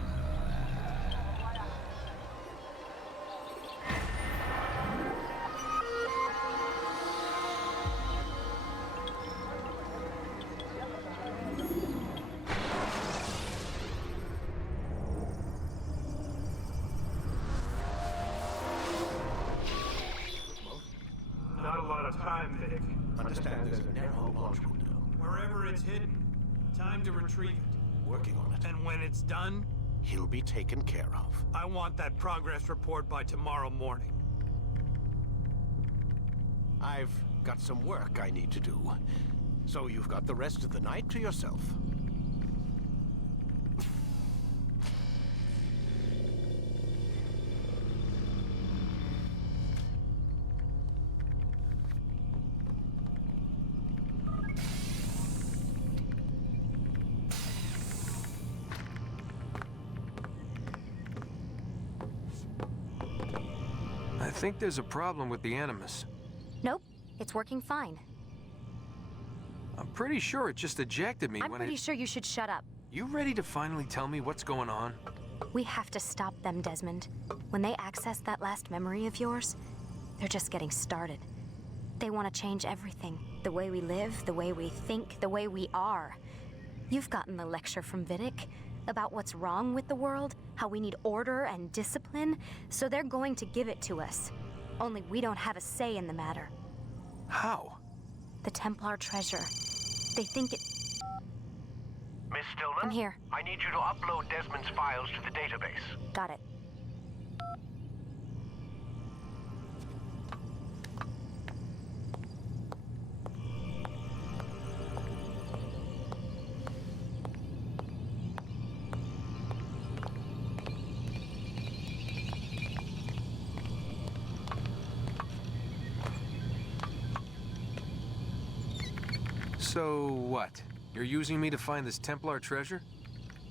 Not a lot of time, Vic. Understand there's a narrow launch window. Wherever it's hidden, time to retrieve it. Working on it. And when it's done, He'll be taken care of. I want that progress report by tomorrow morning. I've got some work I need to do. So you've got the rest of the night to yourself. I think there's a problem with the Animus. Nope, it's working fine. I'm pretty sure it just ejected me I'm when pretty sure you should shut up. You ready to finally tell me what's going on? We have to stop them, Desmond. When they access that last memory of yours, they're just getting started. They want to change everything. The way we live, the way we think, the way we are. You've gotten the lecture from Vidic about what's wrong with the world, how we need order and discipline, so they're going to give it to us. Only we don't have a say in the matter. How? The Templar treasure. They think it... Miss Stillman? I'm here. I need you to upload Desmond's files to the database. Got it. So what? You're using me to find this Templar treasure?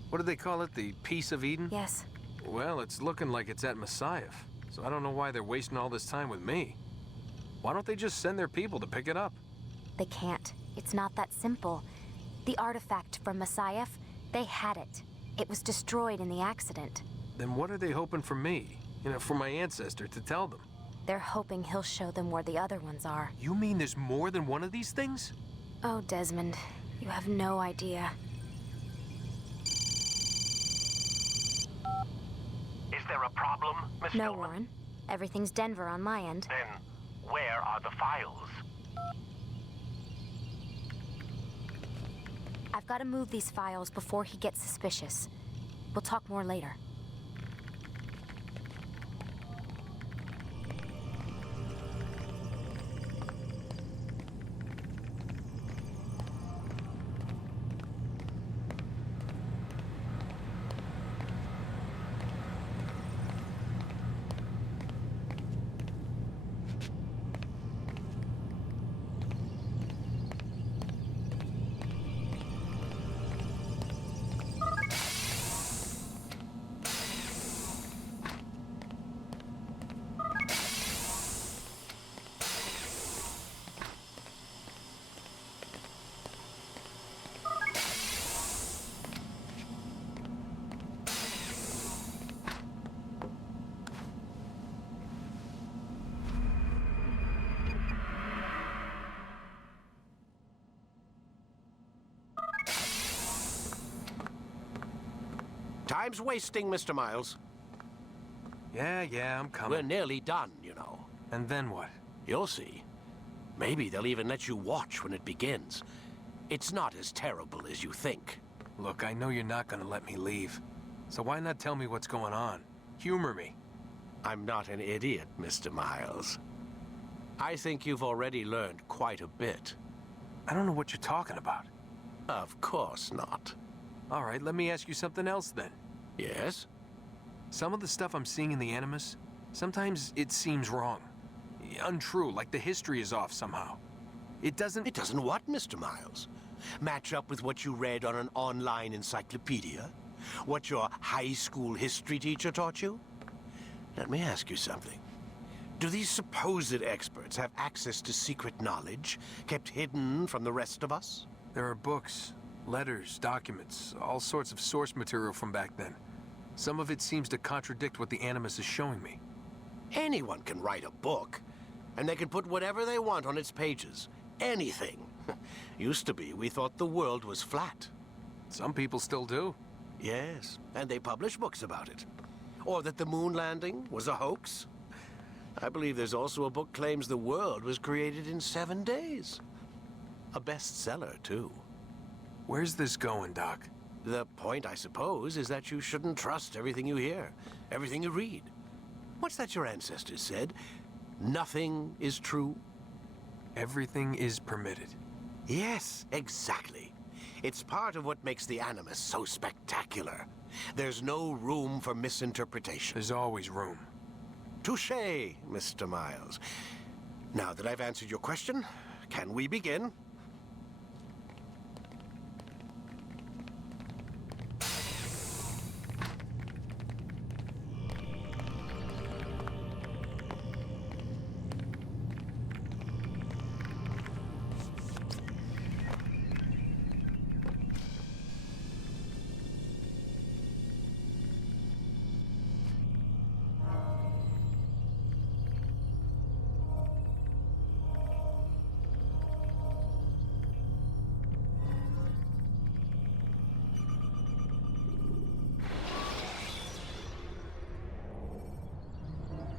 What do they call it? The Peace of Eden? Yes. Well, it's looking like it's at Masyaf, so I don't know why they're wasting all this time with me. Why don't they just send their people to pick it up? They can't. It's not that simple. The artifact from Masyaf, they had it. It was destroyed in the accident. Then what are they hoping for me? You know, for my ancestor to tell them? They're hoping he'll show them where the other ones are. You mean there's more than one of these things? Oh, Desmond, you have no idea. Is there a problem, Miss No, Stillman? Warren. Everything's Denver on my end. Then, where are the files? I've got to move these files before he gets suspicious. We'll talk more later. Time's wasting, Mr. Miles. Yeah, I'm coming. We're nearly done, you know. And then what? You'll see. Maybe they'll even let you watch when it begins. It's not as terrible as you think. Look, I know you're not gonna let me leave. So why not tell me what's going on? Humor me. I'm not an idiot, Mr. Miles. I think you've already learned quite a bit. I don't know what you're talking about. Of course not. All right, let me ask you something else then. Yes? Some of the stuff I'm seeing in the Animus, sometimes it seems wrong. Untrue, like the history is off somehow. It doesn't... It doesn't what, Mr. Miles? Match up with what you read on an online encyclopedia? What your high school history teacher taught you? Let me ask you something. Do these supposed experts have access to secret knowledge kept hidden from the rest of us? There are books, letters, documents, all sorts of source material from back then. Some of it seems to contradict what the Animus is showing me. Anyone can write a book, and they can put whatever they want on its pages. Anything. Used to be, we thought the world was flat. Some people still do. Yes, and they publish books about it. Or that the moon landing was a hoax. I believe there's also a book claims the world was created in 7 days. A bestseller, too. Where's this going, Doc? The point, I suppose, is that you shouldn't trust everything you hear, everything you read. What's that your ancestors said? Nothing is true? Everything is permitted. Yes, exactly. It's part of what makes the Animus so spectacular. There's no room for misinterpretation. There's always room. Touché, Mr. Miles. Now that I've answered your question, can we begin?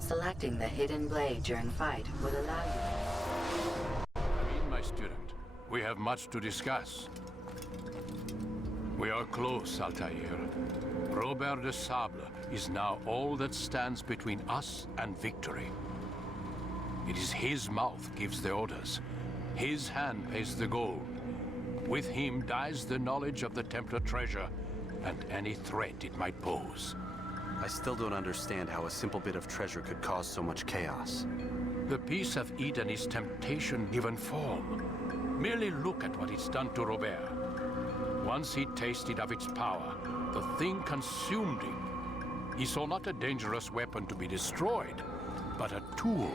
Selecting the hidden blade during fight will allow you. Amin, my student, we have much to discuss. We are close, Altair. Robert de Sable is now all that stands between us and victory. It is his mouth gives the orders. His hand pays the gold. With him dies the knowledge of the Templar treasure and any threat it might pose. I still don't understand how a simple bit of treasure could cause so much chaos. The peace of Eden is temptation given form. Merely look at what it's done to Robert. Once he tasted of its power, the thing consumed him. He saw not a dangerous weapon to be destroyed, but a tool.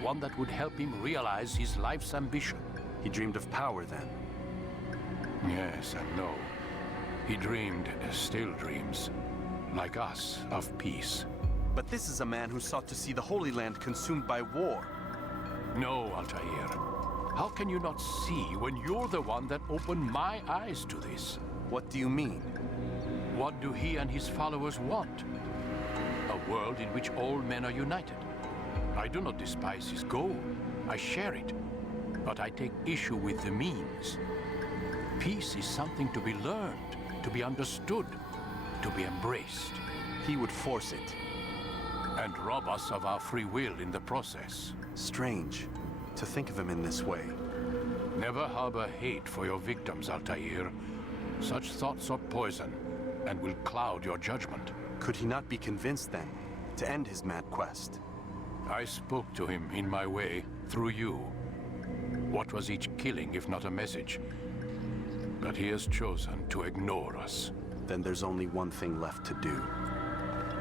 One that would help him realize his life's ambition. He dreamed of power then? Yes and no. He dreamed, still dreams. Like us, of peace. But this is a man who sought to see the Holy Land consumed by war. No, Altair. How can you not see when you're the one that opened my eyes to this? What do you mean? What do he and his followers want? A world in which all men are united. I do not despise his goal. I share it. But I take issue with the means. Peace is something to be learned, to be understood, to be embraced. He would force it. And rob us of our free will in the process. Strange to think of him in this way. Never harbor hate for your victims, Altair. Such thoughts are poison and will cloud your judgment. Could he not be convinced then to end his mad quest? I spoke to him in my way, through you. What was each killing if not a message? But he has chosen to ignore us. Then there's only one thing left to do.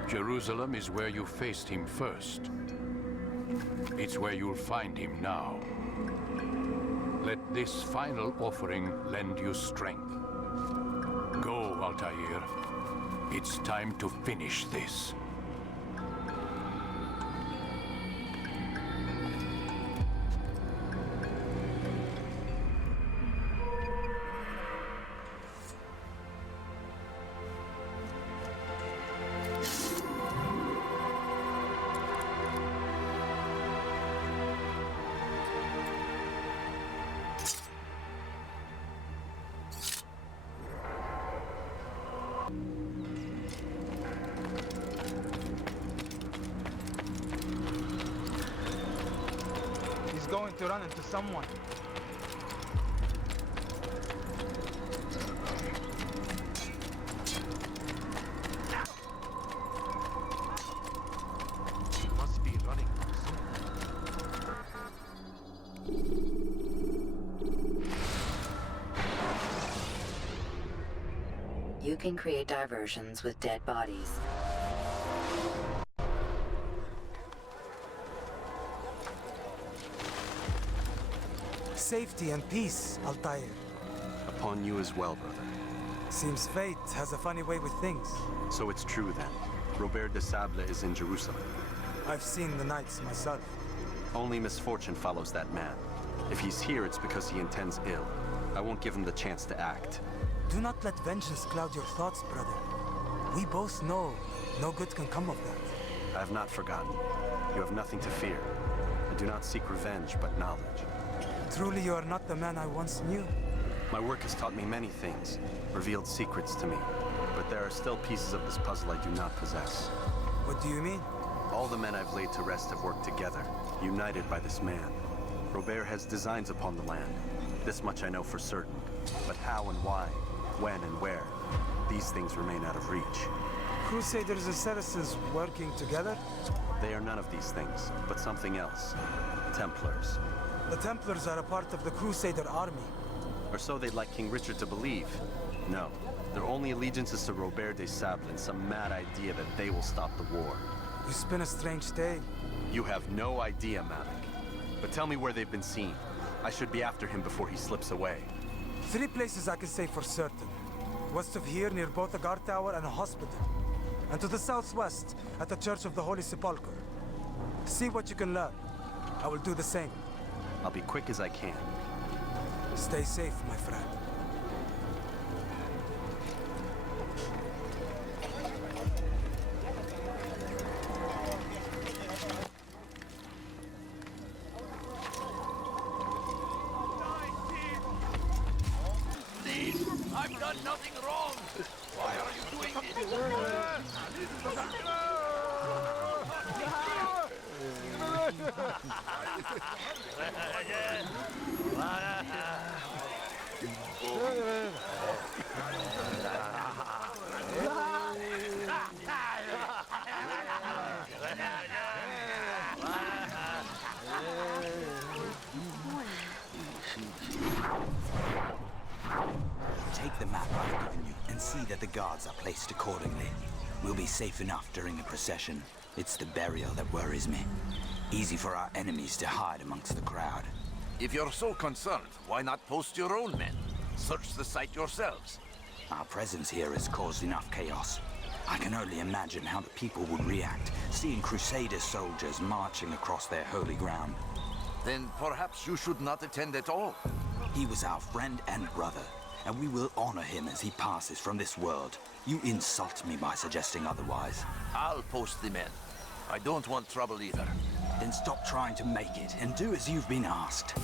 Jerusalem is where you faced him first. It's where you'll find him now. Let this final offering lend you strength. Go, Altair. It's time to finish this. Going to run into someone. He must be running You can create diversions with dead bodies. Safety and peace, Altair. Upon you as well, brother. Seems fate has a funny way with things. So it's true then. Robert de Sable is in Jerusalem. I've seen the knights myself. Only misfortune follows that man. If he's here, it's because he intends ill. I won't give him the chance to act. Do not let vengeance cloud your thoughts, brother. We both know no good can come of that. I have not forgotten. You have nothing to fear. I do not seek revenge, but knowledge. Truly, you are not the man I once knew. My work has taught me many things, revealed secrets to me. But there are still pieces of this puzzle I do not possess. What do you mean? All the men I've laid to rest have worked together, united by this man. Robert has designs upon the land. This much I know for certain. But how and why, when and where, these things remain out of reach. Crusaders and Saracens working together? They are none of these things, but something else. Templars. The Templars are a part of the Crusader army. Or so they'd like King Richard to believe. No, their only allegiance is to Robert de Sable and some mad idea that they will stop the war. You spin a strange tale. You have no idea, Malik. But tell me where they've been seen. I should be after him before he slips away. 3 places I can say for certain. West of here, near both a guard tower and a hospital. And to the southwest, at the Church of the Holy Sepulchre. See what you can learn. I will do the same. I'll be quick as I can. Stay safe, my friend. Please, I've done nothing wrong. Why are you doing Take the map I've given you and see that the guards are placed accordingly. We'll be safe enough during the procession. It's the burial that worries me. Easy for our enemies to hide amongst the crowd. If you're so concerned, why not post your own men? Search the site yourselves. Our presence here has caused enough chaos. I can only imagine how the people would react, seeing Crusader soldiers marching across their holy ground. Then perhaps you should not attend at all. He was our friend and brother. and we will honor him as he passes from this world. You insult me by suggesting otherwise. I'll post the men. I don't want trouble either. Then stop trying to make it and do as you've been asked.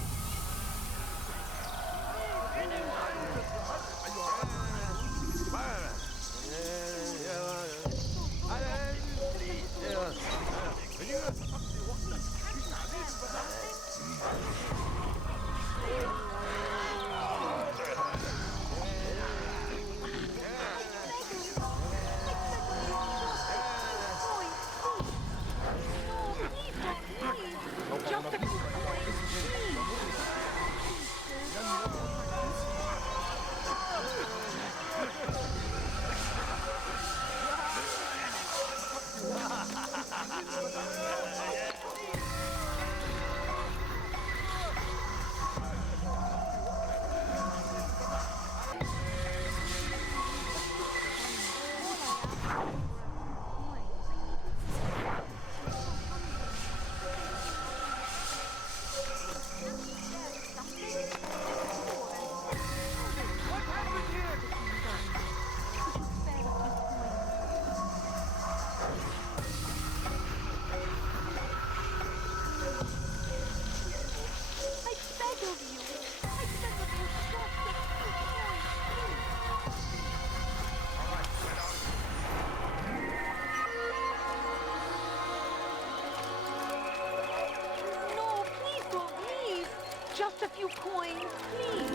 Just a few coins, please.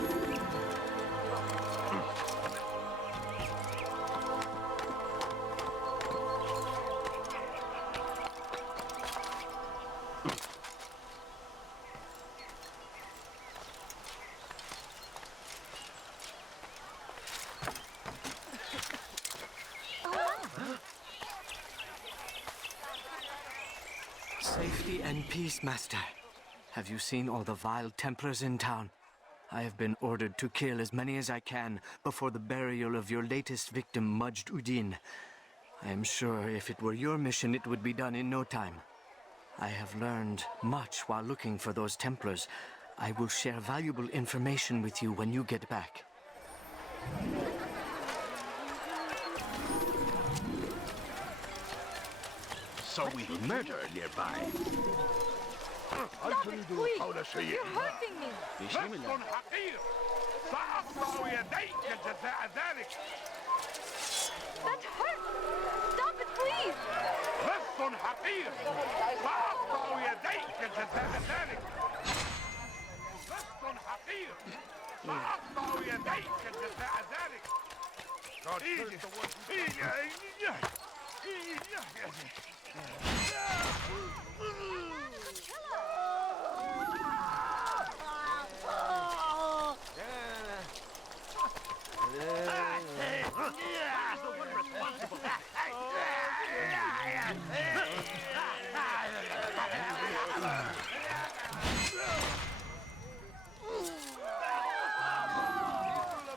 Safety and peace, Master. Have you seen all the vile Templars in town? I have been ordered to kill as many as I can before the burial of your latest victim, Majd Addin. I am sure if it were your mission, it would be done in no time. I have learned much while looking for those Templars. I will share valuable information with you when you get back. So we murder nearby. Stop it, please! You're hurting me! لص حقير سأقطع يديك جزاء ذلك. That hurts! Stop it, please! لص حقير سأقطع يديك جزاء ذلك. لص حقير سأقطع يديك جزاء ذلك.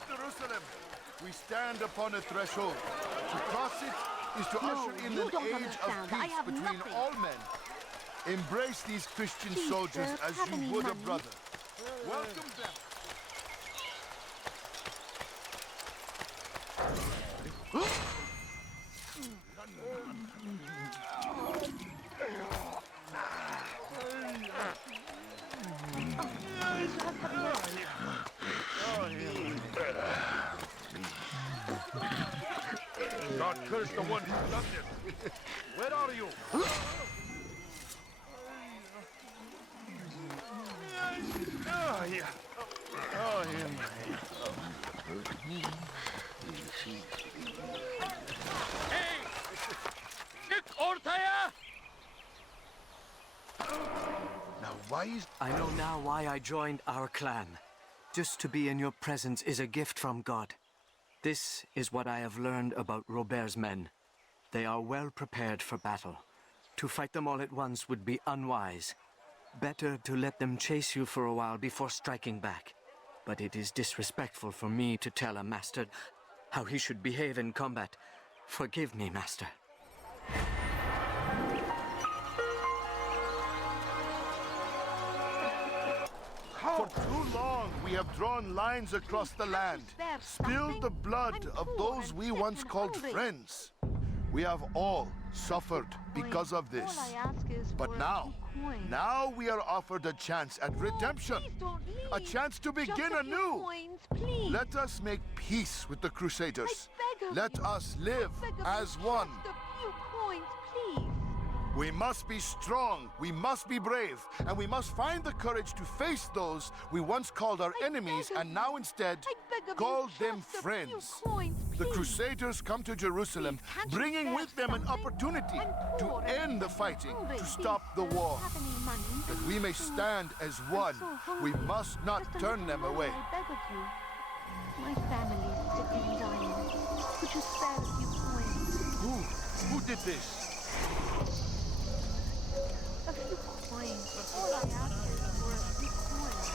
Jerusalem, we stand upon a threshold. To cross it is to usher in an age of peace between all men. Embrace these Christian soldiers as you would a brother. Welcome them. God curse the one who done this. Where are you? I know now why I joined our clan. Just to be in your presence is a gift from God. This is what I have learned about Robert's men. They are well prepared for battle. To fight them all at once would be unwise. Better to let them chase you for a while before striking back. But it is disrespectful for me to tell a master how he should behave in combat. Forgive me, Master. For too long, we have drawn lines across the land, spilled the blood of those we once called friends. We have all suffered because of this. But now we are offered a chance at redemption, a chance to begin anew. Let us make peace with the Crusaders. Let us live as one. We must be strong, we must be brave, and we must find the courage to face those we once called our enemies and now instead call them friends. The Crusaders come to Jerusalem, bringing with them an opportunity to end the fighting, to stop the war. That we may stand as one, we must not turn them away. My family is sick and dying. Could you spare a few coins? Who did this? A few coins. All I ask is for a few coins.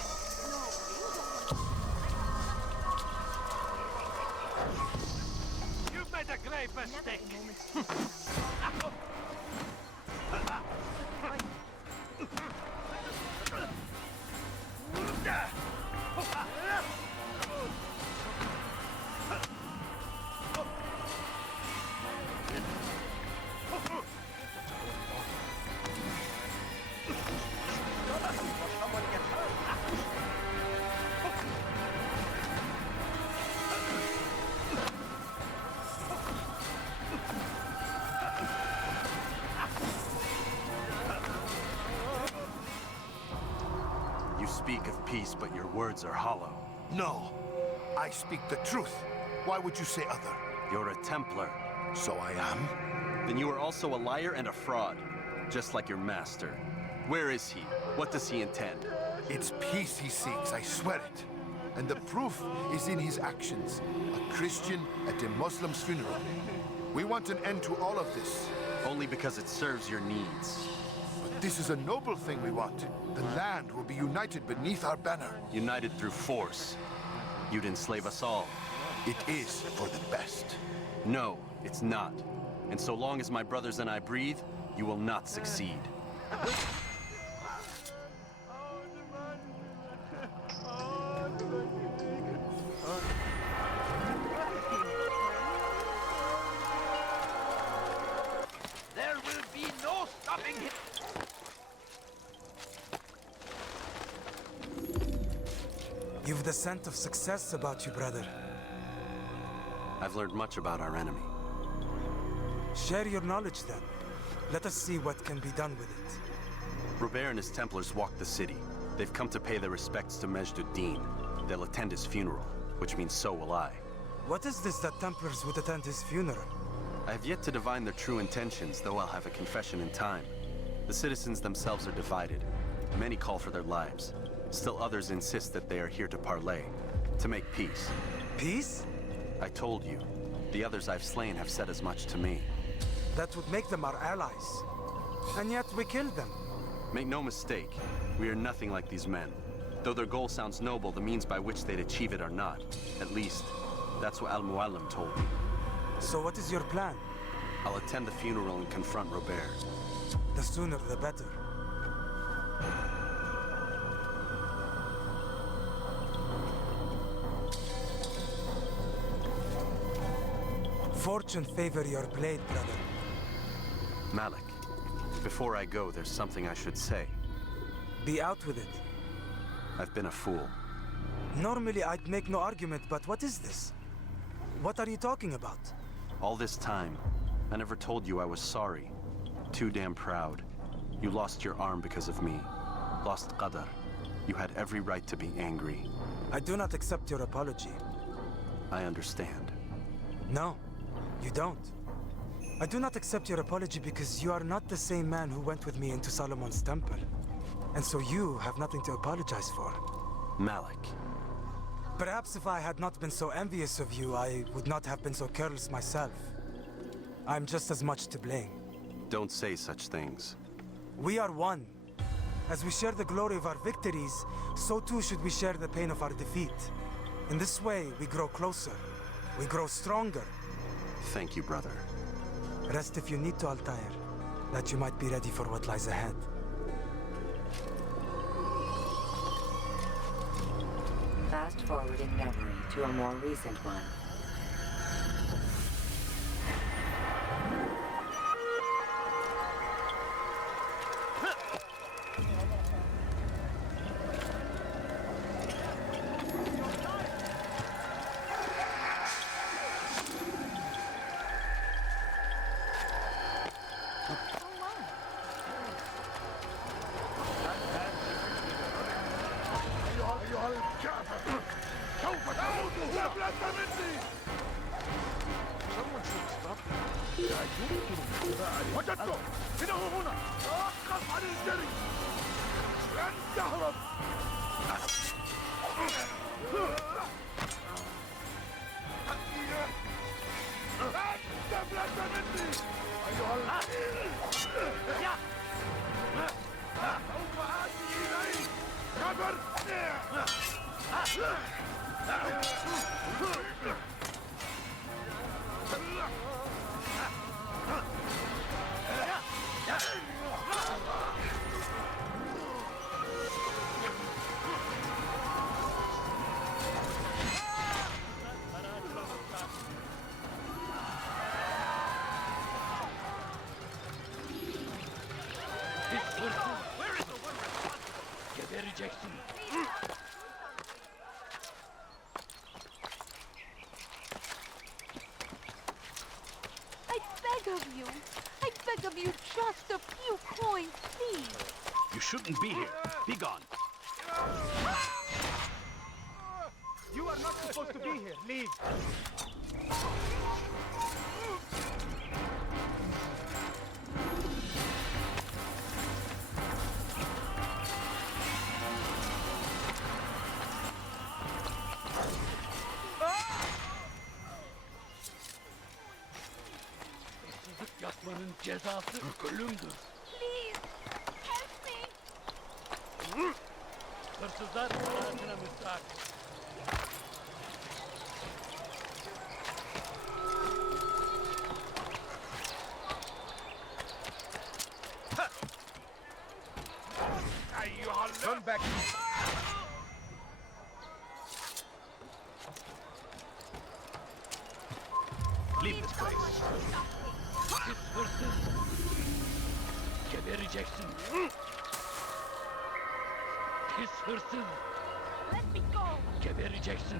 You've made a grave mistake. You speak of peace, but your words are hollow. No, I speak the truth. Why would you say other? You're a Templar. So I am? Then you are also a liar and a fraud, just like your master. Where is he? What does he intend? It's peace he seeks, I swear it. And the proof is in his actions. A Christian at a Muslim's funeral. We want an end to all of this. Only because it serves your needs. But this is a noble thing we want. The land will be united beneath our banner. United through force. You'd enslave us all. It is for the best. No, it's not. And so long as my brothers and I breathe, you will not succeed. There will be no stopping him. You've the scent of success about you, brother. I've learned much about our enemy. Share your knowledge, then. Let us see what can be done with it. Jubair and his Templars walk the city. They've come to pay their respects to Majd Addin. They'll attend his funeral, which means so will I. What is this that Templars would attend his funeral? I have yet to divine their true intentions, though I'll have a confession in time. The citizens themselves are divided. Many call for their lives. Still others insist that they are here to parley, to make peace. Peace? I told you. The others I've slain have said as much to me. That would make them our allies. And yet we killed them. Make no mistake, we are nothing like these men. Though their goal sounds noble, the means by which they'd achieve it are not. At least, that's what Mualim told me. So what is your plan? I'll attend the funeral and confront Jubair. The sooner the better. Fortune favor your blade, brother. Malik, before I go, there's something I should say. Be out with it. I've been a fool. Normally I'd make no argument, but what is this? What are you talking about? All this time, I never told you I was sorry. Too damn proud. You lost your arm because of me. Lost Qadar. You had every right to be angry. I do not accept your apology. I understand. No, you don't. I do not accept your apology because you are not the same man who went with me into Solomon's temple. And so you have nothing to apologize for. Malik. Perhaps if I had not been so envious of you, I would not have been so careless myself. I'm just as much to blame. Don't say such things. We are one. As we share the glory of our victories, so too should we share the pain of our defeat. In this way, we grow closer. We grow stronger. Thank you, brother. Rest if you need to, Altair, that you might be ready for what lies ahead. fast-forward in memory to a more recent one. I beg of you, just a few coins, please. You shouldn't be here. Be gone. You are not supposed to be here. Leave. Yapmanın cezası ölümdür. Please, help me. Hırsızlar hayatına müstahak. Run back. Leave this place. Pis hırsız. Gebereceksin. Pis hırsız. Let me go. Gebereceksin.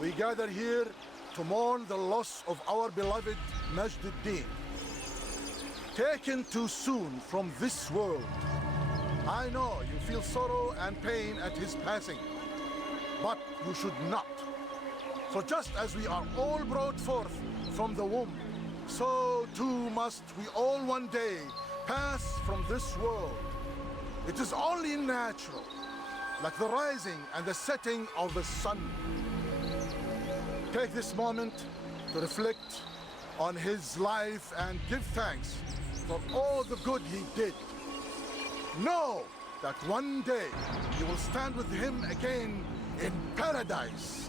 We gather here to mourn the loss of our beloved Majd, taken too soon from this world. I know you feel sorrow and pain at his passing, but you should not. For just as we are all brought forth from the womb, so too must we all one day pass from this world. It is only natural, like the rising and the setting of the sun. Take this moment to reflect on his life and give thanks for all the good he did. Know that one day you will stand with him again in paradise.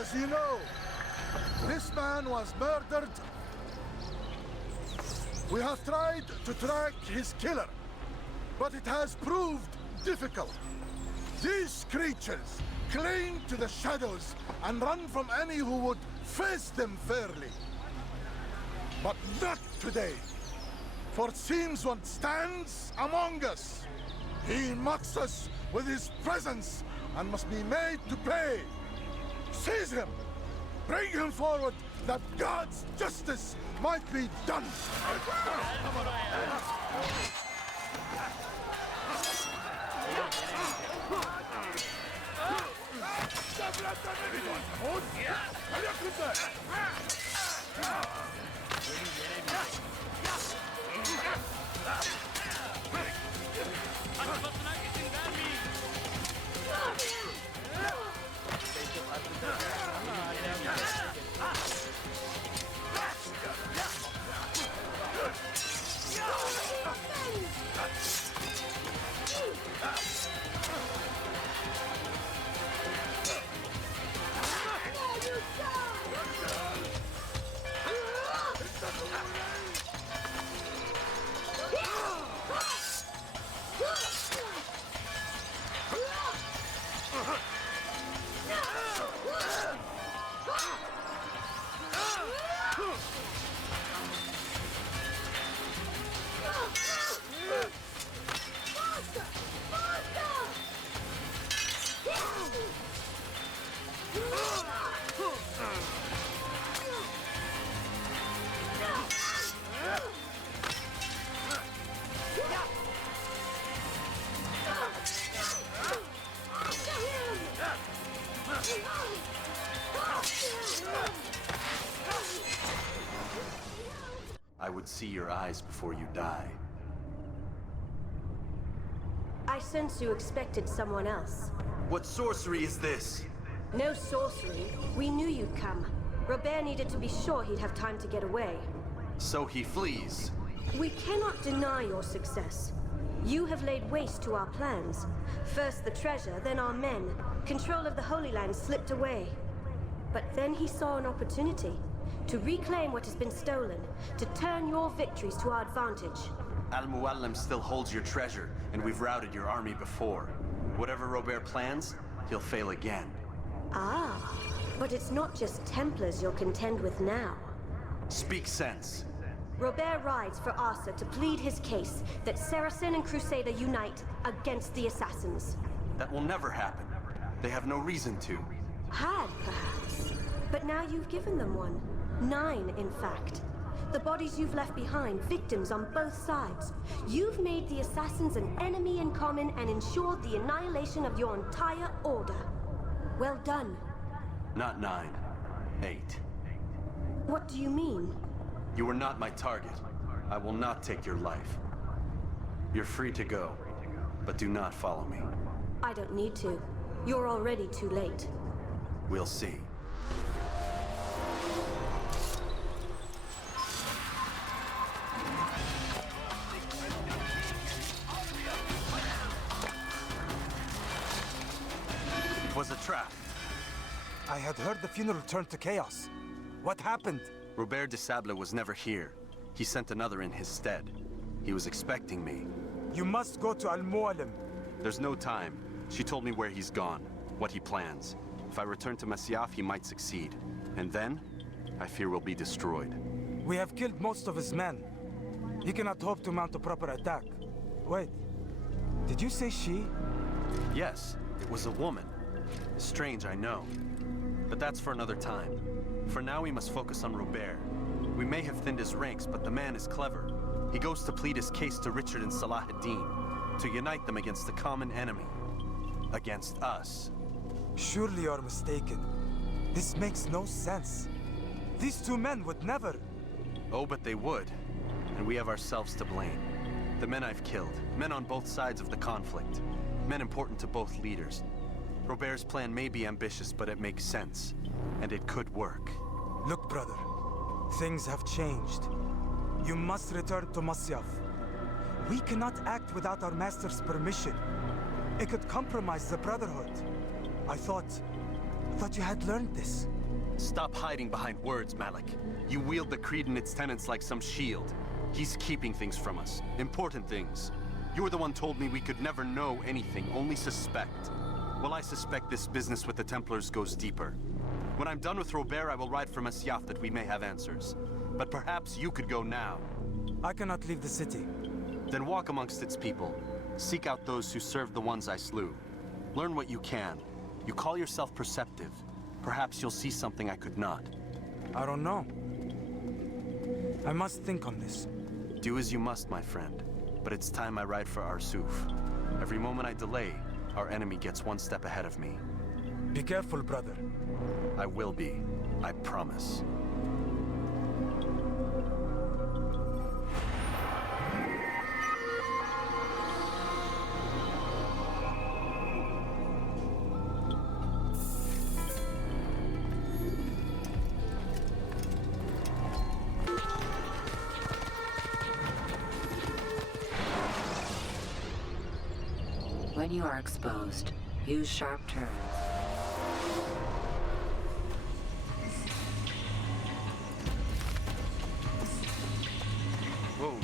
As you know, this man was murdered. We have tried to track his killer, but it has proved difficult. These creatures cling to the shadows and run from any who would face them fairly. But not today, for it seems one stands among us. He mocks us with his presence and must be made to pay. Seize him! Bring him forward that God's justice might be done! I would see your eyes before you die. I sense you expected someone else. What sorcery is this? No sorcery. We knew you'd come. Robert needed to be sure he'd have time to get away. So he flees. We cannot deny your success. You have laid waste to our plans. First the treasure, then our men. Control of the Holy Land slipped away. But then he saw an opportunity to reclaim what has been stolen, to turn your victories to our advantage. Al-Mualim still holds your treasure, and we've routed your army before. Whatever Robert plans, he'll fail again. Ah, but it's not just Templars you'll contend with now. Speak sense. Robert rides for Arsuf to plead his case that Saracen and Crusader unite against the Assassins. That will never happen. They have no reason to. Had, perhaps. But now you've given them one. 9, in fact. The bodies you've left behind, victims on both sides. You've made the Assassins an enemy in common and ensured the annihilation of your entire order. Well done. Not 9. 8. What do you mean? You were not my target. I will not take your life. You're free to go, but do not follow me. I don't need to. You're already too late. We'll see. It was a trap. I had heard the funeral turned to chaos. What happened? Robert de Sable was never here. He sent another in his stead. He was expecting me. You must go to Al-Mualim. There's no time. She told me where he's gone, what he plans. If I return to Masyaf, he might succeed. And then, I fear we'll be destroyed. We have killed most of his men. He cannot hope to mount a proper attack. Wait, did you say she? Yes, it was a woman. Strange, I know. But that's for another time. For now, we must focus on Robert. We may have thinned his ranks, but the man is clever. He goes to plead his case to Richard and Salah ad-Din, to unite them against the common enemy. Against us. Surely you're mistaken. This makes no sense. These two men would never... Oh, but they would. And we have ourselves to blame. The men I've killed, men on both sides of the conflict, men important to both leaders. Robert's plan may be ambitious, but it makes sense. And it could work. Look, brother. Things have changed. You must return to Masyaf. We cannot act without our master's permission. It could compromise the Brotherhood. I thought you had learned this. Stop hiding behind words, Malik. You wield the creed and its tenets like some shield. He's keeping things from us. Important things. You were the one told me we could never know anything, only suspect. Well, I suspect this business with the Templars goes deeper. When I'm done with Robert, I will ride for Masyaf that we may have answers. But perhaps you could go now. I cannot leave the city. Then walk amongst its people. Seek out those who served the ones I slew. Learn what you can. You call yourself perceptive. Perhaps you'll see something I could not. I don't know. I must think on this. Do as you must, my friend. But it's time I ride for Arsuf. Every moment I delay, our enemy gets one step ahead of me. Be careful, brother. I will be. I promise. When you are exposed, use sharp turns. Whoa.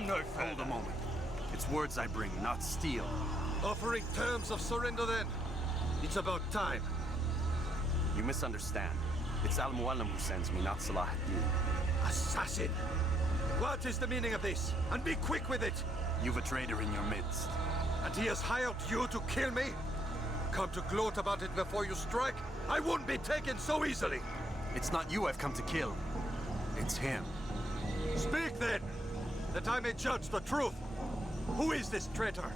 come no further. Hold a moment. It's words I bring, not steel. Offering terms of surrender then. It's about time. You misunderstand. It's Mualim who sends me, not Salah ad-Din. Assassin! What is the meaning of this? And be quick with it! You've a traitor in your midst. And he has hired you to kill me? Come to gloat about it before you strike? I won't be taken so easily! It's not you I've come to kill. It's him. Speak then, that I may judge the truth. Who is this traitor?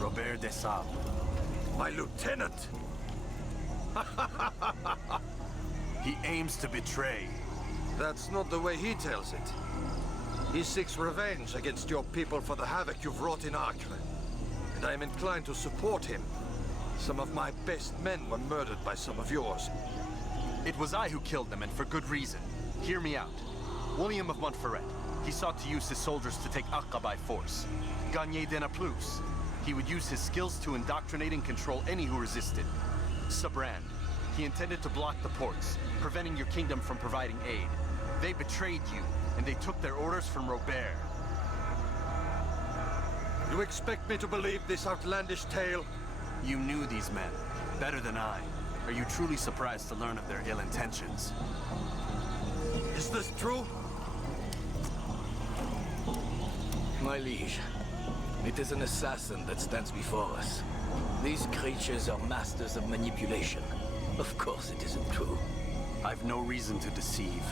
Robert de Sable. My lieutenant! He aims to betray. That's not the way he tells it. He seeks revenge against your people for the havoc you've wrought in Acre. And I am inclined to support him. Some of my best men were murdered by some of yours. It was I who killed them, and for good reason. Hear me out. William of Montferrat. He sought to use his soldiers to take Acre by force. Garnier de Naplouse. He would use his skills to indoctrinate and control any who resisted. Sibrand. He intended to block the ports, preventing your kingdom from providing aid. They betrayed you, and they took their orders from Robert. You expect me to believe this outlandish tale? You knew these men, better than I. Are you truly surprised to learn of their ill intentions? Is this true? My liege, it is an assassin that stands before us. These creatures are masters of manipulation. Of course it isn't true. I've no reason to deceive.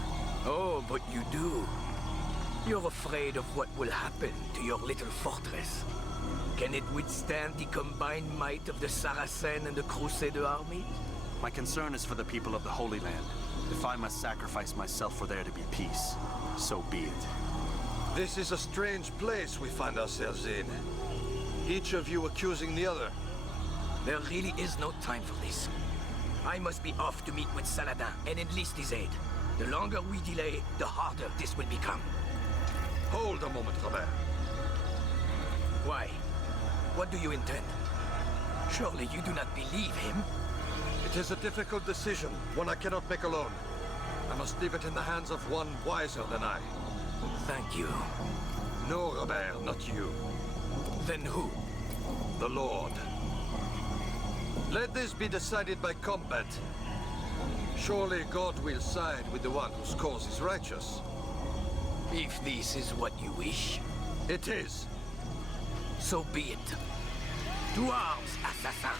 Oh, but you do. You're afraid of what will happen to your little fortress. Can it withstand the combined might of the Saracen and the Crusader army? My concern is for the people of the Holy Land. If I must sacrifice myself for there to be peace, so be it. This is a strange place we find ourselves in. Each of you accusing the other. There really is no time for this. I must be off to meet with Saladin and enlist his aid. The longer we delay, the harder this will become. Hold a moment, Robert. Why? What do you intend? Surely you do not believe him? It is a difficult decision, one I cannot make alone. I must leave it in the hands of one wiser than I. Thank you. No, Robert, not you. Then who? The Lord. Let this be decided by combat. Surely God will side with the one whose cause is righteous. If this is what you wish. It is. So be it. To arms, assassin!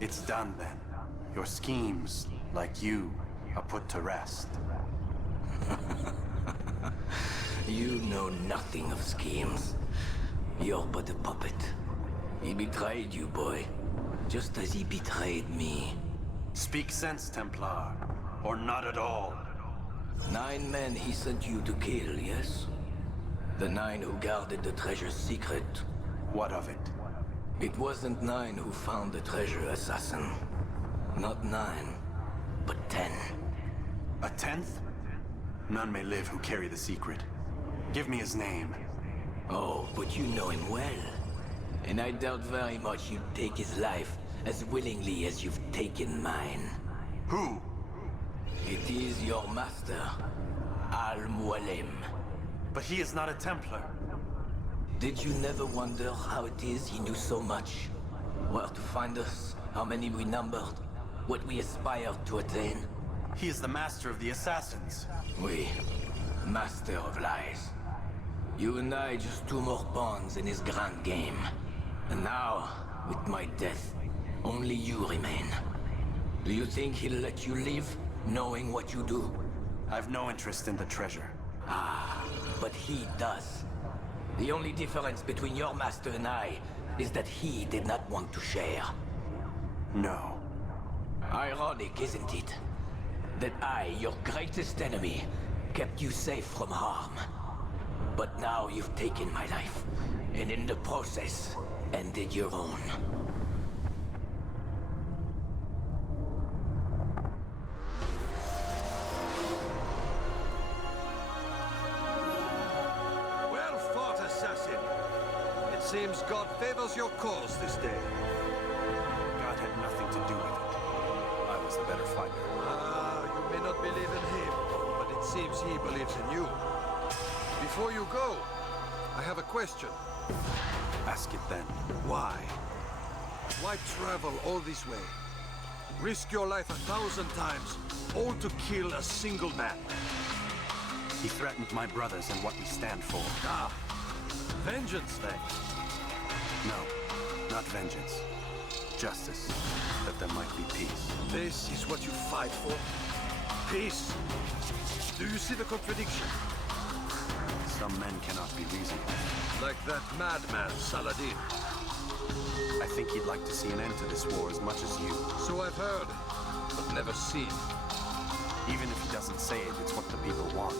It's done then. Your schemes, like you, are put to rest. You know nothing of schemes. You're but a puppet. He betrayed you, boy. Just as he betrayed me. Speak sense, Templar. Or not at all. 9 men he sent you to kill, yes? The 9 who guarded the treasure's secret. What of it? It wasn't 9 who found the treasure, assassin. Not 9, but 10. A 10th? None may live who carry the secret. Give me his name. Oh, but you know him well. And I doubt very much you'd take his life as willingly as you've taken mine. Who? It is your master, Al-Mualim. But he is not a Templar. Did you never wonder how it is he knew so much? Where to find us, how many we numbered, what we aspired to attain? He is the master of the assassins. Oui, master of lies. You and I just 2 more pawns in his grand game. And now, with my death, only you remain. Do you think he'll let you live, knowing what you do? I've no interest in the treasure. Ah, but he does. The only difference between your master and I is that he did not want to share. No. Ironic, isn't it? That I, your greatest enemy, kept you safe from harm. But now you've taken my life, and in the process, ended your own. Well fought, assassin. It seems God favors your cause this day. God had nothing to do with it. I was the better fighter. Ah, you may not believe in him, but it seems he believes in you. Before you go, I have a question. Ask it then. Why? Why travel all this way? Risk your life 1,000 times, all to kill a single man. He threatened my brothers and what we stand for. Ah, vengeance then? No, not vengeance. Justice, that there might be peace. This is what you fight for? Peace? Do you see the contradiction? Some men cannot be reasoned with. Like that madman, Saladin. I think he'd like to see an end to this war as much as you. So I've heard, but never seen. Even if he doesn't say it, it's what the people want.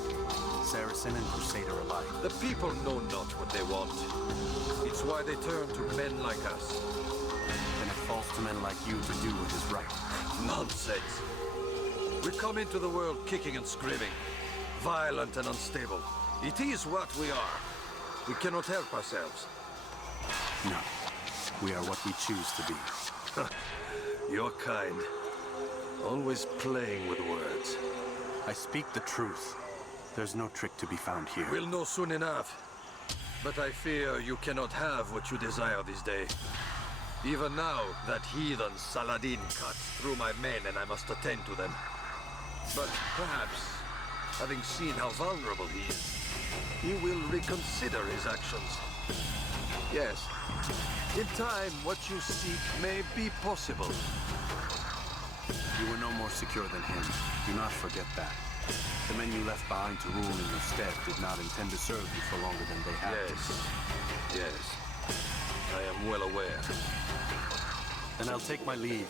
Saracen and Crusader alike. The people know not what they want. It's why they turn to men like us. Then it falls to men like you to do what is right. Nonsense. We come into the world kicking and screaming, violent and unstable. It is what we are. We cannot help ourselves. No. We are what we choose to be. Your kind. Always playing with words. I speak the truth. There's no trick to be found here. We'll know soon enough. But I fear you cannot have what you desire this day. Even now, that heathen Saladin cuts through my men and I must attend to them. But perhaps, having seen how vulnerable he is, he will reconsider his actions. Yes, in time, what you seek may be possible. You were no more secure than him. Do not forget that. The men you left behind to rule in your stead did not intend to serve you for longer than they had to. Yes. I am well aware. Then I'll take my leave.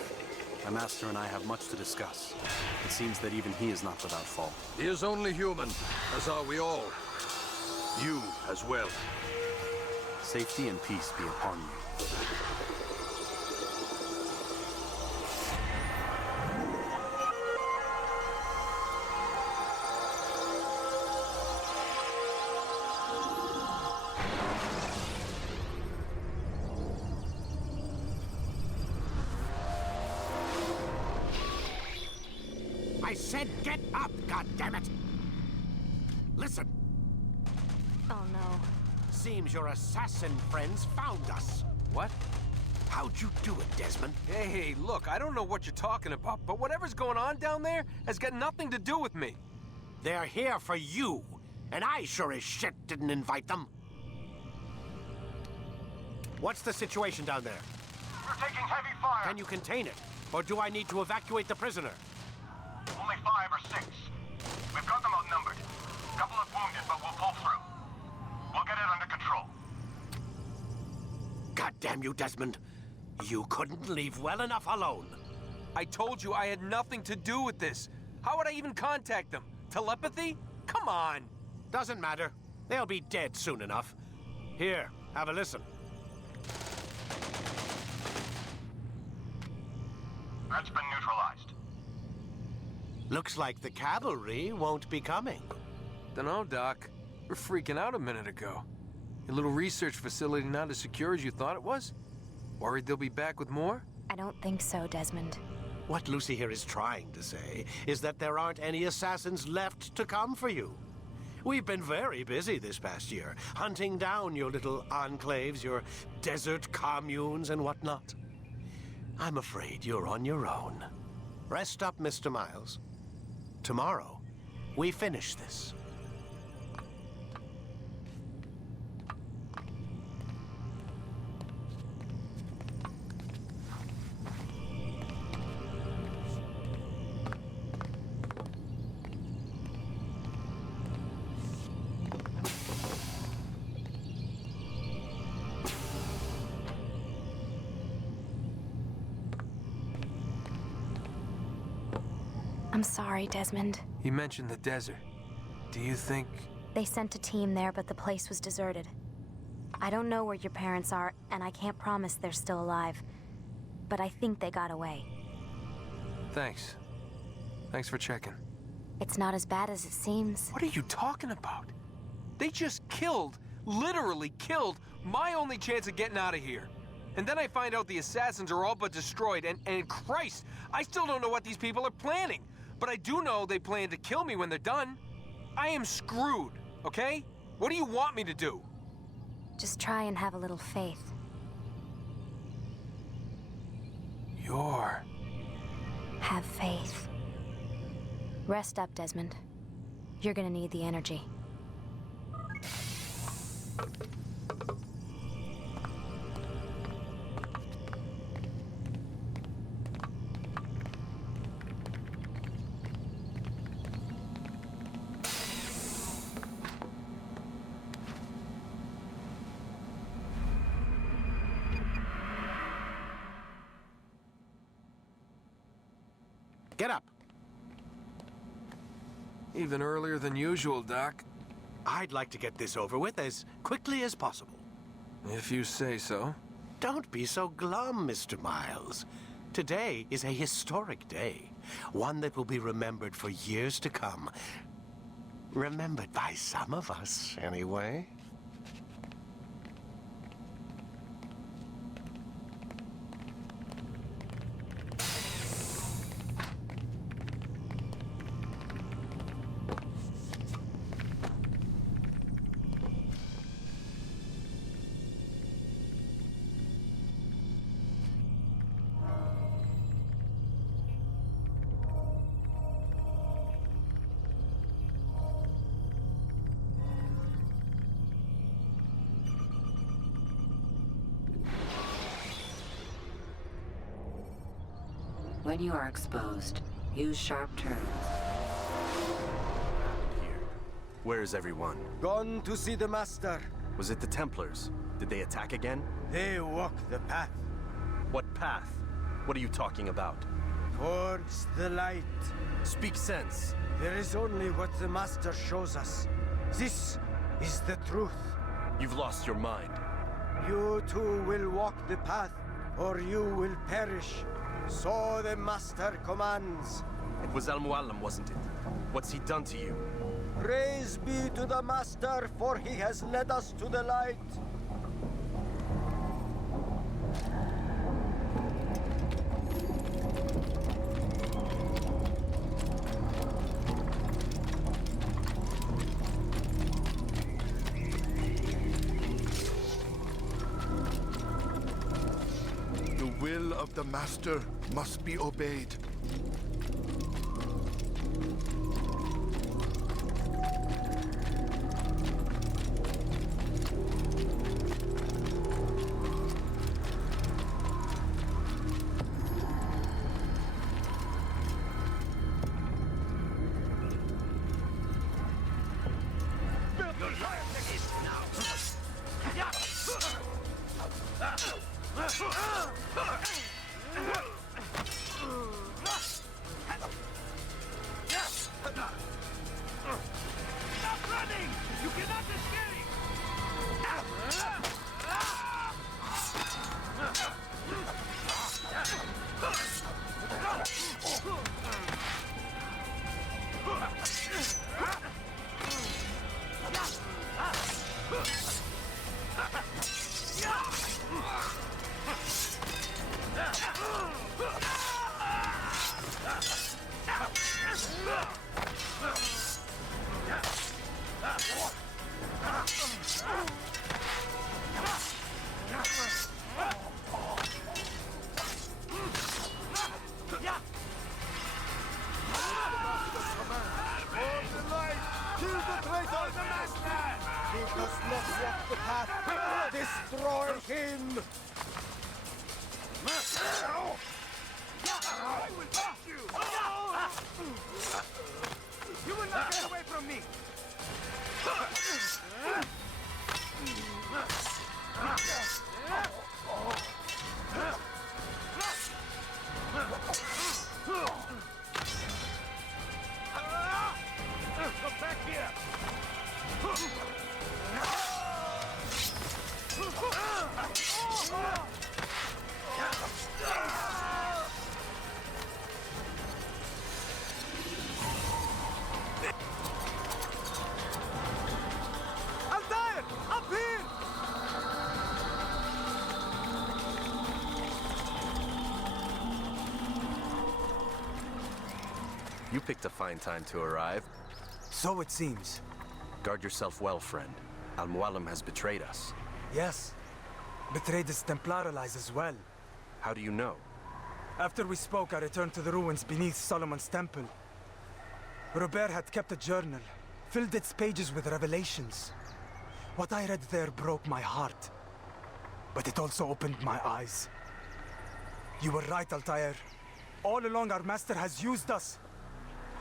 My master and I have much to discuss. It seems that even he is not without fault. He is only human, as are we all. You as well. Safety and peace be upon you. I said get up, goddammit! Listen. Oh no. Seems your assassin friends found us. What? How'd you do it, Desmond? Hey, look, I don't know what you're talking about, but whatever's going on down there has got nothing to do with me. They're here for you, and I sure as shit didn't invite them. What's the situation down there? We're taking heavy fire. Can you contain it? Or do I need to evacuate the prisoner? Only 5 or 6. We've got them outnumbered. Couple of wounded, but we'll pull through. We'll get it under control. God damn you, Desmond. You couldn't leave well enough alone. I told you I had nothing to do with this. How would I even contact them? Telepathy? Come on. Doesn't matter. They'll be dead soon enough. Here, have a listen. That's been neutralized. Looks like the cavalry won't be coming. Dunno, Doc. We're freaking out a minute ago. Your little research facility not as secure as you thought it was? Worried they'll be back with more? I don't think so, Desmond. What Lucy here is trying to say is that there aren't any assassins left to come for you. We've been very busy this past year, hunting down your little enclaves, your desert communes and whatnot. I'm afraid you're on your own. Rest up, Mr. Miles. Tomorrow, we finish this. I'm sorry, Desmond. You mentioned the desert. Do you think... They sent a team there, but the place was deserted. I don't know where your parents are, and I can't promise they're still alive. But I think they got away. Thanks. Thanks for checking. It's not as bad as it seems. What are you talking about? They just killed, literally killed, my only chance of getting out of here. And then I find out the assassins are all but destroyed, and Christ, I still don't know what these people are planning. But I do know they plan to kill me when they're done. I am screwed, okay? What do you want me to do? Just try and have a little faith. Have faith. Rest up, Desmond. You're gonna need the energy. Get up. Even earlier than usual, Doc. I'd like to get this over with as quickly as possible. If you say so. Don't be so glum, Mr. Miles. Today is a historic day. One that will be remembered for years to come. Remembered by some of us, anyway. When you are exposed, use sharp turns. Here. Where is everyone? Gone to see the Master. Was it the Templars? Did they attack again? They walk the path. What path? What are you talking about? Towards the light. Speak sense. There is only what the Master shows us. This is the truth. You've lost your mind. You too will walk the path, or you will perish. So the Master commands. It was Mualim, wasn't it? What's he done to you? Praise be to the Master, for he has led us to the light. The will of the Master must be obeyed. Him! I will get you! You will not get away from me! Come back here! Altair! Up here! You picked a fine time to arrive. So it seems. Guard yourself well, friend. Al-Mualim has betrayed us. Yes. Betrayed his Templar allies as well. How do you know? After we spoke, I returned to the ruins beneath Solomon's temple. Robert had kept a journal, filled its pages with revelations. What I read there broke my heart. But it also opened my eyes. You were right, Altair. All along our master has used us.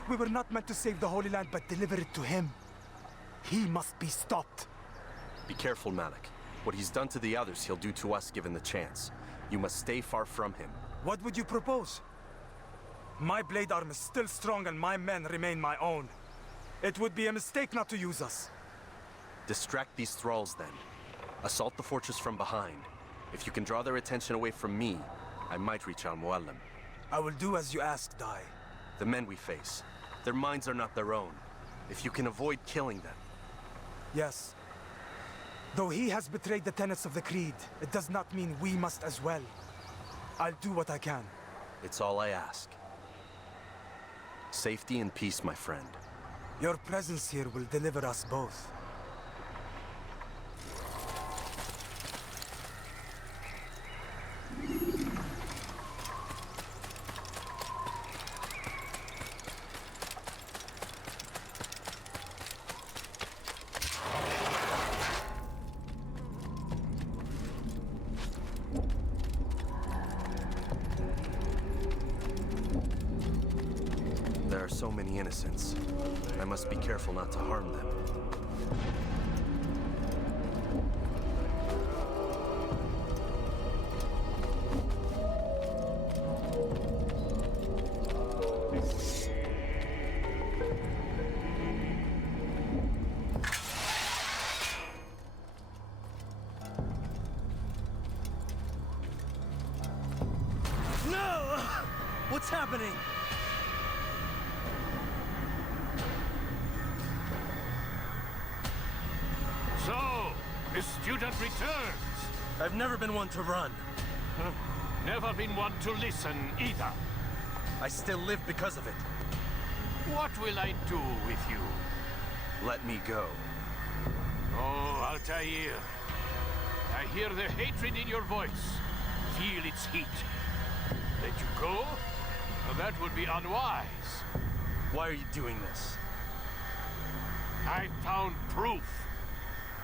We were not meant to save the Holy Land, but deliver it to him. He must be stopped. Be careful, Malik. What he's done to the others, he'll do to us given the chance. You must stay far from him. What would you propose? My blade arm is still strong and my men remain my own. It would be a mistake not to use us. Distract these thralls then. Assault the fortress from behind. If you can draw their attention away from me, I might reach Al-Mualim. I will do as you ask, Dai. The men we face, their minds are not their own. If you can avoid killing them. Yes. Though he has betrayed the tenets of the Creed, it does not mean we must as well. I'll do what I can. It's all I ask. Safety and peace, my friend. Your presence here will deliver us both. There are so many innocents. I must be careful not to harm them. No! What's happening? So, the student returns. I've never been one to run. Never been one to listen either. I still live because of it. What will I do with you? Let me go. Oh, Altair. I hear the hatred in your voice. Feel its heat. Let you go? Well, that would be unwise. Why are you doing this? I found proof.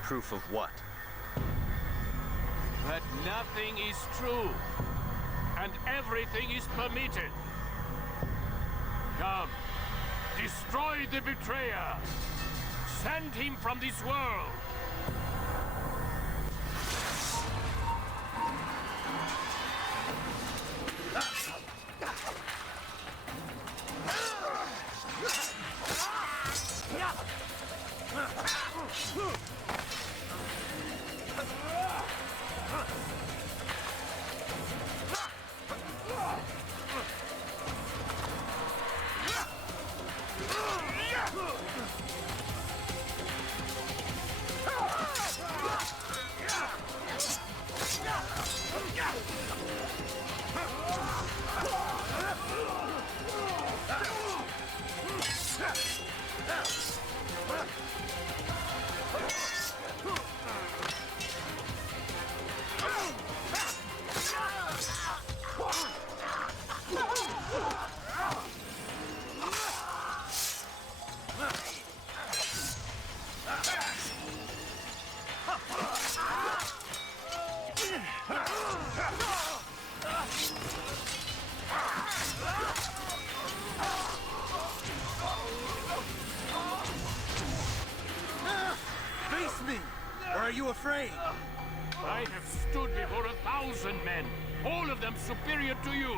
Proof of what? That nothing is true. And everything is permitted. Come. Destroy the betrayer. Send him from this world. afraid? I have stood before 1,000 men, all of them superior to you,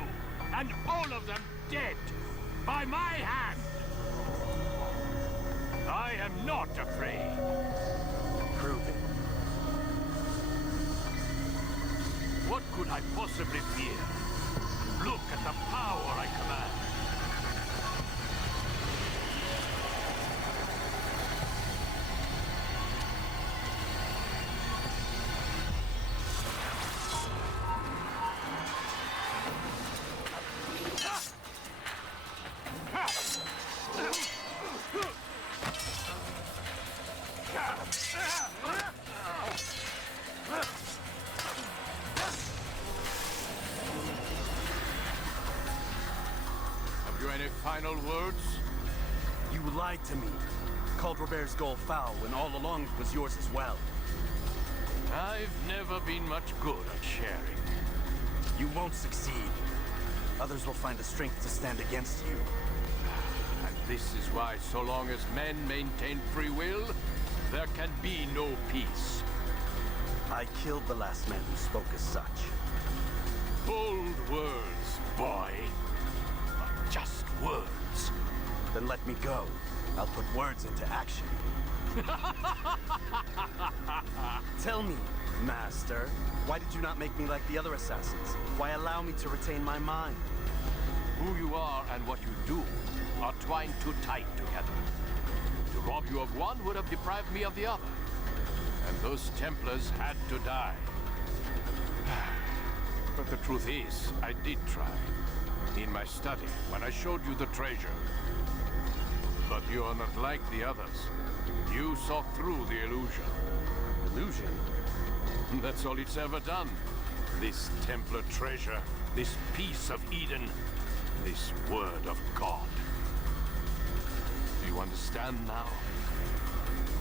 and all of them dead, by my hand. I am not afraid. Prove it. What could I possibly fear? Look at the power I command. Final words? You lied to me. Called Robert's goal foul when all along it was yours as well. I've never been much good at sharing. You won't succeed. Others will find the strength to stand against you. And this is why, so long as men maintain free will, there can be no peace. I killed the last man who spoke as such. Bold words, boy. Just words. Then let me go. I'll put words into action. Tell me, Master, why did you not make me like the other assassins? Why allow me to retain my mind? Who you are and what you do are twined too tight together. To rob you of one would have deprived me of the other. And those Templars had to die. But the truth is, I did try. In my study, when I showed you the treasure. But you are not like the others. You saw through the illusion. Illusion? That's all it's ever done. This Templar treasure, this piece of Eden, this word of God. Do you understand now?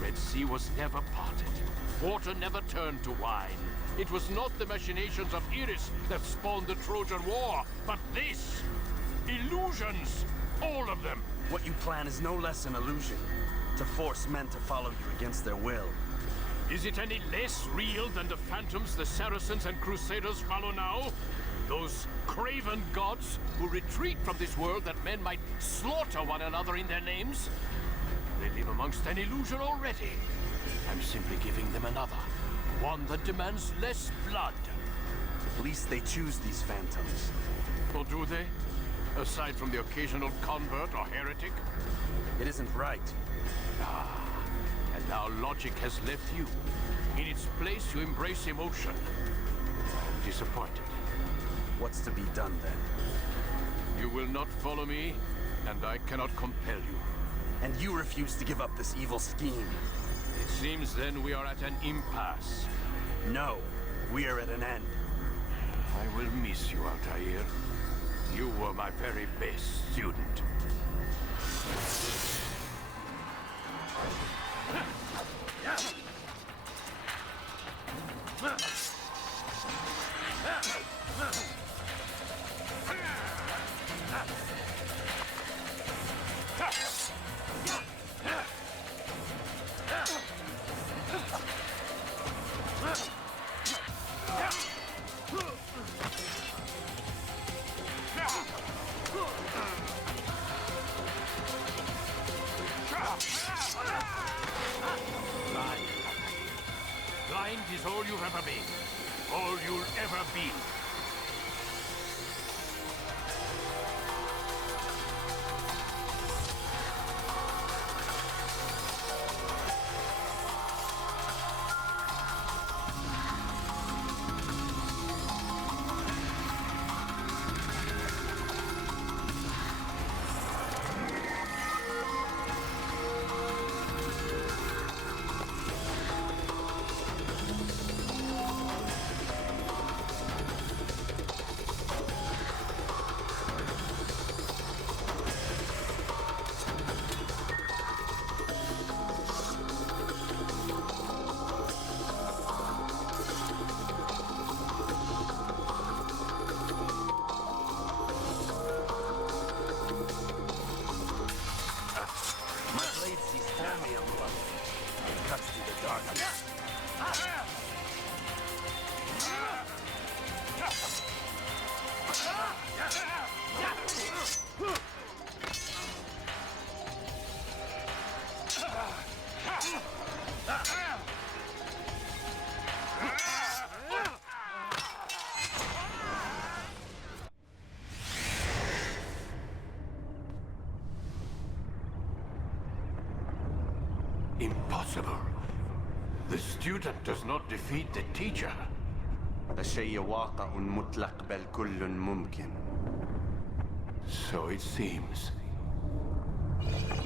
Red Sea was never parted. Water never turned to wine. It was not the machinations of Iris that spawned the Trojan War, but this! Illusions! All of them! What you plan is no less an illusion. To force men to follow you against their will. Is it any less real than the phantoms the Saracens and Crusaders follow now? Those craven gods who retreat from this world that men might slaughter one another in their names? They live amongst an illusion already. I'm simply giving them another. One that demands less blood. At least they choose these phantoms. Or do they? Aside from the occasional convert or heretic? It isn't right. Ah, and now logic has left you. In its place, you embrace emotion. I'm disappointed. What's to be done, then? You will not follow me, and I cannot compel you. And you refuse to give up this evil scheme. It seems then we are at an impasse. No, we are at an end. I will miss you, Altair. You were my very best student. Blind is all you've ever been. All you'll ever be. student does not defeat the teacher. الشيء واقع مطلق بل كل ممكن. So it seems.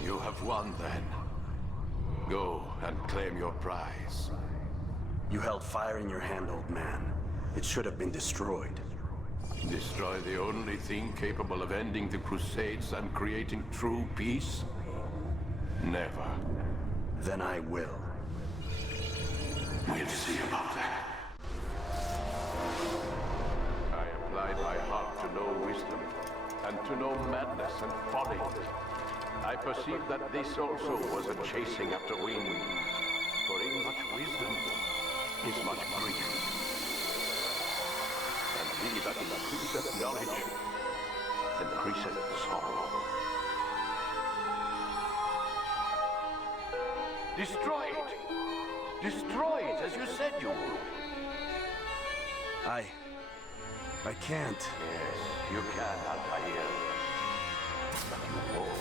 You have won then. Go and claim your prize. You held fire in your hand, old man. It should have been destroyed. Destroy the only thing capable of ending the Crusades and creating true peace? Never. Then I will. We'll see about that. I applied my heart to know wisdom, and to know madness and folly. I perceived that this also was a chasing after wind. For in much wisdom is much grief. And he that increaseth knowledge increaseth sorrow. Destroy it! Destroy it, as you said you would. I can't. Yes, you can, Altair. But you won't.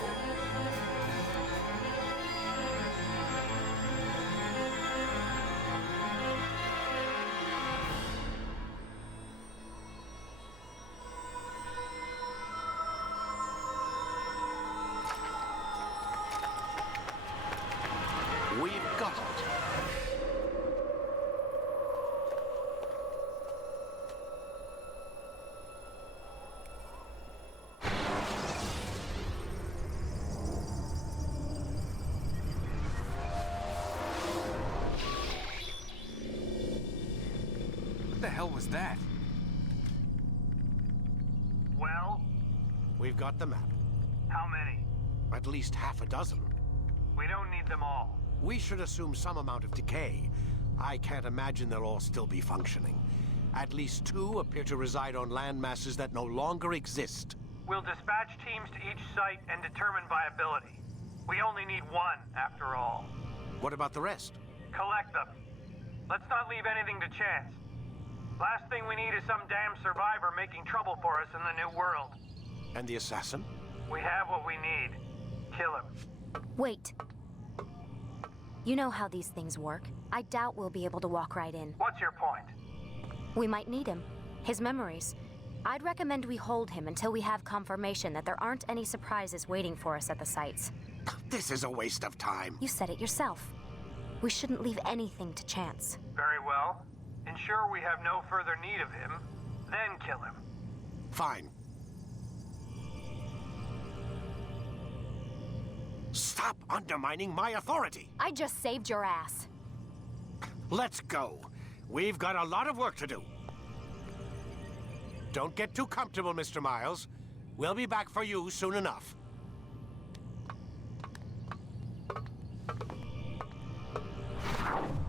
We've got it. What the hell was that? Well? We've got the map. How many? At least half a dozen. We don't need them all. We should assume some amount of decay. I can't imagine they'll all still be functioning. At least 2 appear to reside on land masses that no longer exist. We'll dispatch teams to each site and determine viability. We only need 1, after all. What about the rest? Collect them. Let's not leave anything to chance. Last thing we need is some damn survivor making trouble for us in the new world. And the assassin? We have what we need. Kill him. Wait. You know how these things work. I doubt we'll be able to walk right in. What's your point? We might need him. His memories. I'd recommend we hold him until we have confirmation that there aren't any surprises waiting for us at the sites. This is a waste of time. You said it yourself. We shouldn't leave anything to chance. Very well. Ensure we have no further need of him, then kill him. Fine. Stop undermining my authority! I just saved your ass. Let's go. We've got a lot of work to do. Don't get too comfortable, Mr. Miles. We'll be back for you soon enough.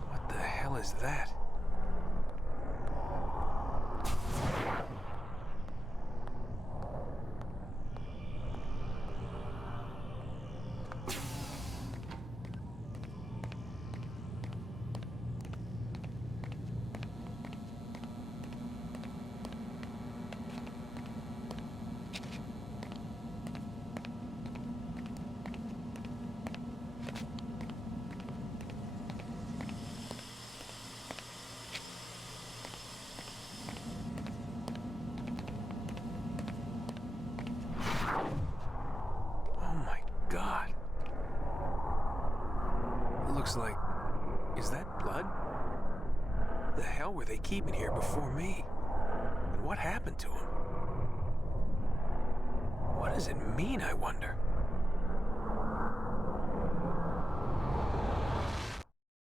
What the hell is that? Looks like... is that blood? What the hell were they keeping here before me? And what happened to him? What does it mean, I wonder?